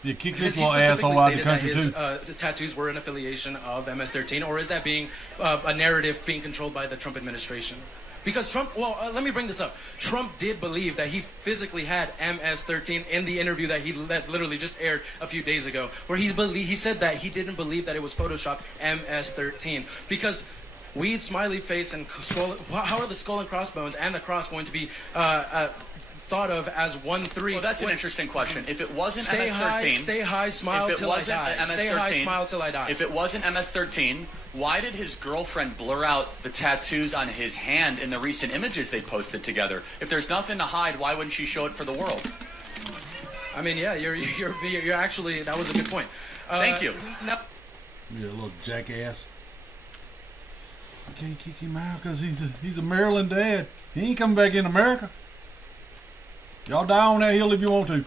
You kick this little asshole out of the country, too. The tattoos were an affiliation of MS-13, or is that being a narrative being controlled by the Trump administration? Because Trump, let me bring this up. Trump did believe that he physically had MS-13 in the interview that literally just aired a few days ago, where he said that he didn't believe that it was Photoshopped MS-13 because weed, smiley face, and skull. How are the skull and crossbones and the cross going to be thought of as 1-3? Well, that's an interesting question. If it wasn't MS-13, MS-13, stay high, smile till I die. Stay high, smile till I die. If it wasn't MS-13, why did his girlfriend blur out the tattoos on his hand in the recent images they posted together? If there's nothing to hide, why wouldn't she show it for the world? I mean, yeah, you're actually, that was a good point. Thank you. No. You're a little jackass. I can't kick him out because he's a Maryland dad. He ain't coming back in America. Y'all die on that hill if you want to.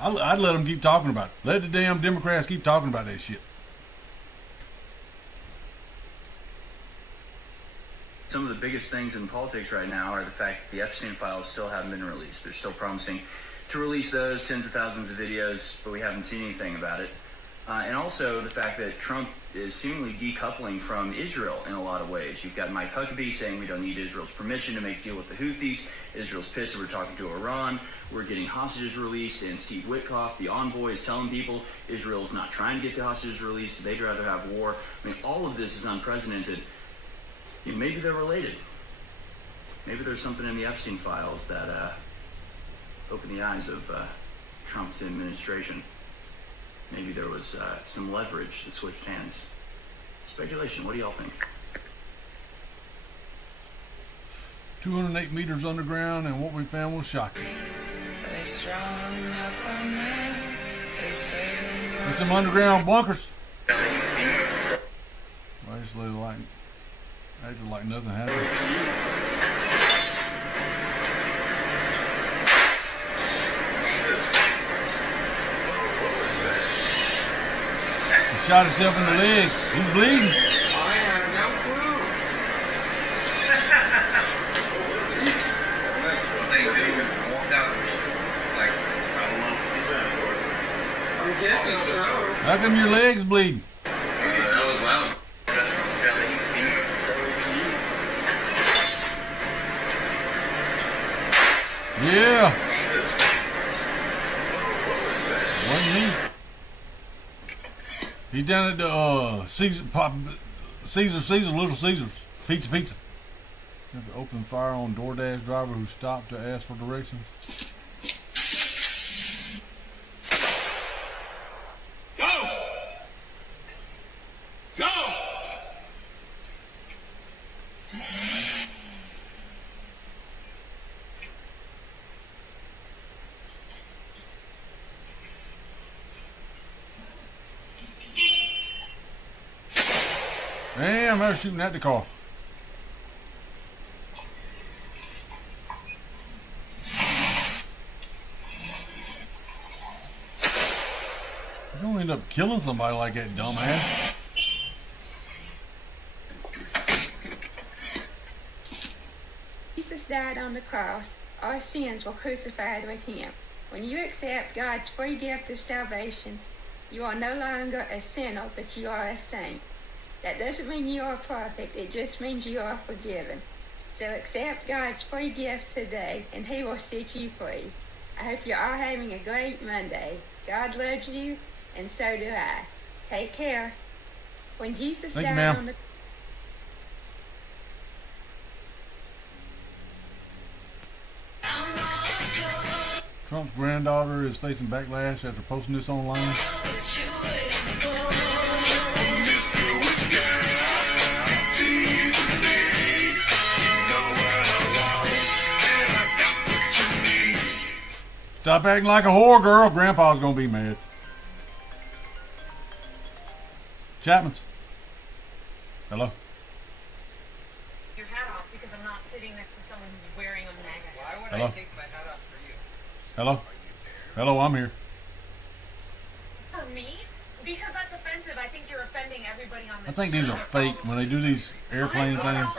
I'd let them keep talking about it. Let the damn Democrats keep talking about that shit. Some of the biggest things in politics right now are the fact that the Epstein files still haven't been released. They're still promising to release those, tens of thousands of videos, but we haven't seen anything about it. And also the fact that Trump is seemingly decoupling from Israel in a lot of ways. You've got Mike Huckabee saying we don't need Israel's permission to make a deal with the Houthis. Israel's pissed that we're talking to Iran. We're getting hostages released. And Steve Witkoff, the envoy, is telling people Israel's not trying to get the hostages released. They'd rather have war. I mean, all of this is unprecedented. You know, maybe they're related. Maybe there's something in the Epstein files that opened the eyes of Trump's administration. Maybe there was some leverage that switched hands. Speculation. What do y'all think? 208 meters underground, and what we found was shocking. There's some underground bunkers. Basically, acted like nothing happened. He shot himself in the leg. He's bleeding. I have no clue. I'm guessing so. How come your leg's bleeding? Yeah. Wasn't me. He's down at the Little Caesars, Pizza. Open fire on DoorDash driver who stopped to ask for directions. Go! Go! Damn, they're shooting at the car. You're gonna end up killing somebody like that, dumbass. Jesus died on the cross. Our sins were crucified with him. When you accept God's free gift of salvation, you are no longer a sinner, but you are a saint. That doesn't mean you are perfect, it just means you are forgiven. So accept God's free gift today, and he will set you free. I hope you are having a great Monday. God loves you, and so do I. Take care. When Jesus Thank you, died ma'am. on the Trump's granddaughter is facing backlash after posting this online. Stop acting like a whore, girl. Grandpa's gonna be mad. Chapman's. Hello. Your hat off because I'm not sitting next to someone who's wearing a MAGA. Why would Hello. I take my hat off for you? Hello. Hello, I'm here. For me? Because that's offensive. I think you're offending everybody on this. I think these are fake when they do these airplane things.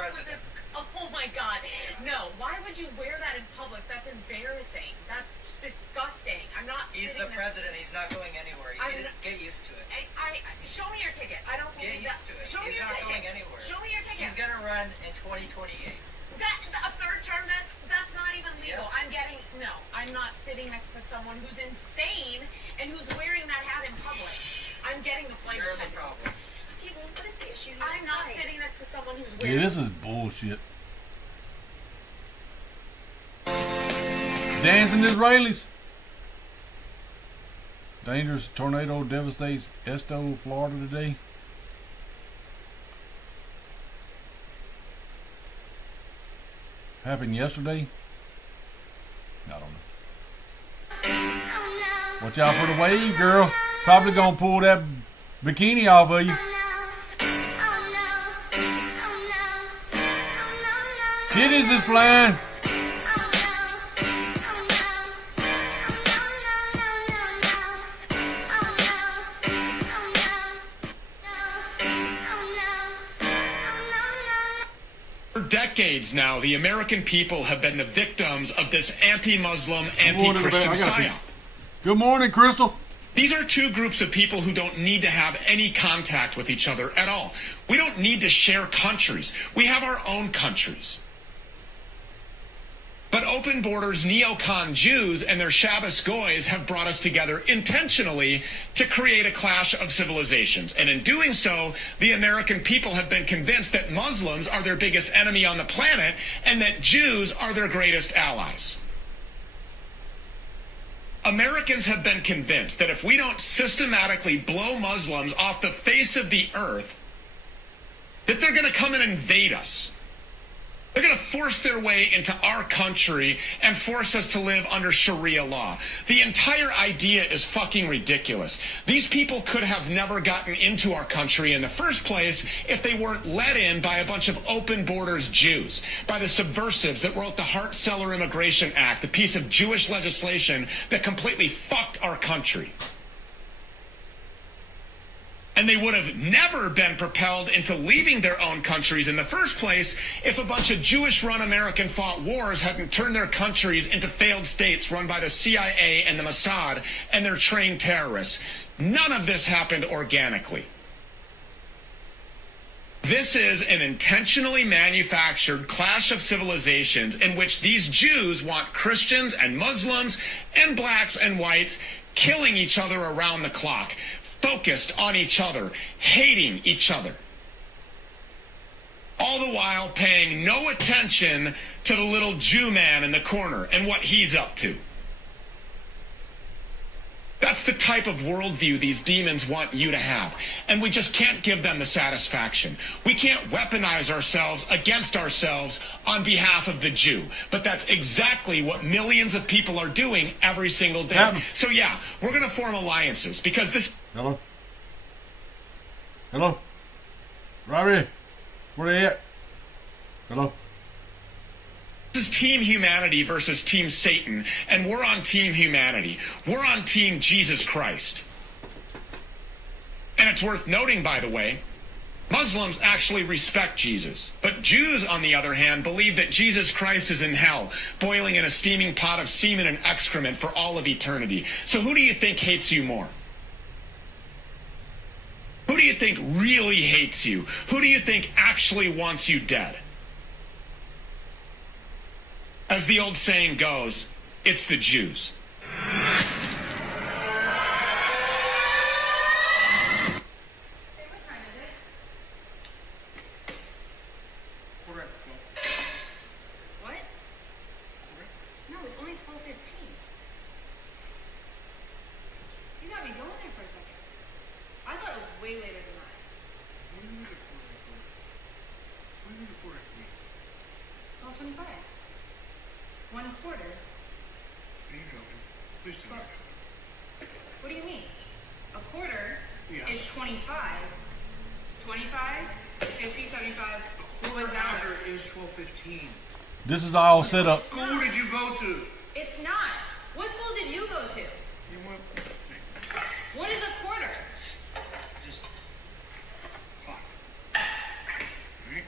Oh my god. No. Why would you wear that in public? That's embarrassing. That's disgusting. I'm not He's sitting the president. He's not going anywhere. Get used to it. Show me your ticket. I don't Get believe that. used to it. Show me He's your not ticket. going anywhere. Show me your ticket. He's gonna run in 2028. A third term, that's not even legal. Yep. I'm not sitting next to someone who's insane and who's wearing that hat in public. I'm getting the flight You're the attendant. problem. Excuse me, what is the issue? I'm not sitting next to someone who's wearing. Yeah, this is bullshit. Dancing Israelis. Dangerous tornado devastates Esto, Florida today. Happened yesterday? I don't know. Watch out for the wave, girl. It's probably gonna pull that bikini off of you. Titties is flying. For decades now, the American people have been the victims of this anti-Muslim, anti-Christian psyop. Good morning, Crystal. These are two groups of people who don't need to have any contact with each other at all. We don't need to share countries. We have our own countries. But open borders neocon Jews and their Shabbos goys have brought us together intentionally to create a clash of civilizations. And in doing so, the American people have been convinced that Muslims are their biggest enemy on the planet and that Jews are their greatest allies. Americans have been convinced that if we don't systematically blow Muslims off the face of the earth, that they're going to come and invade us. They're going to force their way into our country and force us to live under Sharia law. The entire idea is fucking ridiculous. These people could have never gotten into our country in the first place if they weren't let in by a bunch of open borders Jews, by the subversives that wrote the Hart-Celler Immigration Act, the piece of Jewish legislation that completely fucked our country. And they would have never been propelled into leaving their own countries in the first place if a bunch of Jewish-run American-fought wars hadn't turned their countries into failed states run by the CIA and the Mossad and their trained terrorists. None of this happened organically. This is an intentionally manufactured clash of civilizations in which these Jews want Christians and Muslims and blacks and whites killing each other around the clock, focused on each other, hating each other. All the while paying no attention to the little Jew man in the corner and what he's up to. That's the type of worldview these demons want you to have. And we just can't give them the satisfaction. We can't weaponize ourselves against ourselves on behalf of the Jew. But that's exactly what millions of people are doing every single day. Chapman. So yeah, we're going to form alliances because this... Hello? Hello? Robbie? Where they at? Hello? This is Team Humanity versus Team Satan, and we're on Team Humanity. We're on Team Jesus Christ. And it's worth noting, by the way, Muslims actually respect Jesus. But Jews, on the other hand, believe that Jesus Christ is in hell, boiling in a steaming pot of semen and excrement for all of eternity. So who do you think hates you more? Who do you think really hates you? Who do you think actually wants you dead? As the old saying goes, it's the Jews. What? No, it's only 12:15. You got me going there for a second. I thought it was way later than that. 12:25. 1/4. What do you mean? A quarter is 25. 25, 50, 75. Quarter after is 12:15. This is all set up. What school did you go to? It's not. What school did you go to? You went. What is a quarter? Just clock. Alright?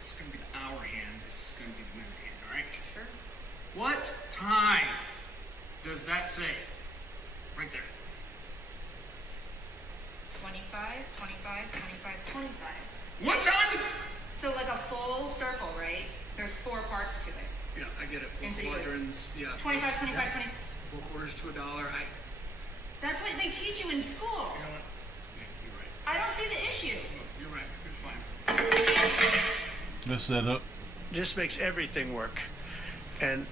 This is going to be the hour hand. This is going to be the minute hand, alright? Sure. What time does that say? Right there. 25, 25, 25, 25. What time is it? So like a full circle, right? There's 4 parts to it. Yeah, I get it. And so 4 you- quadrants. Yeah. 25, 25, Yeah. 20. 4 quarters to $1. That's what they teach you in school. You know what? Yeah, you're right. I don't see the issue. You're right. You're fine. Let's set up. This makes everything work. And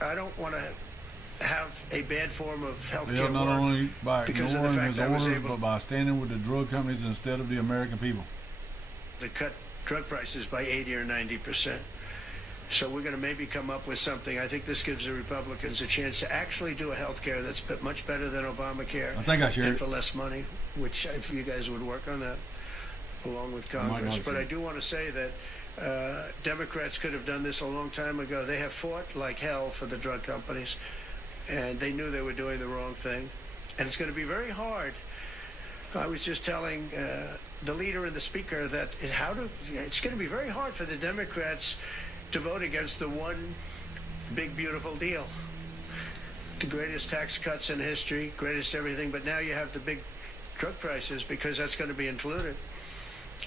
I don't want to have a bad form of health care Failed not work only by because of the ignoring fact his I was orders, able but by standing with the drug companies instead of the American people. to cut drug prices by 80 or 90%. So we're going to maybe come up with something. I think this gives the Republicans a chance to actually do a health care that's much better than Obamacare. I think I shared and it. for less money, which if you guys would work on that along with I might Congress. not But share I do want to say that Democrats could have done this a long time ago. They have fought like hell for the drug companies, and they knew they were doing the wrong thing. And it's going to be very hard. I was just telling the leader and the speaker that it's going to be very hard for the Democrats to vote against the one big, beautiful deal. The greatest tax cuts in history, greatest everything, but now you have the big drug prices because that's going to be included.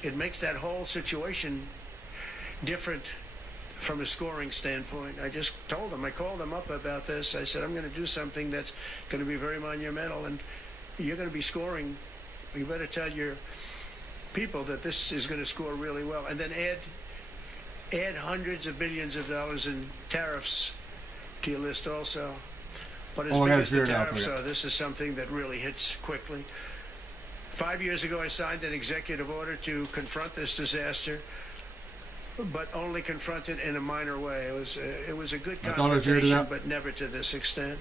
It makes that whole situation different from a scoring standpoint. I just told him, I called him up about this. I said, I'm going to do something that's going to be very monumental, and you're going to be scoring. You better tell your people that this is going to score really well, and then add hundreds of billions of dollars in tariffs to your list also. But as big as the tariffs are, this is something that really hits quickly. 5 years ago, I signed an executive order to confront this disaster, but only confront it in a minor way. It was a good confrontation, but never to this extent.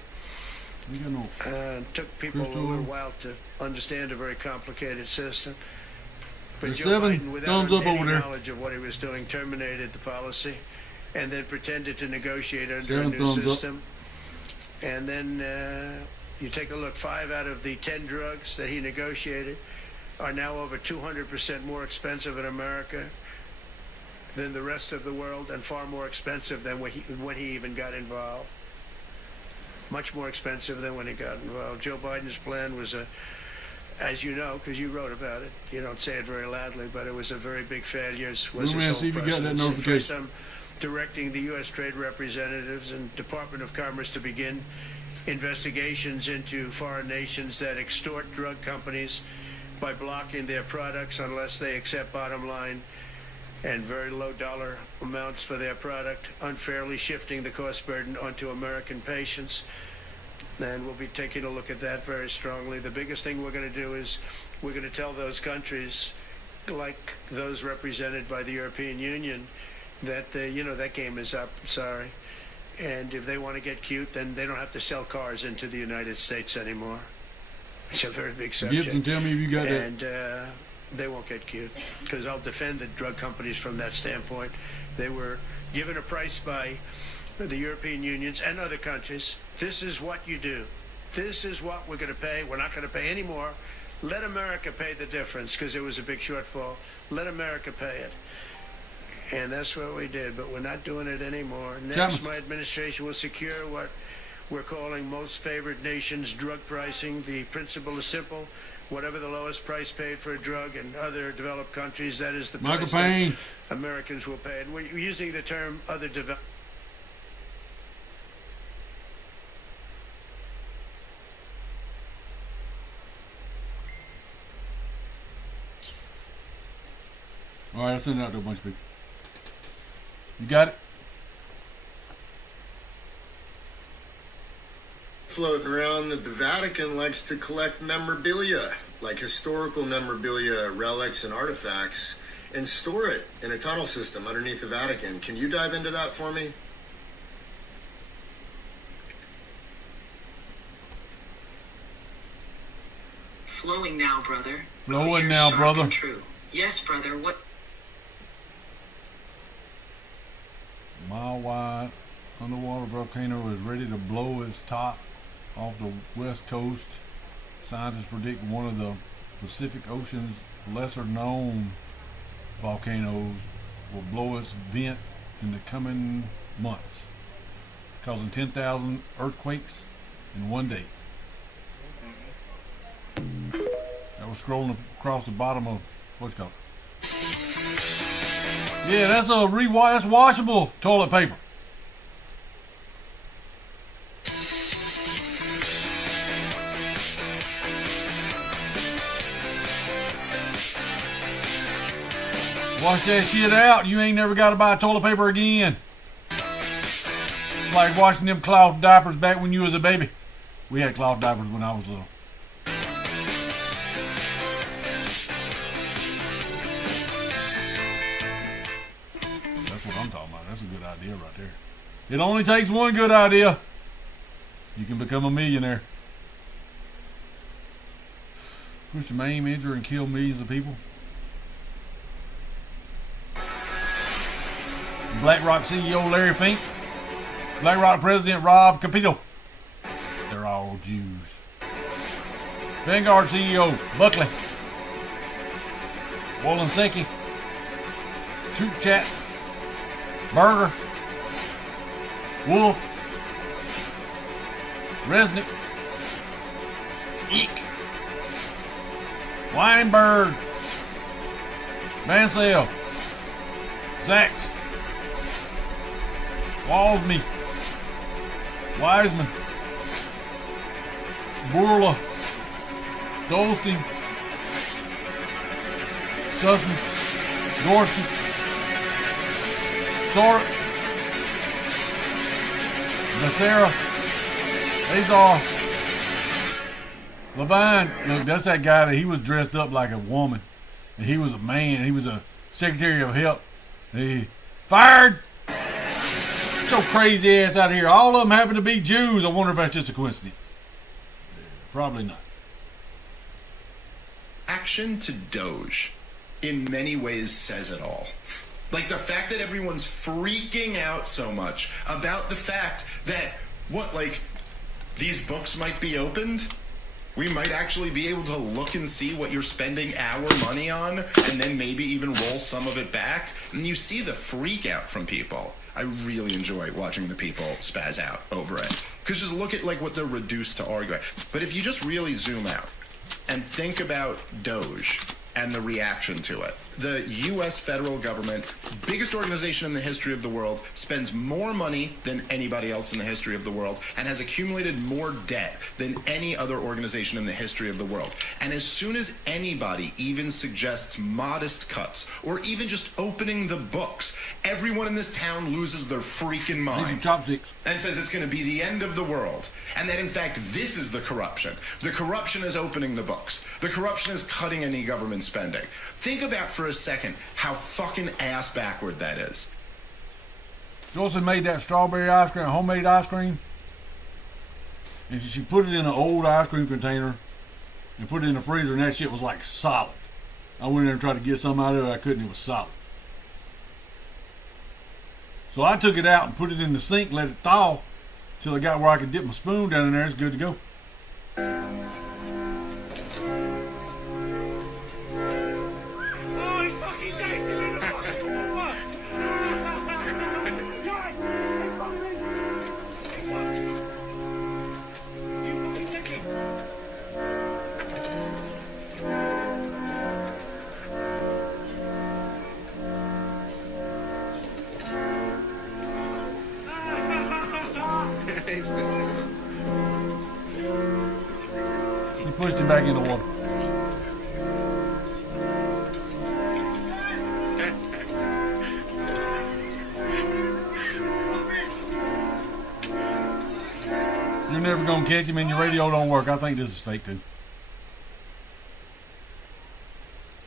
Took people a little while to understand a very complicated system. But Joe Biden, without any knowledge of what he was doing, terminated the policy and then pretended to negotiate under a new system. And then you take a look, 5 out of the 10 drugs that he negotiated are now over 200% more expensive in America than the rest of the world, and far more expensive than when he even got involved. Much more expensive than when he got involved. Joe Biden's plan was as you know, because you wrote about it, you don't say it very loudly, but it was a very big failure. Was see if you got that notification. I'm directing the U.S. trade representatives and Department of Commerce to begin investigations into foreign nations that extort drug companies by blocking their products unless they accept bottom line and very low dollar amounts for their product, unfairly shifting the cost burden onto American patients. And we'll be taking a look at that very strongly. The biggest thing we're going to do is we're going to tell those countries, like those represented by the European Union, that, that game is up, sorry. And if they want to get cute, then they don't have to sell cars into the United States anymore. It's a very big subject. Gibson, tell me if you got that. And they won't get cute, because I'll defend the drug companies from that standpoint. They were given a price by the European unions and other countries. This is what you do. This is what we're going to pay. We're not going to pay any more. Let America pay the difference, because there was a big shortfall. Let America pay it. And that's what we did, but we're not doing it anymore. Next, Chapman. My administration will secure what we're calling most favored nations drug pricing. The principle is simple. Whatever the lowest price paid for a drug in other developed countries, that is the price that Americans will pay. And we're using the term other developed. All right, I'll send it out to a bunch of people. You got it? Floating around that the Vatican likes to collect memorabilia, like historical memorabilia, relics, and artifacts, and store it in a tunnel system underneath the Vatican. Can you dive into that for me? Flowing now, brother. Flowing now, brother. True. Yes, brother. What? Mile-wide underwater volcano is ready to blow its top off the west coast. Scientists predict one of the Pacific Ocean's lesser-known volcanoes will blow its vent in the coming months, causing 10,000 earthquakes in one day. That was scrolling across the bottom of what's it called. Yeah, that's that's washable toilet paper. Wash that shit out. You ain't never got to buy toilet paper again. It's like washing them cloth diapers back when you was a baby. We had cloth diapers when I was little. That's a good idea right there. It only takes one good idea. You can become a millionaire. Push to maim, injure, and kill millions of people. BlackRock CEO Larry Fink. BlackRock President Rob Capito. They're all Jews. Vanguard CEO Buckley. Wolenseki. Shoot Chat. Burger, Wolf, Resnick, Eek, Weinberg, Mansell, Sachs, Walsme, Wiseman, Burla, Dolstein, Sussman, Gorski, Sorek, Becerra, Azar, Levine. Look, that's that guy that he was dressed up like a woman. And he was a man. He was a Secretary of Health. He fired. So crazy ass out here. All of them happen to be Jews. I wonder if that's just a coincidence. Probably not. Action to Doge in many ways says it all. Like the fact that everyone's freaking out so much about the fact that, these books might be opened? We might actually be able to look and see what you're spending our money on and then maybe even roll some of it back. And you see the freak out from people. I really enjoy watching the people spaz out over it. Because just look at what they're reduced to arguing. But if you just really zoom out and think about Doge and the reaction to it. The U.S. federal government, biggest organization in the history of the world, spends more money than anybody else in the history of the world and has accumulated more debt than any other organization in the history of the world. And as soon as anybody even suggests modest cuts or even just opening the books, everyone in this town loses their freaking mind and says it's going to be the end of the world. And that, in fact, this is the corruption. The corruption is opening the books. The corruption is cutting any government spending. Think about for a second how fucking ass backward that is. Jocelyn made that strawberry ice cream, homemade ice cream. And she put it in an old ice cream container and put it in the freezer, and that shit was like solid. I went in there and tried to get some out of it. I couldn't. It was solid. So I took it out and put it in the sink, let it thaw till I got where I could dip my spoon down in there. It's good to go. He pushed him back in the water. You're never going to catch him and your radio don't work. I think this is fake too.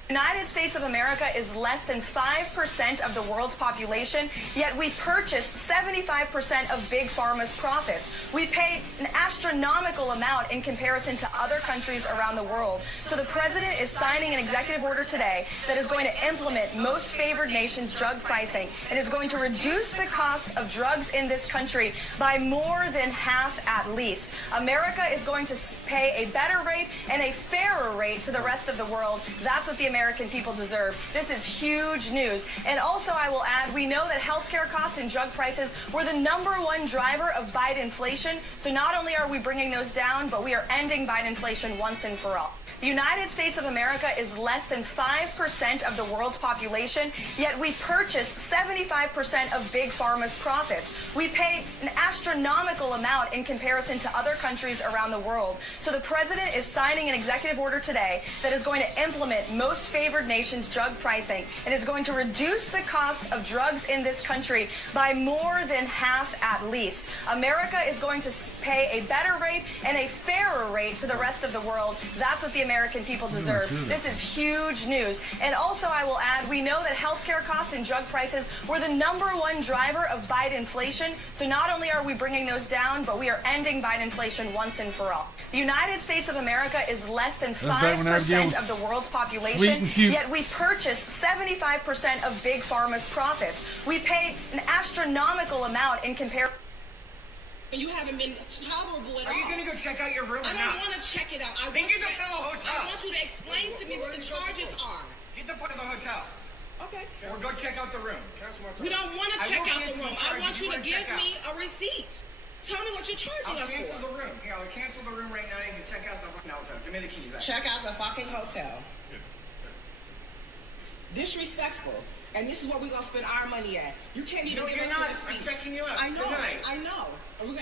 The United States of America is less than 5% of the world's population, yet we purchase 75% of Big Pharma's profits. We pay an astronomical amount in comparison to other countries around the world. So the president is signing an executive order today that is going to implement most favored nations drug pricing and is going to reduce the cost of drugs in this country by more than half at least. America is going to pay a better rate and a fairer rate to the rest of the world. That's what the American people deserve. This is huge news. And also, I will add, we know that healthcare costs and drug prices were the #1 driver of Biden inflation. So not only are we bringing those down, but we are ending Biden inflation once and for all. The United States of America is less than 5% of the world's population, yet we purchase 75% of Big Pharma's profits. We pay an astronomical amount in comparison to other countries around the world. So the president is signing an executive order today that is going to implement most favored nations drug pricing and is going to reduce the cost of drugs in this country by more than half at least. America is going to pay a better rate and a fairer rate to the rest of the world. That's what the American people deserve. This is huge news. And also, I will add, we know that healthcare costs and drug prices were the #1 driver of Biden inflation. So not only are we bringing those down, but we are ending Biden inflation once and for all. The United States of America is less than 5% of the world's population, yet we purchase 75% of Big Pharma's profits. We pay an astronomical amount in comparison. You haven't been tolerable at all. Are you going to go check out your room or I not? don't want to check it out. I Then want get the hell hotel. I want you to explain to me what the charges are. Get the fuck out of the hotel. Okay. Or go check out the room. We don't want to check out the room. I want you to give me a receipt. Tell me what you're charging us Cancel for. the room. Here, I'll cancel the room right now. You can check out the hotel. Give me the keys. Check out the fucking hotel. Disrespectful. And this is where we're going to spend our money at. You can't even give us a receipt. I'm checking you out. I know. Tonight. I know.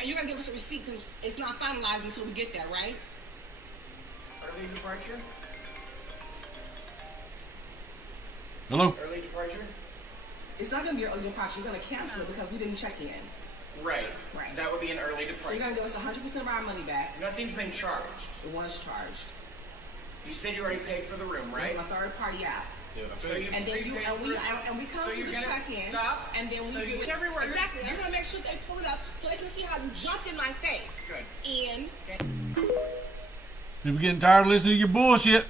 You're going to give us a receipt because it's not finalized until we get there, right? Early departure? Hello? Early departure? It's not going to be an early departure. You're going to cancel it because we didn't check in. Right. Right. That would be an early So departure. you're going to give us 100% of our money back. Nothing's been charged. It was charged. You said you already paid for the room, right? With my third party out. So you And then prepaid we come so to you're the gonna check-in. stop, And then we so do you- it everywhere. Exactly. You're going to make sure they pull it up so they can see how you jumped in my face. Good. And People getting tired of listening to your bullshit.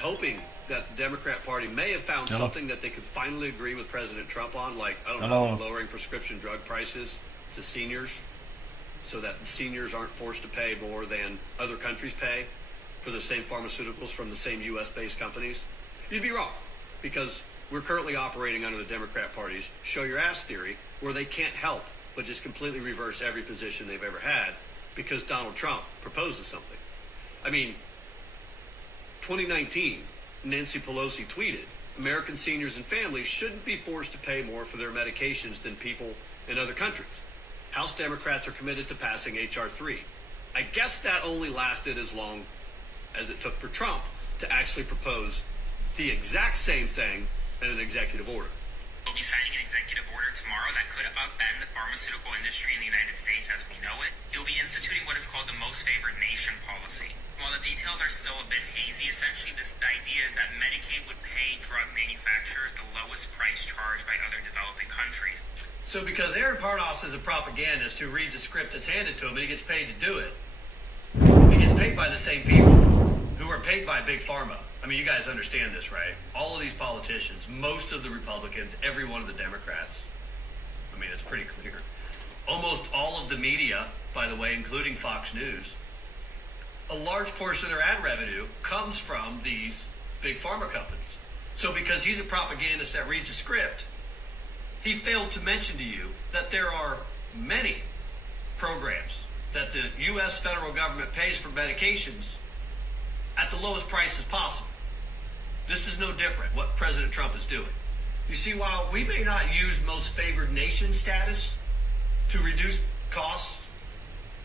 Hoping that the Democrat Party may have found Hello? something that they could finally agree with President Trump on, like, I don't Hello? know, lowering prescription drug prices to seniors so that seniors aren't forced to pay more than other countries pay for the same pharmaceuticals from the same U.S.-based companies. You'd be wrong, because we're currently operating under the Democrat Party's show your ass theory, where they can't help but just completely reverse every position they've ever had because Donald Trump proposes something. I mean, 2019, Nancy Pelosi tweeted, American seniors and families shouldn't be forced to pay more for their medications than people in other countries. House Democrats are committed to passing H.R. 3. I guess that only lasted as long as it took for Trump to actually propose the exact same thing in an executive order. We'll be signing an executive order tomorrow that could upend the pharmaceutical industry in the United States as we know it. You'll be instituting what is called the most favored nation policy. While the details are still a bit hazy, essentially the idea is that Medicaid would pay drug manufacturers the lowest price charged by other developing countries. So because Aaron Parnas is a propagandist who reads a script that's handed to him and he gets paid to do it, he gets paid by the same people who are paid by Big Pharma. I mean, you guys understand this, right? All of these politicians, most of the Republicans, every one of the Democrats, I mean, it's pretty clear. Almost all of the media, by the way, including Fox News, a large portion of their ad revenue comes from these big pharma companies. So because he's a propagandist that reads a script, he failed to mention to you that there are many programs that the U.S. federal government pays for medications at the lowest prices possible. This is no different what President Trump is doing. You see, while we may not use most favored nation status to reduce costs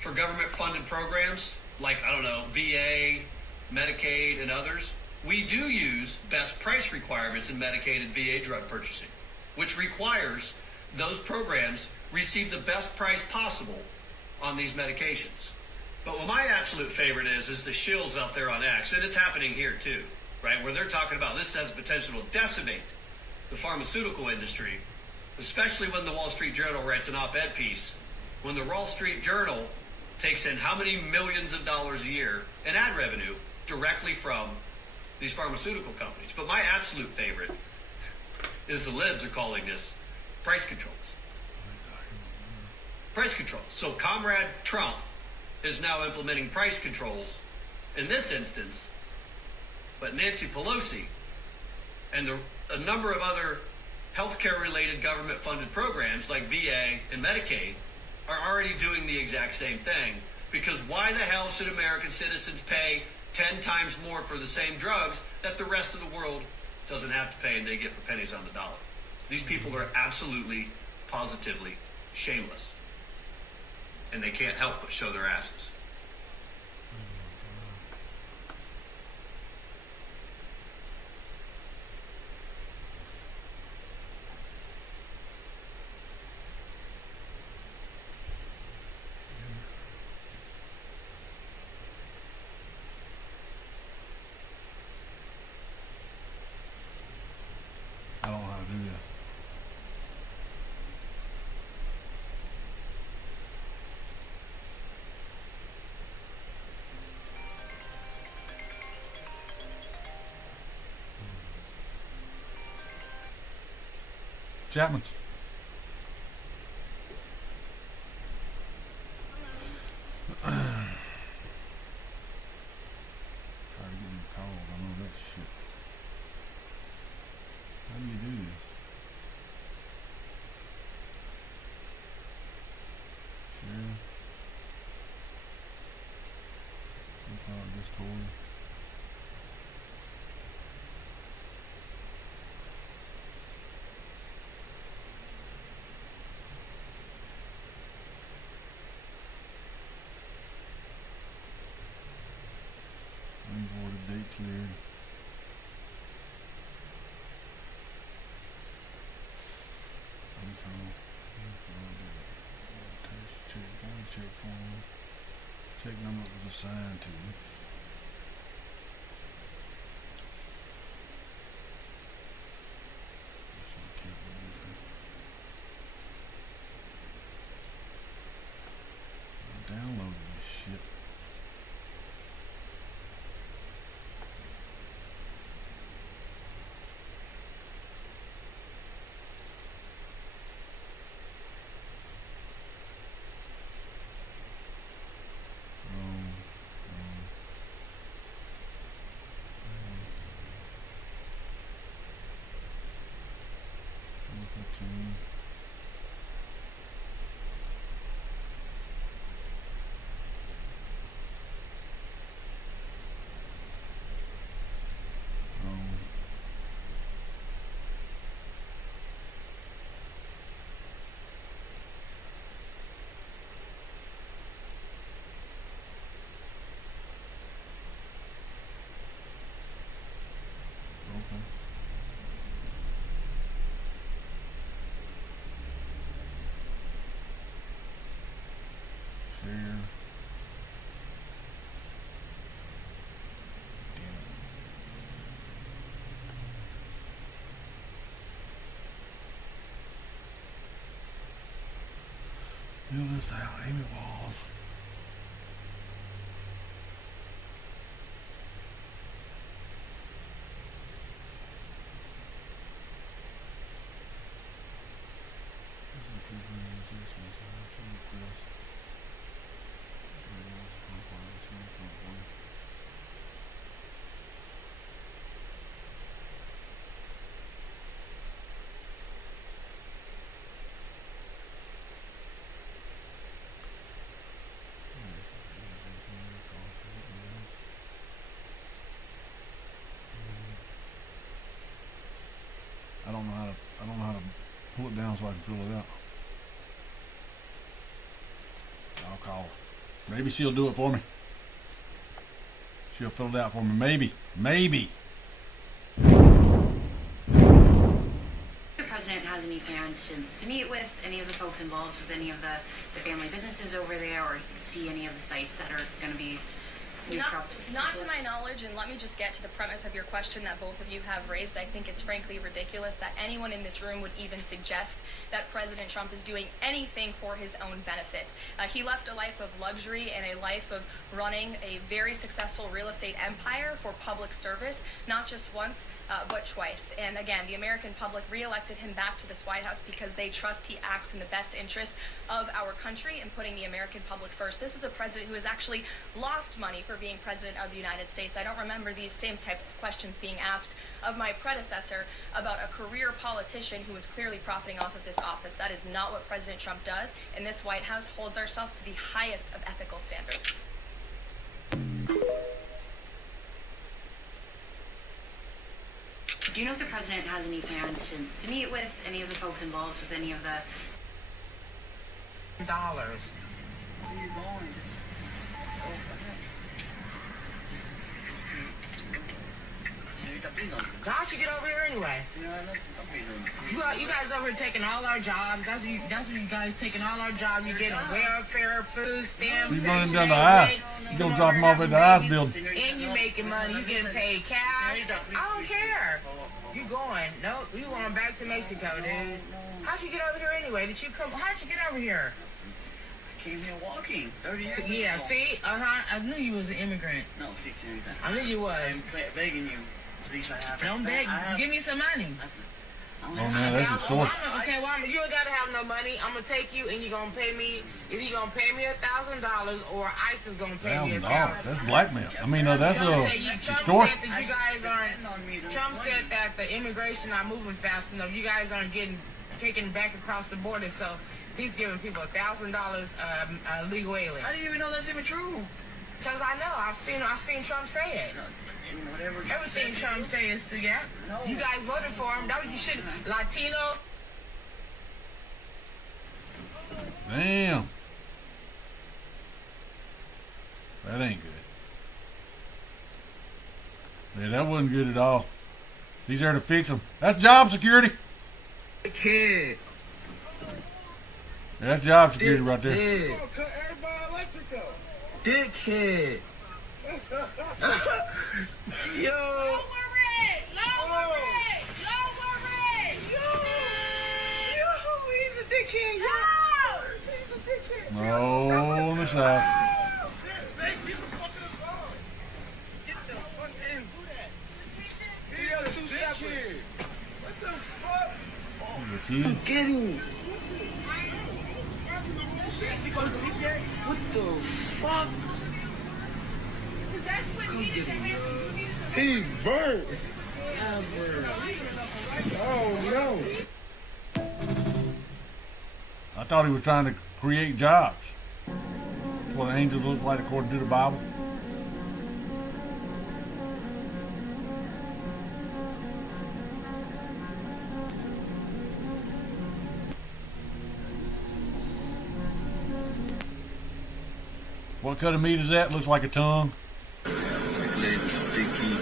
for government-funded programs, like, I don't know, VA, Medicaid, and others, we do use best price requirements in Medicaid and VA drug purchasing, which requires those programs receive the best price possible on these medications. But what my absolute favorite is the shills out there on X, and it's happening here too, right, where they're talking about this has potential to decimate the pharmaceutical industry, especially when the Wall Street Journal writes an op-ed piece, when the Wall Street Journal takes in how many millions of dollars a year in ad revenue directly from these pharmaceutical companies. But my absolute favorite is the libs are calling this price controls. Price controls. So Comrade Trump is now implementing price controls in this instance, but Nancy Pelosi and a number of other healthcare-related government-funded programs like VA and Medicaid are already doing the exact same thing, because why the hell should American citizens pay 10 times more for the same drugs that the rest of the world doesn't have to pay and they get for pennies on the dollar? These people are absolutely, positively shameless. And they can't help but show their asses. I don't know how to do this. Chapman's. Try to get him called. I know that Discord. Unvoided, date cleared. Check form. Check number was assigned to you. So I can't lose it. I'm downloading this shit. Share. Fill this out. Amy Walls. I don't know how to pull it down so I can fill it out. I'll call her. Maybe she'll do it for me. She'll fill it out for me. Maybe. The president has any plans to meet with any of the folks involved with any of the family businesses over there, or see any of the sites that are going to be Not to my knowledge, and let me just get to the premise of your question that both of you have raised. I think it's frankly ridiculous that anyone in this room would even suggest that President Trump is doing anything for his own benefit. He left a life of luxury and a life of running a very successful real estate empire for public service, not just once, but twice. And again, the American public reelected him back to this White House because they trust he acts in the best interest of our country and putting the American public first. This is a president who has actually lost money for being president of the United States. I don't remember these same type of questions being asked of my predecessor about a career politician who is clearly profiting off of this office. That is not what President Trump does, and this White House holds ourselves to the highest of ethical standards. Do you know if the president has any plans to meet with any of the folks involved with any of the dollars? Where are you going? Why don't you get over here anyway? You guys over here taking all our jobs. That's what you guys taking all our jobs. You're getting welfare, food stamps. She's running down the ice. You gonna drop them off at the ice building. And you making money. You getting paid cash. I don't care. You going? No, you going back to Mexico, dude. How'd you get over here anyway? How'd you get over here? I came here walking. 30 years Yeah, ago. see? I knew you was an immigrant. No, 16. I knew you was. I'm begging you. Please, I have. Don't beg. Give me some money. Oh man, that's extortion. Okay, well, you ain't gotta have no money. I'm gonna take you, and you're gonna pay me. Either you're gonna pay me $1,000, or ICE is gonna pay me $1,000. $1,000. That's blackmail. I mean, that's Trump extortion. said that you guys aren't. Trump said that the immigration not moving fast enough. You guys aren't getting taken back across the border, so he's giving people $1,000 legal alien. I didn't even know that's even true. Because I know. I've seen Trump say it. Everything Trump says to you. You guys voted for him. Don't you should Latino. Damn. That ain't good. Yeah, that wasn't good at all. He's there to fix them. That's job security. Kid. Yeah, that's job security right there. Kid. Dickhead. Yo. Lower it! Lower it! Lower it! Yo, he's a dickhead. Yo. He's a dickhead. No, on the side. What the fuck? Get him. What the fuck? Come get him, He burnt. Oh no. I thought he was trying to create jobs. That's what angels look like according to the Bible. What cut of meat is that? Looks like a tongue. Legs are sticky.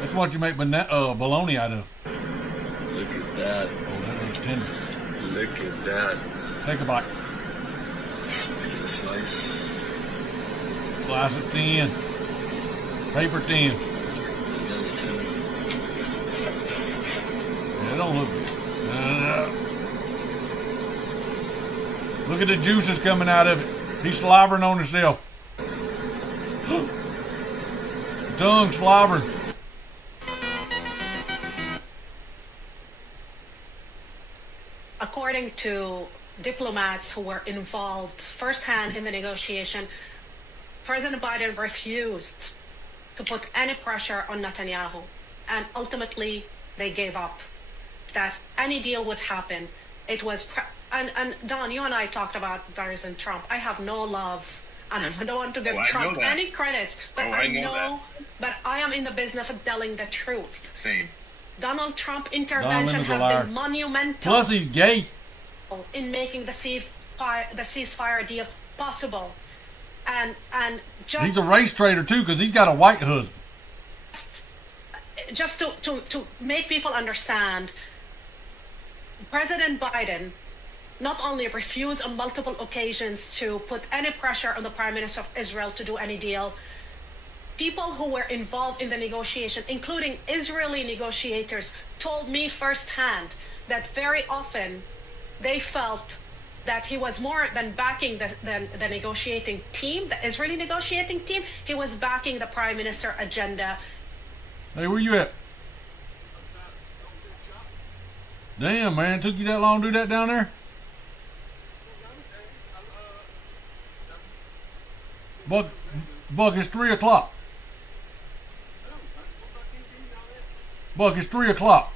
That's what you make bologna out of. Look at that. Oh, that looks tender. Look at that. Take a bite. Let's get a slice. Slice it thin. Paper thin. That's tender. Yeah, it don't look good. Look at the juices coming out of it. He's slobbering on himself. Tongue slobbering. According to diplomats who were involved firsthand in the negotiation, President Biden refused to put any pressure on Netanyahu, and ultimately they gave up. That any deal would happen. It was, and Don, you and I talked about President Trump. I have no love, and I don't want to give Trump any credits, but I know but I am in the business of telling the truth. Same. Donald Trump intervention has been monumental. Plus, he's gay. In making the ceasefire deal possible, and just he's a race traitor too, because he's got a white husband. Just to make people understand, President Biden not only refused on multiple occasions to put any pressure on the Prime Minister of Israel to do any deal. People who were involved in the negotiation, including Israeli negotiators, told me firsthand that very often they felt that he was more than backing the negotiating team, the Israeli negotiating team. He was backing the Prime Minister agenda. Hey, where you at? Damn, man, took you that long to do that down there? Buck, it's 3 o'clock. Buck, it's 3 o'clock.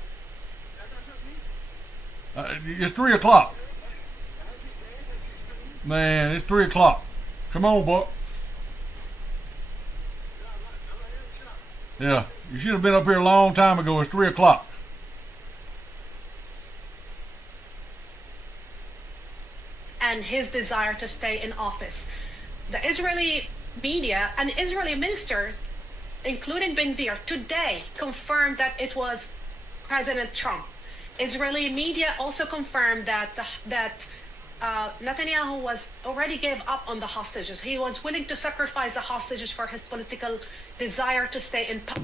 It's 3 o'clock. Man, it's 3 o'clock. Come on, Buck. Yeah, you should have been up here a long time ago. It's 3 o'clock. And his desire to stay in office. The Israeli media and Israeli ministers, including Ben-Gvir, today confirmed that it was President Trump. Israeli media also confirmed that Netanyahu was already gave up on the hostages. He was willing to sacrifice the hostages for his political desire to stay in power.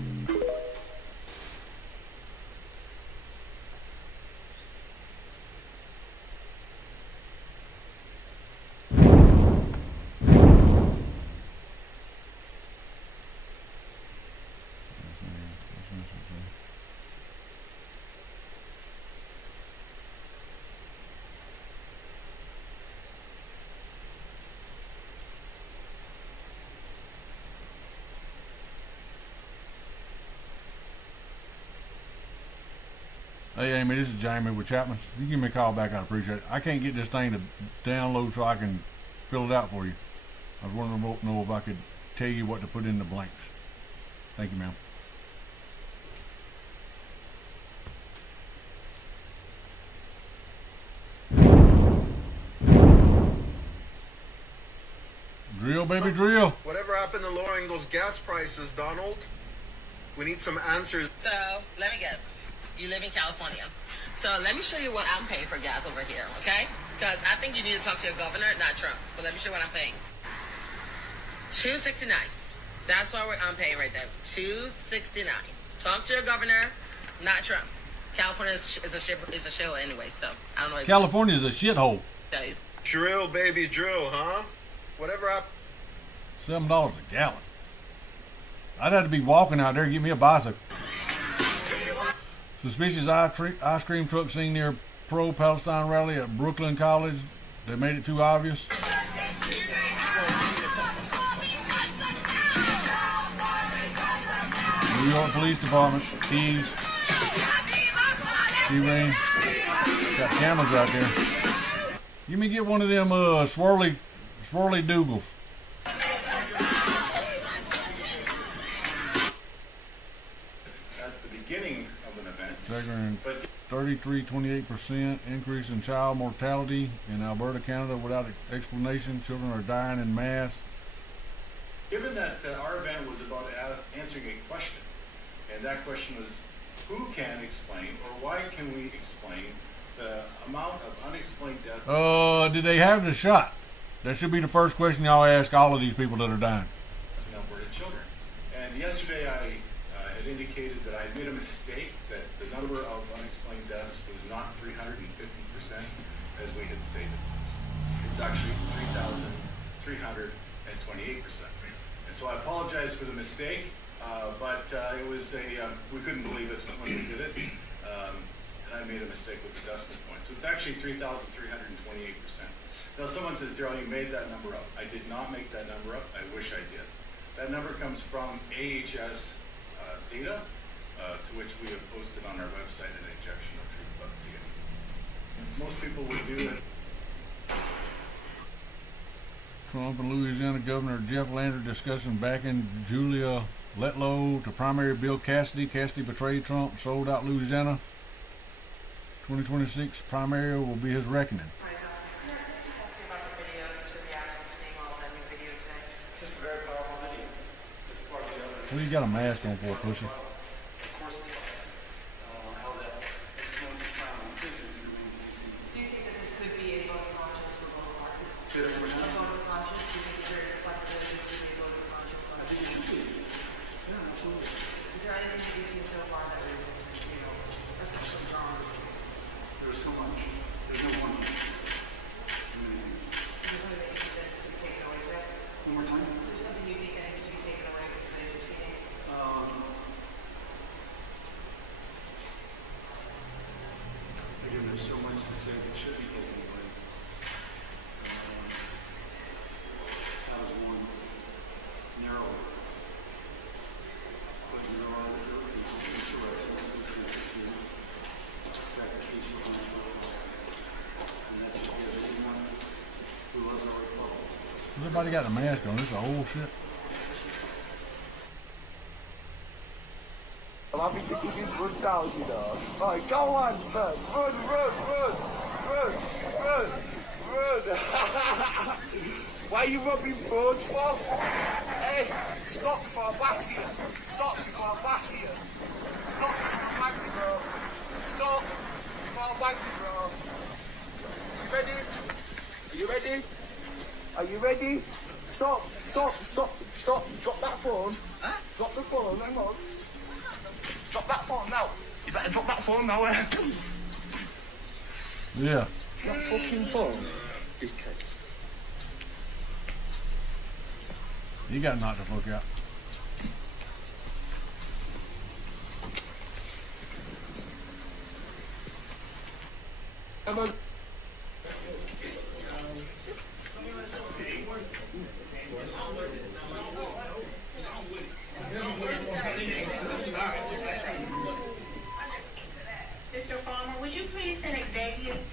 Hey, Amy, this is Jamie with Chapman. You give me a call back, I'd appreciate it. I can't get this thing to download so I can fill it out for you. I was wondering to know if I could tell you what to put in the blanks. Thank you, ma'am. Drill, baby, drill. Whatever happened to lowering those gas prices, Donald? We need some answers. So, let me guess. You live in California. So, let me show you what I'm paying for gas over here, okay? Because I think you need to talk to your governor, not Trump. But let me show you what I'm paying. $2.69. That's what I'm paying right there. $2.69. Talk to your governor, not Trump. California is a shithole anyway, so I don't know. California is a shithole. Tell you. Drill, baby, drill, huh? Whatever happened. $7 a gallon. I'd have to be walking out there to get me a bicycle. Suspicious ice cream truck seen near pro-Palestine rally at Brooklyn College. They made it too obvious. New York Police Department, keys, T-Rain. Got cameras right there. Give me get one of them swirly doogles. At the beginning of an event. Staggering 33.28% increase in child mortality in Alberta, Canada without explanation. Children are dying in mass. Given that our event was about answering a question, and that question was, who can explain or why can we explain the amount of unexplained deaths? Did they have the shot? That should be the first question y'all ask all of these people that are dying. In Alberta children. And yesterday I had indicated that I had made a mistake, that the number of unexplained deaths was not 350% as we had stated. It's actually 3,328%. And so I apologize for the mistake, but it was we couldn't believe it when we did it. And I made a mistake with the decimal point. So it's actually 3,328%. Now someone says, Daryl, you made that number up. I did not make that number up. I wish I did. That number comes from AHS data, to which we have posted on our website at injectionoftruth.ca. Most people would do it. Trump and Louisiana Governor Jeff Landry discussing backing Julia Letlow to primary Bill Cassidy. Cassidy betrayed Trump, sold out Louisiana. 2026 primary will be his reckoning. What do you got a mask on for, pussy? Do you think that this could be a vote of conscience for both parties? A vote of conscience? Do you think there is a flexibility to be a vote of conscience on this issue? Yeah, absolutely. Is there anything that you've seen so far that is, especially strong? There's so much. There's no one. Is there something that you think that needs to be taken away today? One more time. Is there something you think that needs to be taken away from today's proceedings? Again, there's so much to say that should be taken away. That was one narrow. But there are other considerations which we have to affect the case for Venezuela. And that should give anyone who loves our republic. Everybody got a mask on. This is old shit. I'm happy to give you run down, you know. Alright, go on, son. Run. Why are you rubbing phones for? Hey, stop before I batter you. Stop before I batter you. Stop before I bang you, bro. Stop before I bang you, bro. You ready? Are you ready? Stop. Drop that phone. Huh? Drop the phone, hang on. Drop that phone now. You better drop that phone now, Yeah. That fucking phone. Dickhead. You got knocked the fuck out. Come on. It's your fault. would you please send executives,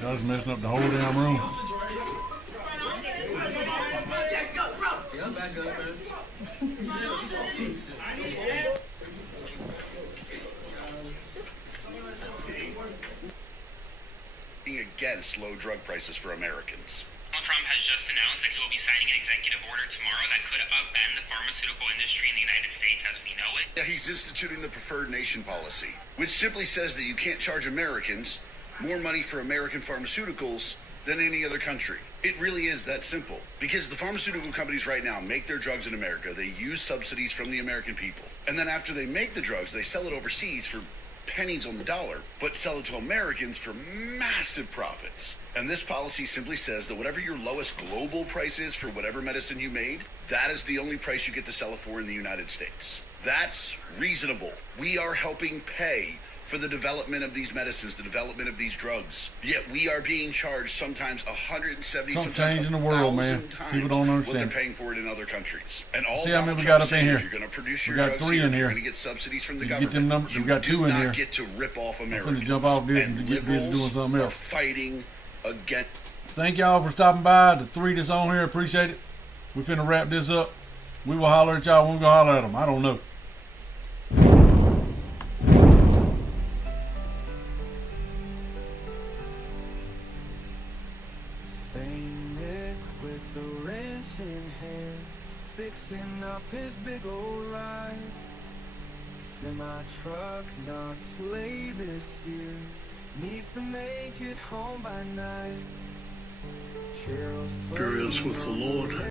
Y'all just messing up the whole damn room. Against low drug prices for Americans. Donald Trump has just announced that he will be signing an executive order tomorrow that could upend the pharmaceutical industry in the United States as we know it. Yeah, he's instituting the preferred nation policy, which simply says that you can't charge Americans more money for American pharmaceuticals than any other country. It really is that simple. Because the pharmaceutical companies right now make their drugs in America, they use subsidies from the American people. And then after they make the drugs, they sell it overseas for pennies on the dollar, but sell it to Americans for massive profits. And this policy simply says that whatever your lowest global price is for whatever medicine you made, that is the only price you get to sell it for in the United States. That's reasonable. We are helping pay for the development of these medicines, the development of these drugs. Yet we are being charged sometimes 170, Something sometimes changing the world, man. People don't understand. what they're paying for it in other countries. And all See how many Donald we got Trump's up in saying, here? if you're going to produce We your got drugs 3 here, in if you're here. going to get subsidies from the You government, get them numbers. We got 2 do in not here. get to rip off I'm Americans. finna jump off this and get busy liberals doing something are else. fighting against. Thank y'all for stopping by. The 3 that's on here, appreciate it. We finna wrap this up. We will holler at y'all when we gonna holler at them. I don't know. Saint Nick with a wrench in hand, fixing up his big old ride. Semi-truck not sleigh this year, needs to make it home by night. Carols Experience with the Lord.